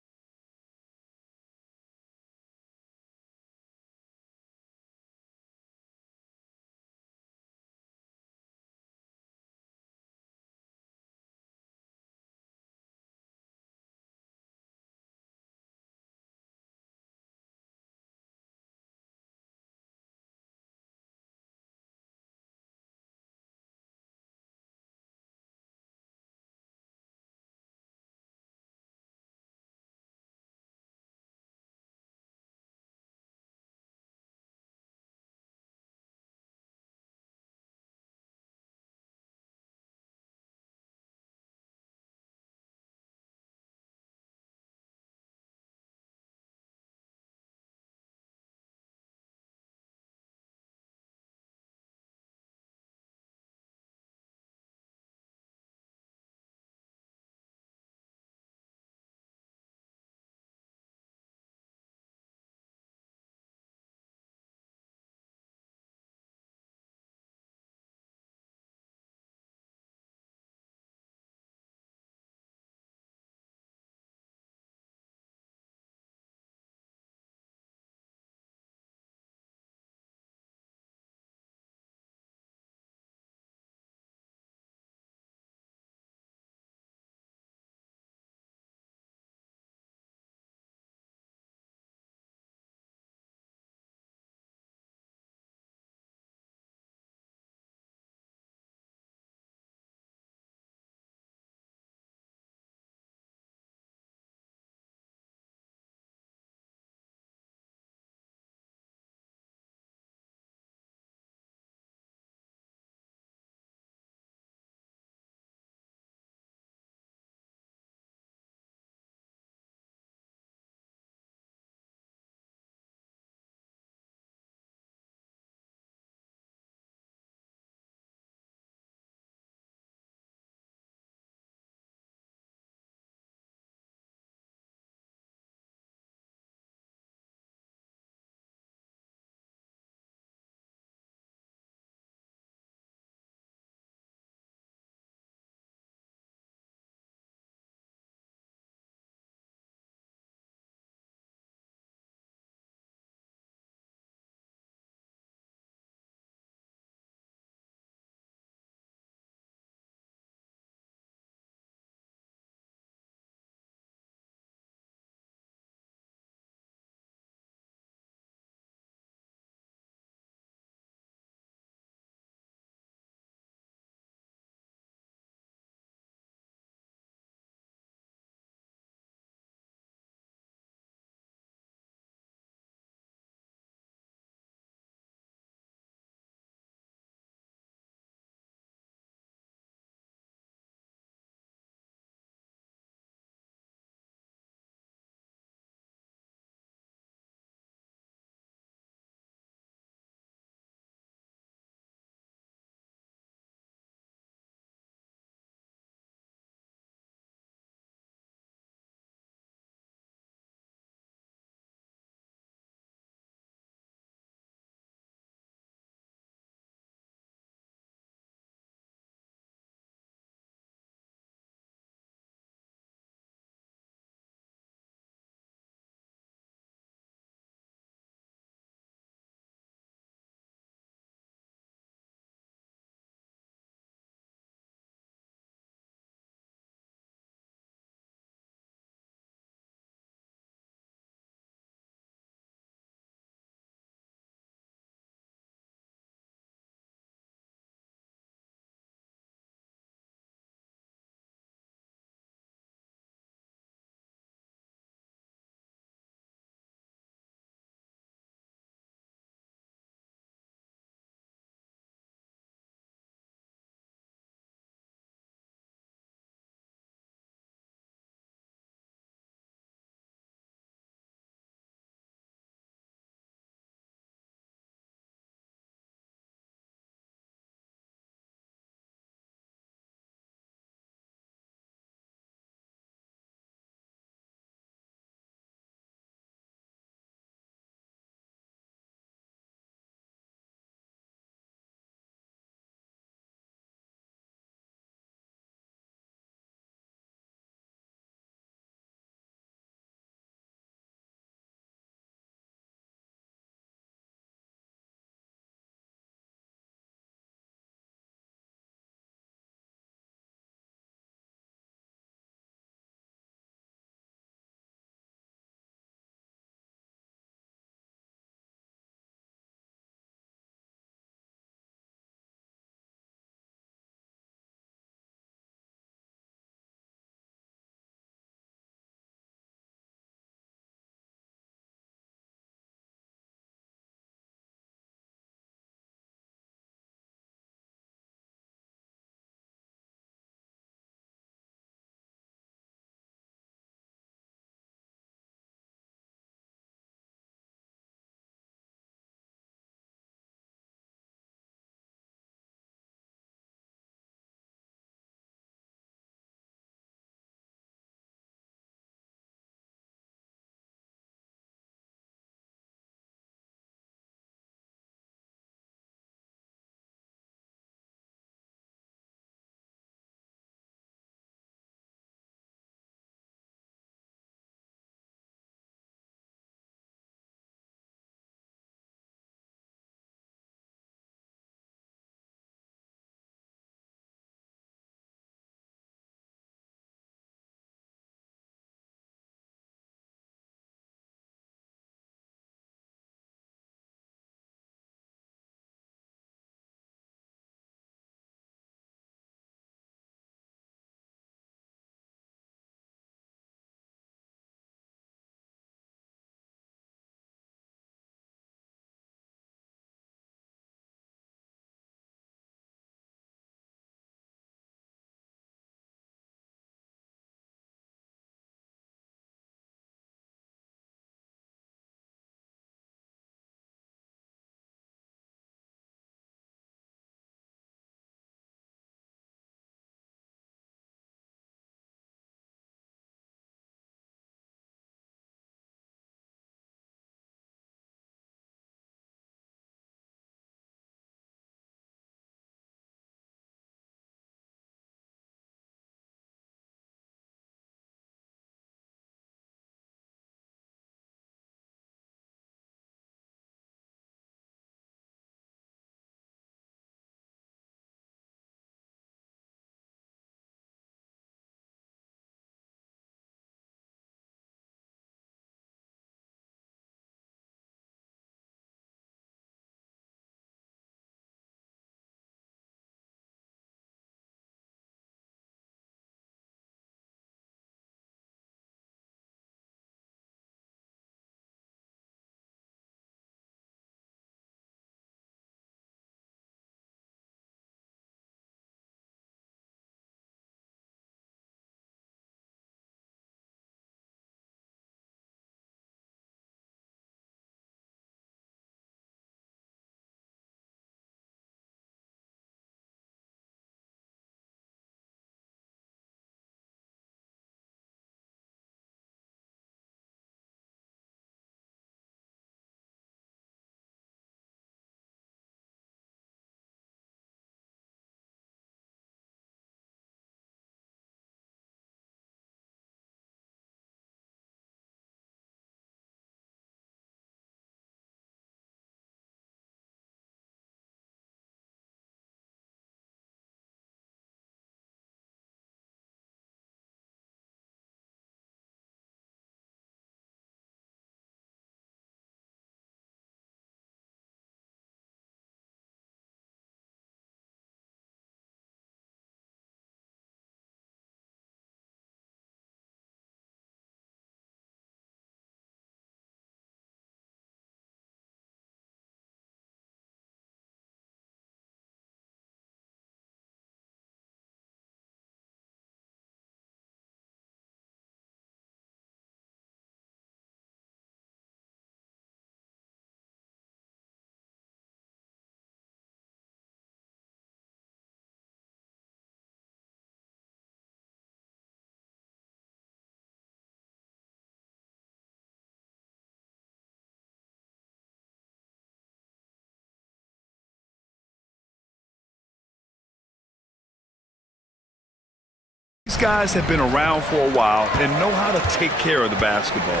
These guys have been around for a while and know how to take care of the basketball.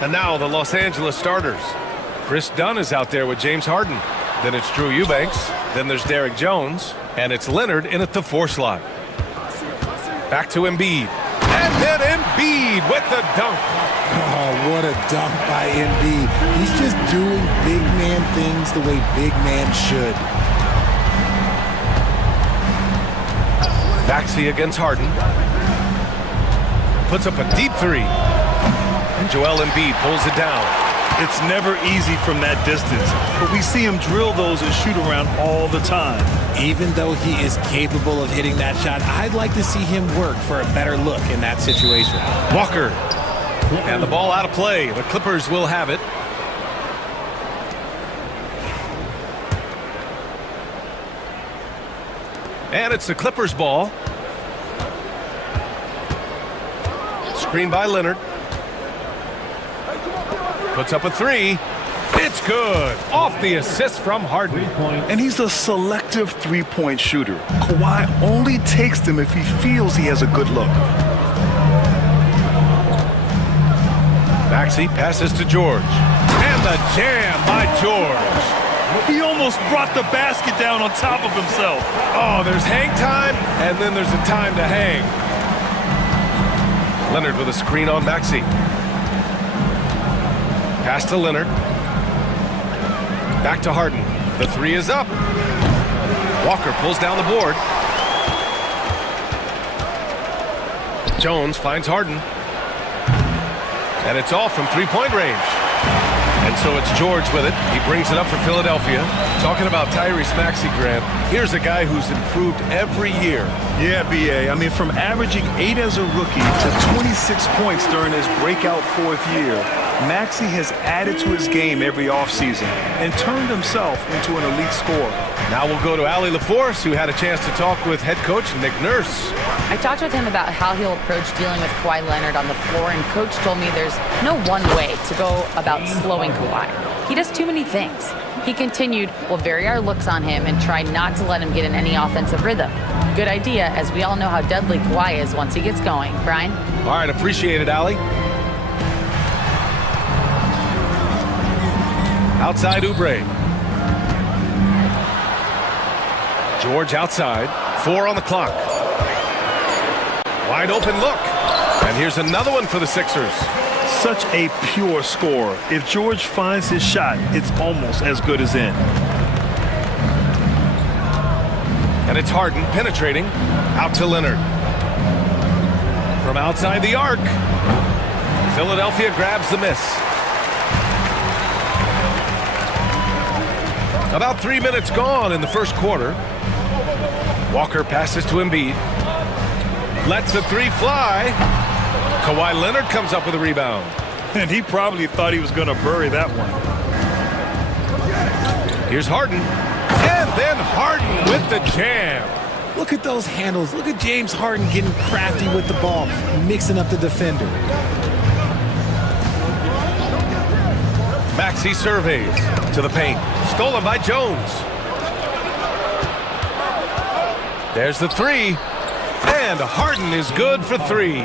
And now the Los Angeles starters. Chris Dunn is out there with James Harden. Then it's Drew Eubanks. Then there's Derek Jones. And it's Leonard in at the 4 slot. Back to Embiid. And then Embiid with the dunk. Oh, what a dunk by Embiid. He's just doing big man things the way big man should. Maxey against Harden. Puts up a deep 3. And Joel Embiid pulls it down. It's never easy from that distance, but we see him drill those and shoot around all the time. Even though he is capable of hitting that shot, I'd like to see him work for a better look in that situation. Walker. And the ball out of play. The Clippers will have it. And it's the Clippers' ball. Screen by Leonard. Puts up a 3. It's good. Off the assist from Harden. And he's a selective three-point shooter. Kawhi only takes them if he feels he has a good look. Maxey passes to George. And the jam by George. He almost brought the basket down on top of himself. Oh, there's hang time, and then there's a time to hang. Leonard with a screen on Maxey. Pass to Leonard. Back to Harden. The 3 is up. Walker pulls down the board. Jones finds Harden. And it's off from 3-point range. And so it's George with it. He brings it up for Philadelphia. Talking about Tyrese Maxey, Grant, here's a guy who's improved every year. Yeah, B.A. I mean, from averaging 8 as a rookie to 26 points during his breakout 4th year, Maxey has added to his game every offseason and turned himself into an elite scorer. Now we'll go to Allie LaForce, who had a chance to talk with head coach Nick Nurse. I talked with him about how he'll approach dealing with Kawhi Leonard on the floor, and Coach told me there's no one way to go about slowing Kawhi. He does too many things. He continued, we'll vary our looks on him and try not to let him get in any offensive rhythm. Good idea, as we all know how deadly Kawhi is once he gets going. Brian? All right, appreciate it, Allie. Outside Oubre. George outside. 4 on the clock. Wide open look. And here's another one for the Sixers. Such a pure scorer. If George finds his shot, it's almost as good as in. And it's Harden penetrating. Out to Leonard. From outside the arc. Philadelphia grabs the miss. About 3 minutes gone in the first quarter. Walker passes to Embiid. Lets the 3 fly. Kawhi Leonard comes up with a rebound. And he probably thought he was going to bury that one. Here's Harden. And then Harden with the jam. Look at those handles. Look at James Harden getting crafty with the ball, mixing up the defender. Maxey surveys to the paint. Stolen by Jones. There's the 3. And Harden is good for 3.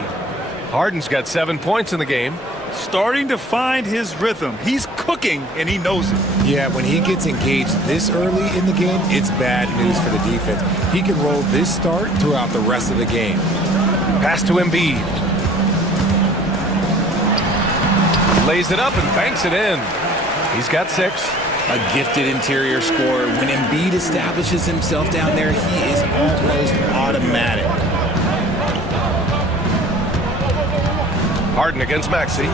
Harden's got 7 points in the game. Starting to find his rhythm. He's cooking, and he knows it. Yeah, when he gets engaged this early in the game, it's bad news for the defense. He can roll this start throughout the rest of the game. Pass to Embiid. Lays it up and banks it in. He's got 6. A gifted interior scorer. When Embiid establishes himself down there, he is almost automatic. Harden against Maxey.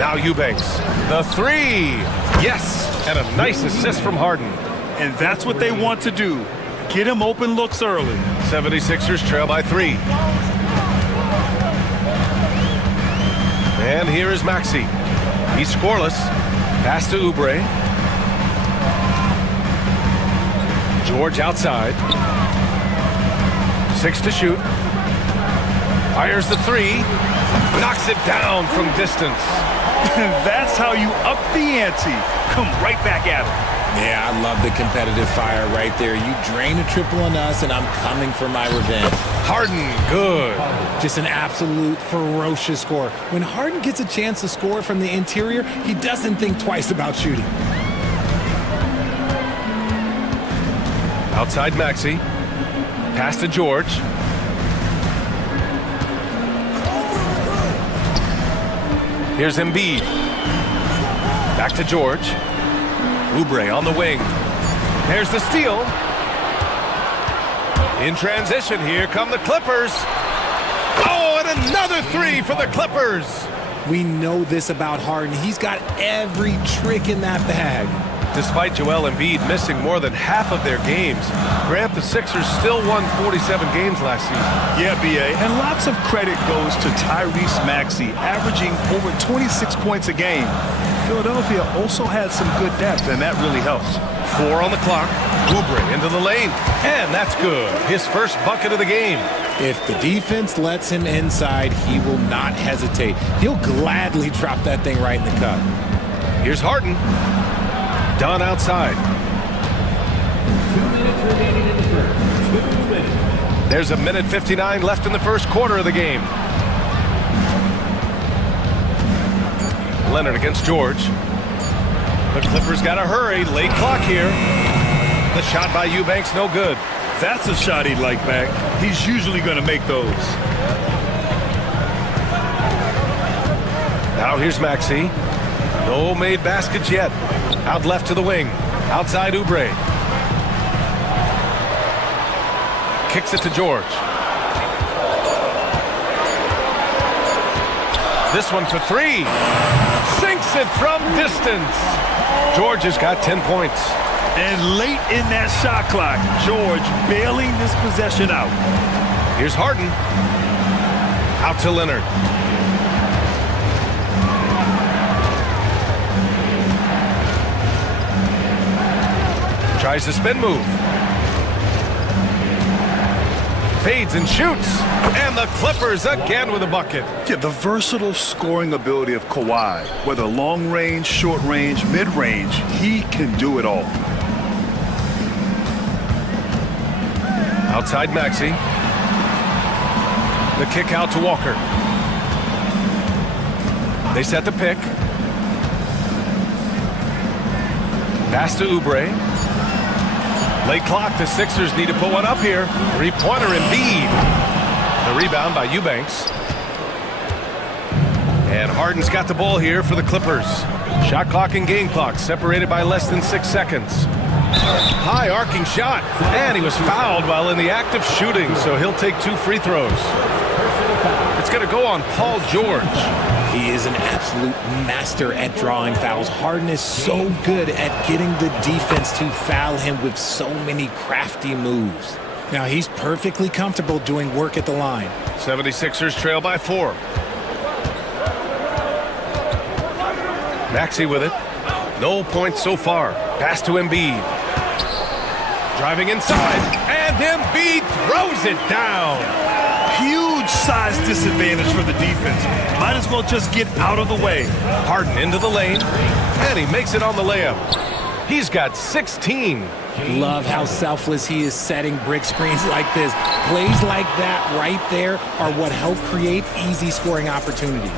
Now Eubanks. The 3. Yes. And a nice assist from Harden. And that's what they want to do. Get him open looks early. 76ers trail by 3. And here is Maxey. He's scoreless. Pass to Oubre. George outside. 6 to shoot. Fires the 3. Knocks it down from distance. That's how you up the ante. come right back at him. Yeah, I love the competitive fire right there. You drain a triple on us, and I'm coming for my revenge. Harden, good. Just an absolute ferocious score. When Harden gets a chance to score from the interior, he doesn't think twice about shooting. Outside Maxey. Pass to George. Here's Embiid. Back to George. Oubre on the wing. There's the steal. In transition, here come the Clippers. Oh, and another three for the Clippers. We know this about Harden. He's got every trick in that bag. Despite Joel Embiid missing more than half of their games, Grant, the Sixers still won 47 games last season. Yeah, B.A., and lots of credit goes to Tyrese Maxey, averaging over 26 points a game. Philadelphia also had some good depth, and that really helps. 4 on the clock. Oubre into the lane, and that's good. His first bucket of the game. If the defense lets him inside, he will not hesitate. He'll gladly drop that thing right in the cup. Here's Harden. Done outside. 2 minutes remaining in the first. 2 minutes. There's a minute 59 left in the first quarter of the game. Leonard against George. The Clippers got to hurry. Late clock here. The shot by Eubanks, no good. That's a shot he'd like back. He's usually going to make those. Now here's Maxey. No made baskets yet. Out left to the wing. Outside Oubre. Kicks it to George. This one for 3. Sinks it from distance. George has got 10 points. And late in that shot clock, George bailing this possession out. Here's Harden. Out to Leonard. Tries the spin move. Fades and shoots. And the Clippers again with a bucket. Yeah, the versatile scoring ability of Kawhi. Whether long range, short range, mid range, he can do it all. Outside Maxey. The kick out to Walker. They set the pick. Pass to Oubre. Late clock, the Sixers need to put one up here. Three-pointer Embiid. The rebound by Eubanks. And Harden's got the ball here for the Clippers. Shot clock and game clock separated by less than 6 seconds. High arcing shot, and he was fouled while in the act of shooting, so he'll take 2 free throws. It's going to go on Paul George. He is an absolute master at drawing fouls. Harden is so good at getting the defense to foul him with so many crafty moves. Now he's perfectly comfortable doing work at the line. 76ers trail by 4. Maxey with it. No points so far. Pass to Embiid. Driving inside, and Embiid throws it down. Huge size disadvantage for the defense. Might as well just get out of the way. Harden into the lane, and he makes it on the layup. He's got 16. Love how selfless he is setting brick screens like this. Plays like that right there are what help create easy scoring opportunities.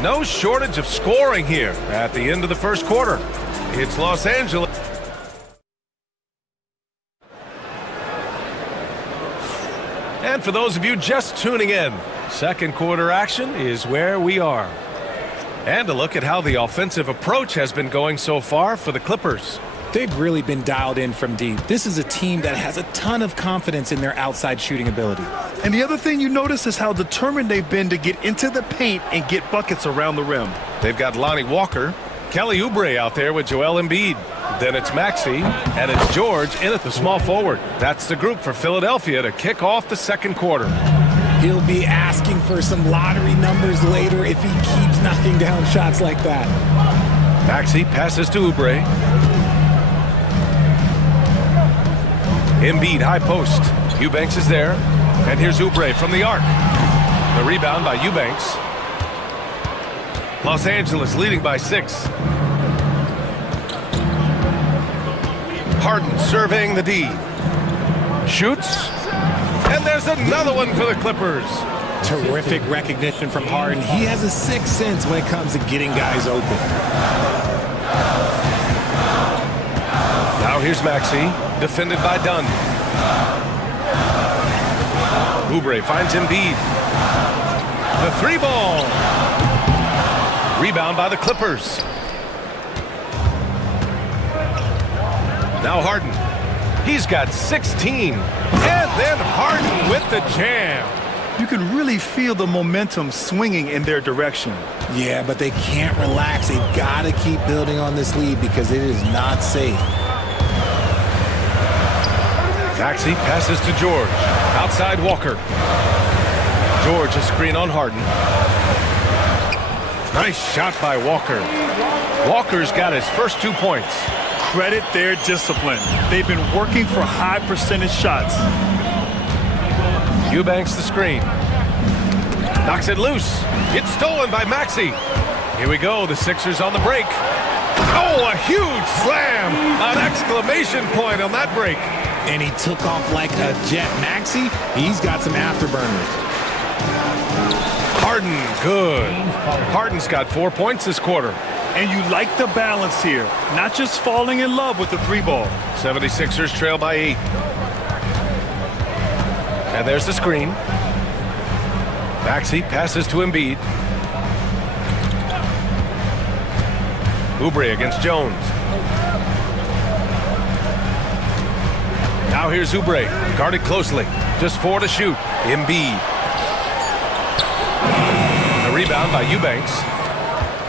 No shortage of scoring here at the end of the first quarter. It's Los Angeles. And for those of you just tuning in, second quarter action is where we are. And a look at how the offensive approach has been going so far for the Clippers. They've really been dialed in from deep. This is a team that has a ton of confidence in their outside shooting ability. And the other thing you notice is how determined they've been to get into the paint and get buckets around the rim. They've got Lonnie Walker, Kelly Oubre out there with Joel Embiid. Then it's Maxey, and it's George in at the small forward. That's the group for Philadelphia to kick off the second quarter. He'll be asking for some lottery numbers later if he keeps knocking down shots like that. Maxey passes to Oubre. Embiid high post. Eubanks is there. And here's Oubre from the arc. The rebound by Eubanks. Los Angeles leading by 6. Harden surveying the D. Shoots. And there's another one for the Clippers. Terrific recognition from Harden. He has a sixth sense when it comes to getting guys open. Now here's Maxey, defended by Dunn. Oubre finds Embiid. The three ball. Rebound by the Clippers. Now Harden. He's got 16. And then Harden with the jam. You can really feel the momentum swinging in their direction. Yeah, but they can't relax. They've got to keep building on this lead because it is not safe. Maxey passes to George. Outside Walker. George a screen on Harden. Nice shot by Walker. Walker's got his first 2 points. Credit their discipline. They've been working for high percentage shots. Eubanks the screen. Knocks it loose. It's stolen by Maxey. Here we go. The Sixers on the break. Oh, a huge slam. An exclamation point on that break. And he took off like a jet. Maxey, he's got some afterburners. Harden, good. Harden's got 4 points this quarter. And you like the balance here. Not just falling in love with the three ball. 76ers trail by 8. And there's the screen. Maxey passes to Embiid. Oubre against Jones. Now here's Oubre, guarded closely. Just 4 to shoot. Embiid. A rebound by Eubanks.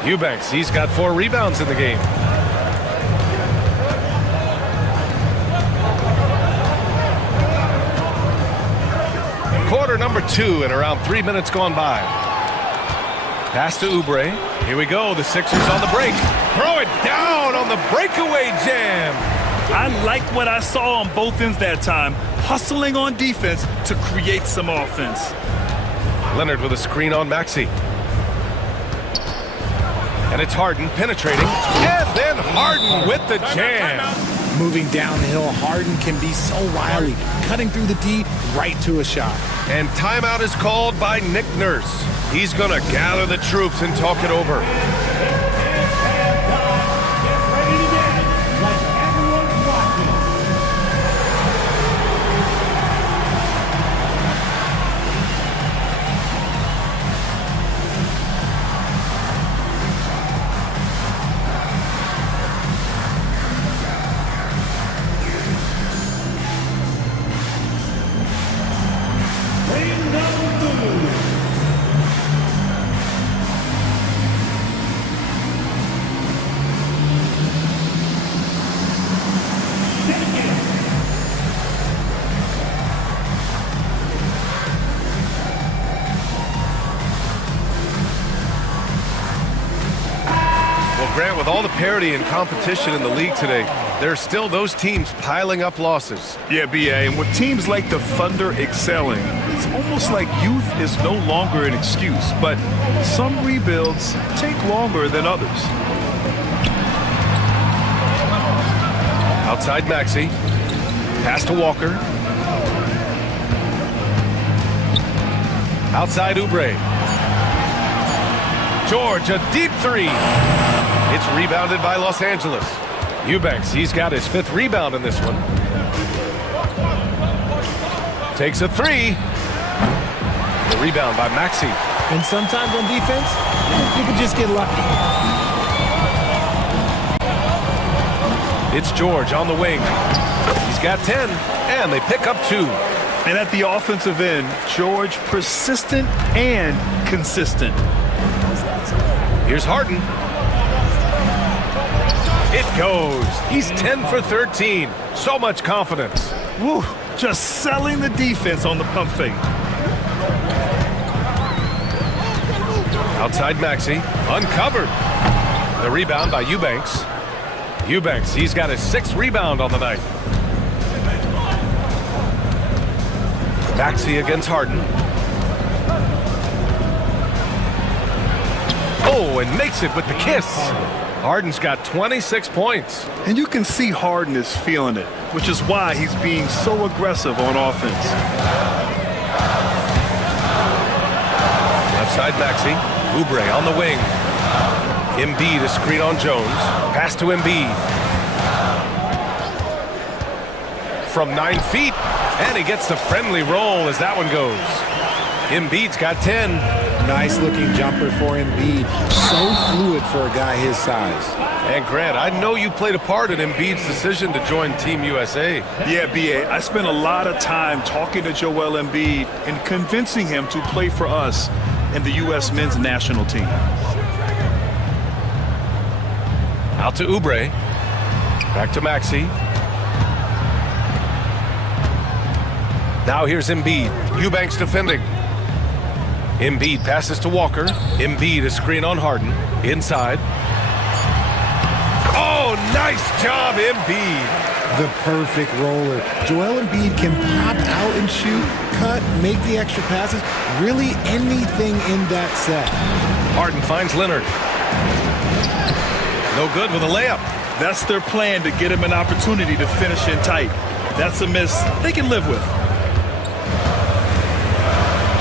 Eubanks, he's got 4 rebounds in the game. Quarter number 2 and around 3 minutes gone by. Pass to Oubre. Here we go. The Sixers on the break. Throw it down on the breakaway jam. I like what I saw on both ends that time. Hustling on defense to create some offense. Leonard with a screen on Maxey. And it's Harden penetrating. And then Harden with the jam. Moving downhill, Harden can be so wily. Cutting through the D, right to a shot. And timeout is called by Nick Nurse. He's going to gather the troops and talk it over. Grant, with all the parity and competition in the league today, there are still those teams piling up losses. Yeah, BA, and with teams like the Thunder excelling, it's almost like youth is no longer an excuse, but some rebuilds take longer than others. Outside Maxey. Pass to Walker. Outside Oubre. George, a deep 3. It's rebounded by Los Angeles. Eubanks, he's got his 5th rebound in this one. Takes a 3. The rebound by Maxey. And sometimes on defense, you can just get lucky. It's George on the wing. He's got 10, and they pick up 2. And at the offensive end, George persistent and consistent. Here's Harden. It goes. He's 10 for 13. So much confidence. Woo, just selling the defense on the pump fake. Outside Maxey, uncovered. The rebound by Eubanks. Eubanks, he's got his 6th rebound on the night. Maxey against Harden. Oh, and makes it with the kiss. Harden's got 26 points. And you can see Harden is feeling it, which is why he's being so aggressive on offense. Left side Maxey. Oubre on the wing. Embiid a screen on Jones. Pass to Embiid. From 9 feet. And he gets the friendly roll as that one goes. Embiid's got 10. Nice looking jumper for Embiid. So fluid for a guy his size. And Grant, I know you played a part in Embiid's decision to join Team USA. Yeah, B.A., I spent a lot of time talking to Joel Embiid and convincing him to play for us in the U.S. men's national team. Out to Oubre. Back to Maxey. Now here's Embiid. Eubanks defending. Embiid passes to Walker. Embiid a screen on Harden. Inside. Oh, nice job, Embiid. The perfect roller. Joel Embiid can pop out and shoot, cut, make the extra passes, really anything in that set. Harden finds Leonard. No good with a layup. That's their plan, to get him an opportunity to finish in tight. That's a miss they can live with.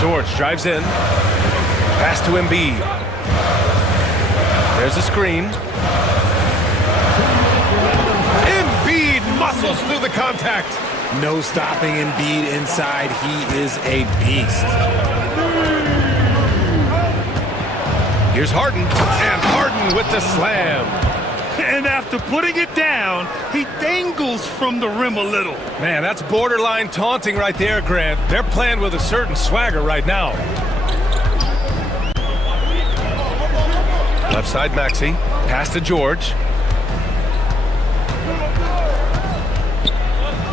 George drives in. Pass to Embiid. There's a screen. Embiid muscles through the contact. No stopping Embiid inside. He is a beast. Here's Harden. And Harden with the slam. And after putting it down, he dangles from the rim a little. Man, that's borderline taunting right there, Grant. They're playing with a certain swagger right now. Left side Maxey. Pass to George.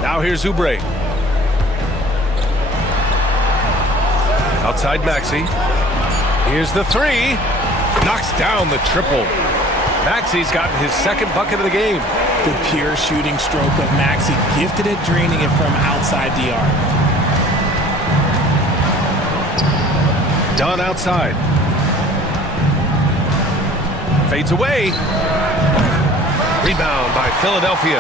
Now here's Oubre. Outside Maxey. Here's the three. Knocks down the triple. Maxey's gotten his second bucket of the game. The pure shooting stroke of Maxey, gifted at draining it from outside the arc. Done outside. Fades away. Rebound by Philadelphia.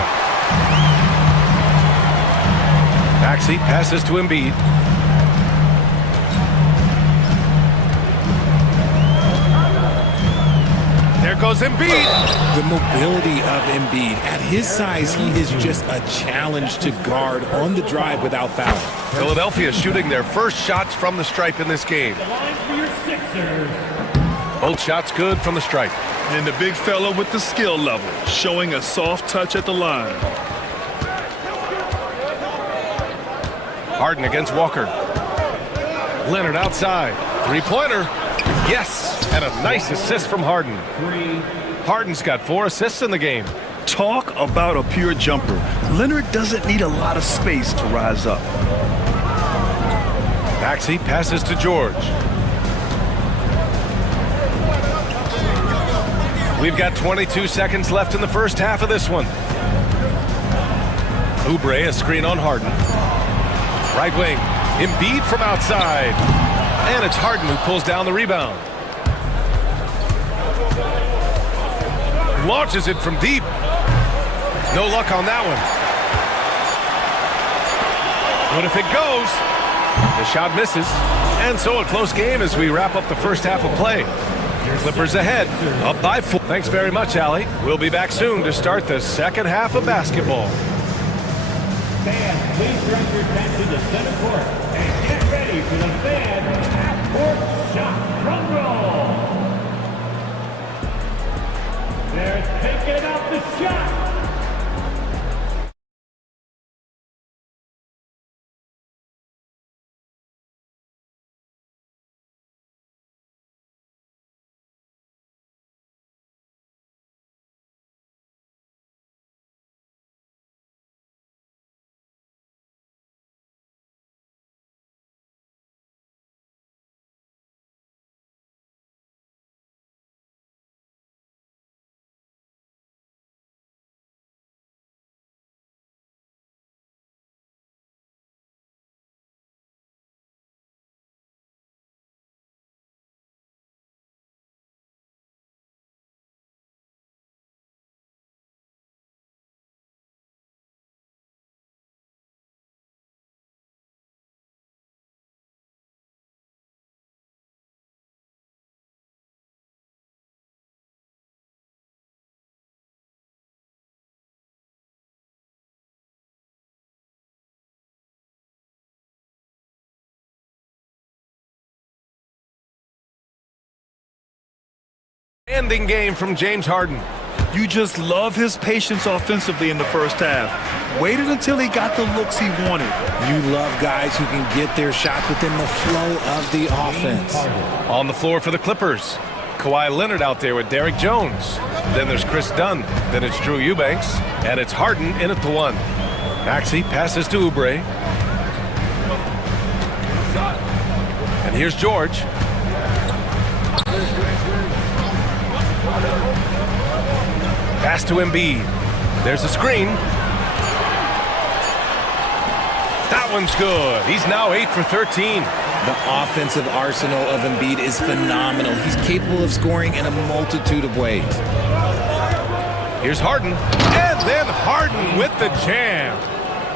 Maxey passes to Embiid. There goes Embiid. The mobility of Embiid. At his size, he is just a challenge to guard on the drive without fouling. Philadelphia shooting their first shots from the stripe in this game. Both shots good from the stripe. And the big fella with the skill level, showing a soft touch at the line. Harden against Walker. Leonard outside. Three-pointer. Yes, and a nice assist from Harden. Harden's got 4 assists in the game. Talk about a pure jumper. Leonard doesn't need a lot of space to rise up. Maxey passes to George. We've got 22 seconds left in the first half of this one. Oubre a screen on Harden. Right wing. Embiid from outside. And it's Harden who pulls down the rebound. Launches it from deep. No luck on that one. But if it goes, the shot misses. And so a close game as we wrap up the first half of play. Clippers ahead, up by 4. Thanks very much, Allie. We'll be back soon to start the second half of basketball. Fans, please direct your attention to center court and get ready for the fan half-court shot. Drum roll. They're taking up the shot. Ending game from James Harden. You just love his patience offensively in the first half. Waited until he got the looks he wanted. You love guys who can get their shots within the flow of the offense. On the floor for the Clippers, Kawhi Leonard out there with Derek Jones. Then there's Chris Dunn. Then it's Drew Eubanks. And it's Harden in at the one. Maxey passes to Oubre. And here's George. Pass to Embiid. There's a screen. That one's good. He's now 8 for 13. The offensive arsenal of Embiid is phenomenal. He's capable of scoring in a multitude of ways. Here's Harden. And then Harden with the jam.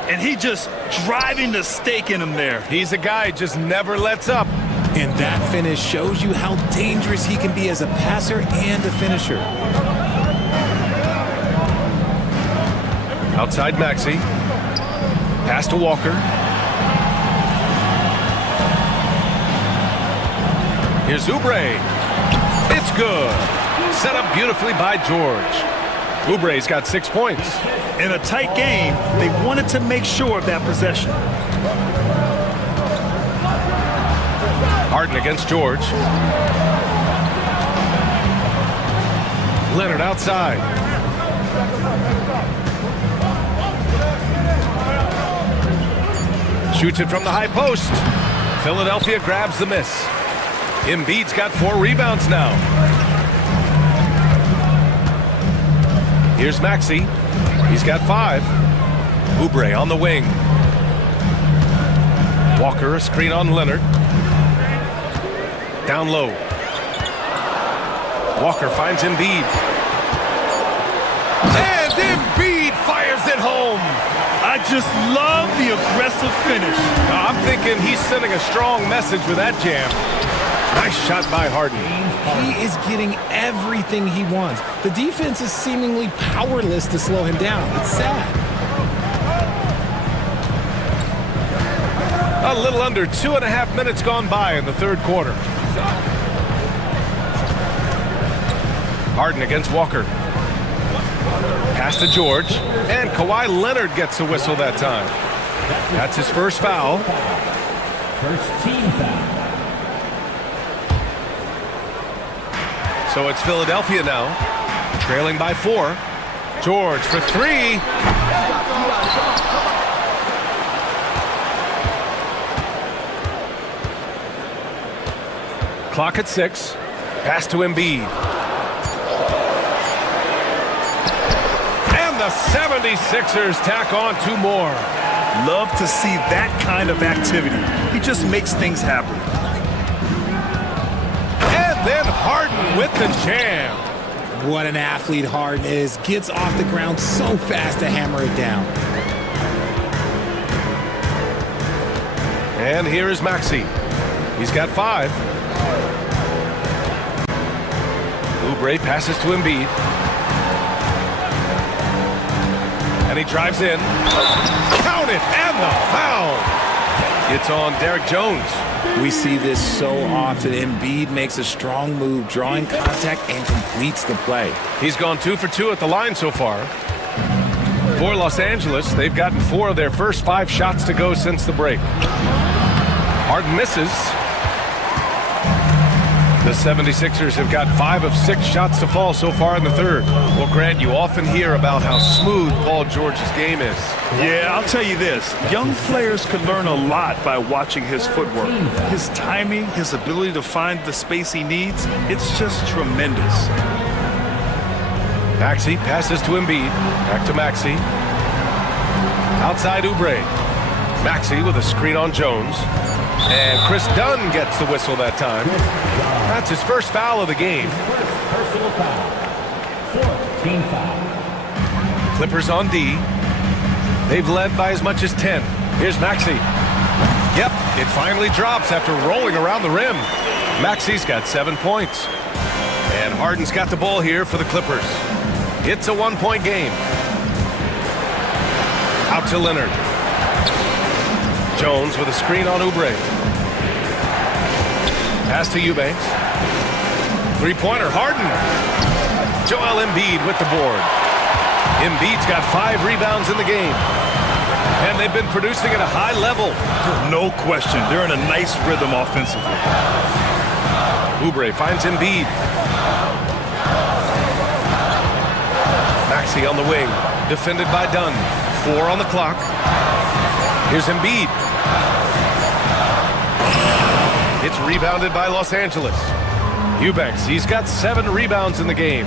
And he just driving the stake in him there. He's a guy who just never lets up. And that finish shows you how dangerous he can be as a passer and a finisher. Outside Maxey. Pass to Walker. Here's Oubre. It's good. Set up beautifully by George. Oubre's got 6 points. In a tight game, they wanted to make sure of that possession. Harden against George. Leonard outside. Shoots it from the high post. Philadelphia grabs the miss. Embiid's got 4 rebounds now. Here's Maxey. He's got 5. Oubre on the wing. Walker, a screen on Leonard. Down low. Walker finds Embiid. And Embiid fires it home. I just love the aggressive finish. I'm thinking he's sending a strong message with that jam. Nice shot by Harden. He is getting everything he wants. The defense is seemingly powerless to slow him down. It's sad. A little under 2.5 minutes gone by in the third quarter. Harden against Walker. Pass to George. And Kawhi Leonard gets a whistle that time. That's his first foul. First team foul. So it's Philadelphia now, trailing by 4. George for 3. Clock at 6. Pass to Embiid. And the 76ers tack on 2 more. Love to see that kind of activity. He just makes things happen. Then Harden with the jam. What an athlete Harden is. Gets off the ground so fast to hammer it down. And here is Maxey. He's got 5. Oubre passes to Embiid. And he drives in. Count it! And the foul! It's on Derek Jones. We see this so often. Embiid makes a strong move, drawing contact, and completes the play. He's gone 2 for 2 at the line so far. For Los Angeles, they've gotten 4 of their first 5 shots to go since the break. Harden misses. The 76ers have got 5 of 6 shots to fall so far in the third. Well, Grant, you often hear about how smooth Paul George's game is. Yeah, I'll tell you this. Young players can learn a lot by watching his footwork. His timing, his ability to find the space he needs, it's just tremendous. Maxey passes to Embiid. Back to Maxey. Outside Oubre. Maxey with a screen on Jones. And Chris Dunn gets the whistle that time. That's his first foul of the game. Personal foul. 4th team foul. Clippers on D. They've led by as much as 10. Here's Maxey. Yep, it finally drops after rolling around the rim. Maxey's got 7 points. And Harden's got the ball here for the Clippers. It's a 1-point game. Out to Leonard. Jones with a screen on Oubre. Pass to Eubanks. Three-pointer, Harden. Joel Embiid with the board. Embiid's got 5 rebounds in the game. And they've been producing at a high level. No question. They're in a nice rhythm offensively. Oubre finds Embiid. Maxey on the wing. Defended by Dunn. 4 on the clock. Here's Embiid. It's rebounded by Los Angeles. Eubanks, he's got 7 rebounds in the game.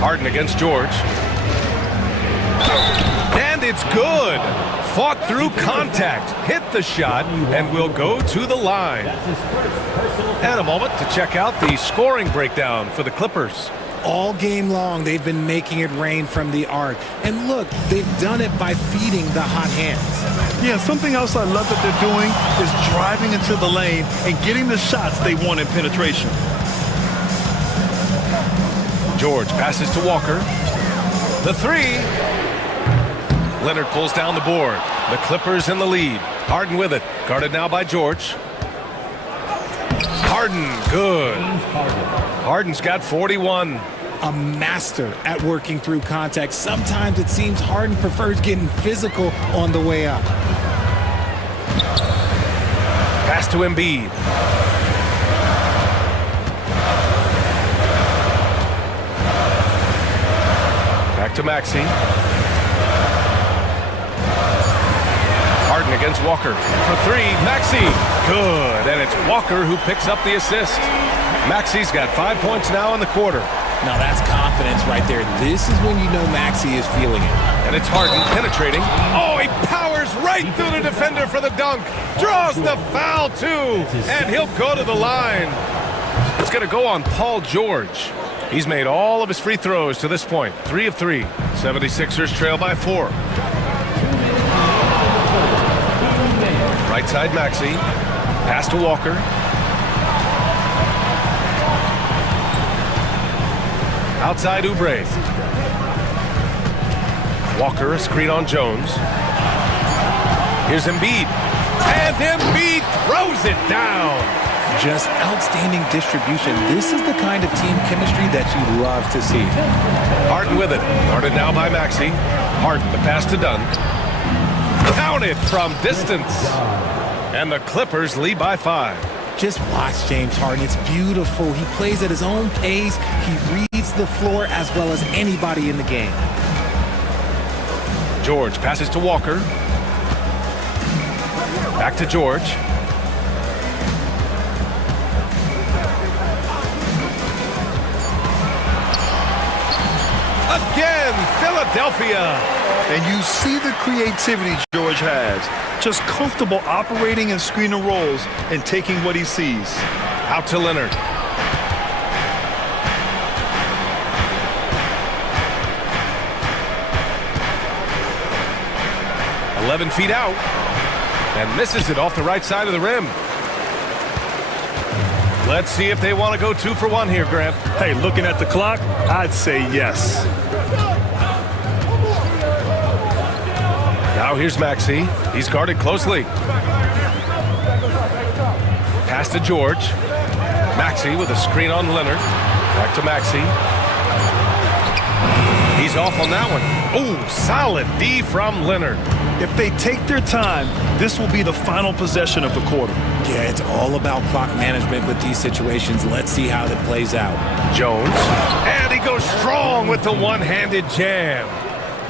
Harden against George. And it's good. Fought through contact, hit the shot, and will go to the line. And a moment to check out the scoring breakdown for the Clippers. All game long, they've been making it rain from the arc. And look, they've done it by feeding the hot hands. Yeah, something else I love that they're doing is driving into the lane and getting the shots they want in penetration. George passes to Walker. The 3. Leonard pulls down the board. The Clippers in the lead. Harden with it. Guarded now by George. Harden, good. Harden's got 41. A master at working through contact. Sometimes it seems Harden prefers getting physical on the way up. Pass to Embiid. Back to Maxey. Harden against Walker for 3. Maxey, good. And it's Walker who picks up the assist. Maxey's got 5 points now in the quarter. Now that's confidence right there. This is when you know Maxey is feeling it. And it's Harden penetrating. Oh, he powers right through the defender for the dunk. Draws the foul, too. And he'll go to the line. It's going to go on Paul George. He's made all of his free throws to this point. 3 of 3. 76ers trail by 4. Right side Maxey. Pass to Walker. Outside Oubre. Walker, a screen on Jones. Here's Embiid. And Embiid throws it down. Just outstanding distribution. This is the kind of team chemistry that you love to see. Harden with it. Guarded now by Maxey. Harden, the pass to Dunn. Counted from distance. And the Clippers lead by 5. Just watch James Harden. It's beautiful. He plays at his own pace. He reads the floor as well as anybody in the game. George passes to Walker. Back to George. Again, Philadelphia. And you see the creativity George has. Just comfortable operating in screen and rolls and taking what he sees. Out to Leonard. "11 feet out. And misses it off the right side of the rim. Let's see if they want to go 2 for 1 here, Grant. Hey, looking at the clock, I'd say yes. Now here's Maxey. He's guarded closely. Pass to George. Maxey with a screen on Leonard. Back to Maxey. He's off on that one. Oh, solid D from Leonard. If they take their time, this will be the final possession of the quarter. Yeah, it's all about clock management with these situations. Let's see how that plays out. Jones. And he goes strong with the one-handed jam.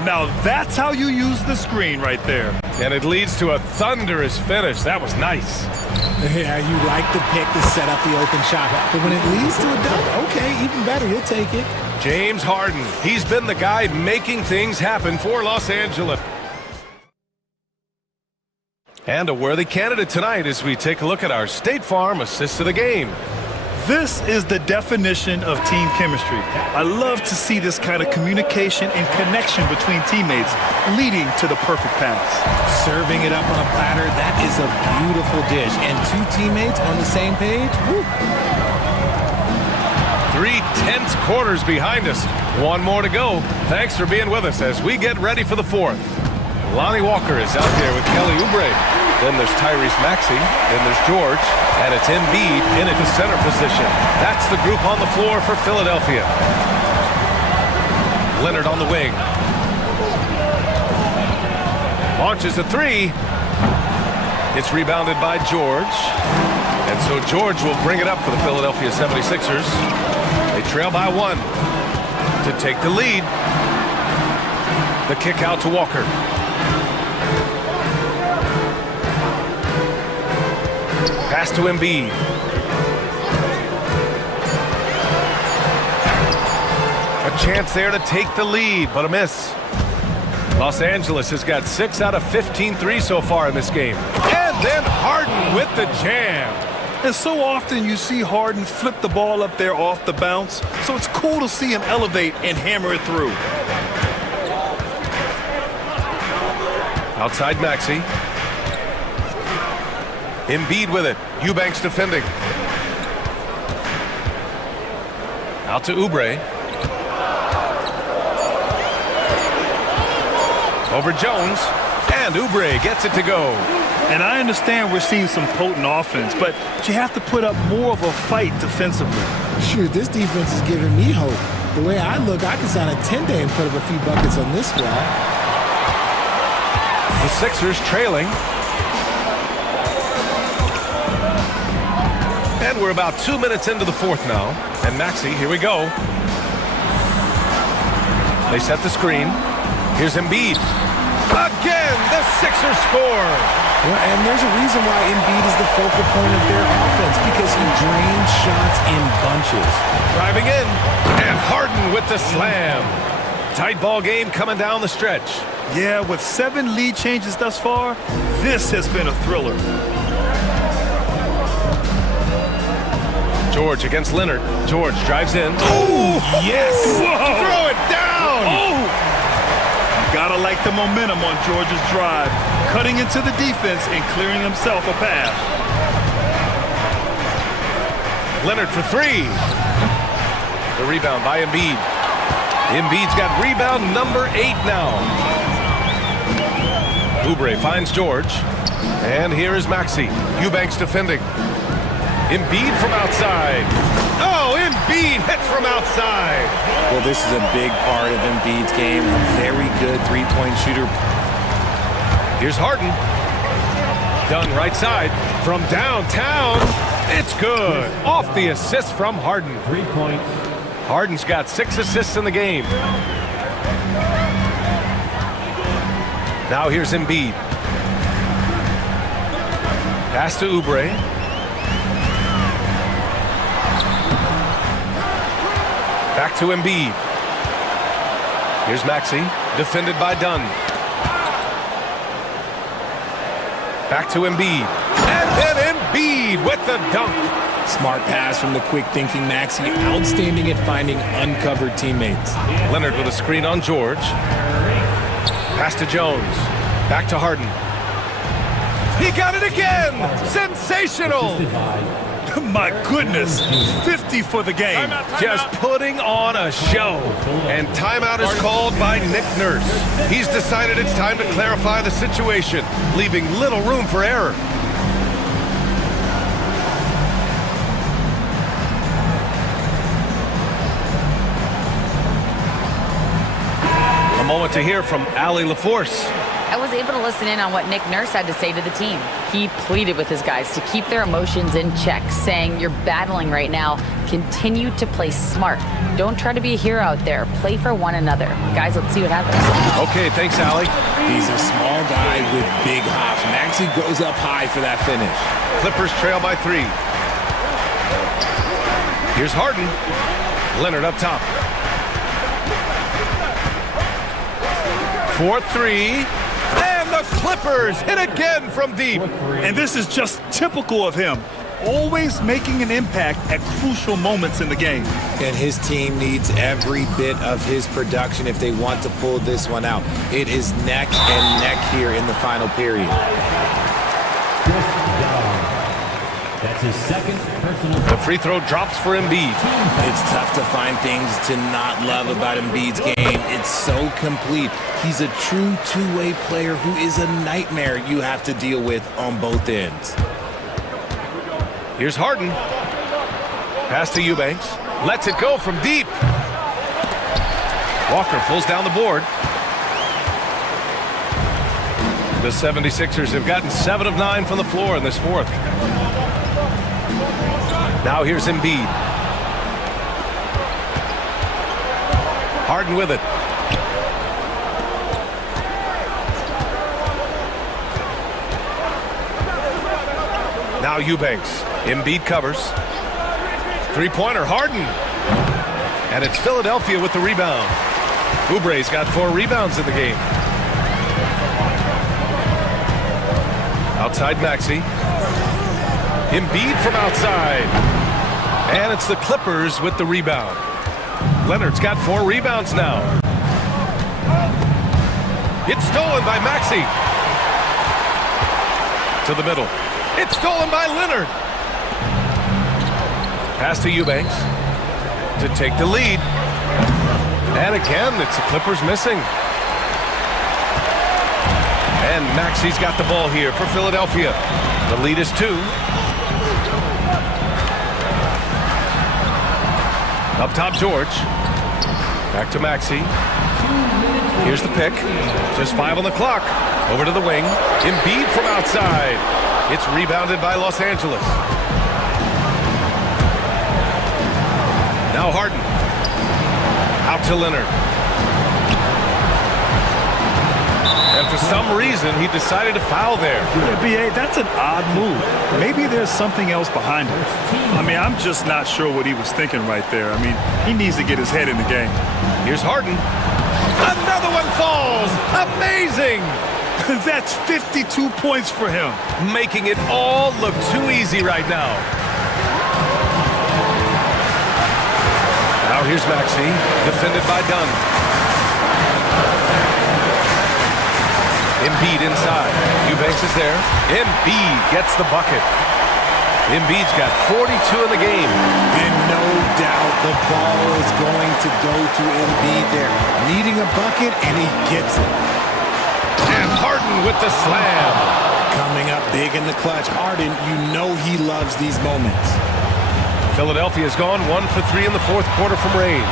Now that's how you use the screen right there. And it leads to a thunderous finish. That was nice. Yeah, you like the pick to set up the open shot. But when it leads to a dunk, okay, even better, you'll take it. James Harden. He's been the guy making things happen for Los Angeles. And a worthy candidate tonight as we take a look at our State Farm assist of the game. This is the definition of team chemistry. I love to see this kind of communication and connection between teammates leading to the perfect pass. Serving it up on a platter, that is a beautiful dish. And 2 teammates on the same page, woo. 3 tense quarters behind us. 1 more to go. Thanks for being with us as we get ready for the 4th. Lonnie Walker is out there with Kelly Oubre. Then there's Tyrese Maxey. Then there's George. And it's Embiid in at the center position. That's the group on the floor for Philadelphia. Leonard on the wing. Launches a three. It's rebounded by George. And so George will bring it up for the Philadelphia 76ers. They trail by one to take the lead. The kick out to Walker. Pass to Embiid. A chance there to take the lead, but a miss. Los Angeles has got 6 out of 15 threes so far in this game. And then Harden with the jam. And so often you see Harden flip the ball up there off the bounce, so it's cool to see him elevate and hammer it through. Outside Maxey. Embiid with it. Eubanks defending. Out to Oubre. Over Jones. And Oubre gets it to go. And I understand we're seeing some potent offense, but you have to put up more of a fight defensively. Shoot, this defense is giving me hope. The way I look, I can sign a 10-day and put up a few buckets on this squad. The Sixers trailing. And we're about 2 minutes into the fourth now. And Maxey, here we go. They set the screen. Here's Embiid. Again, the Sixers score. Well, and there's a reason why Embiid is the focal point of their offense, because he drains shots in bunches. Driving in, and Harden with the slam. Tight ball game coming down the stretch. Yeah, with 7 lead changes thus far, this has been a thriller. George against Leonard. George drives in. Oh, yes! Whoa. Throw it down! Oh! Gotta like the momentum on George's drive, cutting into the defense and clearing himself a path. Leonard for three. The rebound by Embiid. Embiid's got rebound number 8 now. Oubre finds George. And here is Maxey. Eubanks defending. Embiid from outside. Oh, Embiid hits from outside. Well, this is a big part of Embiid's game. A very good three-point shooter. Here's Harden. Done right side. From downtown. It's good. Off the assist from Harden. 3 points. Harden's got 6 assists in the game. Now here's Embiid. Pass to Oubre. Back to Embiid. Here's Maxey, defended by Dunn. Back to Embiid. And then Embiid with the dunk. Smart pass from the quick-thinking Maxey. Outstanding at finding uncovered teammates. Leonard with a screen on George. Pass to Jones. Back to Harden. He got it again! Sensational! My goodness, 50 for the game. Just putting on a show. And timeout is called by Nick Nurse. He's decided it's time to clarify the situation, leaving little room for error. A moment to hear from Allie LaForce. I was able to listen in on what Nick Nurse had to say to the team. He pleaded with his guys to keep their emotions in check, saying, "You're battling right now. Continue to play smart. Don't try to be a hero out there. Play for one another." Guys, let's see what happens. Okay, thanks, Allie. He's a small guy with big hops. Maxey goes up high for that finish. Clippers trail by 3. Here's Harden. Leonard up top. 4-3. And the Clippers hit again from deep. And this is just typical of him. Always making an impact at crucial moments in the game. And his team needs every bit of his production if they want to pull this one out. It is neck and neck here in the final period. That's his second personal. The free throw drops for Embiid. It's tough to find things to not love about Embiid's game. It's so complete. He's a true two-way player who is a nightmare you have to deal with on both ends. Here's Harden. Pass to Eubanks. Lets it go from deep. Walker pulls down the board. The 76ers have gotten 7 of 9 from the floor in this fourth. Now here's Embiid. Harden with it. Now Eubanks. Embiid covers. Three-pointer, Harden. And it's Philadelphia with the rebound. Oubre's got 4 rebounds in the game. Outside Maxey. Embiid from outside. And it's the Clippers with the rebound. Leonard's got 4 rebounds now. It's stolen by Maxey. To the middle. It's stolen by Leonard. Pass to Eubanks to take the lead. And again, it's the Clippers missing. And Maxey's got the ball here for Philadelphia. The lead is 2. Up top, George. Back to Maxey. Here's the pick. Just 5 on the clock. Over to the wing. Embiid from outside. It's rebounded by Los Angeles. Now Harden. Out to Leonard. And for some reason, he decided to foul there. Yeah, B.A., that's an odd move. Maybe there's something else behind it. I mean, I'm just not sure what he was thinking right there. I mean, he needs to get his head in the game. Here's Harden. Another one falls. Amazing. That's 52 points for him. Making it all look too easy right now. Now here's Maxey, defended by Dunn. Embiid inside. Eubanks is there. Embiid gets the bucket. Embiid's got 42 in the game. And no doubt the ball is going to go to Embiid there. Needing a bucket, and he gets it. And Harden with the slam. Coming up big in the clutch. Harden, you know he loves these moments. Philadelphia's gone 1 for 3 in the fourth quarter from range.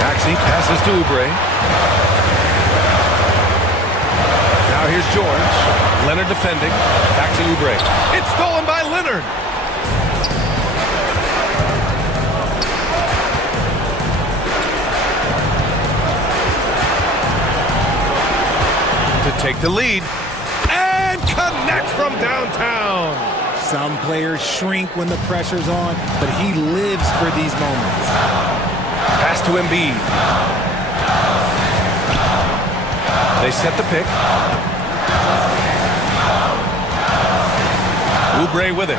Maxey passes to Oubre. Now here's George. Leonard defending. Back to Oubre. It's stolen by Leonard. To take the lead. And connects from downtown. Some players shrink when the pressure's on, but he lives for these moments. Pass to Embiid. They set the pick. Oubre with it.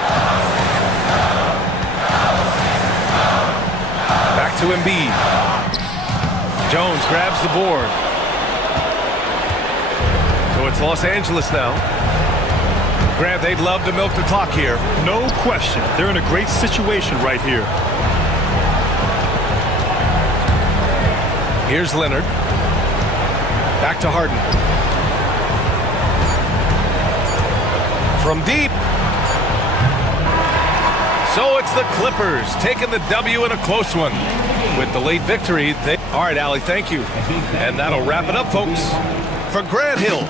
Back to Embiid. Jones grabs the board. So it's Los Angeles now. Grant, they'd love to milk the clock here. No question. They're in a great situation right here. Here's Leonard. Back to Harden. From deep. So it's the Clippers taking the W in a close one. With the late victory, all right, Allie, thank you. And that'll wrap it up, folks. For Grant Hill.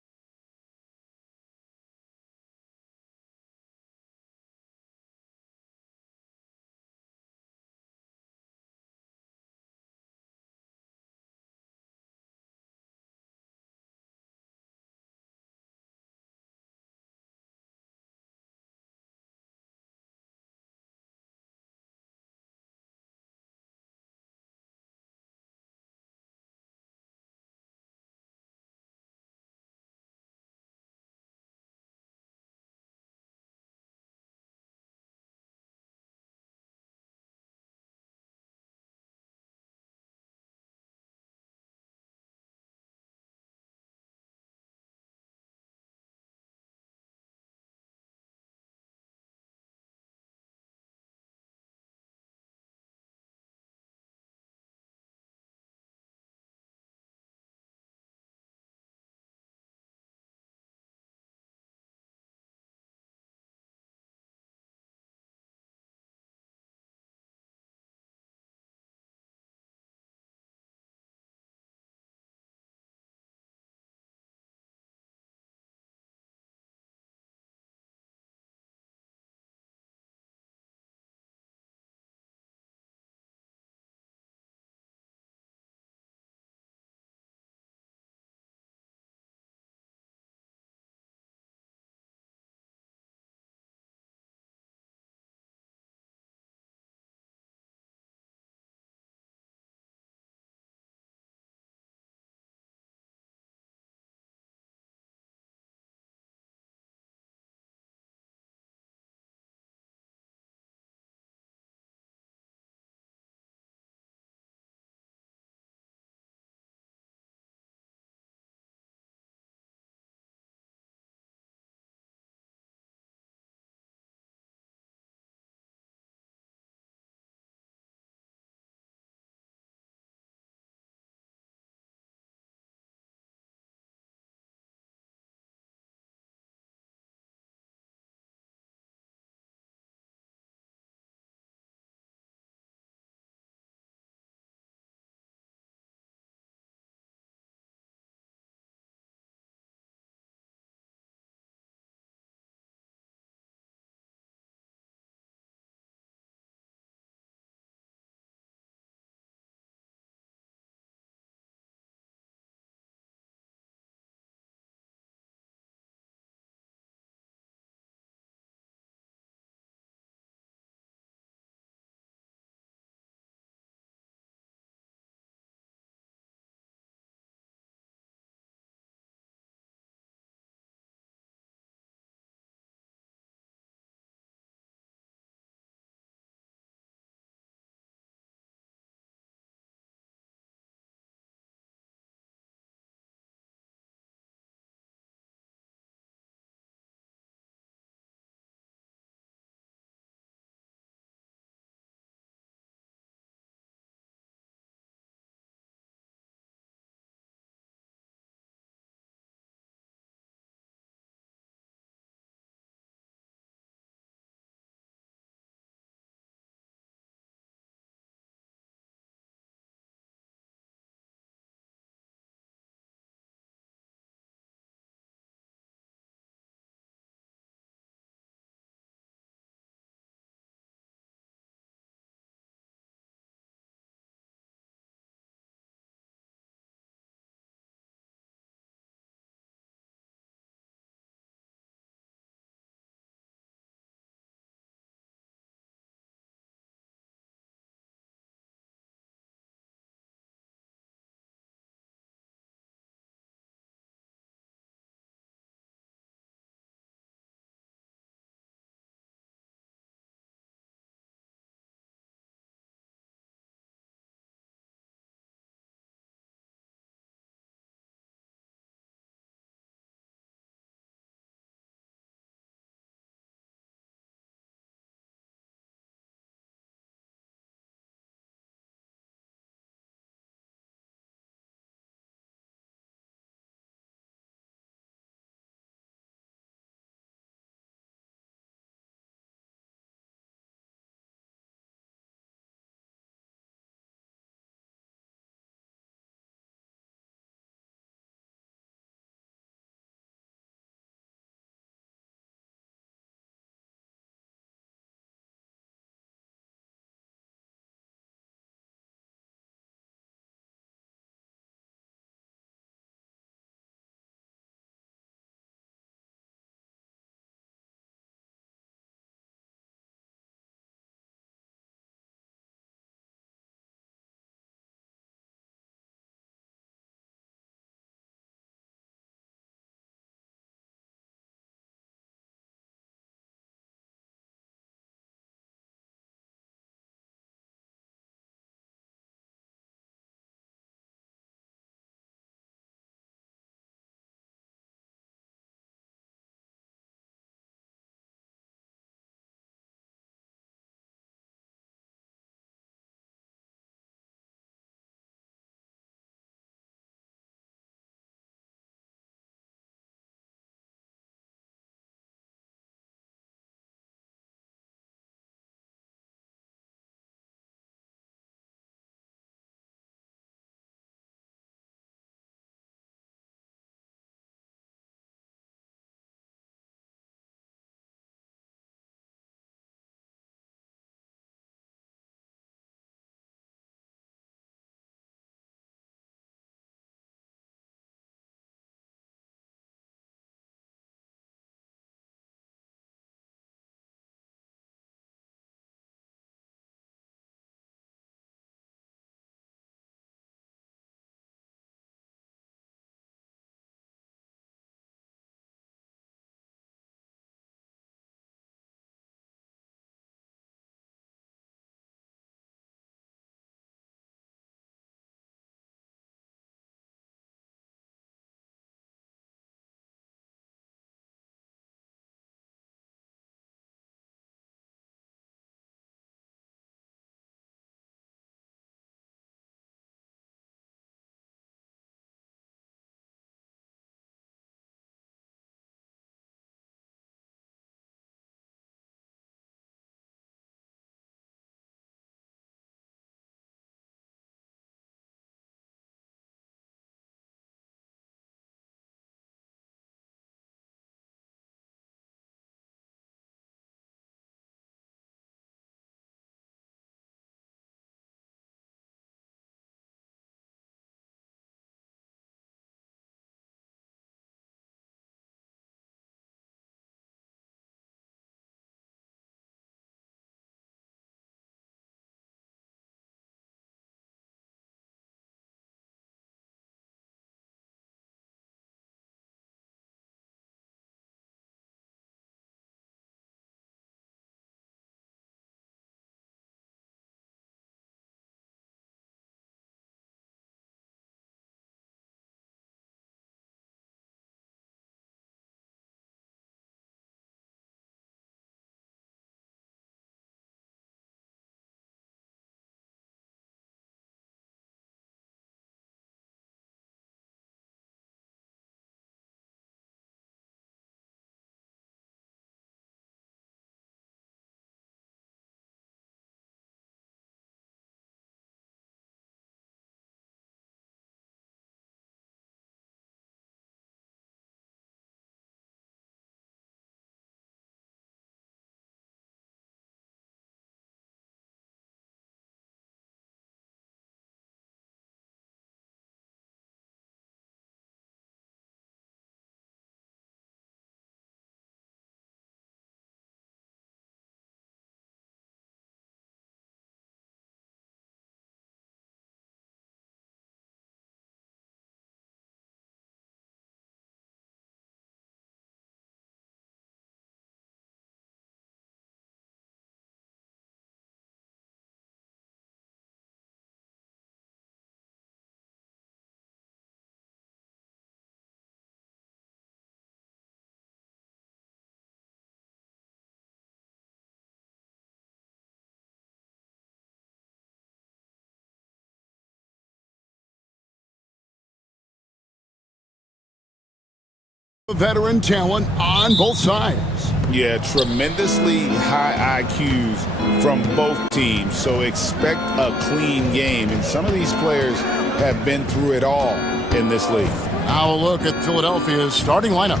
Veteran talent on both sides. Yeah, tremendously high IQs from both teams, so expect a clean game. And some of these players have been through it all in this league. Now a look at Philadelphia's starting lineup.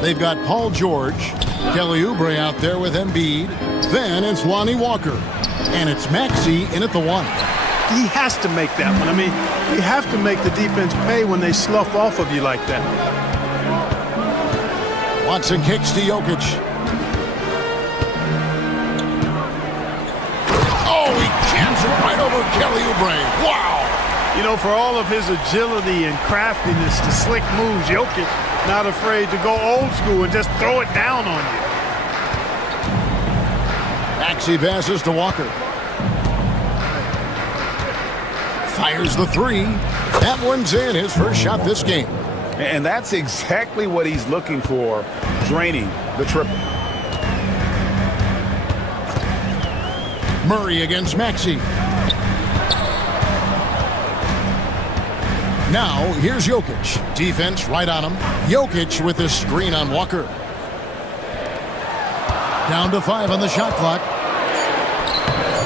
They've got Paul George, Kelly Oubre out there with Embiid. Then it's Lonnie Walker. And it's Maxey in at the 1. He has to make that one. I mean, you have to make the defense pay when they slough off of you like that. Watson kicks to Jokic. Oh, he jams it right over Kelly Oubre. Wow! You know, for all of his agility and craftiness, the slick moves, Jokic not afraid to go old school and just throw it down on you. Maxey passes to Walker. Fires the 3. That one's in, his first shot this game. And that's exactly what he's looking for, draining the triple. Murray against Maxey. Now, here's Jokic. Defense right on him. Jokic with the screen on Walker. Down to 5 on the shot clock.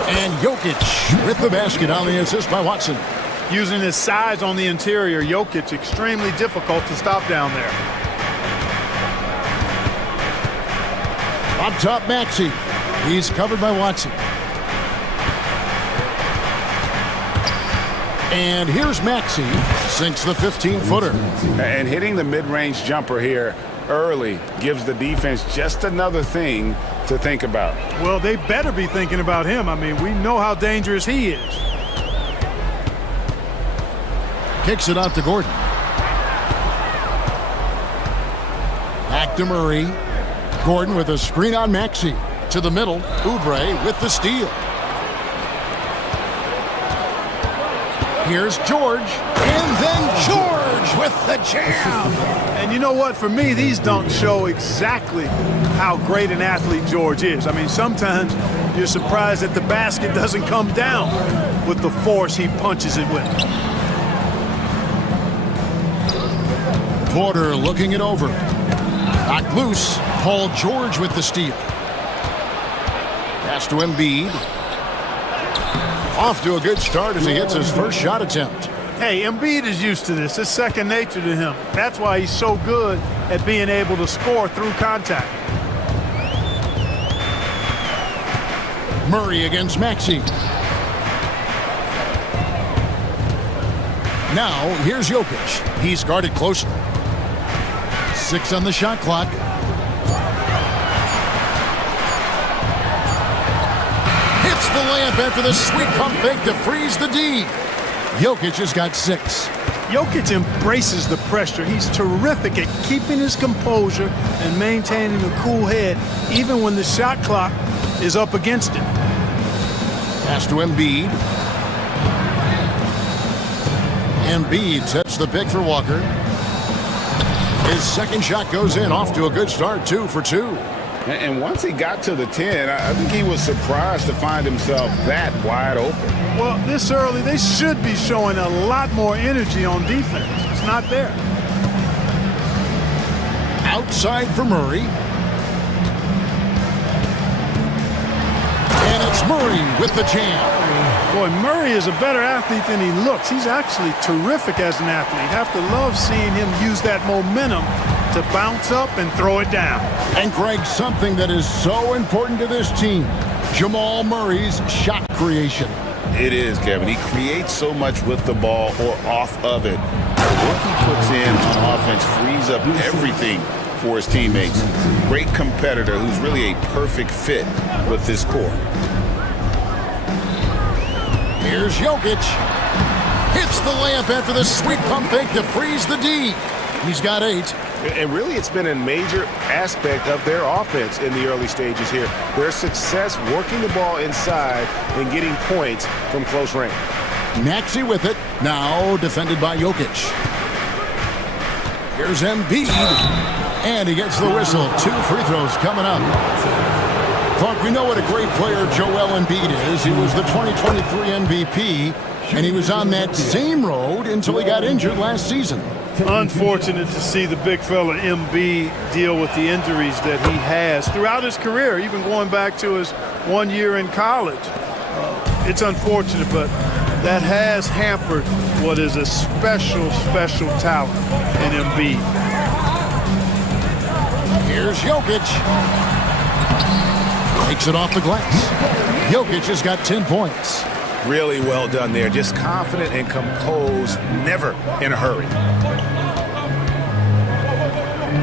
And Jokic with the basket on the assist by Watson. Using his size on the interior, Jokic extremely difficult to stop down there. Up top, Maxey. He's covered by Watson. And here's Maxey. Sinks the 15-footer. And hitting the mid-range jumper here early gives the defense just another thing to think about. Well, they better be thinking about him. I mean, we know how dangerous he is. Kicks it out to Gordon. Back to Murray. Gordon with a screen on Maxey. To the middle. Oubre with the steal. Here's George. And then George with the jam. And you know what? For me, these dunks show exactly how great an athlete George is. I mean, sometimes you're surprised that the basket doesn't come down with the force he punches it with. Porter looking it over. Knocked loose. Paul George with the steal. Pass to Embiid. Off to a good start as he hits his first shot attempt. Hey, Embiid is used to this. It's second nature to him. That's why he's so good at being able to score through contact. Murray against Maxey. Now, here's Jokic. He's guarded closely. 6 on the shot clock. Hits the layup after the sweet pump fake to freeze the D. Jokic has got 6. Jokic embraces the pressure. He's terrific at keeping his composure and maintaining a cool head, even when the shot clock is up against him. Pass to Embiid. Embiid sets the pick for Walker. His second shot goes in, off to a good start, 2 for 2. And once he got to the 10, I think he was surprised to find himself that wide open. Well, this early, they should be showing a lot more energy on defense. It's not there. Outside for Murray. And it's Murray with the jam. Boy, Murray is a better athlete than he looks. He's actually terrific as an athlete. Have to love seeing him use that momentum to bounce up and throw it down. And Greg, something that is so important to this team, Jamal Murray's shot creation. It is, Kevin. He creates so much with the ball or off of it. The work he puts in on offense frees up everything for his teammates. Great competitor who's really a perfect fit with this core. Here's Jokic. Hits the layup after the sweet pump fake to freeze the D. He's got 8. And really, it's been a major aspect of their offense in the early stages here. Their success working the ball inside and getting points from close range. Maxey with it. Now defended by Jokic. Here's Embiid. And he gets the whistle. 2 free throws coming up. Clark, we know what a great player Joel Embiid is. He was the 2023 MVP. and he was on that same road until he got injured last season. Unfortunate to see the big fella Embiid deal with the injuries that he has throughout his career, even going back to his 1 year in college. It's unfortunate, but that has hampered what is a special, special talent in Embiid. Here's Jokic. Takes it off the glass. Jokic has got 10 points. Really well done there. Just confident and composed, never in a hurry.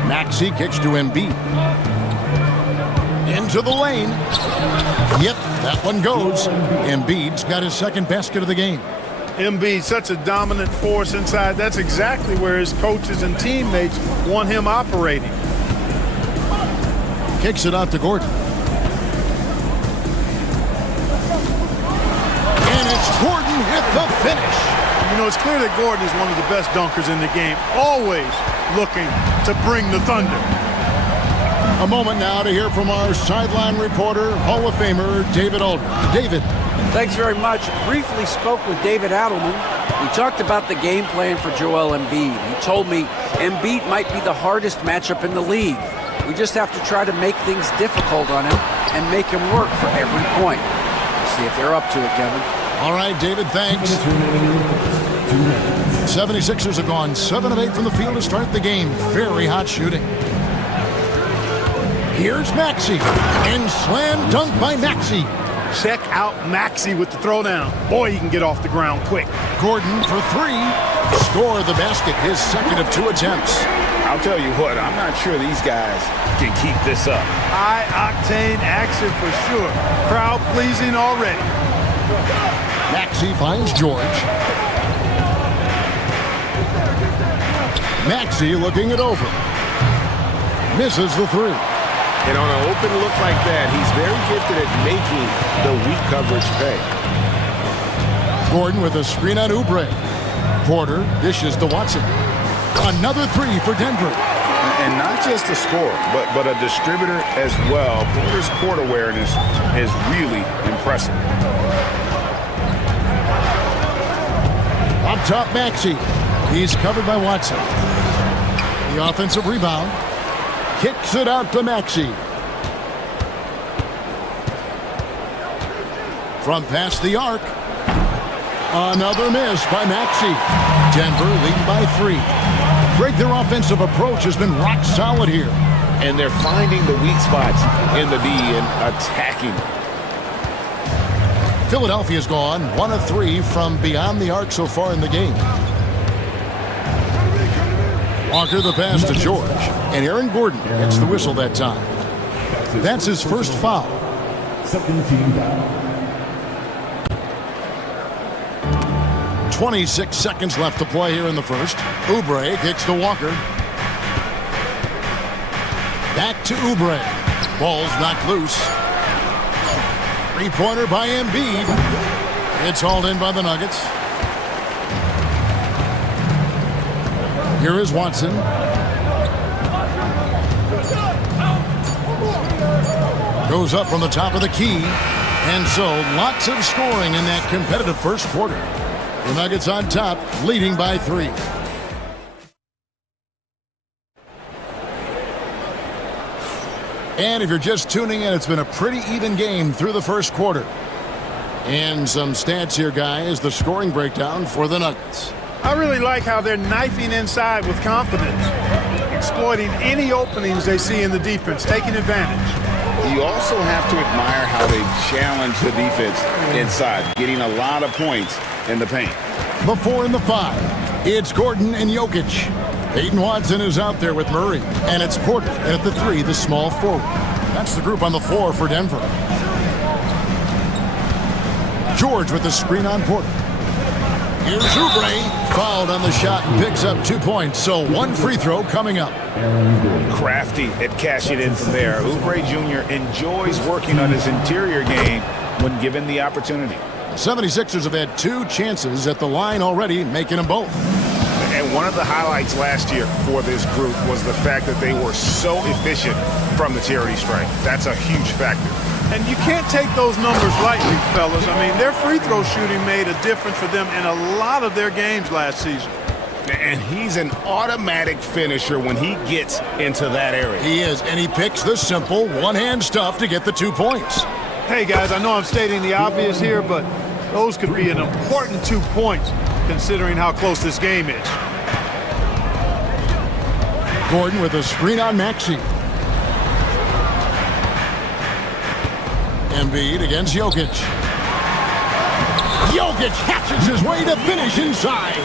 Maxey kicks to Embiid. Into the lane. Yep, that one goes. Embiid's got his second basket of the game. Embiid, such a dominant force inside. That's exactly where his coaches and teammates want him operating. Kicks it out to Gordon. And it's Gordon with the finish. You know, it's clear that Gordon is one of the best dunkers in the game, always looking to bring the thunder. A moment now to hear from our sideline reporter, Hall of Famer David Aldridge. David. Thanks very much. Briefly spoke with David Adelman. We talked about the game plan for Joel Embiid. He told me Embiid might be the hardest matchup in the league. We just have to try to make things difficult on him and make him work for every point. We'll see if they're up to it, Kevin. All right, David, thanks. 76ers have gone 7 of 8 from the field to start the game. Very hot shooting. Here's Maxey. And slam dunk by Maxey. Check out Maxey with the throwdown. Boy, he can get off the ground quick. Gordon for 3. Score the basket, his second of 2 attempts. I'll tell you what, I'm not sure these guys can keep this up. High-octane action for sure. Crowd pleasing already. Maxey finds George. Maxey looking it over. Misses the 3. And on an open look like that, he's very gifted at making the weak coverage pay. Gordon with a screen on Oubre. Porter dishes to Watson. Another 3 for Denver. And not just a scorer, but a distributor as well. Porter's court awareness is really impressive. Up top, Maxey. He's covered by Watson. The offensive rebound. Kicks it out to Maxey. From past the arc. Another miss by Maxey. Denver leading by 3. Greg, their offensive approach has been rock solid here. And they're finding the weak spots in the D and attacking. Philadelphia's gone 1 of 3 from beyond the arc so far in the game. Walker the pass to George. And Aaron Gordon gets the whistle that time. That's his first foul. Second team foul. 26 seconds left to play here in the first. Oubre kicks to Walker. Back to Oubre. Ball's knocked loose. Three-pointer by Embiid. It's hauled in by the Nuggets. Here is Watson. Goes up from the top of the key. And so lots of scoring in that competitive first quarter. The Nuggets on top, leading by 3. And if you're just tuning in, it's been a pretty even game through the first quarter. And some stats here, guys, the scoring breakdown for the Nuggets. I really like how they're knifing inside with confidence, exploiting any openings they see in the defense, taking advantage. You also have to admire how they challenge the defense inside, getting a lot of points in the paint. The 4 and the 5. It's Gordon and Jokic. Peyton Watson is out there with Murray. And it's Porter at the 3, the small forward. That's the group on the floor for Denver. George with the screen on Porter. Here's Oubre. Fouled on the shot and picks up 2 points. So 1 free throw coming up. Crafty at cashing in from there. Oubre Jr. enjoys working on his interior game when given the opportunity. The 76ers have had 2 chances at the line already, making them both. And one of the highlights last year for this group was the fact that they were so efficient from the charity stripe. That's a huge factor. And you can't take those numbers lightly, fellas. I mean, their free throw shooting made a difference for them in a lot of their games last season. And he's an automatic finisher when he gets into that area. He is, and he picks the simple one-hand stuff to get the 2 points. Hey, guys, I know I'm stating the obvious here, but those could be an important 2 points considering how close this game is. Gordon with a screen on Maxey. Embiid against Jokic. Jokic hatches his way to finish inside.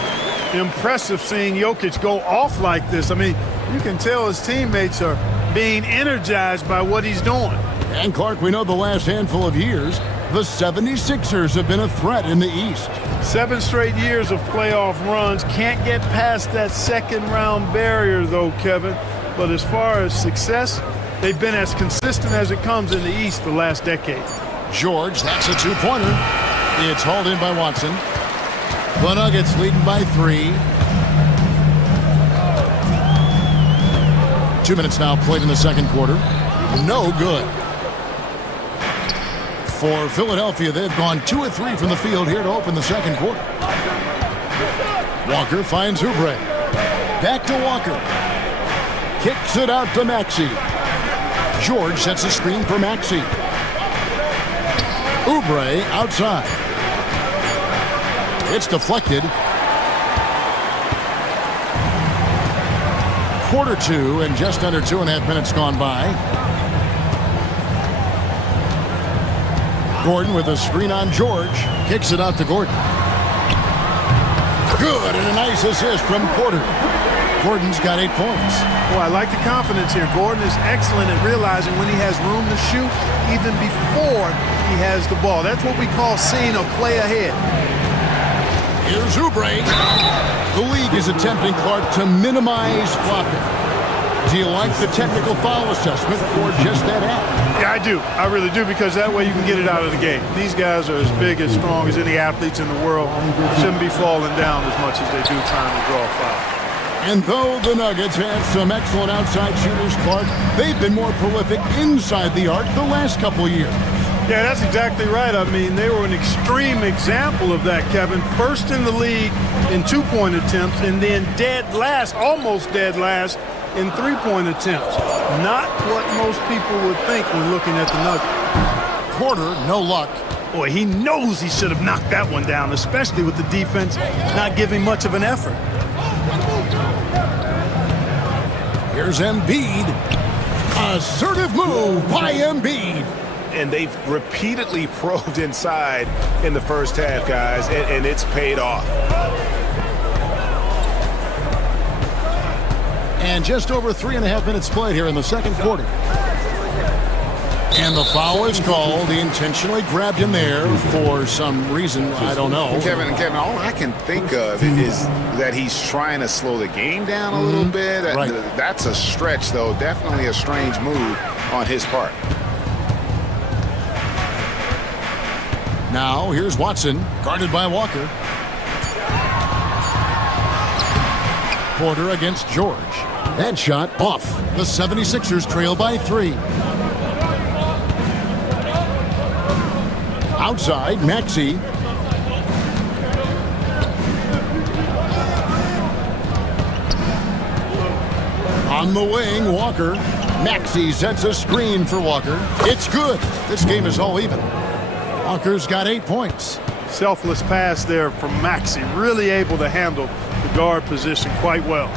Impressive seeing Jokic go off like this. I mean, you can tell his teammates are being energized by what he's doing. And Clark, we know the last handful of years, the 76ers have been a threat in the East. 7 straight years of playoff runs. Can't get past that second-round barrier, though, Kevin. But as far as success, they've been as consistent as it comes in the East the last decade. George, that's a 2-pointer. It's hauled in by Watson. The Nuggets leading by 3. 2 minutes now played in the second quarter. No good. For Philadelphia, they've gone 2 of 3 from the field here to open the second quarter. Walker finds Oubre. Back to Walker. Kicks it out to Maxey. George sets a screen for Maxey. Oubre outside. It's deflected. Quarter 2 and just under 2.5 minutes gone by. Gordon with a screen on George. Kicks it out to Gordon. Good, and a nice assist from Porter. Gordon's got 8 points. Well, I like the confidence here. Gordon is excellent at realizing when he has room to shoot even before he has the ball. That's what we call seeing a play ahead. Here's Oubre. The league is attempting, Clark, to minimize flopping. Do you like the technical foul assessment for just that act? Yeah, I do. I really do, because that way you can get it out of the game. These guys are as big, as strong as any athletes in the world. Shouldn't be falling down as much as they do trying to draw a foul. And though the Nuggets have some excellent outside shooters, Clark, they've been more prolific inside the arc the last couple of years. Yeah, that's exactly right. I mean, they were an extreme example of that, Kevin. First in the league in 2-point attempts, and then dead last, almost dead last, in 3-point attempts. Not what most people would think when looking at the Nuggets. Porter, no luck. Boy, he knows he should have knocked that one down, especially with the defense not giving much of an effort. Here's Embiid. Assertive move by Embiid. And they've repeatedly probed inside in the first half, guys, and it's paid off. And just over 3.5 minutes played here in the second quarter. And the foul is called. He intentionally grabbed him there for some reason. I don't know. Kevin, all I can think of is that he's trying to slow the game down a little bit. Right. That's a stretch, though. Definitely a strange move on his part. Now, here's Watson, guarded by Walker. Porter against George. That shot off. The 76ers trail by 3. Outside, Maxey. On the wing, Walker. Maxey sets a screen for Walker. It's good. This game is all even. Walker's got 8 points. Selfless pass there from Maxey. Really able to handle the guard position quite well.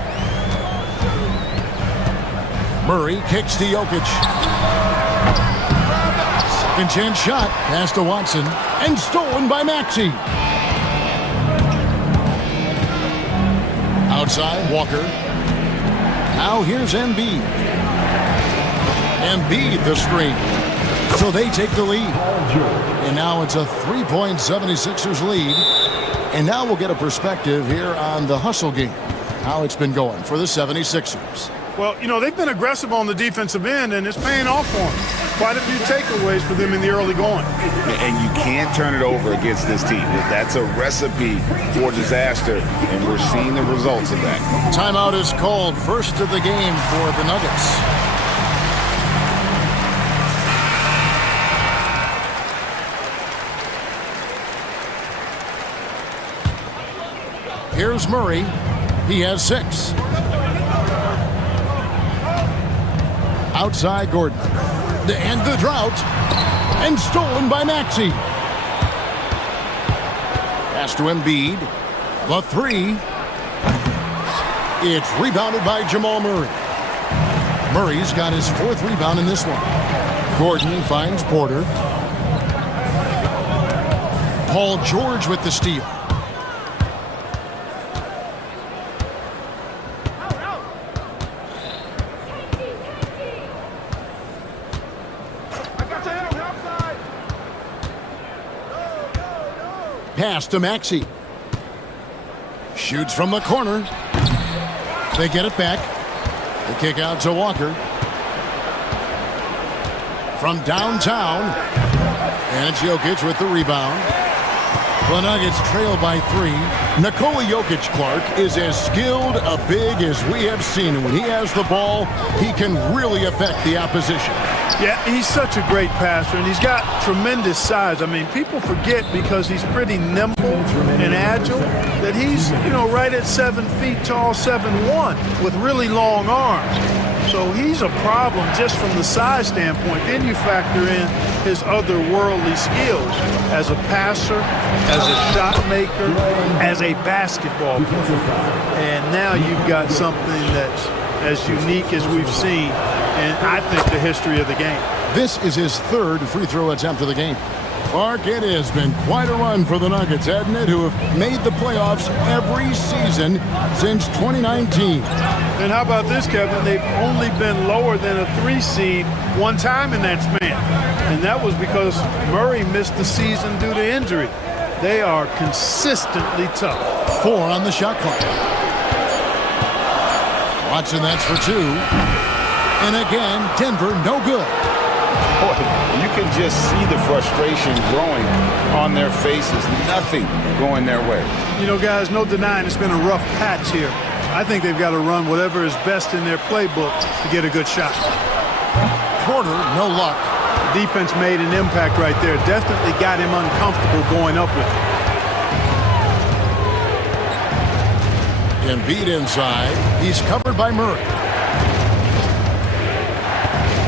Murray kicks to Jokic. Second chance shot. Pass to Watson. And stolen by Maxey. Outside, Walker. Now here's Embiid. Embiid the screen. So they take the lead. And now it's a 3-point 76ers lead. And now we'll get a perspective here on the hustle game. How it's been going for the 76ers. Well, you know, they've been aggressive on the defensive end, and it's paying off for them. Quite a few takeaways for them in the early going. And you can't turn it over against this team. That's a recipe for disaster, and we're seeing the results of that. Timeout is called. First of the game for the Nuggets. Here's Murray. He has 6. Outside Gordon. And the drought. And stolen by Maxey. Pass to Embiid. The 3. It's rebounded by Jamal Murray. Murray's got his 4th rebound in this one. Gordon finds Porter. Paul George with the steal. Pass to Maxey. Shoots from the corner. They get it back. The kick out to Walker. From downtown. And it's Jokic with the rebound. The Nuggets trail by 3. Nikola Jokic, Clark, is as skilled a big as we have seen. And when he has the ball, he can really affect the opposition. Yeah, he's such a great passer, and he's got tremendous size. I mean, people forget because he's pretty nimble and agile that he's, right at 7 feet tall, 7'1", with really long arms. So he's a problem just from the size standpoint. Then you factor in his otherworldly skills as a passer, as a shot maker, as a basketball player. And now you've got something that's as unique as we've seen in, I think, the history of the game. This is his 3rd free throw attempt of the game. Clark, it has been quite a run for the Nuggets, hasn't it, who have made the playoffs every season since 2019. And how about this, Kevin? They've only been lower than a 3 seed one time in that span. And that was because Murray missed the season due to injury. They are consistently tough. 4 on the shot clock. Watson, that's for 2. And again, Denver, no good. Boy, you can just see the frustration growing on their faces. Nothing going their way. Guys, no denying it's been a rough patch here. I think they've got to run whatever is best in their playbook to get a good shot. Porter, no luck. Defense made an impact right there. Definitely got him uncomfortable going up with it. Embiid inside. He's covered by Murray.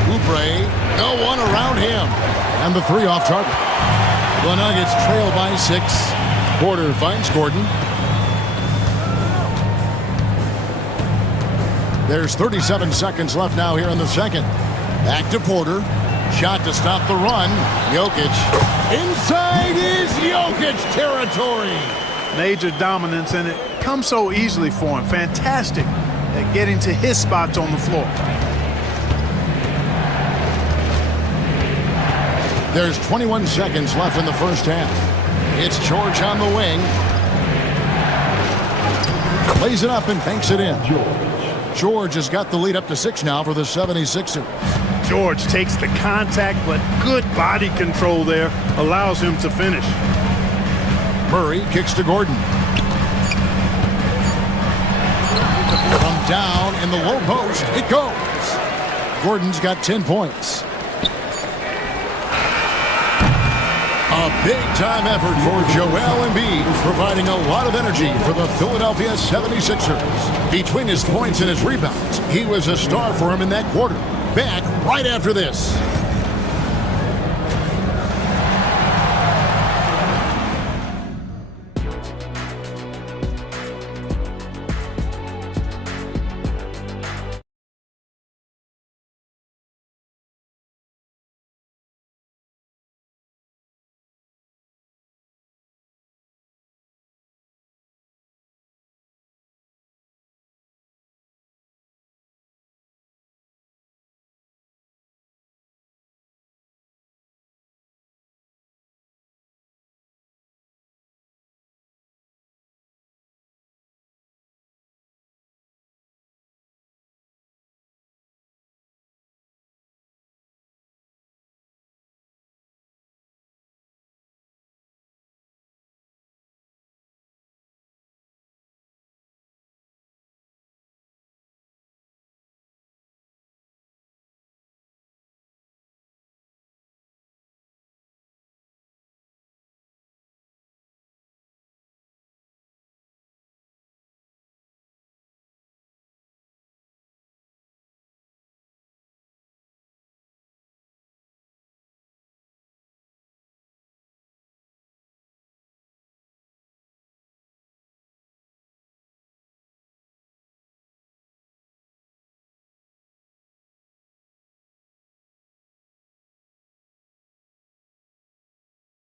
Oubre, no one around him. And the 3 off target. The Nuggets trail by 6. Porter finds Gordon. There's 37 seconds left now here in the second. Back to Porter. Shot to stop the run. Jokic. Inside is Jokic territory. Major dominance, and it comes so easily for him. Fantastic at getting to his spots on the floor. There's 21 seconds left in the first half. It's George on the wing. Plays it up and banks it in. George has got the lead up to 6 now for the 76ers. George takes the contact, but good body control there allows him to finish. Murray kicks to Gordon. From down in the low post, it goes. Gordon's got 10 points. A big-time effort for Joel Embiid, providing a lot of energy for the Philadelphia 76ers. Between his points and his rebounds, he was a star for him in that quarter. Back right after this.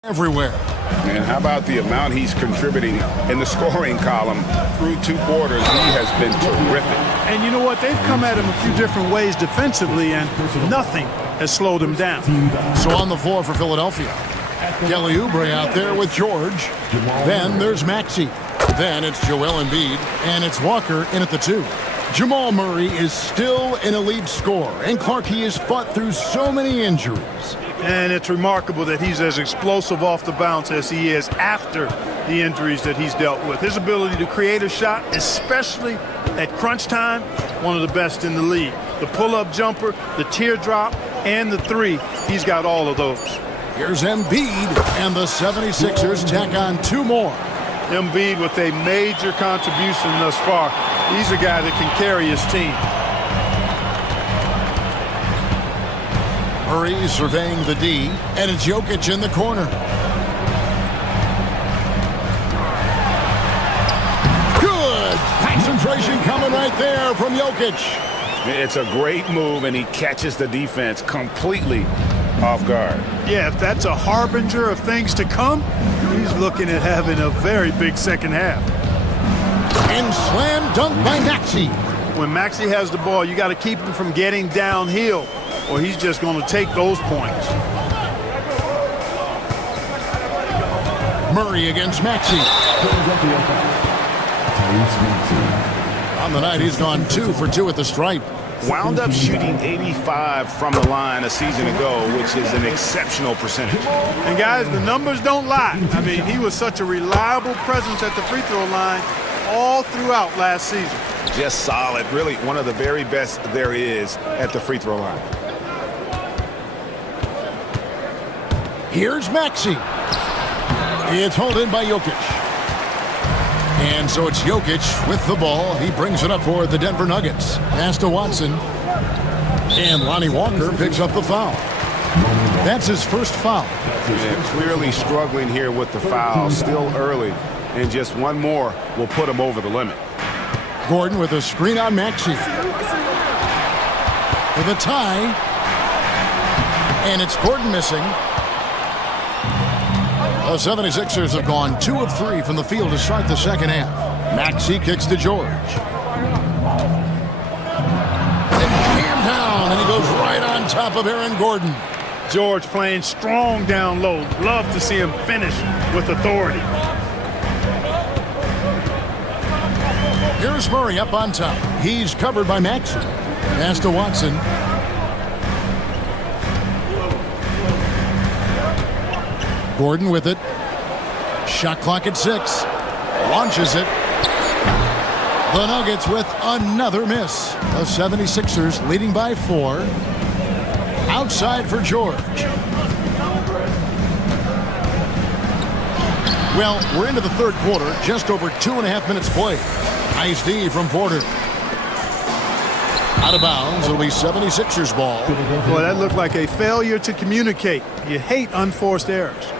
everywhere. And how about the amount he's contributing in the scoring column through 2 quarters? He has been terrific. And you know what? They've come at him a few different ways defensively, and nothing has slowed him down. So on the floor for Philadelphia, Kelly Oubre out there with George. Then there's Maxey. Then it's Joel Embiid, and it's Walker in at the 2. Jamal Murray is still an elite scorer, and Clark, he has fought through so many injuries. And it's remarkable that he's as explosive off the bounce as he is after the injuries that he's dealt with. His ability to create a shot, especially at crunch time, one of the best in the league. The pull-up jumper, the teardrop, and the 3, he's got all of those. Here's Embiid, and the 76ers tack on 2 more. Embiid with a major contribution thus far. He's a guy that can carry his team. Murray surveying the D, and it's Jokic in the corner. Good concentration coming right there from Jokic. It's a great move, and he catches the defense completely off guard. Yeah, if that's a harbinger of things to come, he's looking at having a very big second half. And slam dunk by Maxey. When Maxey has the ball, you got to keep him from getting downhill, or he's just going to take those points. Murray against Maxey. On the night, he's gone 2 for 2 at the stripe. Wound up shooting 85 from the line a season ago, which is an exceptional percentage. And guys, the numbers don't lie. I mean, he was such a reliable presence at the free throw line all throughout last season. Just solid, really one of the very best there is at the free throw line. Here's Maxey. It's held in by Jokic. And so it's Jokic with the ball. He brings it up for the Denver Nuggets. Pass to Watson. And Lonnie Walker picks up the foul. That's his first foul. And clearly struggling here with the foul, still early. And just one more will put him over the limit. Gordon with a screen on Maxey. For the tie. And it's Gordon missing. The 76ers have gone 2 of 3 from the field to start the second half. Maxey kicks to George. And jammed down, and he goes right on top of Aaron Gordon. George playing strong down low. Love to see him finish with authority. Here's Murray up on top. He's covered by Maxey. Pass to Watson. Gordon with it. Shot clock at 6. Launches it. The Nuggets with another miss. The 76ers leading by 4. Outside for George. Well, we're into the third quarter. Just over 2.5 minutes played. Nice D from Porter. Out of bounds. It'll be 76ers ball. Boy, that looked like a failure to communicate. You hate unforced errors.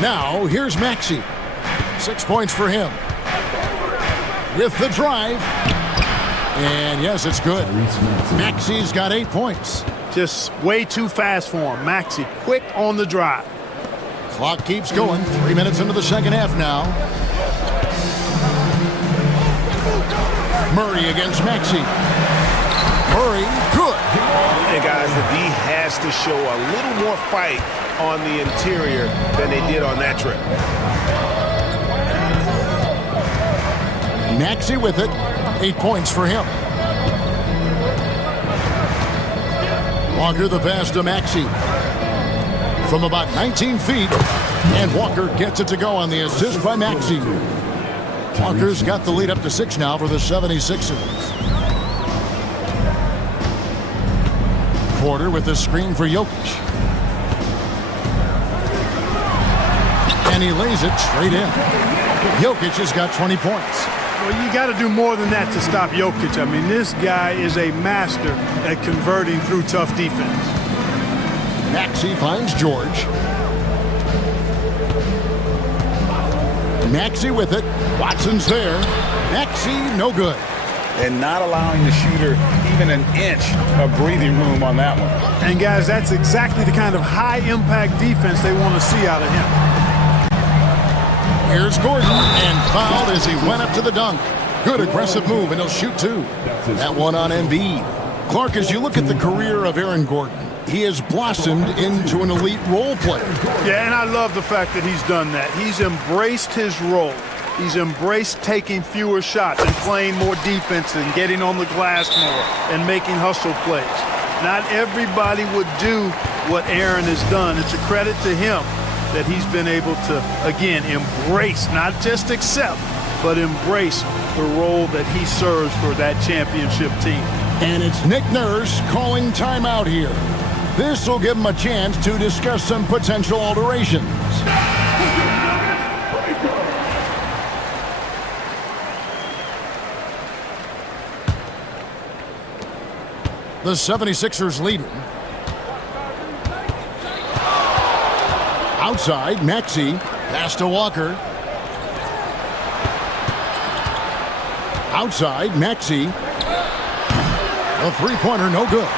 Now, here's Maxey. 6 points for him. With the drive. And yes, it's good. Maxey's got 8 points. Just way too fast for him. Maxey, quick on the drive. Clock keeps going. 3 minutes into the second half now. Murray against Maxey. Murray, good. And guys, the D has to show a little more fight on the interior than they did on that trip. Maxey with it. 8 points for him. Walker the pass to Maxey. From about 19 feet. And Walker gets it to go on the assist by Maxey. Walker's got the lead up to 6 now for the 76ers. Porter with the screen for Jokic. And he lays it straight in. Jokic has got 20 points. Well, you got to do more than that to stop Jokic. I mean, this guy is a master at converting through tough defense. Maxey finds George. Maxey with it. Watson's there. Maxey, no good. and not allowing the shooter even an inch of breathing room on that one. And guys, that's exactly the kind of high-impact defense they want to see out of him. Here's Gordon, and fouled as he went up to the dunk. Good aggressive move, and he'll shoot two. That one on Embiid. Clark, as you look at the career of Aaron Gordon, he has blossomed into an elite role player. Yeah, and I love the fact that he's done that. He's embraced his role. He's embraced taking fewer shots and playing more defense and getting on the glass more and making hustle plays. Not everybody would do what Aaron has done. It's a credit to him that he's been able to, again, embrace, not just accept, but embrace the role that he serves for that championship team. And it's Nick Nurse calling timeout here. This will give him a chance to discuss some potential alterations. The 76ers lead. Outside, Maxey. Pass to Walker. Outside, Maxey. A three-pointer, no good.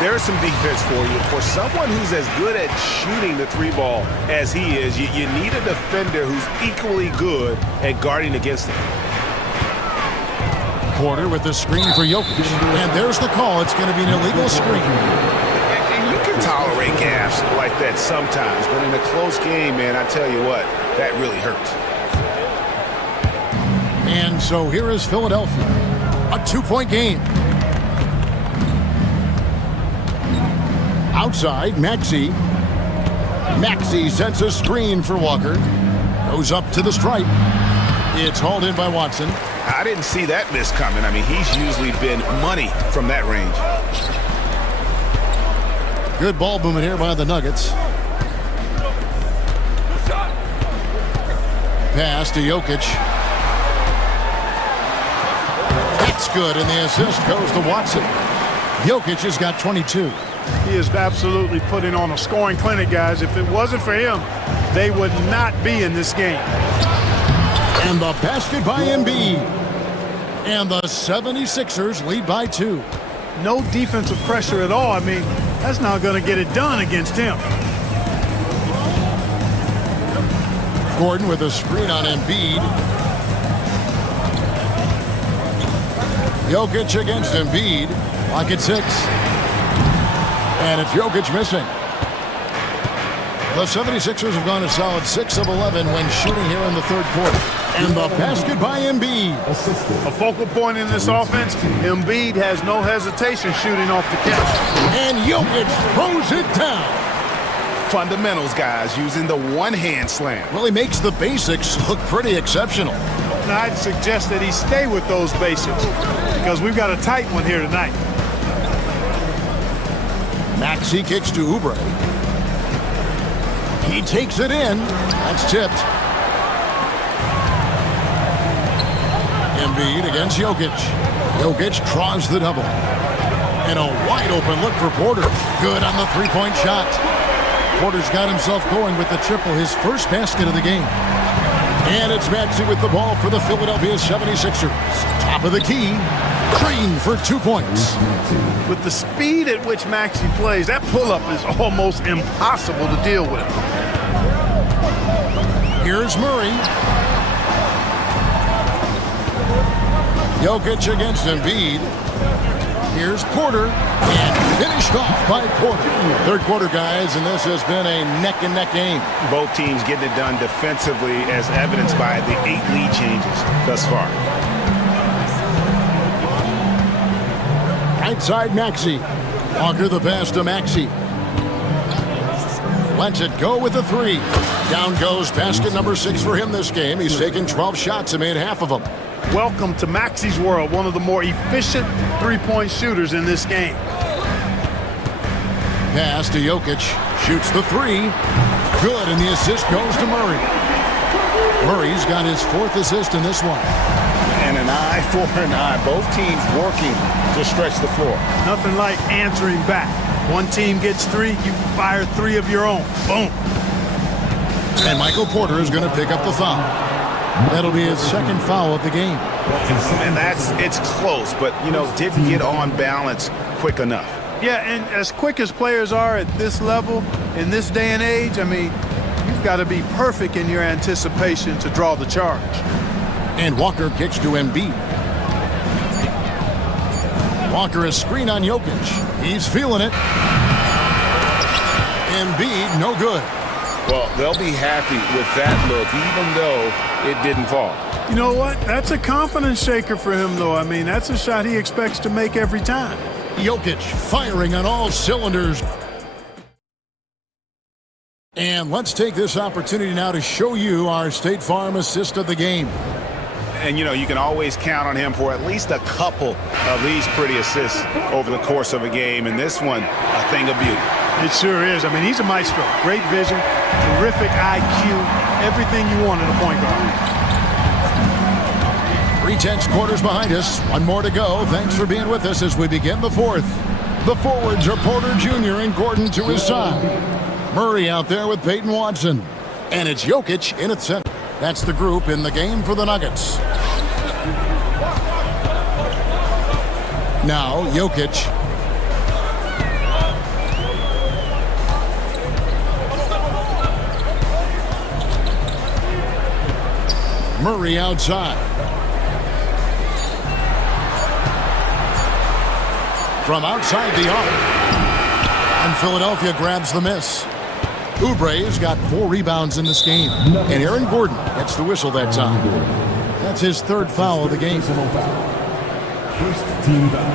There's some defense for you. For someone who's as good at shooting the three ball as he is, you need a defender who's equally good at guarding against him. Porter with the screen for Jokic. And there's the call. It's going to be an illegal screen. And you can tolerate gaffes like that sometimes, but in a close game, man, I tell you what, that really hurts. And so here is Philadelphia. A two-point game. Outside, Maxey. Maxey sets a screen for Walker. Goes up to the stripe. It's hauled in by Watson. I didn't see that miss coming. I mean, he's usually been money from that range. Good ball movement here by the Nuggets. Pass to Jokic. That's good, and the assist goes to Watson. Jokic has got 22. He is absolutely putting on a scoring clinic, guys. If it wasn't for him, they would not be in this game. And the basket by Embiid. And the 76ers lead by 2. No defensive pressure at all. I mean, that's not going to get it done against him. Gordon with a screen on Embiid. Jokic against Embiid. Lock at 6. And it's Jokic missing. The 76ers have gone a solid 6 of 11 when shooting here in the third quarter. And the basket by Embiid. A focal point in this offense, Embiid has no hesitation shooting off the catch. And Jokic throws it down. Fundamentals, guys, using the one-hand slam. Well, he makes the basics look pretty exceptional. And I'd suggest that he stay with those basics because we've got a tight one here tonight. Maxey kicks to Oubre. He takes it in. That's tipped. Embiid against Jokic. Jokic draws the double. And a wide open look for Porter. Good on the three-point shot. Porter's got himself going with the triple, his first basket of the game. And it's Maxey with the ball for the Philadelphia 76ers. Top of the key. Green for 2 points. With the speed at which Maxey plays, that pull-up is almost impossible to deal with. Here's Murray. Jokic against Embiid. Here's Porter. And finished off by Porter. Third quarter, guys, and this has been a neck-and-neck game. Both teams getting it done defensively as evidenced by the 8 lead changes thus far. Right side, Maxey. Walker the pass to Maxey. Lets it go with the 3. Down goes basket number 6 for him this game. He's taken 12 shots and made half of them. Welcome to Maxey's world, one of the more efficient three-point shooters in this game. Pass to Jokic. Shoots the 3. Good, and the assist goes to Murray. Murray's got his 4th assist in this one. And an eye for an eye. Both teams working to stretch the floor. Nothing like answering back. One team gets 3, you fire 3 of your own. Boom. And Michael Porter is going to pick up the foul. That'll be his 2nd foul of the game. And it's close, but, didn't get on balance quick enough. Yeah, and as quick as players are at this level, in this day and age, I mean, you've got to be perfect in your anticipation to draw the charge. And Walker kicks to Embiid. Walker is screen on Jokic. He's feeling it. Embiid, no good. Well, they'll be happy with that look, even though it didn't fall. You know what? That's a confidence shaker for him, though. I mean, that's a shot he expects to make every time. Jokic firing on all cylinders. And let's take this opportunity now to show you our State Farm assist of the game. And, you can always count on him for at least a couple of these pretty assists over the course of a game. And this one, a thing of beauty. It sure is. I mean, he's a maestro. Great vision, terrific IQ, everything you want in a point guard. 3/10 quarters behind us. One more to go. Thanks for being with us as we begin the fourth. The forwards are Porter Jr. and Gordon to his side. Murray out there with Peyton Watson. And it's Jokic in its center. That's the group in the game for the Nuggets. Now, Jokic. Murray outside. From outside the arc. And Philadelphia grabs the miss. Oubre's got 4 rebounds in this game. And Aaron Gordon gets the whistle that time. That's his third foul of the game. First team foul.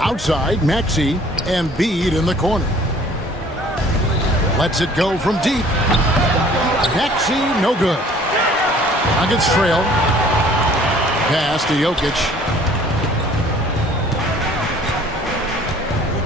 Outside, Maxey and Embiid in the corner. Lets it go from deep. Maxey, no good. Nuggets trail. Pass to Jokic.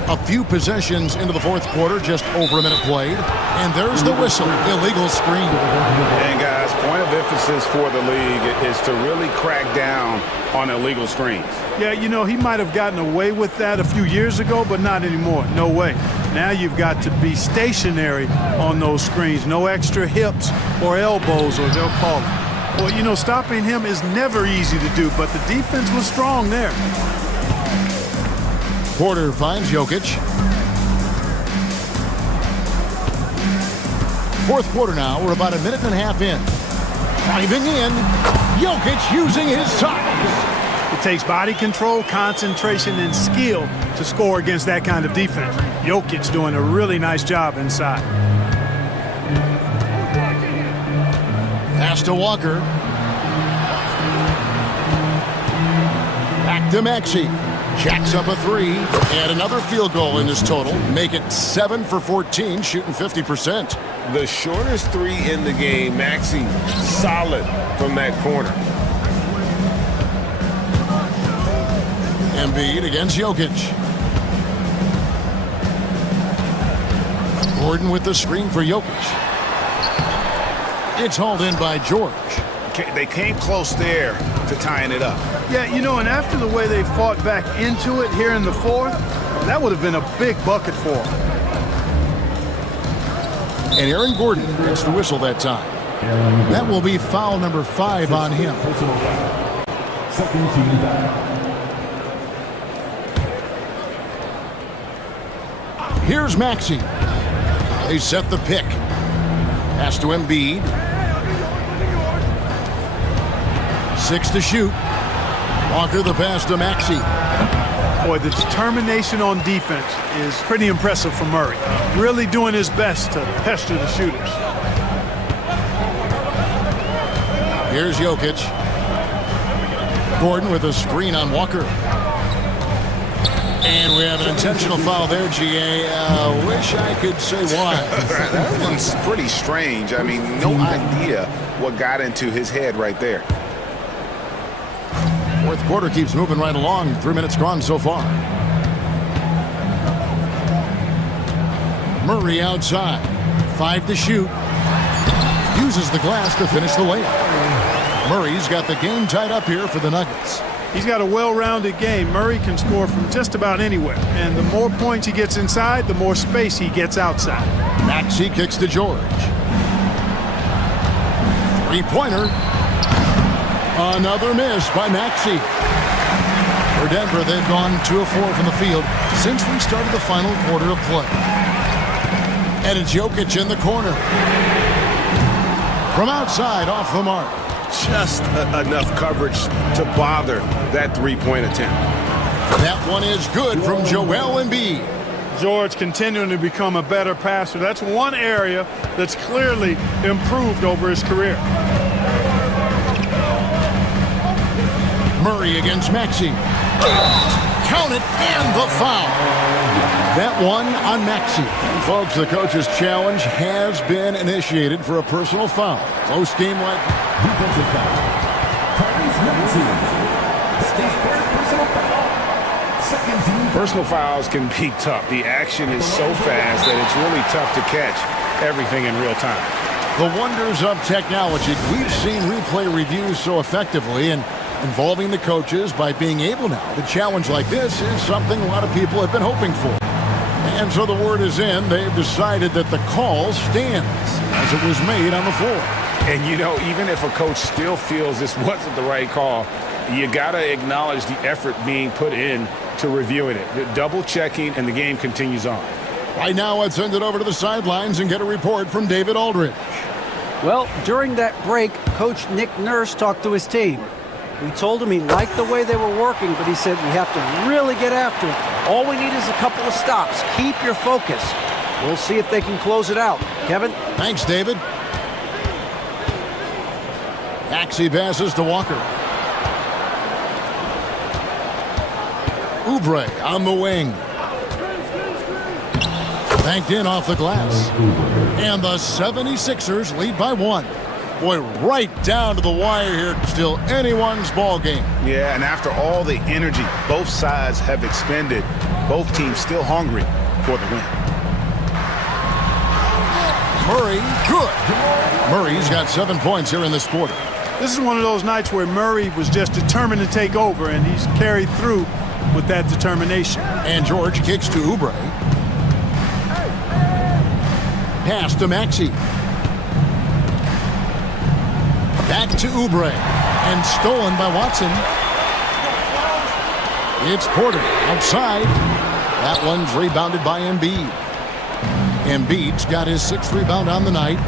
A few possessions into the fourth quarter, just over a minute played. And there's the whistle. Illegal screen. And guys, point of emphasis for the league is to really crack down on illegal screens. Yeah, he might have gotten away with that a few years ago, but not anymore. No way. Now you've got to be stationary on those screens. No extra hips or elbows, or they'll call it. Well, stopping him is never easy to do, but the defense was strong there. Porter finds Jokic. Fourth quarter now. We're about a minute and a half in. Driving in. Jokic using his size. It takes body control, concentration, and skill to score against that kind of defense. Jokic doing a really nice job inside. Pass to Walker. Back to Maxey. Jacks up a 3. And another field goal in this total. Make it 7 for 14, shooting 50%. The shortest 3 in the game, Maxey, solid from that corner. Embiid against Jokic. Gordon with the screen for Jokic. It's hauled in by George. They came close there to tying it up. Yeah, and after the way they fought back into it here in the fourth, that would have been a big bucket for them. And Aaron Gordon gets the whistle that time. That will be foul number 5 on him. Second team foul. Here's Maxey. They set the pick. Pass to Embiid. 6 to shoot. Walker the pass to Maxey. Boy, the determination on defense is pretty impressive from Murray. Really doing his best to pester the shooters. Here's Jokic. Gordon with a screen on Walker. And we have an intentional foul there, GA. Wish I could say why. That one's pretty strange. I mean, no idea what got into his head right there. Fourth quarter keeps moving right along. 3 minutes gone so far. Murray outside. 5 to shoot. Uses the glass to finish the layup. Murray's got the game tied up here for the Nuggets. He's got a well-rounded game. Murray can score from just about anywhere. And the more points he gets inside, the more space he gets outside. Maxey kicks to George. Three-pointer. Another miss by Maxey. For Denver, they've gone 2 of 4 from the field since we started the final quarter of play. And it's Jokic in the corner. From outside, off the mark. Just enough coverage to bother that three-point attempt. That one is good from Joel Embiid. George continuing to become a better passer. That's one area that's clearly improved over his career. Murray against Maxey. Count it, and the foul. That one on Maxey. And folks, the coach's challenge has been initiated for a personal foul. Close game like Defensive foul. Personal foul. Second team. Personal fouls can be tough. The action is so fast that it's really tough to catch everything in real time. the wonders of technology. We've seen replay reviews so effectively, and involving the coaches by being able now to challenge like this is something a lot of people have been hoping for. And so the word is in. They've decided that the call stands as it was made on the floor. And, you know, even if a coach still feels this wasn't the right call, you got to acknowledge the effort being put in to reviewing it. The double checking, and the game continues on. Right now, let's send it over to the sidelines and get a report from David Aldridge. Well, during that break, Coach Nick Nurse talked to his team. We told him he liked the way they were working, but he said we have to really get after it. All we need is a couple of stops. Keep your focus. We'll see if they can close it out. Kevin? Thanks, David. Maxey passes to Walker. Oubre on the wing. Banked in off the glass. And the 76ers lead by 1. Boy, right down to the wire here. Still anyone's ball game. Yeah, and after all the energy both sides have expended, both teams still hungry for the win. Murray, good. Murray's got 7 points here in this quarter. This is one of those nights where Murray was just determined to take over, and he's carried through with that determination. And George kicks to Oubre. Pass to Maxey. Back to Oubre. And stolen by Watson. It's Porter outside. That one's rebounded by Embiid. Embiid's got his 6th rebound on the night.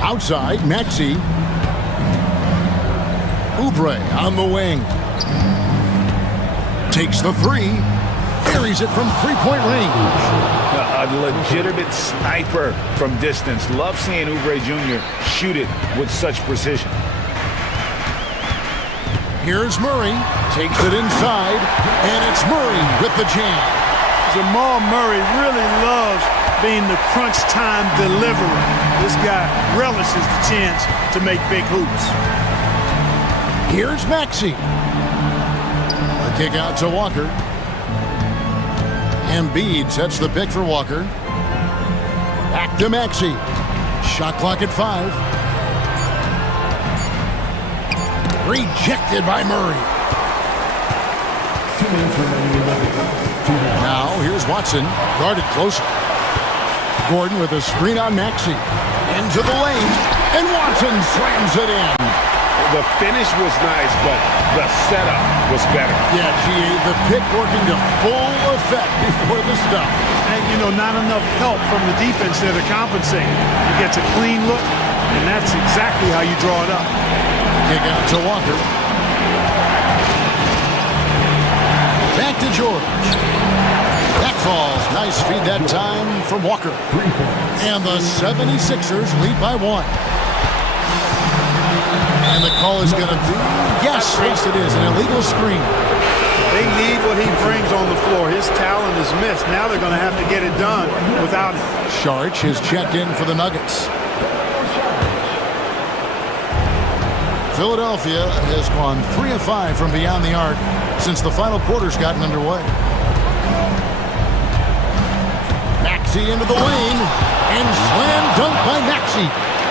Outside, Maxey. Oubre on the wing. Takes the 3. Carries it from 3-point range. A legitimate sniper from distance. Love seeing Oubre Jr. shoot it with such precision. Here's Murray. Takes it inside. And it's Murray with the jam. Jamal Murray really loves being the crunch time deliverer. This guy relishes the chance to make big hoops. Here's Maxey. A kick out to Walker. Embiid sets the pick for Walker. Back to Maxey. Shot clock at 5. Rejected by Murray. 2 minutes remaining. Now here's Watson. Guarded closer. Gordon with a screen on Maxey. Into the lane. And Watson slams it in. The finish was nice, but the setup was better. Yeah, G.A., the pick working to full effect before the stuff. And, you know, not enough help from the defense there to compensate. He gets a clean look, and that's exactly how you draw it up. Kick out to Walker. Back to George. That falls. Nice feed that time from Walker. And the 76ers lead by 1. And the call is going to be, yes, it is, an illegal screen. They need what he brings on the floor. His talent is missed. Now they're going to have to get it done without him. Sharch is checked in for the Nuggets. Philadelphia has gone 3 of 5 from beyond the arc since the final quarter's gotten underway. Maxey into the lane, and slam dunk by Maxey.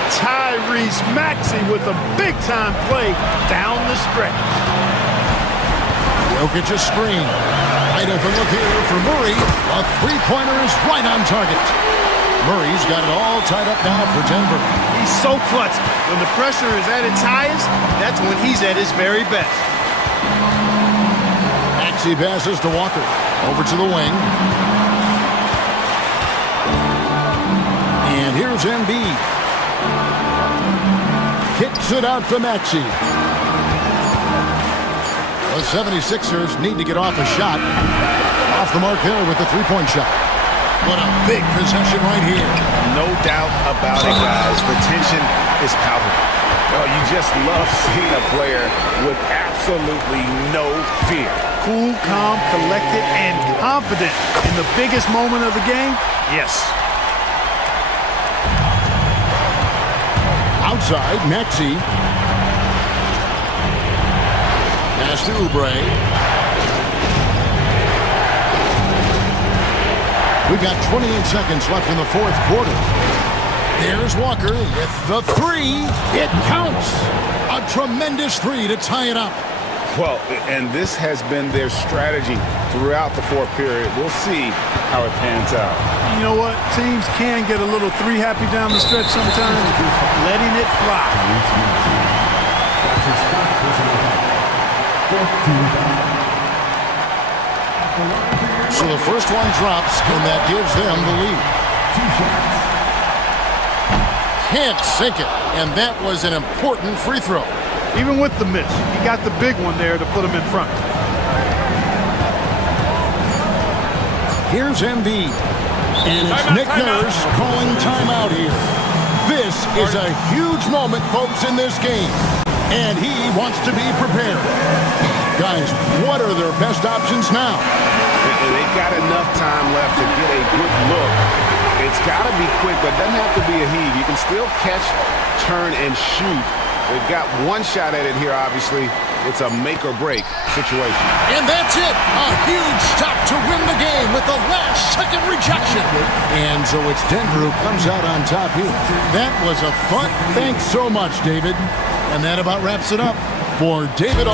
Tyrese Tyrese Maxey with a big-time play down the stretch. Jokic a screen. Wide open look here for Murray. A three-pointer is right on target. Murray's got it all tied up now for Denver. He's so clutch. When the pressure is at its highest, that's when he's at his very best. Maxey passes to Walker. Over to the wing. And here's Embiid. Kicks it out to Maxey. The 76ers need to get off a shot. Off the mark there with the three-point shot. What a big possession right here. No doubt about it, guys. The tension is palpable. Oh, you just love seeing a player with absolutely no fear. Cool, calm, collected, and confident in the biggest moment of the game? Yes. Outside, Maxey. Pass to Oubre. We've got 28 seconds left in the fourth quarter. There's Walker with the three. It counts. A tremendous three to tie it up. Well, and this has been their strategy throughout the fourth period. We'll see how it pans out. You know what? Teams can get a little three happy down the stretch sometimes. Letting it fly. So the first one drops, and that gives them the lead. Can't sink it, and that was an important free throw. Even with the miss, he got the big one there to put him in front. Here's Embiid, and it's Nick Nurse calling timeout here. This is a huge moment, folks, in this game, and he wants to be prepared. Guys, what are their best options now? They've got enough time left to get a good look. It's got to be quick, but it doesn't have to be a heave. You can still catch, turn, and shoot. They've got one shot at it here, obviously. It's a make-or-break situation. And that's it. A huge stop to win the game with the last-second rejection. And so it's Denver who comes out on top here. That was a fun. Thanks so much, David. And that about wraps it up for David.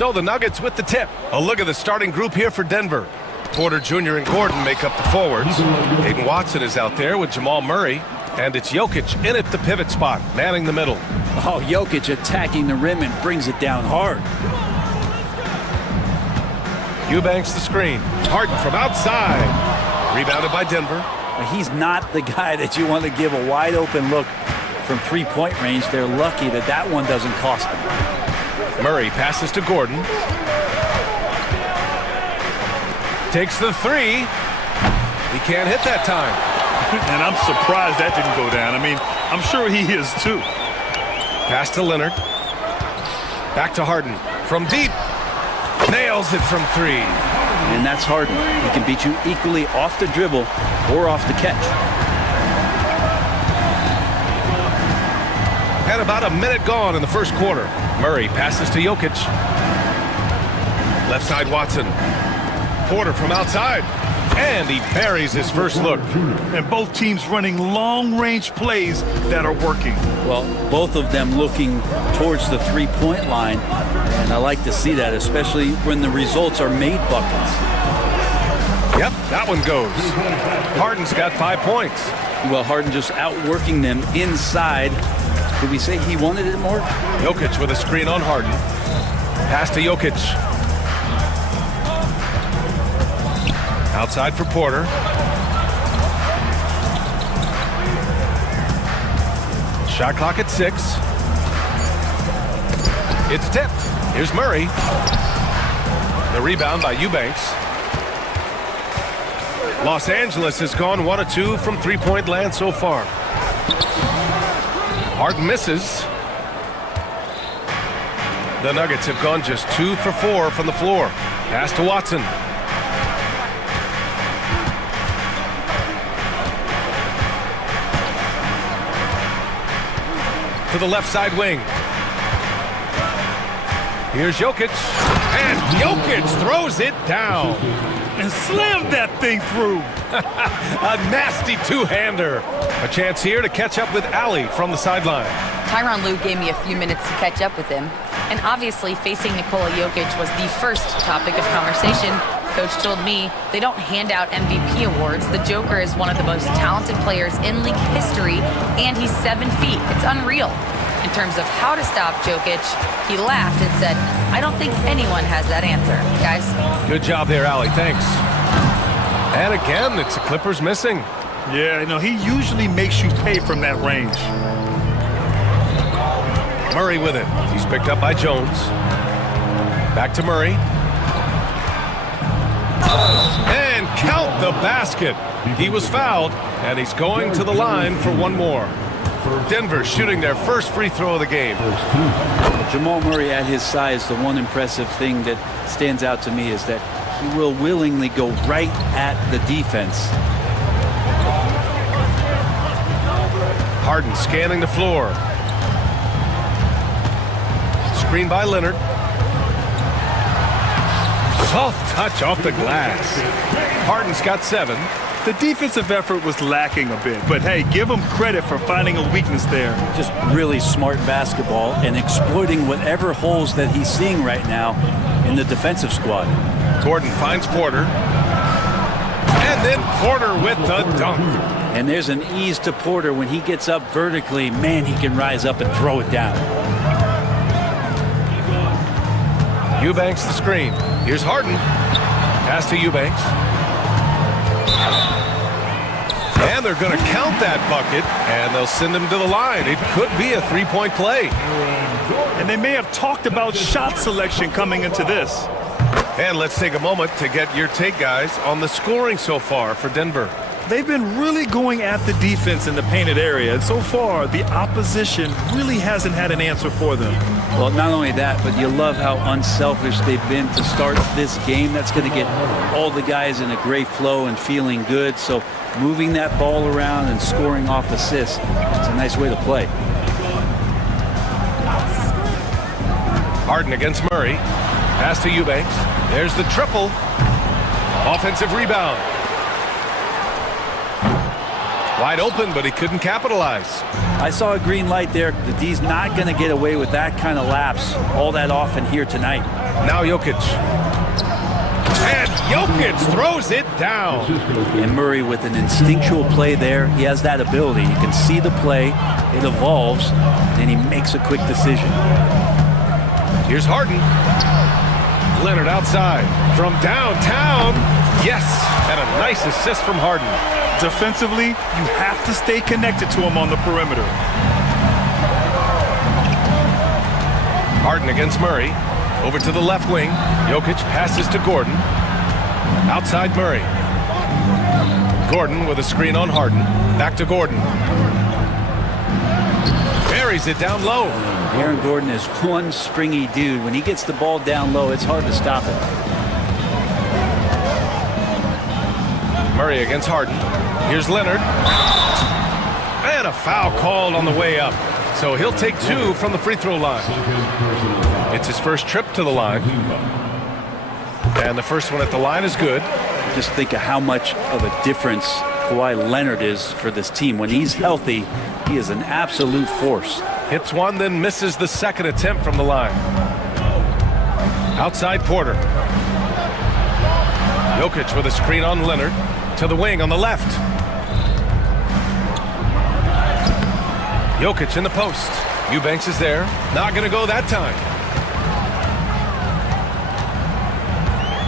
So the Nuggets with the tip. A look at the starting group here for Denver. Porter Jr. and Gordon make up the forwards. Hayden Watson is out there with Jamal Murray. And it's Jokic in at the pivot spot, manning the middle. Oh, Jokic attacking the rim and brings it down hard. Eubanks the screen. Harden from outside. Rebounded by Denver. He's not the guy that you want to give a wide open look from three-point range. They're lucky that that one doesn't cost them. Murray passes to Gordon. Takes the three. He can't hit that time. And I'm surprised that didn't go down. I mean, I'm sure he is too. Pass to Leonard. Back to Harden. From deep. Nails it from three. And that's Harden. He can beat you equally off the dribble or off the catch. And about a minute gone in the first quarter. Murray passes to Jokic. Left side Watson. Porter from outside. And he buries his first look. And both teams running long-range plays that are working. Well, both of them looking towards the three-point line. And I like to see that, especially when the results are made buckets. Yep, that one goes. Harden's got 5 points. Well, Harden just outworking them inside. Could we say he wanted it more? Jokic with a screen on Harden. Pass to Jokic. Outside for Porter. Shot clock at 6. It's tipped. Here's Murray. The rebound by Eubanks. Los Angeles has gone 1 of 2 from three-point land so far. Harden misses. The Nuggets have gone just 2 for 4 from the floor. Pass to Watson. To the left side wing. Here's Jokic. And Jokic throws it down. And slammed that thing through. A nasty two-hander. A chance here to catch up with Ali from the sideline. Tyronn Lue gave me a few minutes to catch up with him. And obviously, facing Nikola Jokic was the first topic of conversation. Coach told me they don't hand out MVP awards. The Joker is one of the most talented players in league history, and he's 7 feet. It's unreal. In terms of how to stop Jokic, he laughed and said, I don't think anyone has that answer, guys. Good job there, Ali. Thanks. And again, it's the Clippers missing. Yeah, he usually makes you pay from that range. Murray with it. He's picked up by Jones. Back to Murray. And count the basket. He was fouled, and he's going to the line for one more. Denver shooting their first free throw of the game. Jamal Murray at his size, the one impressive thing that stands out to me is that he will willingly go right at the defense. Harden scanning the floor. Screen by Leonard. Soft touch off the glass. Harden's got 7. The defensive effort was lacking a bit, but hey, give him credit for finding a weakness there. Just really smart basketball and exploiting whatever holes that he's seeing right now in the defensive squad. Gordon finds Porter. And then Porter with the dunk. And there's an ease to Porter when he gets up vertically. Man, he can rise up and throw it down. Eubanks the screen. Here's Harden. Pass to Eubanks. And they're going to count that bucket, and they'll send him to the line. It could be a three-point play. And they may have talked about shot selection coming into this. And let's take a moment to get your take, guys, on the scoring so far for Denver. They've been really going at the defense in the painted area, and so far the opposition really hasn't had an answer for them. Well, not only that, but you love how unselfish they've been to start this game. That's going to get all the guys in a great flow and feeling good. So moving that ball around and scoring off assists, it's a nice way to play. Harden against Murray. Pass to Eubanks. There's the triple. Offensive rebound. Wide open, but he couldn't capitalize. I saw a green light there. The D's not going to get away with that kind of lapse all that often here tonight. Now Jokic. And Jokic throws it down. And Murray with an instinctual play there. He has that ability. You can see the play. It evolves. And he makes a quick decision. Here's Harden. Leonard outside. From downtown. Yes. And a nice assist from Harden. Defensively, you have to stay connected to him on the perimeter. Harden against Murray. Over to the left wing. Jokic passes to Gordon. Outside Murray. Gordon with a screen on Harden. Back to Gordon. Buries it down low. Aaron Gordon is one springy dude. When he gets the ball down low, it's hard to stop it. Murray against Harden. Here's Leonard. And a foul called on the way up. So he'll take 2 from the free throw line. It's his first trip to the line. And the first one at the line is good. Just think of how much of a difference Kawhi Leonard is for this team. When he's healthy, he is an absolute force. Hits one, then misses the second attempt from the line. Outside Porter. Jokic with a screen on Leonard. To the wing on the left. Jokic in the post. Eubanks is there. Not going to go that time.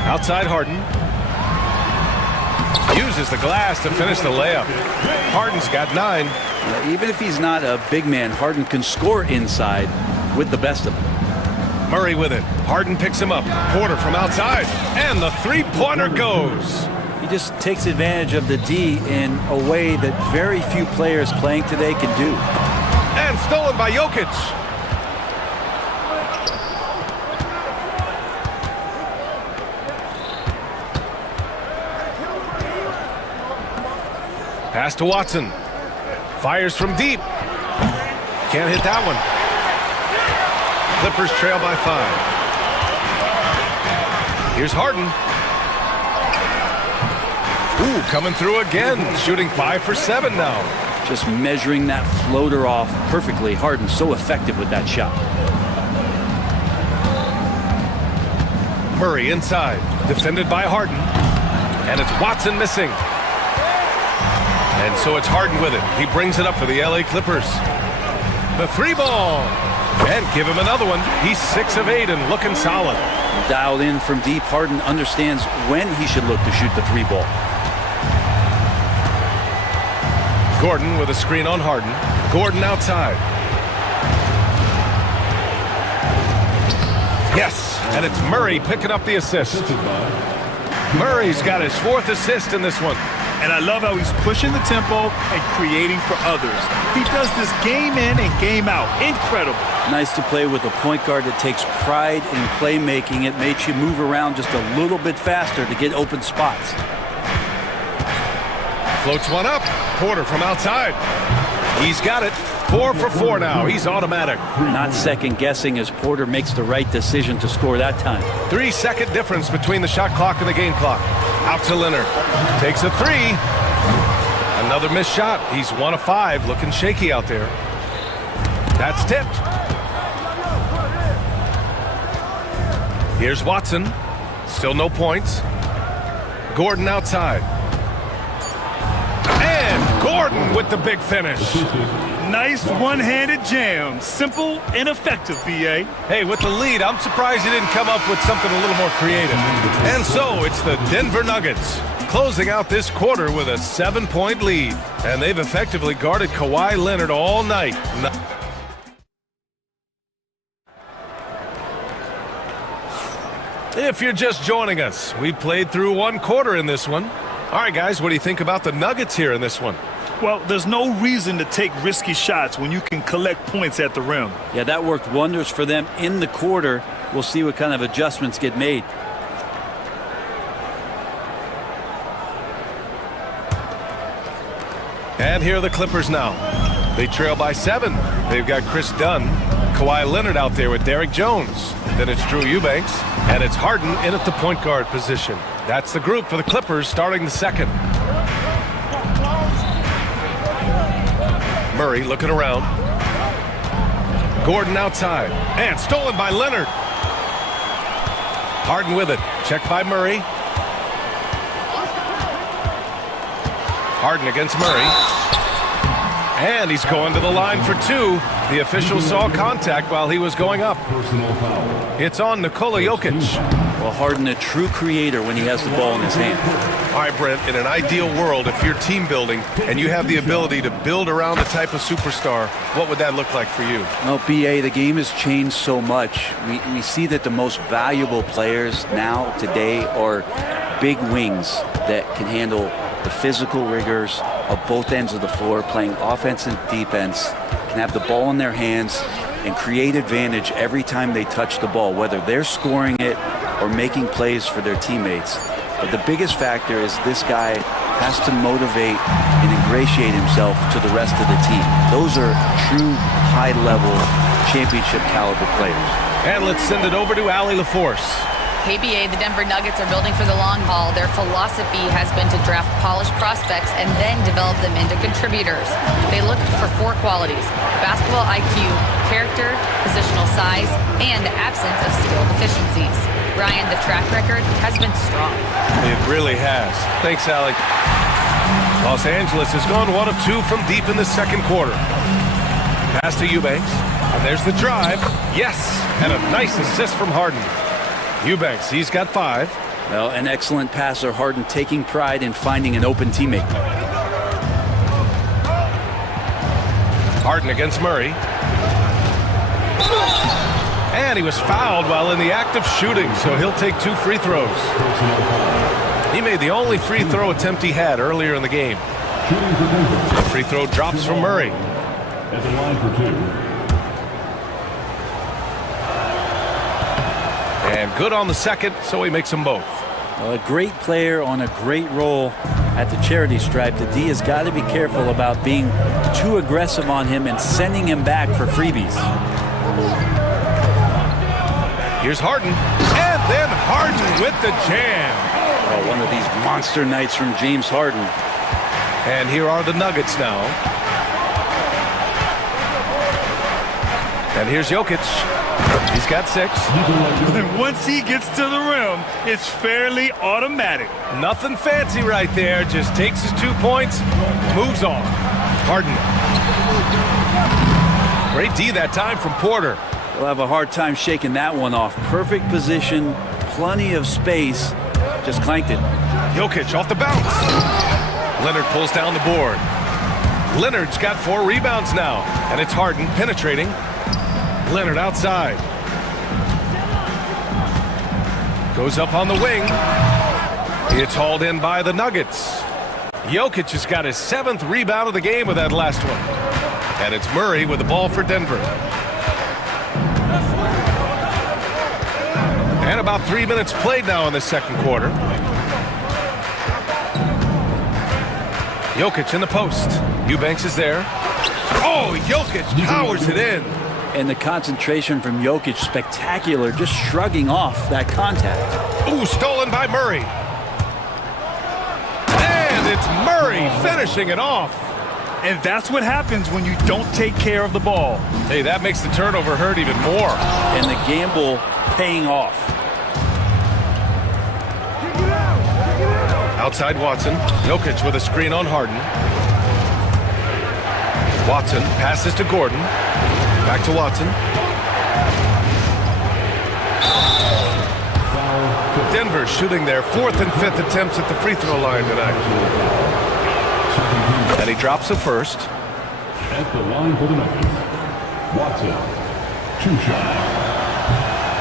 Outside Harden. Uses the glass to finish the layup. Harden's got 9. Even if he's not a big man, Harden can score inside with the best of them. Murray with it. Harden picks him up. Porter from outside. And the three-pointer goes. He just takes advantage of the D in a way that very few players playing today can do. And stolen by Jokic. Pass to Watson. Fires from deep. Can't hit that one. Clippers trail by 5. Here's Harden. Ooh, coming through again. Shooting 5 for 7 now. Just measuring that floater off perfectly. Harden so effective with that shot. Murray inside. Defended by Harden. And it's Watson missing. And so it's Harden with it. He brings it up for the LA Clippers. The 3-ball. And give him another one. He's 6 of 8 and looking solid. Dialed in from deep. Harden understands when he should look to shoot the 3-ball. Gordon with a screen on Harden. Gordon outside. Yes, and it's Murray picking up the assist. Murray's got his 4th assist in this one. And I love how he's pushing the tempo and creating for others. He does this game in and game out. Incredible. Nice to play with a point guard that takes pride in playmaking. It makes you move around just a little bit faster to get open spots. Floats one up. Porter from outside. He's got it. 4 for 4 now. He's automatic. Not second guessing as Porter makes the right decision to score that time. 3-second difference between the shot clock and the game clock. Out to Leonard. Takes a 3. Another missed shot. He's 1 of 5. Looking shaky out there. That's tipped. Here's Watson. Still no points. Gordon outside. And Gordon with the big finish. Nice one-handed jam. Simple and effective, B.A. Hey, with the lead, I'm surprised he didn't come up with something a little more creative. And so it's the Denver Nuggets closing out this quarter with a 7-point lead. And they've effectively guarded Kawhi Leonard all night. If you're just joining us, we played through 1 quarter in this one. All right, guys, what do you think about the Nuggets here in this one? Well, there's no reason to take risky shots when you can collect points at the rim. Yeah, that worked wonders for them in the quarter. We'll see what kind of adjustments get made. And here are the Clippers now. They trail by 7. They've got Chris Dunn, Kawhi Leonard out there with Derrick Jones. Then it's Drew Eubanks, and it's Harden in at the point guard position. That's the group for the Clippers starting the second. Murray looking around. Gordon outside. And stolen by Leonard. Harden with it. Checked by Murray. Harden against Murray. And he's going to the line for two. The official saw contact while he was going up. It's on Nikola Jokic. Well, Harden, a true creator when he has the ball in his hand. All right, Brent, in an ideal world, if you're team building and you have the ability to build around the type of superstar, what would that look like for you? Well, BA, the game has changed so much. We see that the most valuable players now, today, are big wings that can handle the physical rigors of both ends of the floor, playing offense and defense, can have the ball in their hands and create advantage every time they touch the ball, whether they're scoring it or making plays for their teammates. But the biggest factor is this guy has to motivate and ingratiate himself to the rest of the team. Those are true high-level championship caliber players. And let's send it over to Allie LaForce. KBA, the Denver Nuggets are building for the long haul. Their philosophy has been to draft polished prospects and then develop them into contributors. They look for four qualities: basketball IQ, character, positional size, and absence of skill deficiencies. Ryan, the track record has been strong. It really has. Thanks, Allie. Los Angeles has gone 1 of 2 from deep in the second quarter. Pass to Eubanks, and there's the drive. Yes, and a nice assist from Harden. Eubanks, he's got 5. Well, an excellent passer, Harden taking pride in finding an open teammate. Harden against Murray. And he was fouled while in the act of shooting, so he'll take 2 free throws. He made the only free throw attempt he had earlier in the game. The free throw drops from Murray. At the line for 2. And good on the second, so he makes them both. Well, a great player on a great role at the charity stripe. The D has got to be careful about being too aggressive on him and sending him back for freebies. Here's Harden, and then Harden with the jam. Oh, one of these monster nights from James Harden. And here are the Nuggets now. And here's Jokic. He's got 6. And once he gets to the rim, it's fairly automatic. Nothing fancy right there. Just takes his 2 points, moves on. Harden. Great D that time from Porter. We'll have a hard time shaking that one off. Perfect position, plenty of space. Just clanked it. Jokic off the bounce. Leonard pulls down the board. Leonard's got 4 rebounds now. And it's Harden penetrating. Leonard outside. Goes up on the wing. It's hauled in by the Nuggets. Jokic has got his 7th rebound of the game with that last one. And it's Murray with the ball for Denver. And about 3 minutes played now in the second quarter. Jokic in the post. Eubanks is there. Oh, Jokic powers it in. And the concentration from Jokic, spectacular, just shrugging off that contact. Ooh, stolen by Murray. And it's Murray finishing it off. And that's what happens when you don't take care of the ball. Hey, that makes the turnover hurt even more. And the gamble paying off. Outside Watson. Jokic with a screen on Harden. Watson passes to Gordon. Back to Watson. Denver shooting their 4th and 5th attempts at the free throw line tonight. And he drops the first. At the line for the Nuggets, Watson, 2 shots.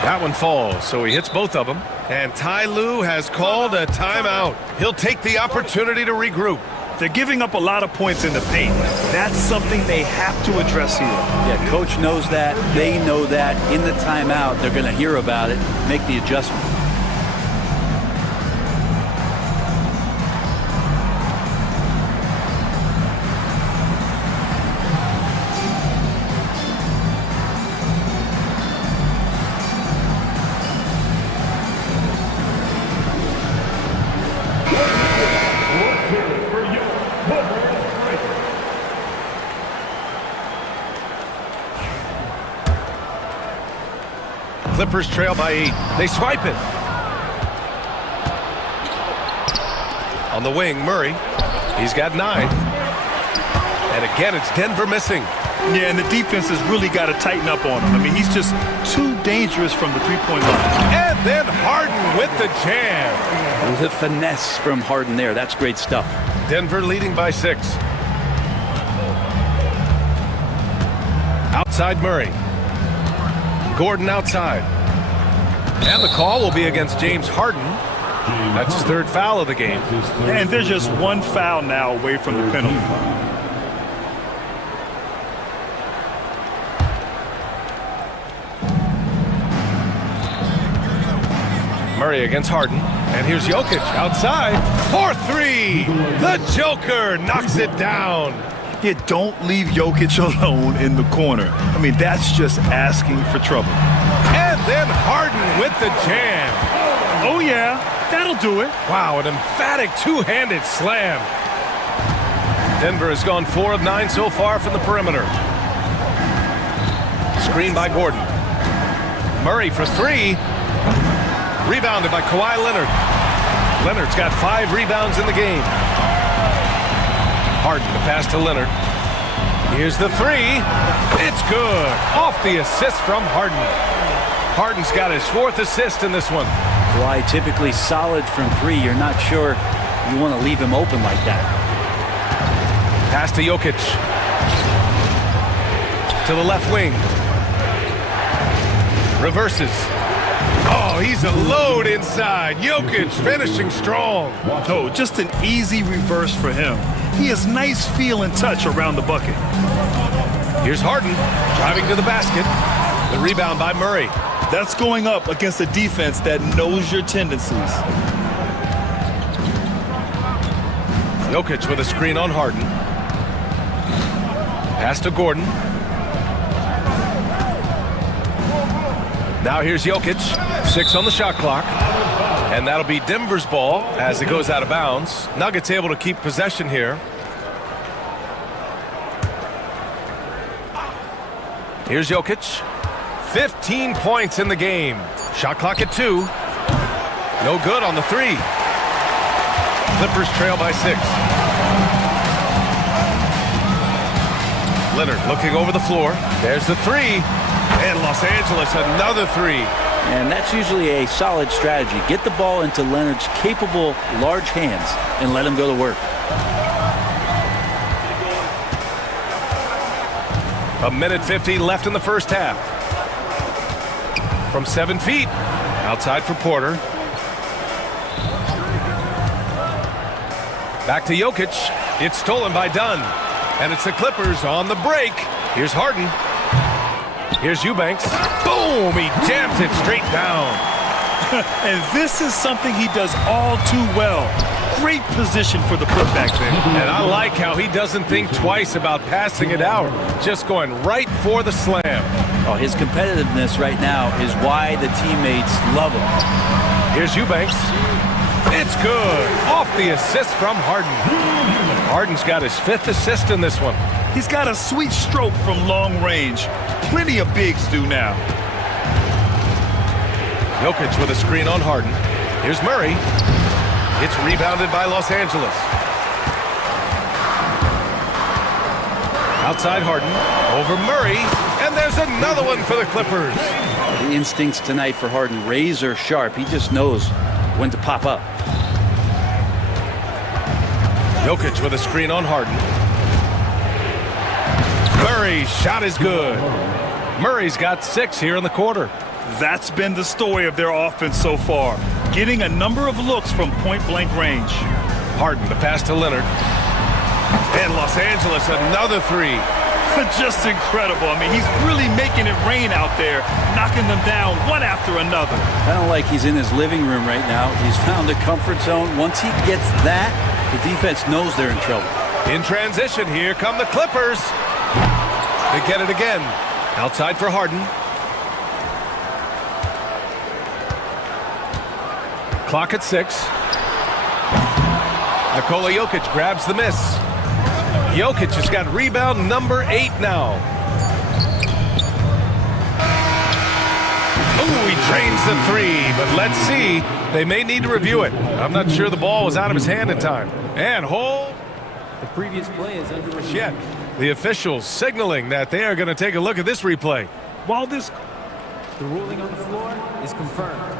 That one falls, so he hits both of them. And Ty Lue has called a timeout. He'll take the opportunity to regroup. They're giving up a lot of points in the paint. That's something they have to address here. Yeah, coach knows that. They know that. In the timeout, they're going to hear about it, make the adjustment. Clippers trail by 8. They swipe it. On the wing, Murray. He's got 9. And again, it's Denver missing. Yeah, and the defense has really got to tighten up on him. I mean, he's just too dangerous from the three-point line. And then Harden with the jam. The finesse from Harden there. That's great stuff. Denver leading by 6. Outside Murray. Gordon outside. And the call will be against James Harden. That's his 3rd foul of the game. And they're just 1 foul now away from the penalty. Murray against Harden. And here's Jokic outside for 3. The Joker knocks it down. Yeah, don't leave Jokic alone in the corner. I mean, that's just asking for trouble. And then Harden with the jam. Oh, yeah, that'll do it. Wow, an emphatic two-handed slam. Denver has gone 4 of 9 so far from the perimeter. Screen by Gordon. Murray for 3. Rebounded by Kawhi Leonard. Leonard's got 5 rebounds in the game. Harden to pass to Leonard. Here's the 3. It's good. Off the assist from Harden. Harden's got his 4th assist in this one. Kawhi typically solid from 3. You're not sure you want to leave him open like that. Pass to Jokic. To the left wing. Reverses. Oh, he's a load inside. Jokic finishing strong. Oh, just an easy reverse for him. He has nice feel and touch around the bucket. Here's Harden driving to the basket. The rebound by Murray. That's going up against a defense that knows your tendencies. Jokic with a screen on Harden. Pass to Gordon. Now here's Jokic. 6 on the shot clock. And that'll be Denver's ball as it goes out of bounds. Nuggets able to keep possession here. Here's Jokic. 15 points in the game. Shot clock at 2. No good on the 3. Clippers trail by 6. Leonard looking over the floor. There's the 3. And Los Angeles another 3. And that's usually a solid strategy. Get the ball into Leonard's capable, large hands and let him go to work. A minute 50 left in the first half. From 7 feet. Outside for Porter. Back to Jokic. It's stolen by Dunn. And it's the Clippers on the break. Here's Harden. Here's Eubanks. Boom! He jams it straight down. And this is something he does all too well. Great position for the putback there. And I like how he doesn't think twice about passing it out. Just going right for the slam. Oh, his competitiveness right now is why the teammates love him. Here's Eubanks. It's good. Off the assist from Harden. Harden's got his 5th assist in this one. He's got a sweet stroke from long range. Plenty of bigs do now. Jokic with a screen on Harden. Here's Murray. It's rebounded by Los Angeles. Outside Harden. Over Murray. And there's another one for the Clippers. The instincts tonight for Harden, razor sharp. He just knows when to pop up. Jokic with a screen on Harden. Murray's shot is good. Murray's got 6 here in the quarter. That's been the story of their offense so far. Getting a number of looks from point-blank range. Harden to pass to Leonard. And Los Angeles another 3. Just incredible. I mean, he's really making it rain out there, knocking them down one after another. I don't like he's in his living room right now. He's found a comfort zone. Once he gets that, the defense knows they're in trouble. In transition, here come the Clippers. They get it again. Outside for Harden. Clock at 6. Nikola Jokic grabs the miss. Jokic has got rebound number 8 now. Ooh, he Drains the three, but let's see. They may need to review it. I'm not sure the ball was out of his hand in time. And hold. The previous play is under Yet. The officials signaling that they are going to take a look at this replay. While the ruling on the floor is confirmed.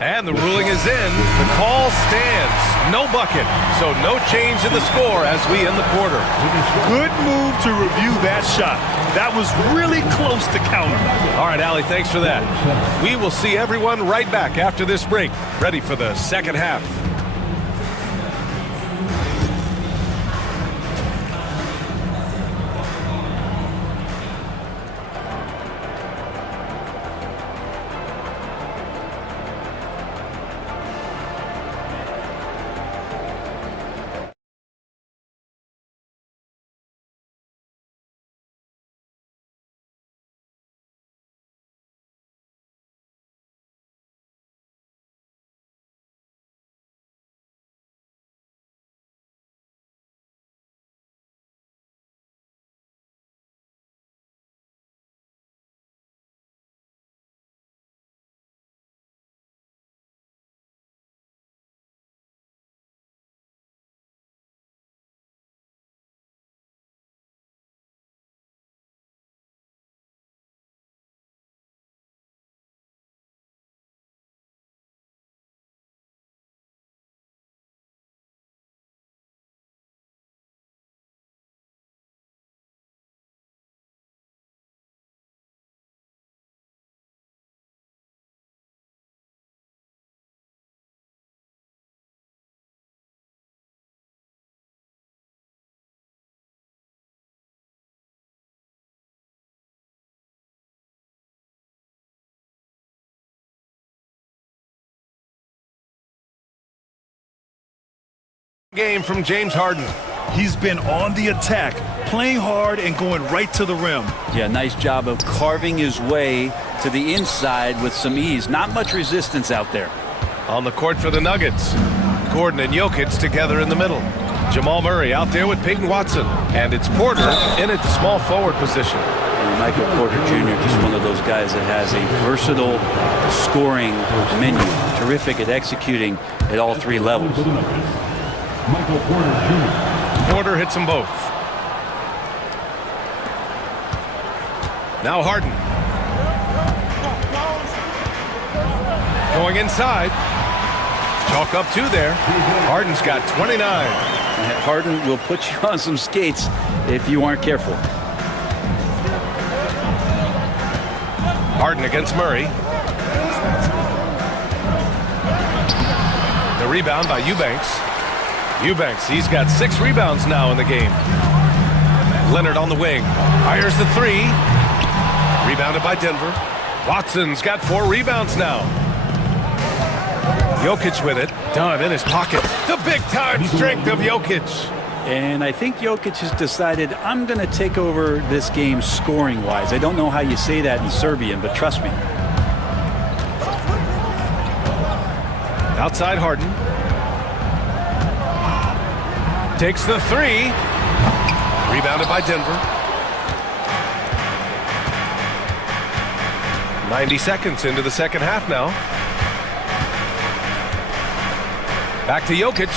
And the ruling is in. The call stands. No bucket. So no change in the score as we end the quarter. Good move to review that shot. That was really close to counter. All right, Allie, thanks for that. We will see everyone right back after this break, ready for the second half. Game from James Harden. He's been on the attack, playing hard and going right to the rim. Yeah, nice job of carving his way to the inside with some ease. Not much resistance out there. On the court for the Nuggets, Gordon and Jokic together in the middle. Jamal Murray out there with Peyton Watson. And it's Porter in at the small forward position. And Michael Porter Jr., just one of those guys that has a versatile scoring menu. Terrific at executing at all three levels. Michael Porter Jr. Porter hits them both. Now Harden. Going inside. Chalk up two there. Harden's got 29. Harden will put you on some skates if you aren't careful. Harden against Murray. The rebound by Eubanks. Eubanks, he's got 6 rebounds now in the game. Leonard on the wing. Fires the three. Rebounded by Denver. Watson's got 4 rebounds now. Jokic with it. Dunn in his pocket. The big-time strength of Jokic. And I think Jokic has decided, I'm going to take over this game scoring-wise. I don't know how you say that in Serbian, but trust me. Outside Harden. Takes the three. Rebounded by Denver. 90 seconds into the second half now. Back to Jokic.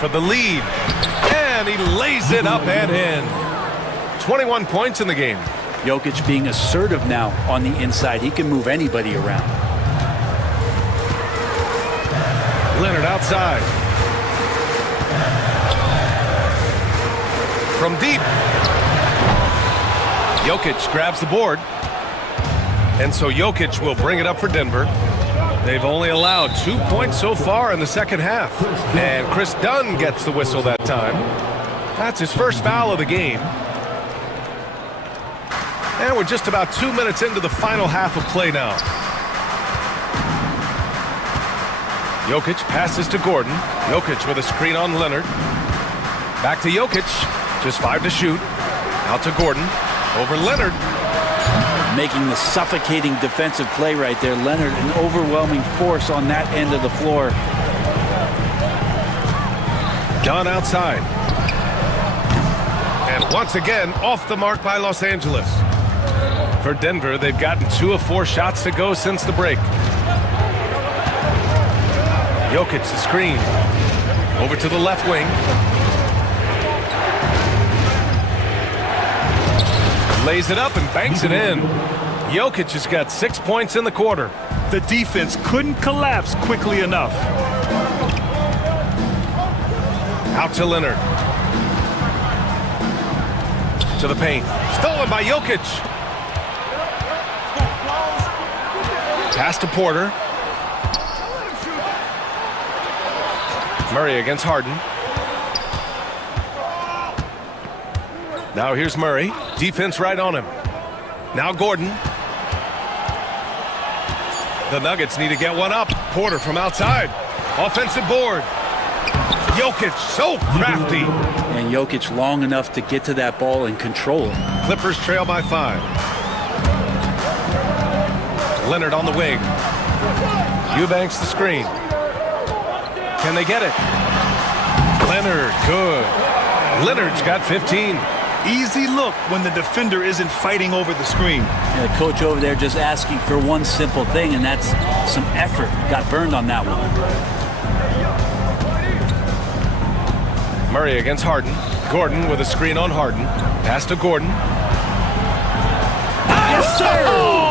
For the lead. And he lays it up and in. 21 points in the game. Jokic being assertive now on the inside. He can move anybody around. Leonard outside. From deep. Jokic grabs the board. And so Jokic will bring it up for Denver. They've only allowed 2 points so far in the second half. And Chris Dunn gets the whistle that time. That's his first foul of the game. And we're just about 2 minutes into the final half of play now. Jokic passes to Gordon. Jokic with a screen on Leonard. Back to Jokic. Just 5 to shoot. Out to Gordon. Over Leonard. Making the suffocating defensive play right there. Leonard, an overwhelming force on that end of the floor. Dunn outside. And Once again, off the mark by Los Angeles. For Denver, they've gotten 2 of 4 shots to go since the break. Jokic, the screen. Over to the left wing. Lays it up and banks it in. Jokic has got 6 points in the quarter. The defense couldn't collapse quickly enough. Out to Leonard. To the paint. Stolen by Jokic. Pass to Porter. Murray against Harden. Now here's Murray. Defense right on him. Now Gordon. The Nuggets need to get one up. Porter from outside. Offensive board. Jokic, so crafty. And Jokic long enough to get to that ball and control it. Clippers trail by 5. Leonard on the wing. Eubanks the screen. Can they get it? Leonard, good. Leonard's got 15. Easy look when the defender isn't fighting over the screen. Yeah, the coach over there just asking for one simple thing, and that's some effort. Got burned on that one. Murray against Harden. Gordon with a screen on Harden. Pass to Gordon. Yes, sir!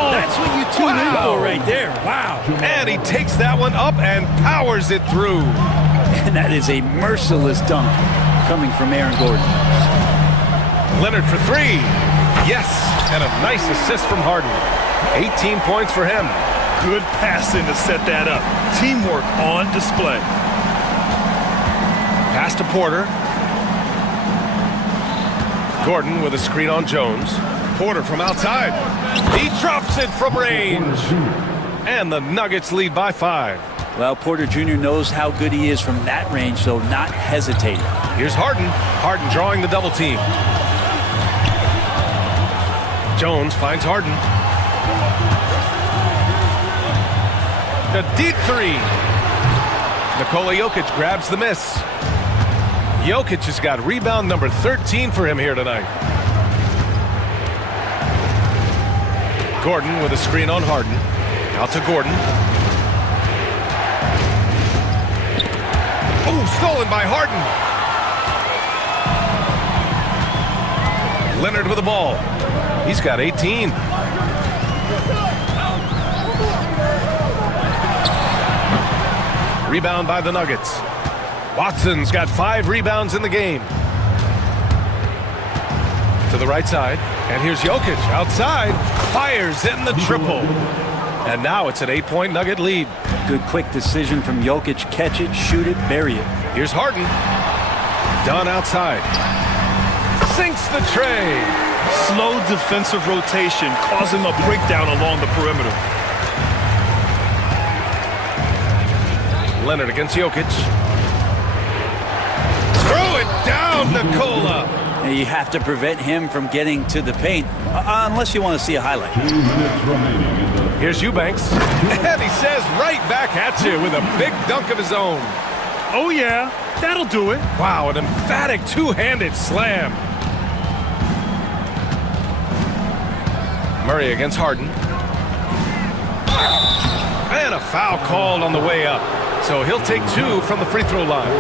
That's what you tune in for right there. Wow. And he takes that one up and powers it through. And that is a merciless dunk coming from Aaron Gordon. Leonard for 3. Yes, and a nice assist from Harden. 18 points for him. Good passing to set that up. Teamwork on display. Pass to Porter. Gordon with a screen on Jones. Porter from outside. He drops it from range. And the Nuggets lead by 5. Well, Porter Jr. knows how good he is from that range, so not hesitating. Here's Harden. Harden drawing the double team. Jones finds Harden. The deep 3. Nikola Jokic grabs the miss. Jokic has got rebound number 13 for him here tonight. Gordon with a screen on Harden. Out to Gordon. Oh, stolen by Harden. Leonard with the ball. He's got 18. Rebound by the Nuggets. Watson's got 5 rebounds in the game. To the right side. And here's Jokic outside. Fires in the triple. And now it's an 8-point Nugget lead. Good quick decision from Jokic. Catch it, shoot it, bury it. Here's Harden. Done outside. Sinks the tray. Slow defensive rotation causing a breakdown along the perimeter. Leonard against Jokic. Throw it down, Nikola. And you have to prevent him from getting to the paint, unless you want to see a highlight. Here's Eubanks. And he says right back at you with a big dunk of his own. Oh, yeah. That'll do it. Wow, an emphatic two-handed slam. Murray against Harden. And a foul called on the way up. So he'll take 2 from the free throw line.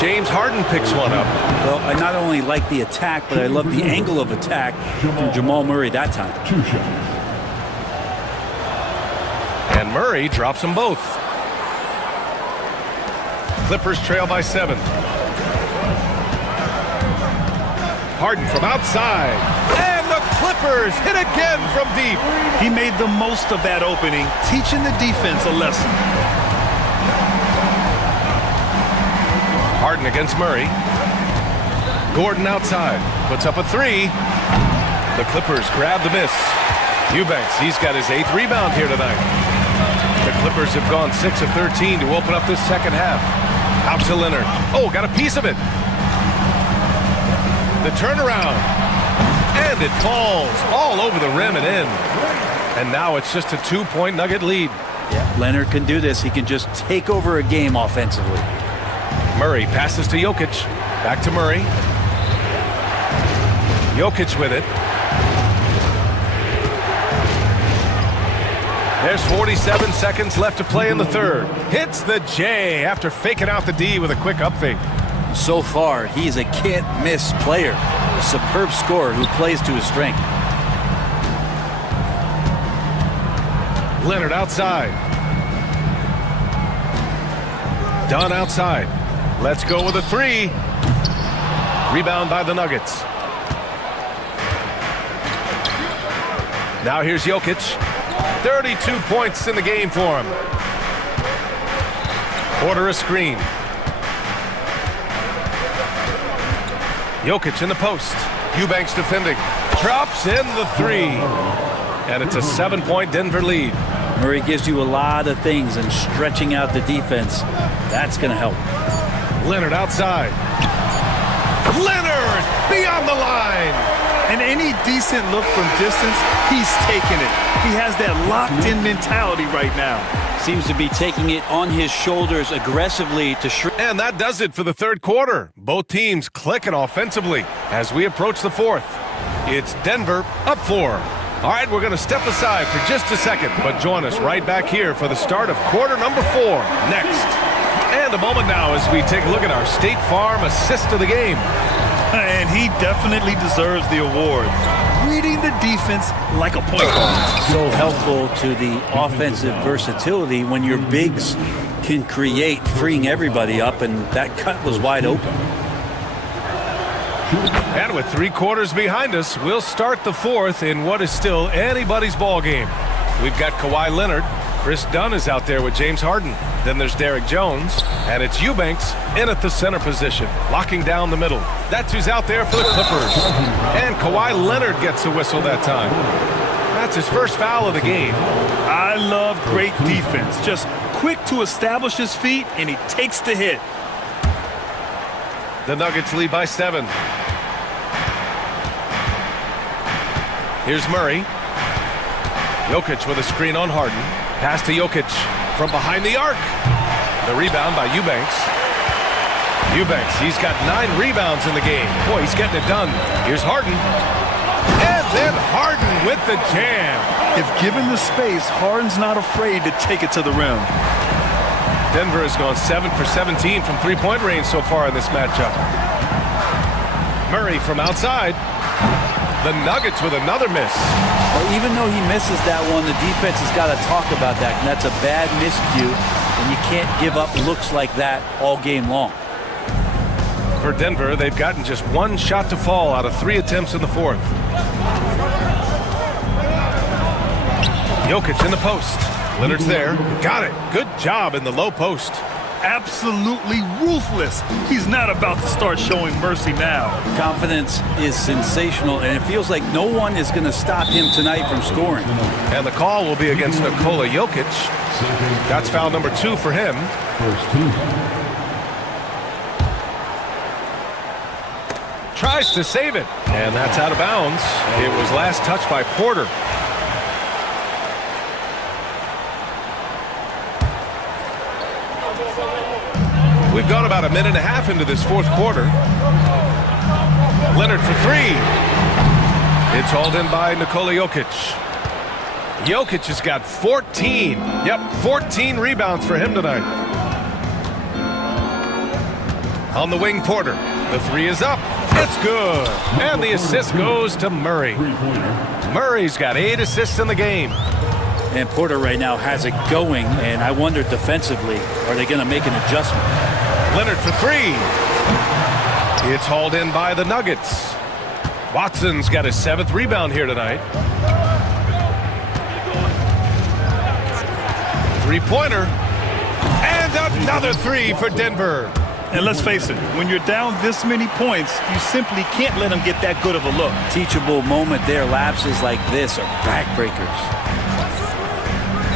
James Harden picks one up. Well, I not only like the attack, but I love the angle of attack from Jamal Murray that time. And Murray drops them both. Clippers trail by 7. Harden from outside. And the Clippers hit again from deep. He made the most of that opening, teaching the defense a lesson. Harden against Murray. Gordon outside. Puts up a 3. The Clippers grab the miss. Eubanks, he's got his 8th rebound here tonight. The Clippers have gone 6 of 13 to open up this second half. Out to Leonard. Oh, got a piece of it. The turnaround. And it falls all over the rim and in. And now it's just a 2-point Nugget lead. Yeah, Leonard can do this. He can just take over a game offensively. Murray passes to Jokic. Back to Murray. Jokic with it. There's 47 seconds left to play in the third. Hits the J after faking out the D with a quick up fake. So far, he's a can't-miss player. A superb scorer who plays to his strength. Leonard outside. Dunn outside. Let's go with a three. Rebound by the Nuggets. Now here's Jokic. 32 points in the game for him. Order a screen. Jokic in the post. Eubanks defending. Drops in the three. And it's a 7-point Denver lead. Murray gives you a lot of things, and stretching out the defense, that's going to help. Leonard outside. Leonard beyond the line. And any decent look from distance, he's taking it. He has that locked-in mentality right now. Seems to be taking it on his shoulders aggressively to shrink. And that does it for the third quarter. Both teams clicking offensively as we approach the fourth. It's Denver up 4. All right, we're going to step aside for just a second, but join us right back here for the start of quarter number 4 next. And a moment now as we take a look at our State Farm assist of the game. And he definitely deserves the award. Reading the defense like a point guard. So helpful to the offensive versatility when your bigs can create, freeing everybody up, and that cut was wide open. And with 3 quarters behind us, we'll start the fourth in what is still anybody's ball game. We've got Kawhi Leonard. Chris Dunn is out there with James Harden. Then there's Derrick Jones, and it's Eubanks in at the center position, locking down the middle. That's who's out there for the Clippers. And Kawhi Leonard gets a whistle that time. That's his first foul of the game. I love great defense. Just quick to establish his feet, and he takes the hit. The Nuggets lead by 7. Here's Murray. Jokic with a screen on Harden. Pass to Jokic from behind the arc. The rebound by Eubanks. Eubanks, he's got 9 rebounds in the game. Boy, he's getting it done. Here's Harden. And then Harden with the jam. If given the space, Harden's not afraid to take it to the rim. Denver has gone 7 for 17 from three-point range so far in this matchup. Murray from outside. The Nuggets with another miss. Well, even though he misses that one, the defense has got to talk about that. And that's a bad miscue, and you can't give up looks like that all game long. For Denver, they've gotten just 1 shot to fall out of 3 attempts in the fourth. Jokic in the post. Leonard's there. Got it. Good job in the low post. Absolutely ruthless. He's not about to start showing mercy now. Confidence is sensational, and it feels like no one is going to stop him tonight from scoring. And the call will be against Nikola Jokic. That's foul number 2 for him. Tries to save it, and that's out of bounds. It was last touched by Porter. We've gone about a minute and a half into this fourth quarter. Leonard for 3. It's hauled in by Nikola Jokic. Jokic has got 14. Yep, 14 rebounds for him tonight. On the wing, Porter. The 3 is up. It's good. And the assist goes to Murray. Murray's got 8 assists in the game. And Porter right now has it going, and I wonder defensively, are they going to make an adjustment? Leonard for 3. It's hauled in by the Nuggets. Watson's got his 7th rebound here tonight. 3-pointer. And another 3 for Denver. And let's face it, when you're down this many points, you simply can't let them get that good of a look. Teachable moment there. Lapses like this are backbreakers.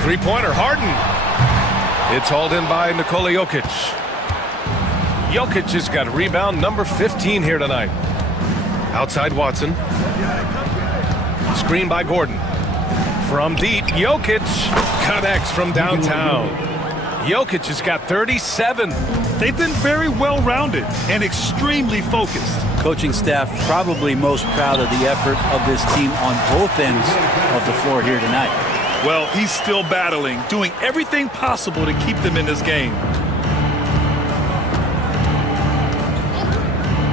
3-pointer, Harden. It's hauled in by Nikola Jokic. Jokic has got rebound number 15 here tonight. Outside Watson. Screen by Gordon. From deep, Jokic connects from downtown. Jokic has got 37. They've been very well-rounded and extremely focused. Coaching staff probably most proud of the effort of this team on both ends of the floor here tonight. Well, he's still battling, doing everything possible to keep them in this game.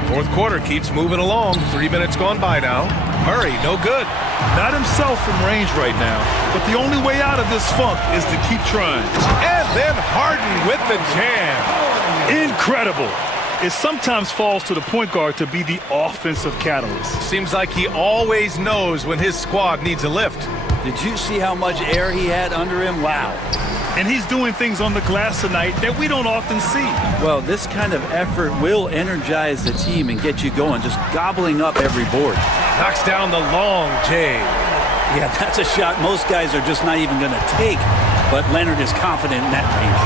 Fourth quarter keeps moving along. 3 minutes gone by now. Murray, no good. Not himself from range right now, but the only way out of this funk is to keep trying. And then Harden with the jam. Incredible. It sometimes falls to the point guard to be the offensive catalyst. Seems like he always knows when his squad needs a lift. Did you see how much air he had under him? Wow. And he's doing things on the glass tonight that we don't often see. Well, this kind of effort will energize the team and get you going, just gobbling up every board. Knocks down the long J. Yeah, that's a shot most guys are just not even going to take, but Leonard is confident in that range.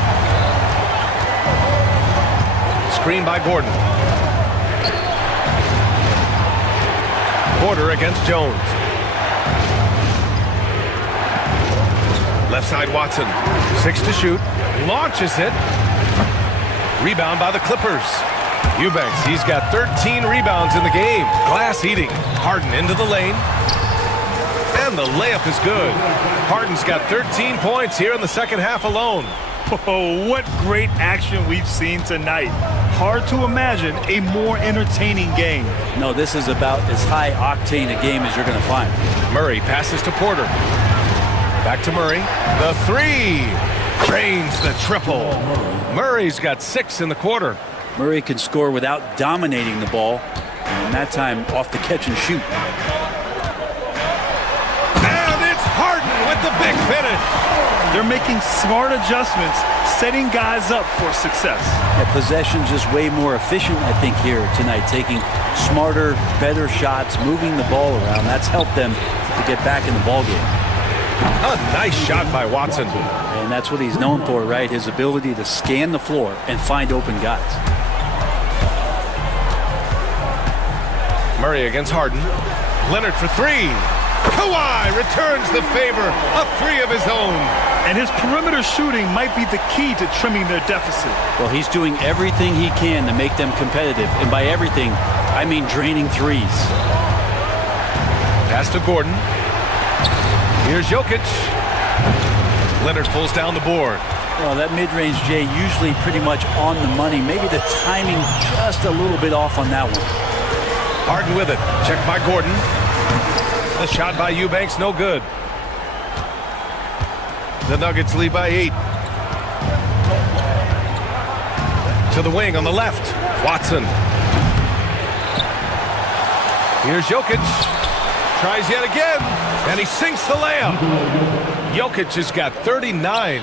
Screen by Gordon. Porter against Jones. Left side Watson, 6 to shoot, launches it. Rebound by the Clippers. Eubanks, he's got 13 rebounds in the game. Glass eating. Harden into the lane. And the layup is good. Harden's got 13 points here in the second half alone. Oh, what great action we've seen tonight. Hard to imagine a more entertaining game. No, this is about as high-octane a game as you're going to find. Murray passes to Porter. Back to Murray. The three. Drains the triple. Murray's got 6 in the quarter. Murray can score without dominating the ball, and that time off the catch and shoot. And it's Harden with the big finish. They're making smart adjustments, setting guys up for success. Yeah, possession just way more efficient, I think, here tonight, taking smarter, better shots, moving the ball around. That's helped them to get back in the ballgame. A nice shot by Watson. And that's what he's known for, right? His ability to scan the floor and find open guys. Murray against Harden. Leonard for 3. Kawhi returns the favor. A 3 of his own. And his perimeter shooting might be the key to trimming their deficit. Well, he's doing everything he can to make them competitive. And by everything, I mean draining threes. Pass to Gordon. Here's Jokic. Leonard pulls down the board. Well, that mid-range J usually pretty much on the money. Maybe the timing just a little bit off on that one. Harden with it. Checked by Gordon. The shot by Eubanks, no good. The Nuggets lead by 8. To the wing on the left. Watson. Here's Jokic. Tries yet again. And he sinks the layup. Jokic has got 39.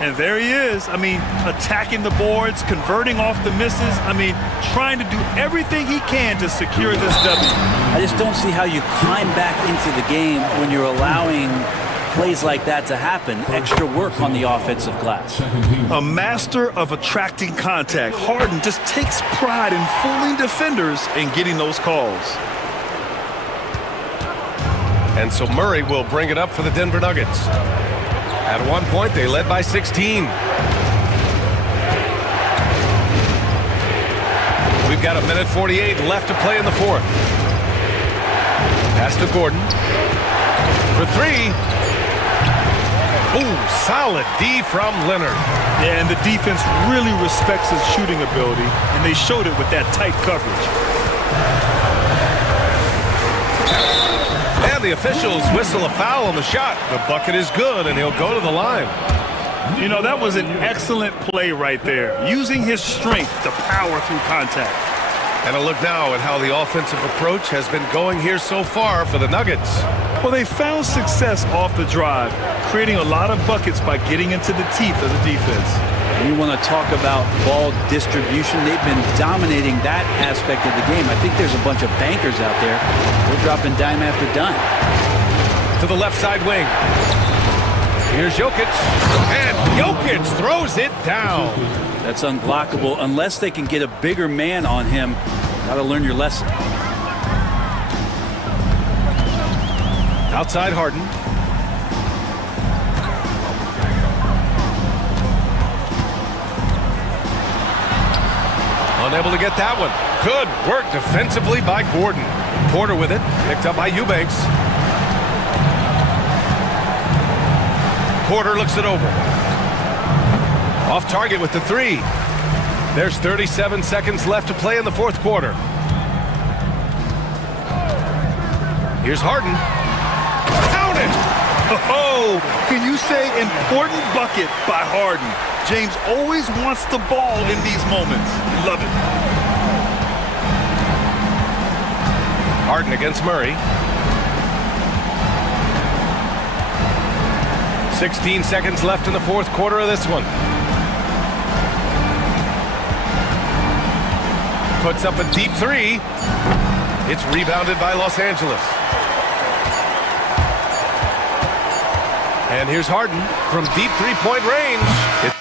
And there he is. I mean, attacking the boards, converting off the misses. I mean, trying to do everything he can to secure this W. I just don't see how you climb back into the game when you're allowing plays like that to happen. Extra work on the offensive glass. A master of attracting contact. Harden just takes pride in fooling defenders and getting those calls. And so Murray will bring it up for the Denver Nuggets. At one point, they led by 16. We've got 1:48 left to play in the fourth. Pass to Gordon. For 3. Ooh, solid D from Leonard. Yeah, and the defense really respects his shooting ability, and they showed it with that tight coverage. And the officials whistle a foul on the shot. The bucket is good, and he'll go to the line. You know, that was an excellent play right there, using his strength to power through contact. And a look now at how the offensive approach has been going here so far for the Nuggets. Well, they found success off the drive, creating a lot of buckets by getting into the teeth of the defense. We want to talk about ball distribution. They've been dominating that aspect of the game. I think there's a bunch of bankers out there. They're dropping dime after dime. To the left side wing. Here's Jokic. And Jokic throws it down. That's unblockable unless they can get a bigger man on him. Got to learn your lesson. Outside Harden. Unable to get that one. Good work defensively by Gordon. Porter with it, picked up by Eubanks. Porter looks it over. Off target with the three. There's 37 seconds left to play in the fourth quarter. Here's Harden. Count it! Oh, can you say important bucket by Harden? James always wants the ball in these moments. Love it. Harden against Murray. 16 seconds left in the fourth quarter of this one. Puts up a deep three. It's rebounded by Los Angeles. And here's Harden from deep three-point range.